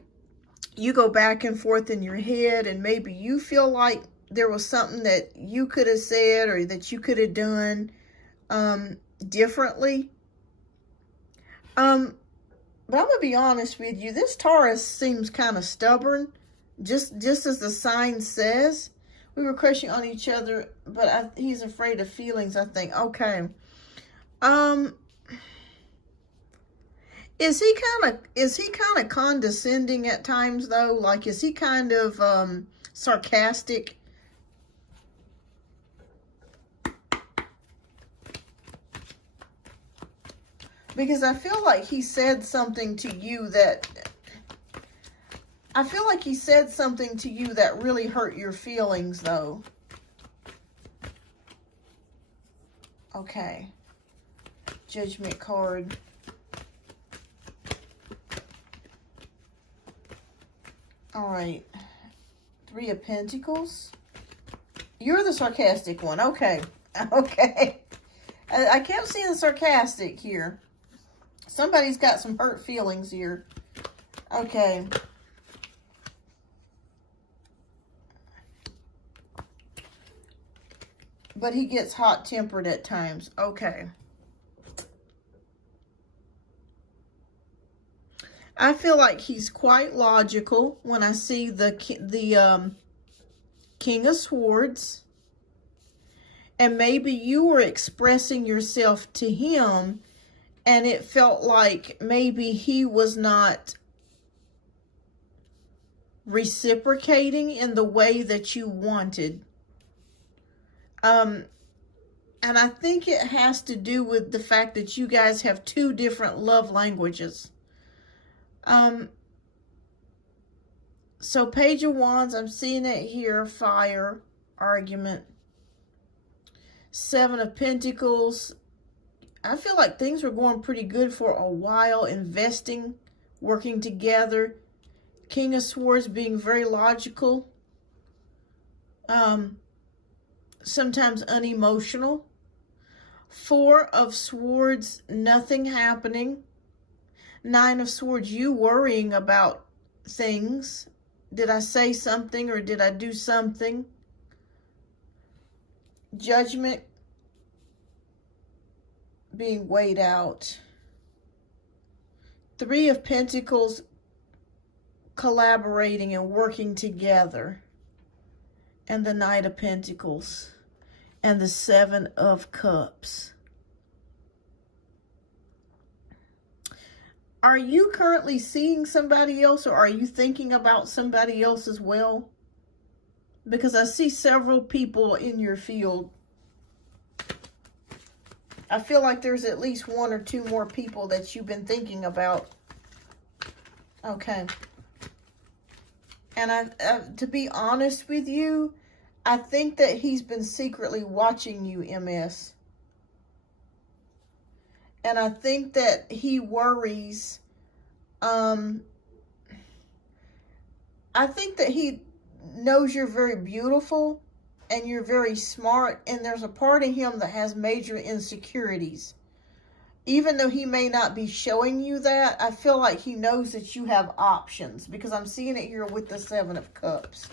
you go back and forth in your head, and maybe you feel like there was something that you could have said or that you could have done differently. But I'm going to be honest with you. This Taurus seems kind of stubborn, just as the sign says. We were crushing on each other, but he's afraid of feelings, I think. Okay. Is he kind of condescending at times though? Like, is he kind of sarcastic? Because I feel like he said something to you that really hurt your feelings though. Okay. Judgment card. All right. 3 of Pentacles. You're the sarcastic one. Okay. Okay. I kept seeing sarcastic here. Somebody's got some hurt feelings here. Okay. But he gets hot-tempered at times. Okay. I feel like he's quite logical when I see the King of Swords. And maybe you were expressing yourself to him, and it felt like maybe he was not reciprocating in the way that you wanted. And I think it has to do with the fact that you guys have 2 different love languages. So Page of Wands, I'm seeing it here, fire, argument. 7 of Pentacles. I feel like things were going pretty good for a while, investing, working together. King of Swords being very logical. Sometimes unemotional. 4 of Swords, nothing happening. 9 of Swords, you worrying about things. Did I say something or did I do something? Judgment being weighed out. 3 of Pentacles, collaborating and working together. And the Knight of Pentacles. And the 7 of Cups. Are you currently seeing somebody else, or are you thinking about somebody else as well? Because I see several people in your field. I feel like there's at least 1 or 2 more people that you've been thinking about. Okay. And to be honest with you, I think that he's been secretly watching you, MS. And I think that he worries. I think that he knows you're very beautiful and you're very smart. And there's a part of him that has major insecurities. Even though he may not be showing you that, I feel like he knows that you have options. Because I'm seeing it here with the 7 of Cups.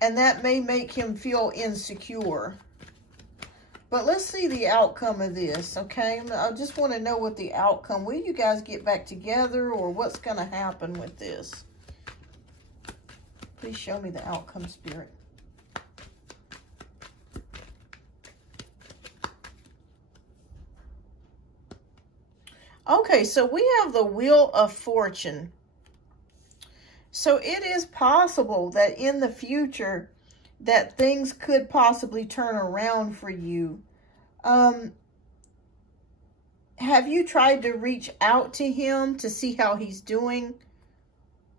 And that may make him feel insecure. But let's see the outcome of this, okay? I just want to know what the outcome. Will you guys get back together, or what's going to happen with this? Please show me the outcome, Spirit. Okay, so we have the Wheel of Fortune. So it is possible that in the future that things could possibly turn around for you. Have you tried to reach out to him to see how he's doing?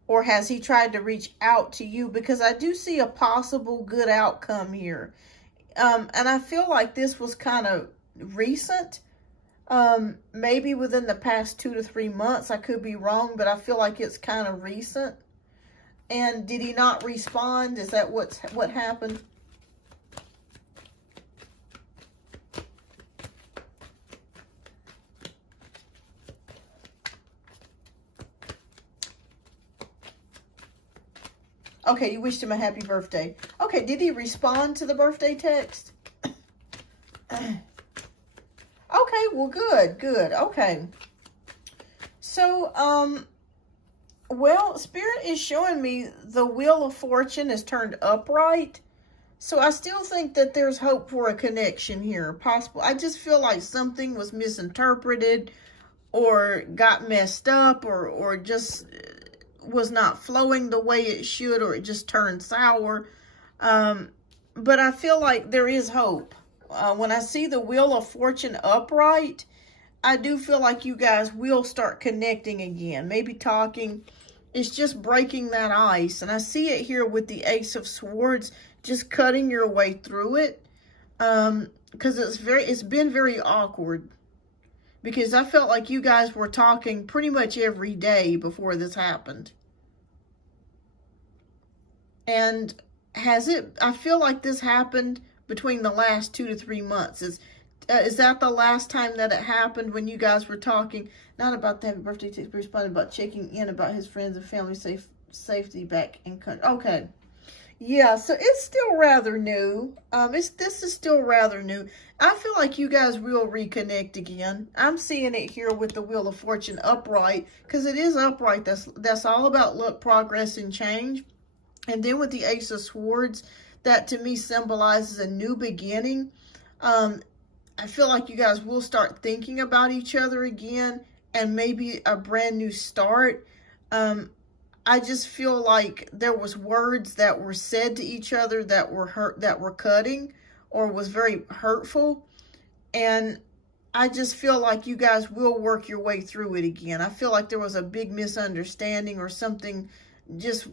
Or has he tried to reach out to you? Because I do see a possible good outcome here. And I feel like this was kind of recent. Maybe within the past 2 to 3 months. I could be wrong, but I feel like it's kind of recent. And did he not respond? Is that what happened? Okay, you wished him a happy birthday. Okay, did he respond to the birthday text? Okay, well, good. Okay. So, Well, Spirit is showing me the Wheel of Fortune is turned upright. So I still think that there's hope for a connection here. Possible. I just feel like something was misinterpreted or got messed up or just was not flowing the way it should, or it just turned sour. But I feel like there is hope. When I see the Wheel of Fortune upright, I do feel like you guys will start connecting again. Maybe talking. It's just breaking that ice. And I see it here with the Ace of Swords, just cutting your way through it. Because it's been very awkward. Because I felt like you guys were talking pretty much every day before this happened. And I feel like this happened between the last 2 to 3 months. Is that the last time that it happened, when you guys were talking, not about the happy birthday text, but responding about checking in about his friends and family safety back in country? Okay. Yeah, so it's still rather new. This is still rather new. I feel like you guys will reconnect again. I'm seeing it here with the Wheel of Fortune upright, because it is upright. That's all about luck, progress, and change. And then with the Ace of Swords, that to me symbolizes a new beginning. I feel like you guys will start thinking about each other again, and maybe a brand new start. I just feel like there was words that were said to each other that were hurt, that were cutting, or was very hurtful. And I just feel like you guys will work your way through it again. I feel like there was a big misunderstanding, or something just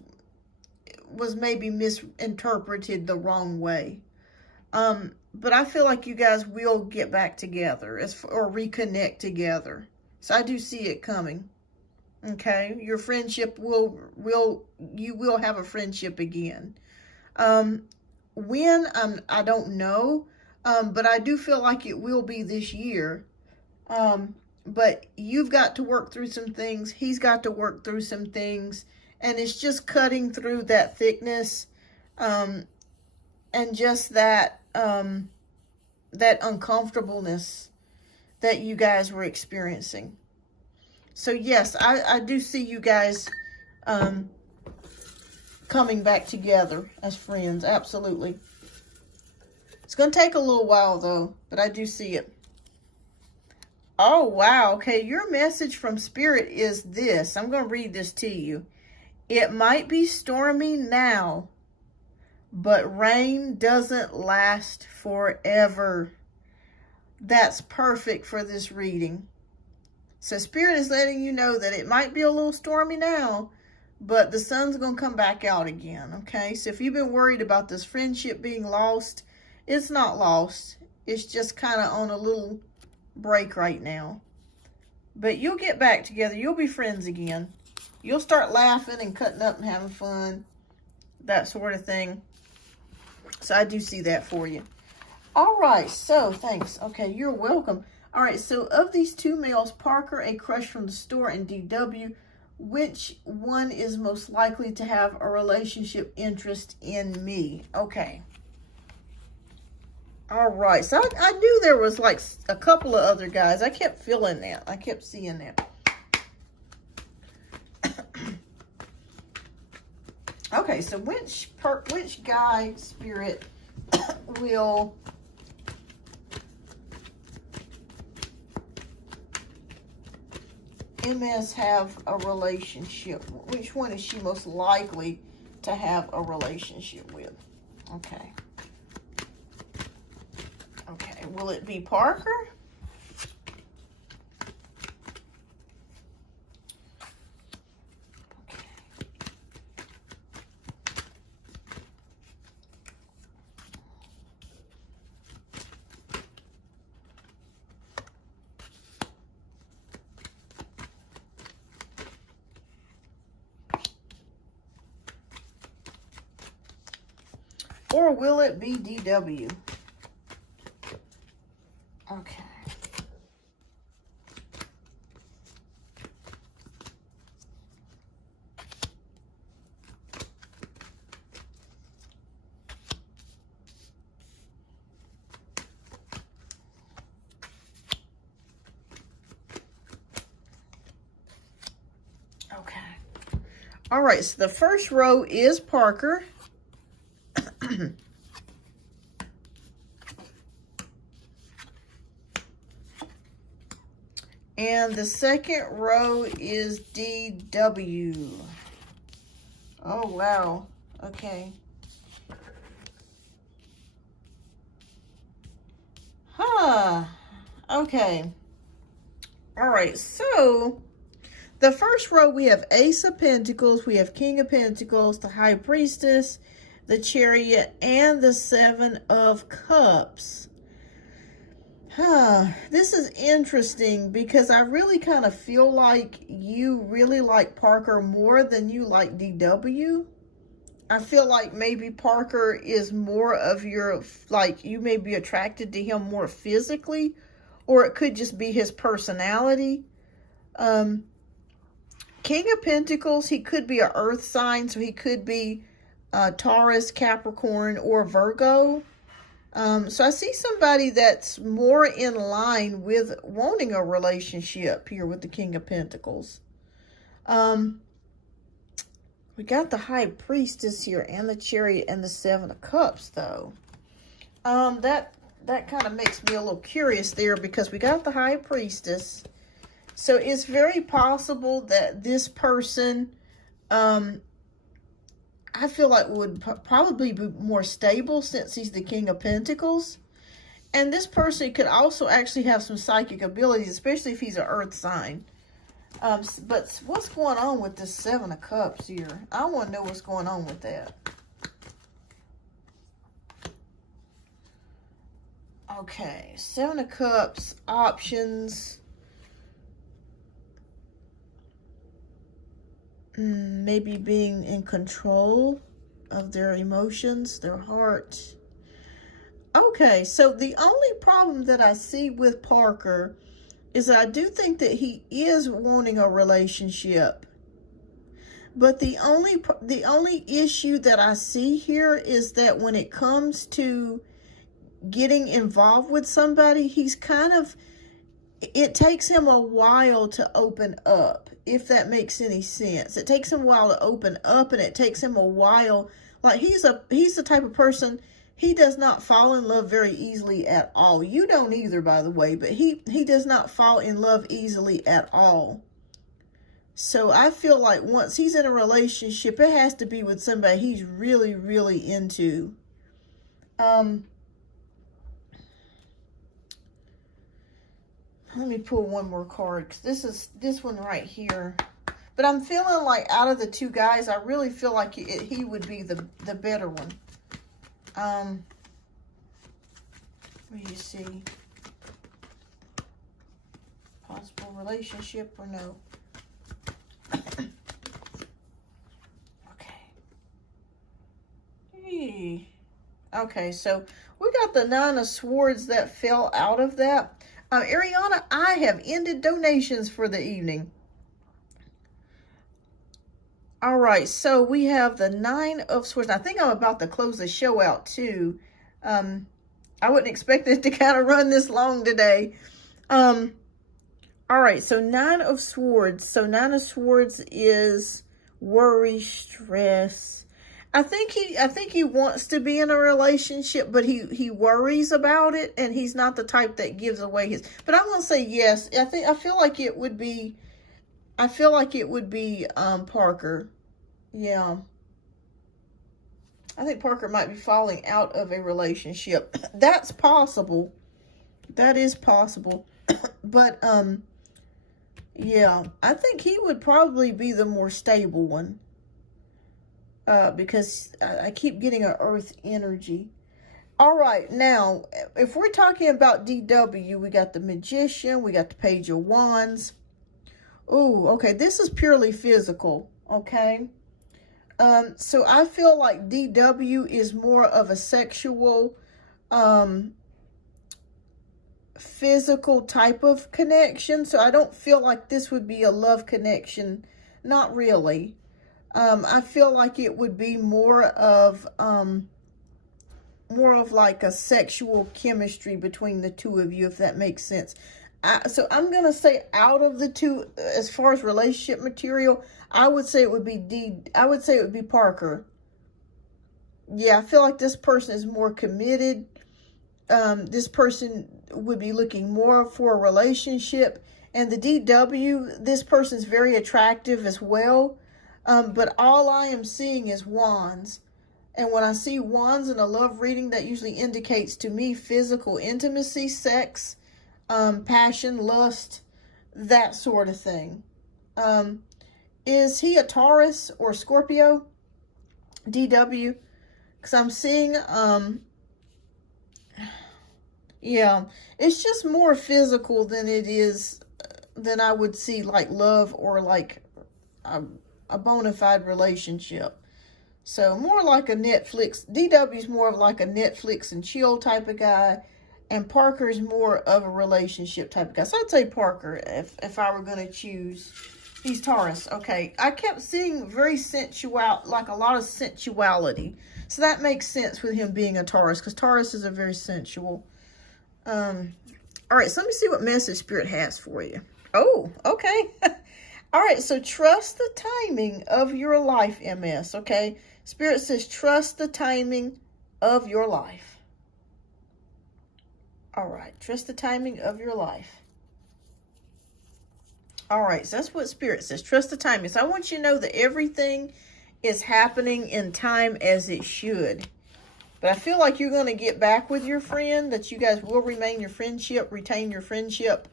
was maybe misinterpreted the wrong way. But I feel like you guys will get back together, or reconnect together. So I do see it coming. Okay, your friendship you will have a friendship again. When, I don't know, but I do feel like it will be this year. But you've got to work through some things. He's got to work through some things, and it's just cutting through that thickness, and just that that uncomfortableness that you guys were experiencing. So yes, I do see you guys coming back together as friends. Absolutely. It's going to take a little while though, but I do see it. Oh, wow. Okay, your message from Spirit is this. I'm going to read this to you. It might be stormy now, but rain doesn't last forever. That's perfect for this reading. So Spirit is letting you know that it might be a little stormy now, but the sun's going to come back out again, okay? So if you've been worried about this friendship being lost, it's not lost. It's just kind of on a little break right now. But you'll get back together. You'll be friends again. You'll start laughing and cutting up and having fun, that sort of thing. So I do see that for you. All right, so thanks. Okay, you're welcome. All right, so of these two males, Parker, a crush from the store, and DW, which one is most likely to have a relationship interest in me? Okay. All right, so I knew there was like a couple of other guys. I kept feeling that. I kept seeing that. Okay, so which guy, Spirit, will MS have a relationship? Which one is she most likely to have a relationship with? Okay. Okay, will it be Parker? Or will it be DW? Okay. Okay. All right, so the first row is Parker. And the second row is DW. Oh, wow. Okay. Huh. Okay. All right, so the first row, we have Ace of Pentacles, we have King of Pentacles, the High Priestess, the Chariot, and the Seven of Cups. This is interesting because I really kind of feel like you really like Parker more than you like DW. I feel like maybe Parker is more of your, like, you may be attracted to him more physically, or it could just be his personality. King of Pentacles, he could be an earth sign, so he could be Taurus, Capricorn, or Virgo. So I see somebody that's more in line with wanting a relationship here with the King of Pentacles. We got the High Priestess here and the Chariot and the Seven of Cups, though. That kind of makes me a little curious there because we got the High Priestess. So it's very possible that this person, I feel like would probably be more stable since he's the King of Pentacles. And this person could also actually have some psychic abilities, especially if he's an earth sign. But what's going on with this Seven of Cups here? I want to know what's going on with that. Okay, Seven of Cups, options. Maybe being in control of their emotions, their heart. Okay, so the only problem that I see with Parker is that I do think that he is wanting a relationship. But the only issue that I see here is that when it comes to getting involved with somebody, he's kind of, it takes him a while to open up, if that makes any sense. It takes him a while to open up, and it takes him a while, like he's the type of person, he does not fall in love very easily at all. You don't either, by the way, but he does not fall in love easily at all. So I feel like once he's in a relationship, it has to be with somebody he's really, really into. Let me pull one more card, because this one right here. But I'm feeling like out of the two guys, I really feel like he would be the better one. What do you see? Possible relationship or no? Okay. Okay, so we got the Nine of Swords that fell out of that. Ariana, I have ended donations for the evening. All right, so we have the Nine of Swords. I think I'm about to close the show out too. I wouldn't expect it to kind of run this long today. All right, so Nine of Swords. So Nine of Swords is worry, stress. I think he wants to be in a relationship, but he worries about it, and he's not the type that gives away his. But I'm gonna say yes. I feel like it would be. I feel like it would be Parker. Yeah. I think Parker might be falling out of a relationship. That's possible. That is possible. But yeah, I think he would probably be the more stable one. Because I keep getting an earth energy. All right, now, if we're talking about DW, we got the Magician, we got the Page of Wands. Ooh, okay, this is purely physical, okay? So I feel like DW is more of a sexual, physical type of connection. So I don't feel like this would be a love connection. Not really. I feel like it would be more of like a sexual chemistry between the two of you, if that makes sense. So I'm going to say out of the two, as far as relationship material, I would say it would be Parker. Yeah, I feel like this person is more committed. This person would be looking more for a relationship. And the DW, this person's very attractive as well. But all I am seeing is wands. And when I see wands in a love reading, that usually indicates to me physical intimacy, sex, passion, lust, that sort of thing. Is he a Taurus or Scorpio? DW? Because I'm seeing, yeah, it's just more physical than it is, than I would see like love or like a bona fide relationship. So more like a Netflix. DW's more of like a Netflix and chill type of guy. And Parker's more of a relationship type of guy. So I'd say Parker if I were going to choose. He's Taurus. Okay. I kept seeing very sensual, like a lot of sensuality. So that makes sense with him being a Taurus. Because Taurus is a very sensual. All right. So let me see what message Spirit has for you. Oh, okay. All right. So trust the timing of your life, MS. Okay. Spirit says trust the timing of your life. All right. Trust the timing of your life. All right. So that's what Spirit says. Trust the timing. So I want you to know that everything is happening in time as it should. But I feel like you're going to get back with your friend, that you guys will retain your friendship.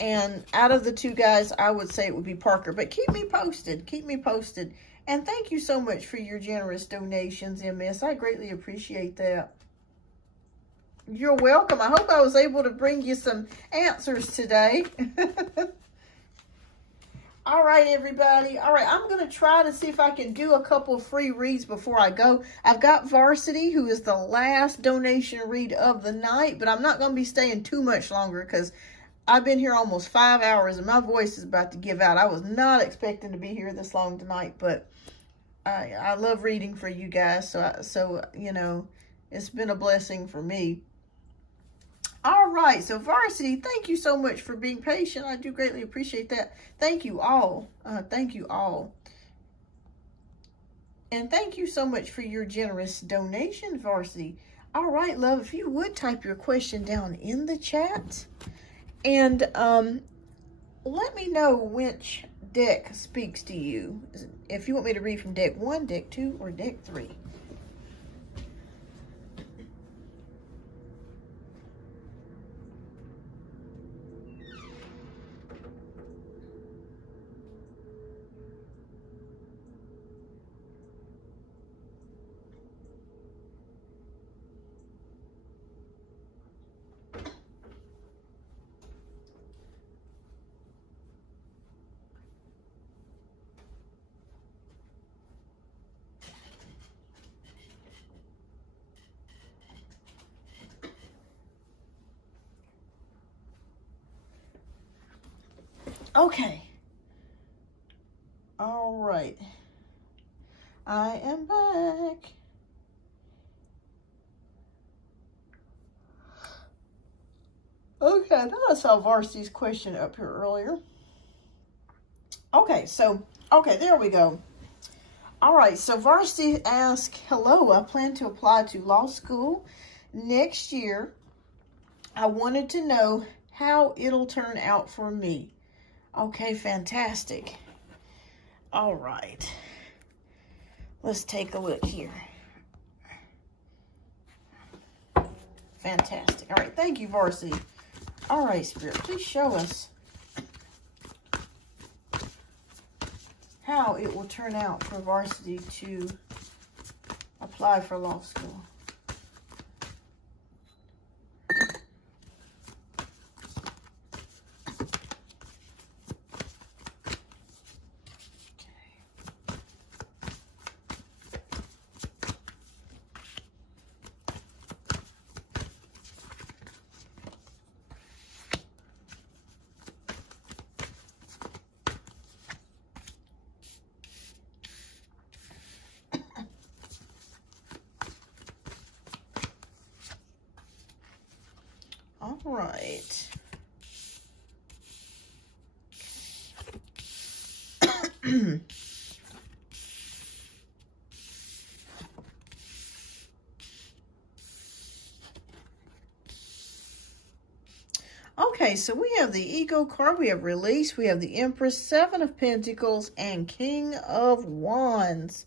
And out of the two guys, I would say it would be Parker. But keep me posted. Keep me posted. And thank you so much for your generous donations, MS. I greatly appreciate that. You're welcome. I hope I was able to bring you some answers today. All right, everybody. All right, I'm going to try to see if I can do a couple of free reads before I go. I've got Varsity, who is the last donation read of the night, but I'm not going to be staying too much longer because I've been here almost 5 hours and my voice is about to give out. I was not expecting to be here this long tonight, but I love reading for you guys. So you know, it's been a blessing for me. All right, so Varsity, thank you so much for being patient. I do greatly appreciate that. Thank you all. Thank you all. And thank you so much for your generous donation, Varsity. All right, love, if you would type your question down in the chat. And let me know which deck speaks to you. If you want me to read from deck 1, deck 2, or deck 3. Okay. All right. I am back. Okay, I thought I saw Varsity's question up here earlier. Okay, there we go. All right, so Varsity asked, hello, I plan to apply to law school next year. I wanted to know how it'll turn out for me. Okay, fantastic. All right. Let's take a look here. Fantastic. All right, thank you, Varsity. All right, Spirit, please show us how it will turn out for Varsity to apply for law school. All right. Okay, so we have the Ego card, we have Release, we have the Empress, Seven of Pentacles, and King of Wands.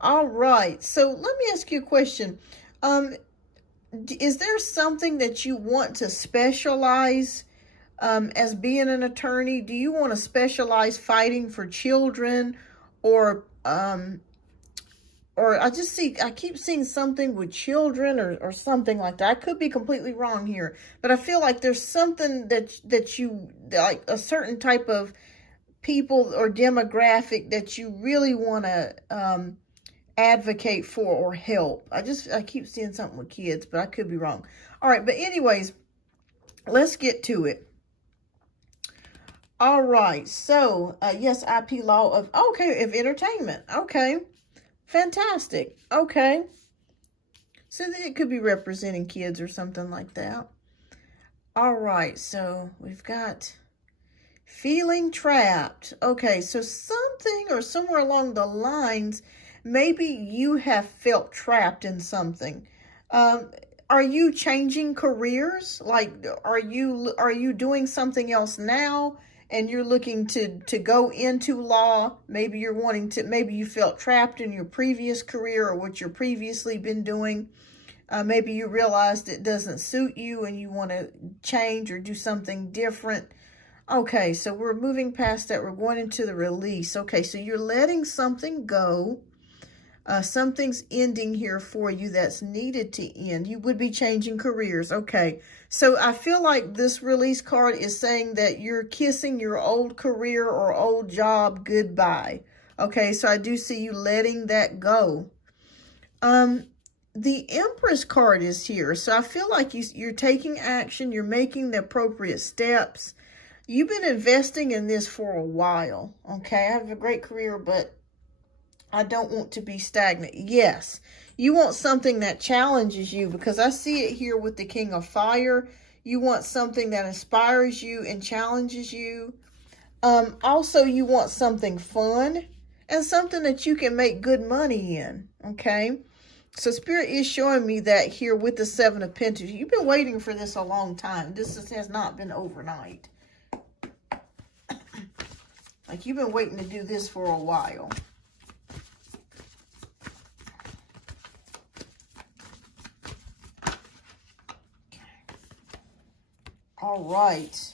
All right, so let me ask you a question. Is there something that you want to specialize as being an attorney? Do you want to specialize fighting for children, or I keep seeing something with children or something like that. I could be completely wrong here, but I feel like there's something that you, like a certain type of people or demographic that you really want to advocate for or help. I keep seeing something with kids, but I could be wrong. All right, but anyways, let's get to it. All right, so yes, IP law of, okay, of entertainment. Okay, fantastic. Okay, so it could be representing kids or something like that. All right, so we've got feeling trapped. Okay, so something or somewhere along the lines, maybe you have felt trapped in something. Are you changing careers? Like, are you doing something else now and you're looking to go into law? Maybe you're wanting to, maybe you felt trapped in your previous career or what you've previously been doing. Maybe you realized it doesn't suit you and you want to change or do something different. Okay, so we're moving past that. We're going into the release. Okay, so you're letting something go. Something's ending here for you that's needed to end. You would be changing careers. Okay, so I feel like this release card is saying that you're kissing your old career or old job goodbye. Okay, so I do see you letting that go. The Empress card is here. So I feel like you're taking action. You're making the appropriate steps. You've been investing in this for a while. Okay, I have a great career, but I don't want to be stagnant. Yes, you want something that challenges you, because I see it here with the King of Fire. You want something that inspires you and challenges you. Also, you want something fun and something that you can make good money in, okay? So Spirit is showing me that here with the Seven of Pentacles. You've been waiting for this a long time. This has not been overnight. Like, you've been waiting to do this for a while. All right.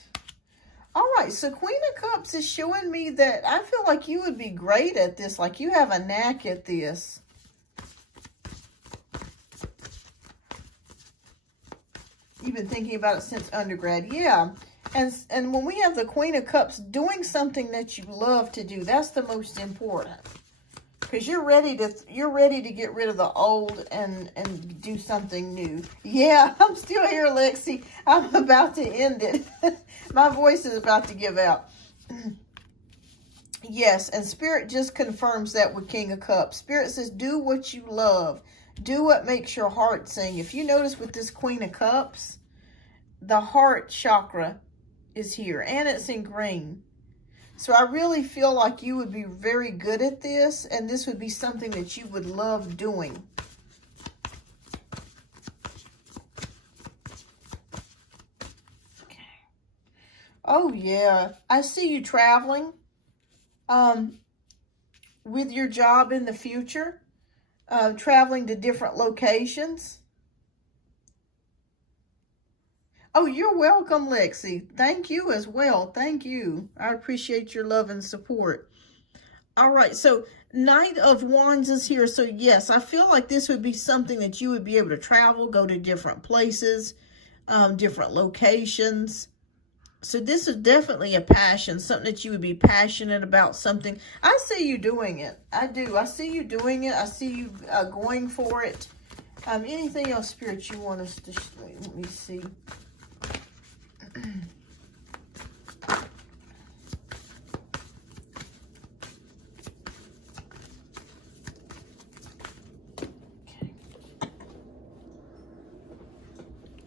All right, so Queen of Cups is showing me that I feel like you would be great at this. Like, you have a knack at this. You've been thinking about it since undergrad. Yeah. And when we have the Queen of Cups, doing something that you love to do, that's the most important. Because you're ready to get rid of the old and do something new. Yeah, I'm still here, Lexi. I'm about to end it. My voice is about to give out. Yes, and Spirit just confirms that with King of Cups. Spirit says, do what you love. Do what makes your heart sing. If you notice with this Queen of Cups, the heart chakra is here, and it's in green. So I really feel like you would be very good at this, and this would be something that you would love doing. Okay. Oh, yeah. I see you traveling with your job in the future, traveling to different locations. Oh, you're welcome, Lexi. Thank you as well. Thank you. I appreciate your love and support. All right, so Knight of Wands is here. So yes, I feel like this would be something that you would be able to travel, go to different places, different locations. So this is definitely a passion, something that you would be passionate about, something. I see you doing it. I do. I see you doing it. I see you going for it. Anything else, Spirit, you want us to, let me see.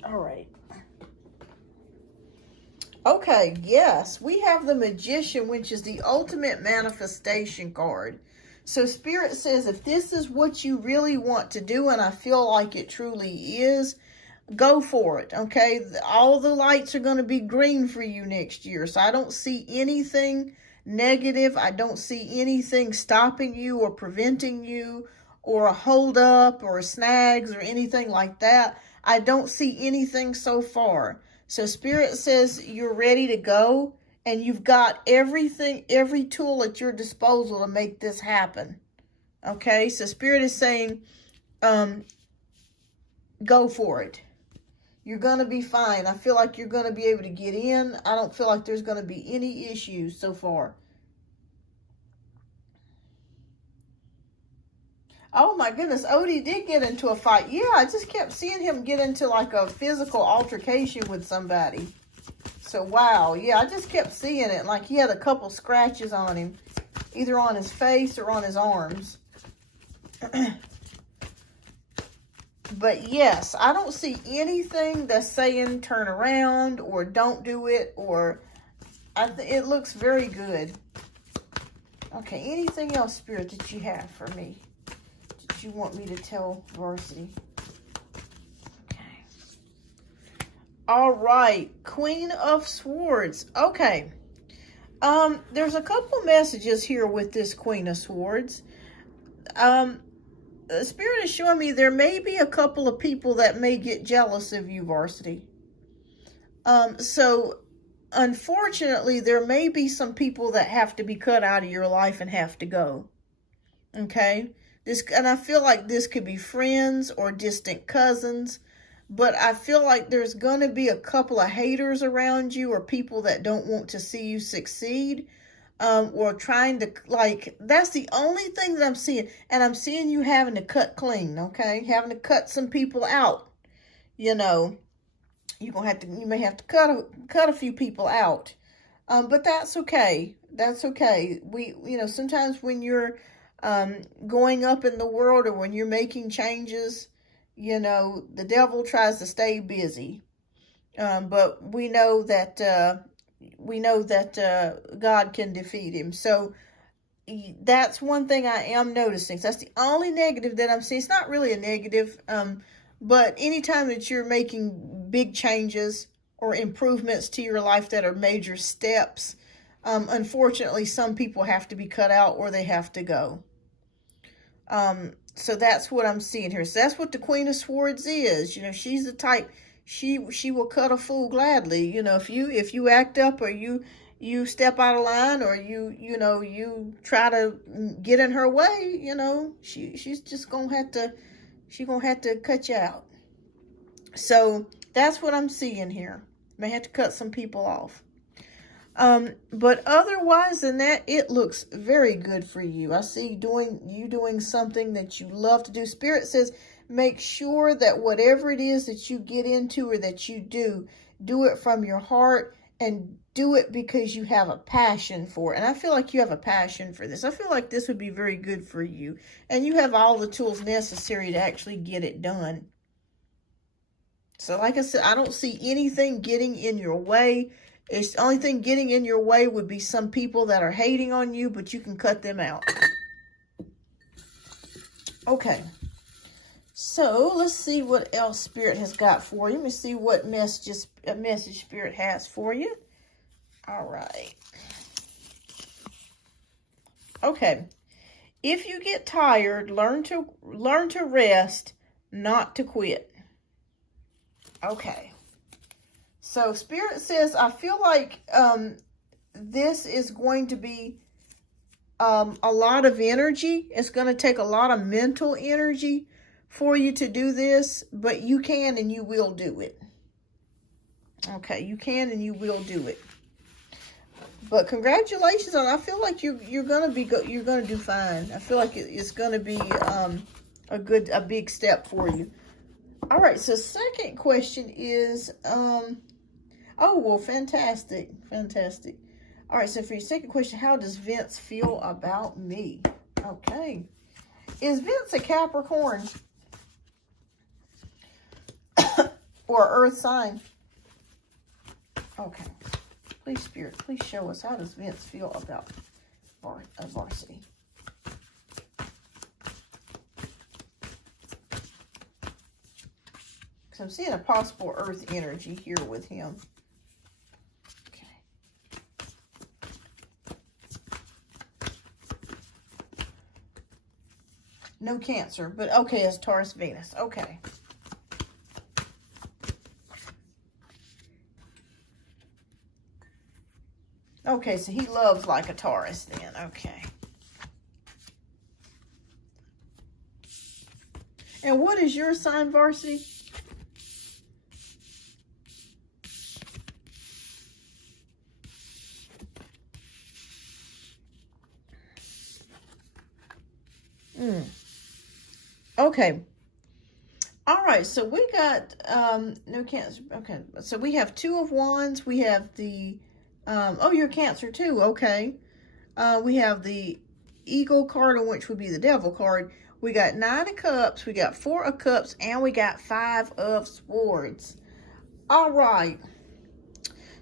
All right. Okay, yes, we have the Magician, which is the ultimate manifestation card. So Spirit says, if this is what you really want to do, and I feel like it truly is, go for it, okay? All the lights are going to be green for you next year. So I don't see anything negative. I don't see anything stopping you or preventing you or a hold up or snags or anything like that. I don't see anything so far. So Spirit says you're ready to go and you've got everything, every tool at your disposal to make this happen. Okay, so Spirit is saying, go for it. You're going to be fine. I feel like you're going to be able to get in. I don't feel like there's going to be any issues so far. Oh my goodness, Odie did get into a fight. Yeah, I just kept seeing him get into like a physical altercation with somebody. So wow, yeah, I just kept seeing it. Like he had a couple scratches on him, either on his face or on his arms. But yes, I don't see anything that's saying turn around or don't do it, or it looks very good. Okay, anything else, Spirit, that you have for me? That you want me to tell Varsity? Okay. All right, Queen of Swords. Okay. There's a couple messages here with this Queen of Swords. Spirit is showing me there may be a couple of people that may get jealous of you, Varsity. So, unfortunately, there may be some people that have to be cut out of your life and have to go. Okay? And I feel like this could be friends or distant cousins, but I feel like there's going to be a couple of haters around you or people that don't want to see you succeed. Or trying to, like, that's the only thing that I'm seeing. And I'm seeing you having to cut clean, okay? Having to cut some people out. You know, you may have to cut a few people out. But that's okay. That's okay. Sometimes when you're going up in the world or when you're making changes, the devil tries to stay busy. But we know that God can defeat him. So that's one thing I am noticing. So that's the only negative that I'm seeing. It's not really a negative, but anytime that you're making big changes or improvements to your life that are major steps, unfortunately, some people have to be cut out or they have to go. So that's what I'm seeing here. So that's what the Queen of Swords is. She's the type... She will cut a fool gladly. If you act up or you step out of line or you try to get in her way, she's just gonna have to cut you out. So that's what I'm seeing here. May have to cut some people off. But otherwise than that, it looks very good for you. I see you doing something that you love to do. Spirit says, make sure that whatever it is that you get into or that you do it from your heart and do it because you have a passion for it. And I feel like you have a passion for this. I feel like this would be very good for you. And you have all the tools necessary to actually get it done. So like I said, I don't see anything getting in your way. It's the only thing getting in your way would be some people that are hating on you, but you can cut them out. Okay. So, let's see what else Spirit has got for you. Let me see what message Spirit has for you. All right. Okay. If you get tired, learn to rest, not to quit. Okay. So, Spirit says, I feel like this is going to be a lot of energy. It's going to take a lot of mental energy for you to do this, but you can and you will do it. Okay, you can and you will do it. But congratulations on. I feel like you're gonna do fine. I feel like it's gonna be a big step for you. All right. So second question is oh well, fantastic. All right. So for your second question, how does Vince feel about me? Okay. Is Vince a Capricorn? Or earth sign? Okay. Please, Spirit, please show us, how does Vince feel about varsity? Because I'm seeing a possible earth energy here with him. No Cancer, but okay, it's Taurus Venus. Okay. Okay, so he loves like a Taurus then. Okay. And what is your sign, Varsity? Okay. All right, so we got no Cancer. Okay, so we have 2 of Wands. We have the oh, you're Cancer too. Okay. We have the Eagle card, on which would be the Devil card. We got 9 of Cups, we got 4 of Cups, and we got 5 of Swords. All right.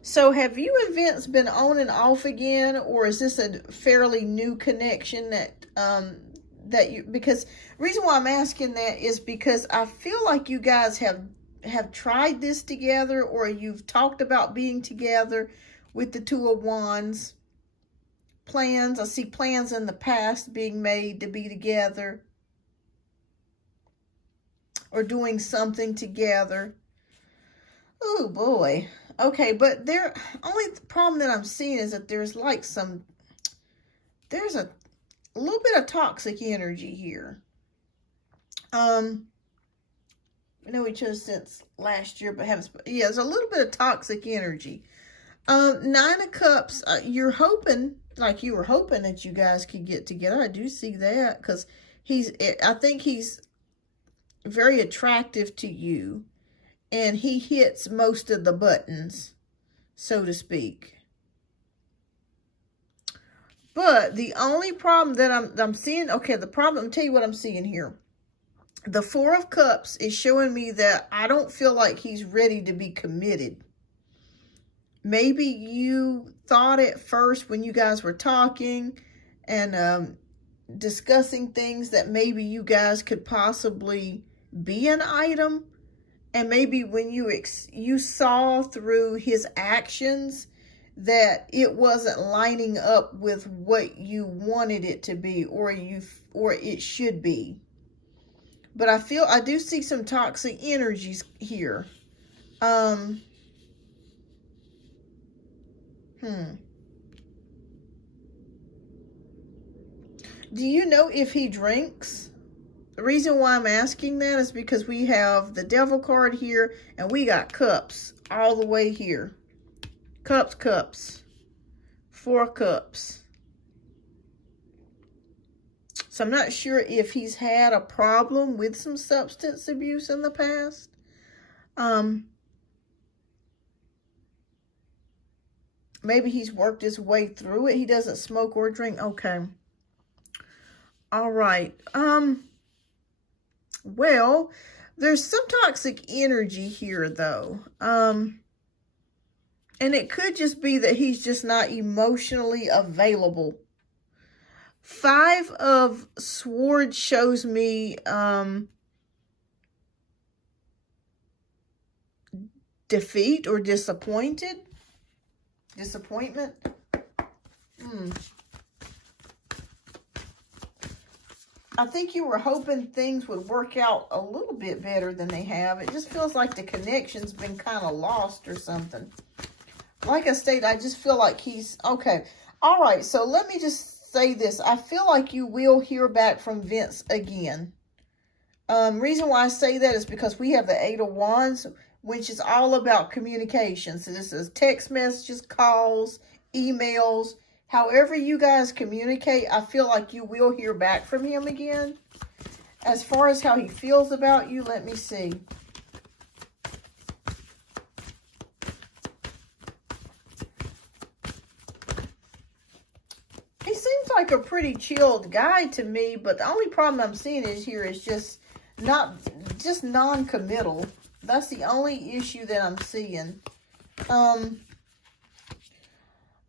So have you and Vince been on and off again, or is this a fairly new connection that because reason why I'm asking that is because I feel like you guys have tried this together, or you've talked about being together with the 2 of Wands. Plans, I see plans in the past being made to be together or doing something together. Oh boy. Okay, but the problem that I'm seeing is that there's like there's a little bit of toxic energy here. I know each other since last year, but haven't, yeah, there's a little bit of toxic energy. 9 of Cups, you're hoping, like you were hoping that you guys could get together. I do see that, because I think he's very attractive to you, and he hits most of the buttons, so to speak. But the only problem that I'm seeing, okay, the problem, I'll tell you what I'm seeing here. The 4 of Cups is showing me that I don't feel like he's ready to be committed. Maybe you thought at first when you guys were talking and discussing things that maybe you guys could possibly be an item. And maybe when you saw through his actions that it wasn't lining up with what you wanted it to be, or it should be. But I do see some toxic energies here. Do you know if he drinks? The reason why I'm asking that is because we have the Devil card here, and we got Cups all the way here. Cups, Cups. 4 Cups. So I'm not sure if he's had a problem with some substance abuse in the past. Maybe he's worked his way through it. He doesn't smoke or drink. Okay. All right. Well, there's some toxic energy here, though. And it could just be that he's just not emotionally available. 5 of Swords shows me defeat or disappointment. I think you were hoping things would work out a little bit better than they have. It just feels like the connection's been kind of lost or something. Like I stated, I just feel like he's... Okay. All right. So let me just say this. I feel like you will hear back from Vince again. Reason why I say that is because we have the 8 of Wands, which is all about communication. So this is text messages, calls, emails. However you guys communicate, I feel like you will hear back from him again. As far as how he feels about you, let me see. He seems like a pretty chilled guy to me, but the only problem I'm seeing is just non-committal. That's the only issue that I'm seeing.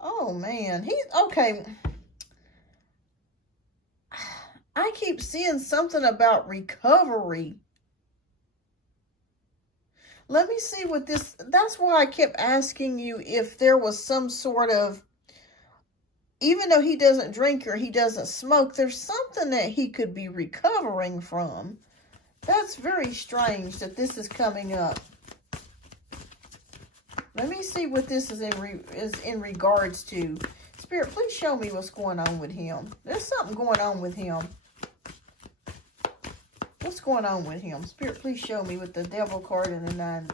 Oh, man. He's, okay. I keep seeing something about recovery. Let me see what this, that's why I kept asking you if there was some sort of, even though he doesn't drink or he doesn't smoke, there's something that he could be recovering from. That's very strange that this is coming up. Let me see what this is in regards to. Spirit, please show me what's going on with him. There's something going on with him. What's going on with him? Spirit, please show me with the Devil card and the Nine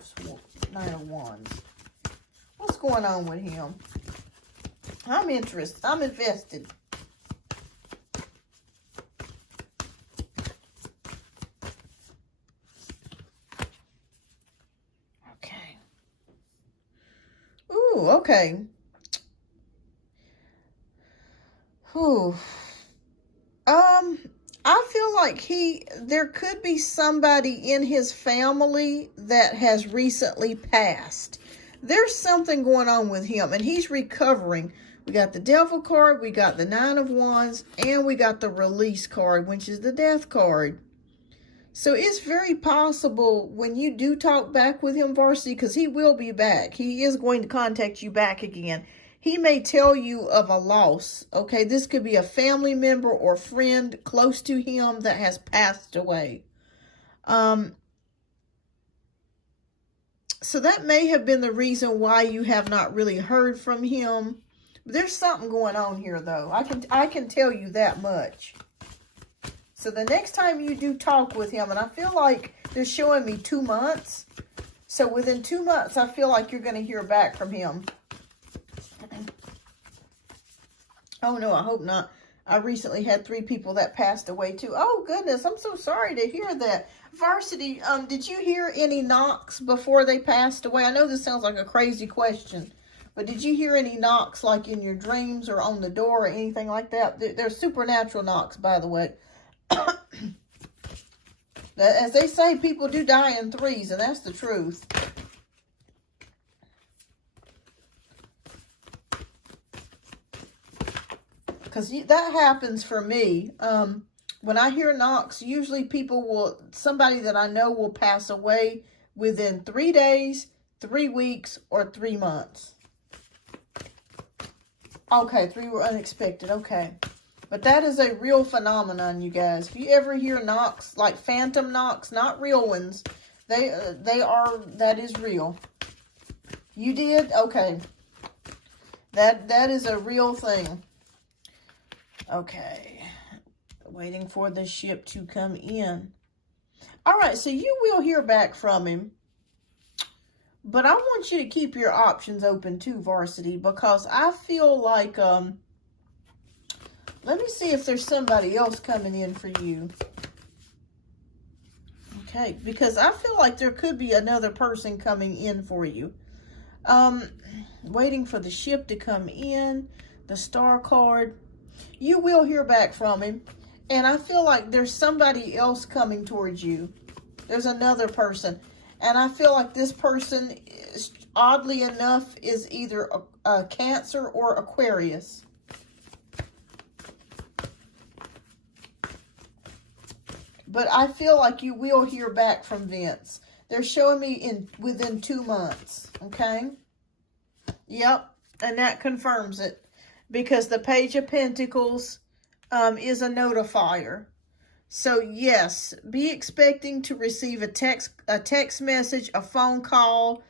of Wands. What's going on with him? I'm interested. I'm invested. Okay. Ooh, okay. Ooh. I feel like there could be somebody in his family that has recently passed. There's something going on with him, and he's recovering. We got the Devil card, we got the Nine of Wands, and we got the Release card, which is the Death card. So it's very possible when you do talk back with him, Varsity, because he will be back. He is going to contact you back again. He may tell you of a loss, okay? This could be a family member or friend close to him that has passed away. So that may have been the reason why you have not really heard from him. There's something going on here, though. I can tell you that much. So the next time you do talk with him, and I feel like they're showing me 2 months. So within 2 months, I feel like you're going to hear back from him. Oh, no, I hope not. I recently had 3 people that passed away, too. Oh, goodness, I'm so sorry to hear that. Varsity, did you hear any knocks before they passed away? I know this sounds like a crazy question, but did you hear any knocks, like in your dreams or on the door or anything like that? They're supernatural knocks, by the way. As they say, people do die in threes, and that's the truth. Because that happens for me. When I hear knocks, usually somebody that I know will pass away within 3 days, 3 weeks, or 3 months. Okay, 3 were unexpected. Okay. But that is a real phenomenon, you guys. If you ever hear knocks, like phantom knocks, not real ones, that is real. You did? Okay. That is a real thing. Okay. Waiting for the ship to come in. All right, so you will hear back from him. But I want you to keep your options open too, Varsity, because I feel like, let me see if there's somebody else coming in for you. Okay, because I feel like there could be another person coming in for you. Waiting for the ship to come in, the Star card. You will hear back from him. And I feel like there's somebody else coming towards you. There's another person. And I feel like this person, oddly enough, is either a Cancer or Aquarius. But I feel like you will hear back from Vince. They're showing me within 2 months. Okay? Yep. And that confirms it. Because the Page of Pentacles is a notifier. So yes, be expecting to receive a text message, a phone call,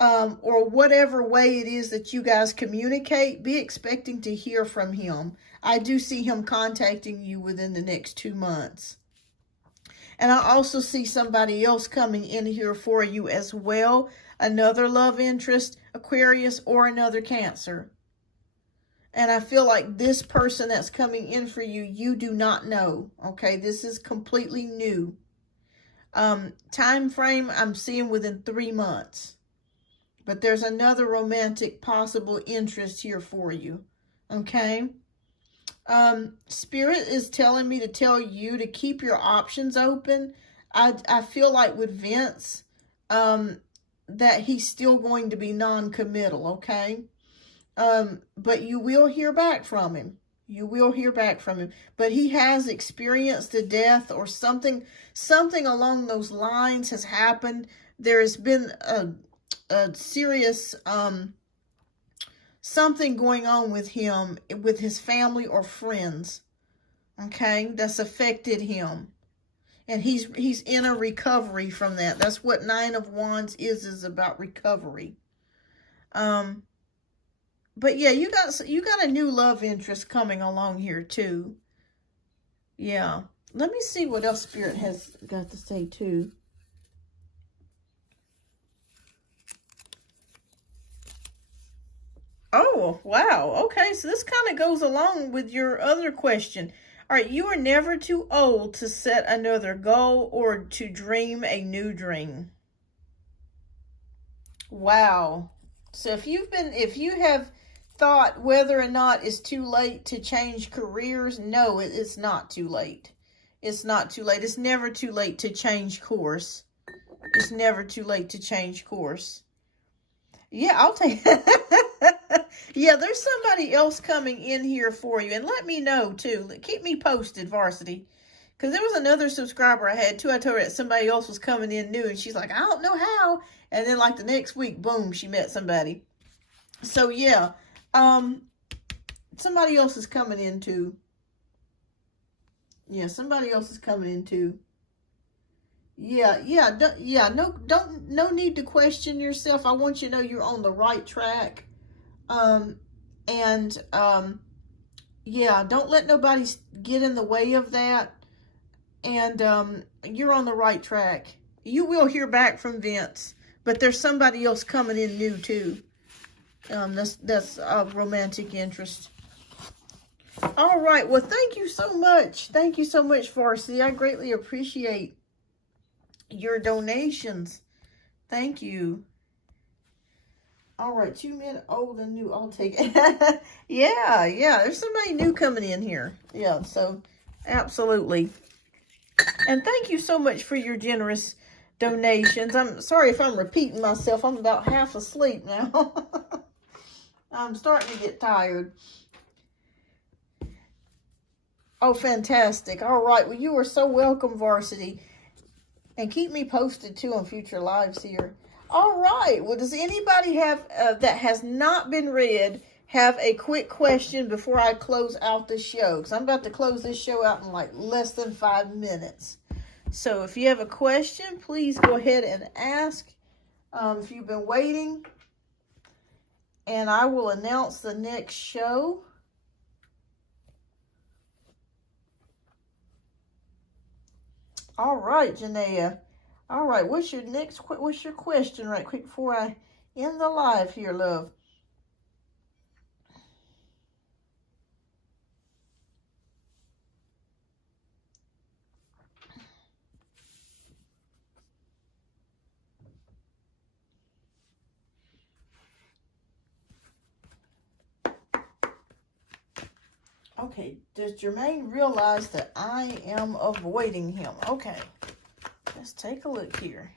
or whatever way it is that you guys communicate. Be expecting to hear from him. I do see him contacting you within the next 2 months. And I also see somebody else coming in here for you as well. Another love interest, Aquarius, or another Cancer. And I feel like this person that's coming in for you, you do not know. Okay, this is completely new. Time frame, I'm seeing within 3 months. But there's another romantic possible interest here for you. Okay. Spirit is telling me to tell you to keep your options open. I feel like with Vince, that he's still going to be non-committal. Okay. But you will hear back from him. You will hear back from him. But he has experienced a death or something along those lines has happened. There has been a serious something going on with him, with his family or friends, okay, that's affected him. And he's in a recovery from that. That's what Nine of Wands is about recovery. But yeah, you got a new love interest coming along here too. Yeah. Let me see what else Spirit has got to say too. Oh, wow. Okay, so this kind of goes along with your other question. All right, you are never too old to set another goal or to dream a new dream. Wow. So if you have thought whether or not it's too late to change careers, no, it's not too late. It's not too late. It's never too late to change course. It's never too late to change course. Yeah, I'll take yeah, there's somebody else coming in here for you. And let me know, too. Keep me posted, Varsity. Because there was another subscriber I had, too. I told her that somebody else was coming in new. And she's like, I don't know how. And then, like, the next week, boom, she met somebody. So, yeah. Somebody else is coming in, too. Yeah, somebody else is coming in, too. Yeah, no need to question yourself. I want you to know you're on the right track. Yeah, don't let nobody get in the way of that. And, you're on the right track. You will hear back from Vince, but there's somebody else coming in new too. That's a romantic interest. All right. Well, thank you so much. Thank you so much, Varsity. I greatly appreciate your donations. Thank you. All right, 2 men, old and new. I'll take it. Yeah. There's somebody new coming in here. Yeah, so absolutely. And thank you so much for your generous donations. I'm sorry if I'm repeating myself. I'm about half asleep now. I'm starting to get tired. Oh, fantastic. All right. Well, you are so welcome, Varsity. And keep me posted, too, on future lives here. All right. Well, does anybody have, that has not been read, have a quick question before I close out the show? Because I'm about to close this show out in like less than 5 minutes. So if you have a question, please go ahead and ask. If you've been waiting. And I will announce the next show. All right, Janaea. All right, what's your question right quick before I end the live here, love? Okay, does Jermaine realize that I am avoiding him? Okay, let's take a look here.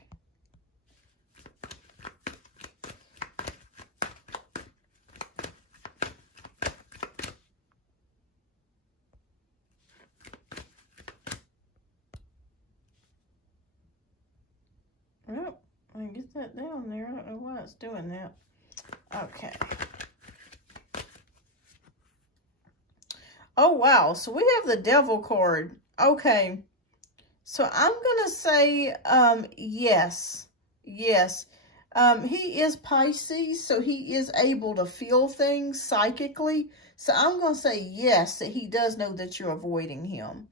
Oh, I get that down there. I don't know why it's doing that. Okay. Oh, wow. So we have the Devil card. Okay. So I'm going to say yes. Yes. He is Pisces, so he is able to feel things psychically. So I'm going to say yes, that he does know that you're avoiding him.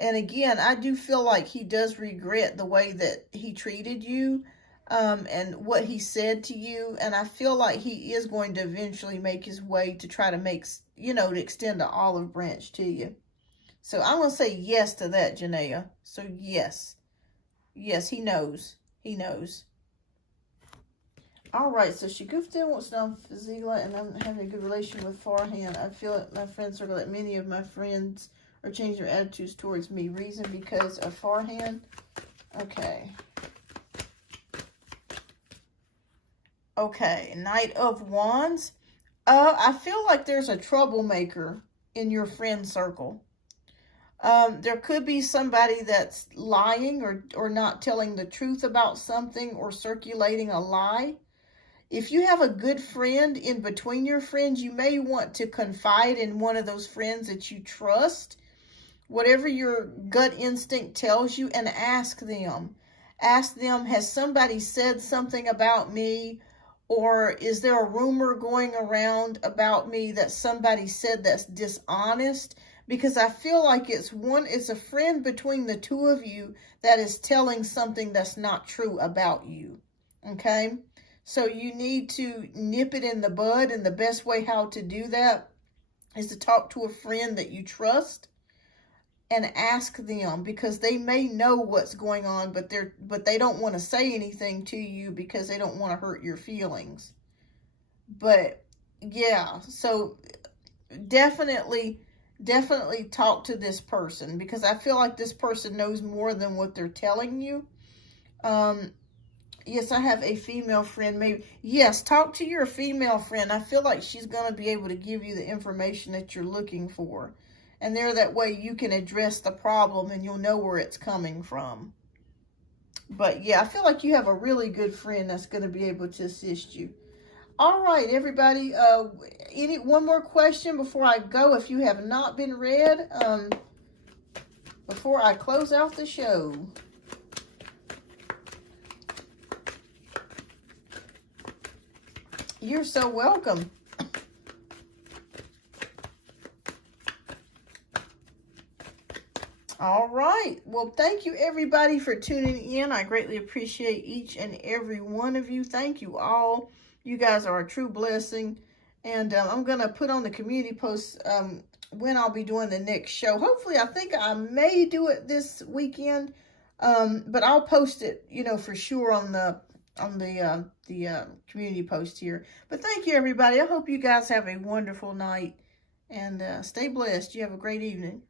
And again, I do feel like he does regret the way that he treated you and what he said to you. And I feel like he is going to eventually make his way to try to make, to extend an olive branch to you. So I'm going to say yes to that, Janaea. So yes. Yes, he knows. He knows. All right, so Shagufta wants to know Fazila, and I'm having a good relation with Farhan. I feel like my friend circle that many of my friends are changing their attitudes towards me. Reason because of Farhan? Okay. Okay, Knight of Wands. I feel like there's a troublemaker in your friend circle. There could be somebody that's lying or not telling the truth about something or circulating a lie. If you have a good friend in between your friends, you may want to confide in one of those friends that you trust, whatever your gut instinct tells you, and ask them. Ask them, has somebody said something about me? Or is there a rumor going around about me that somebody said that's dishonest? Because I feel like it's a friend between the two of you that is telling something that's not true about you. Okay? So you need to nip it in the bud, and the best way how to do that is to talk to a friend that you trust and ask them, because they may know what's going on, but they don't want to say anything to you because they don't want to hurt your feelings. But yeah, so definitely talk to this person, because I feel like this person knows more than what they're telling you. Yes, I have a female friend. Maybe, yes, talk to your female friend. I feel like she's going to be able to give you the information that you're looking for. And there, that way you can address the problem and you'll know where it's coming from. But yeah, I feel like you have a really good friend that's going to be able to assist you. All right, everybody. One more question before I go, if you have not been read, before I close out the show. You're so welcome. All right. Well, thank you, everybody, for tuning in. I greatly appreciate each and every one of you. Thank you all. You guys are a true blessing. And I'm going to put on the community post when I'll be doing the next show. Hopefully, I think I may do it this weekend. But I'll post it, for sure on the community post here. But thank you, everybody. I hope you guys have a wonderful night. And stay blessed. You have a great evening.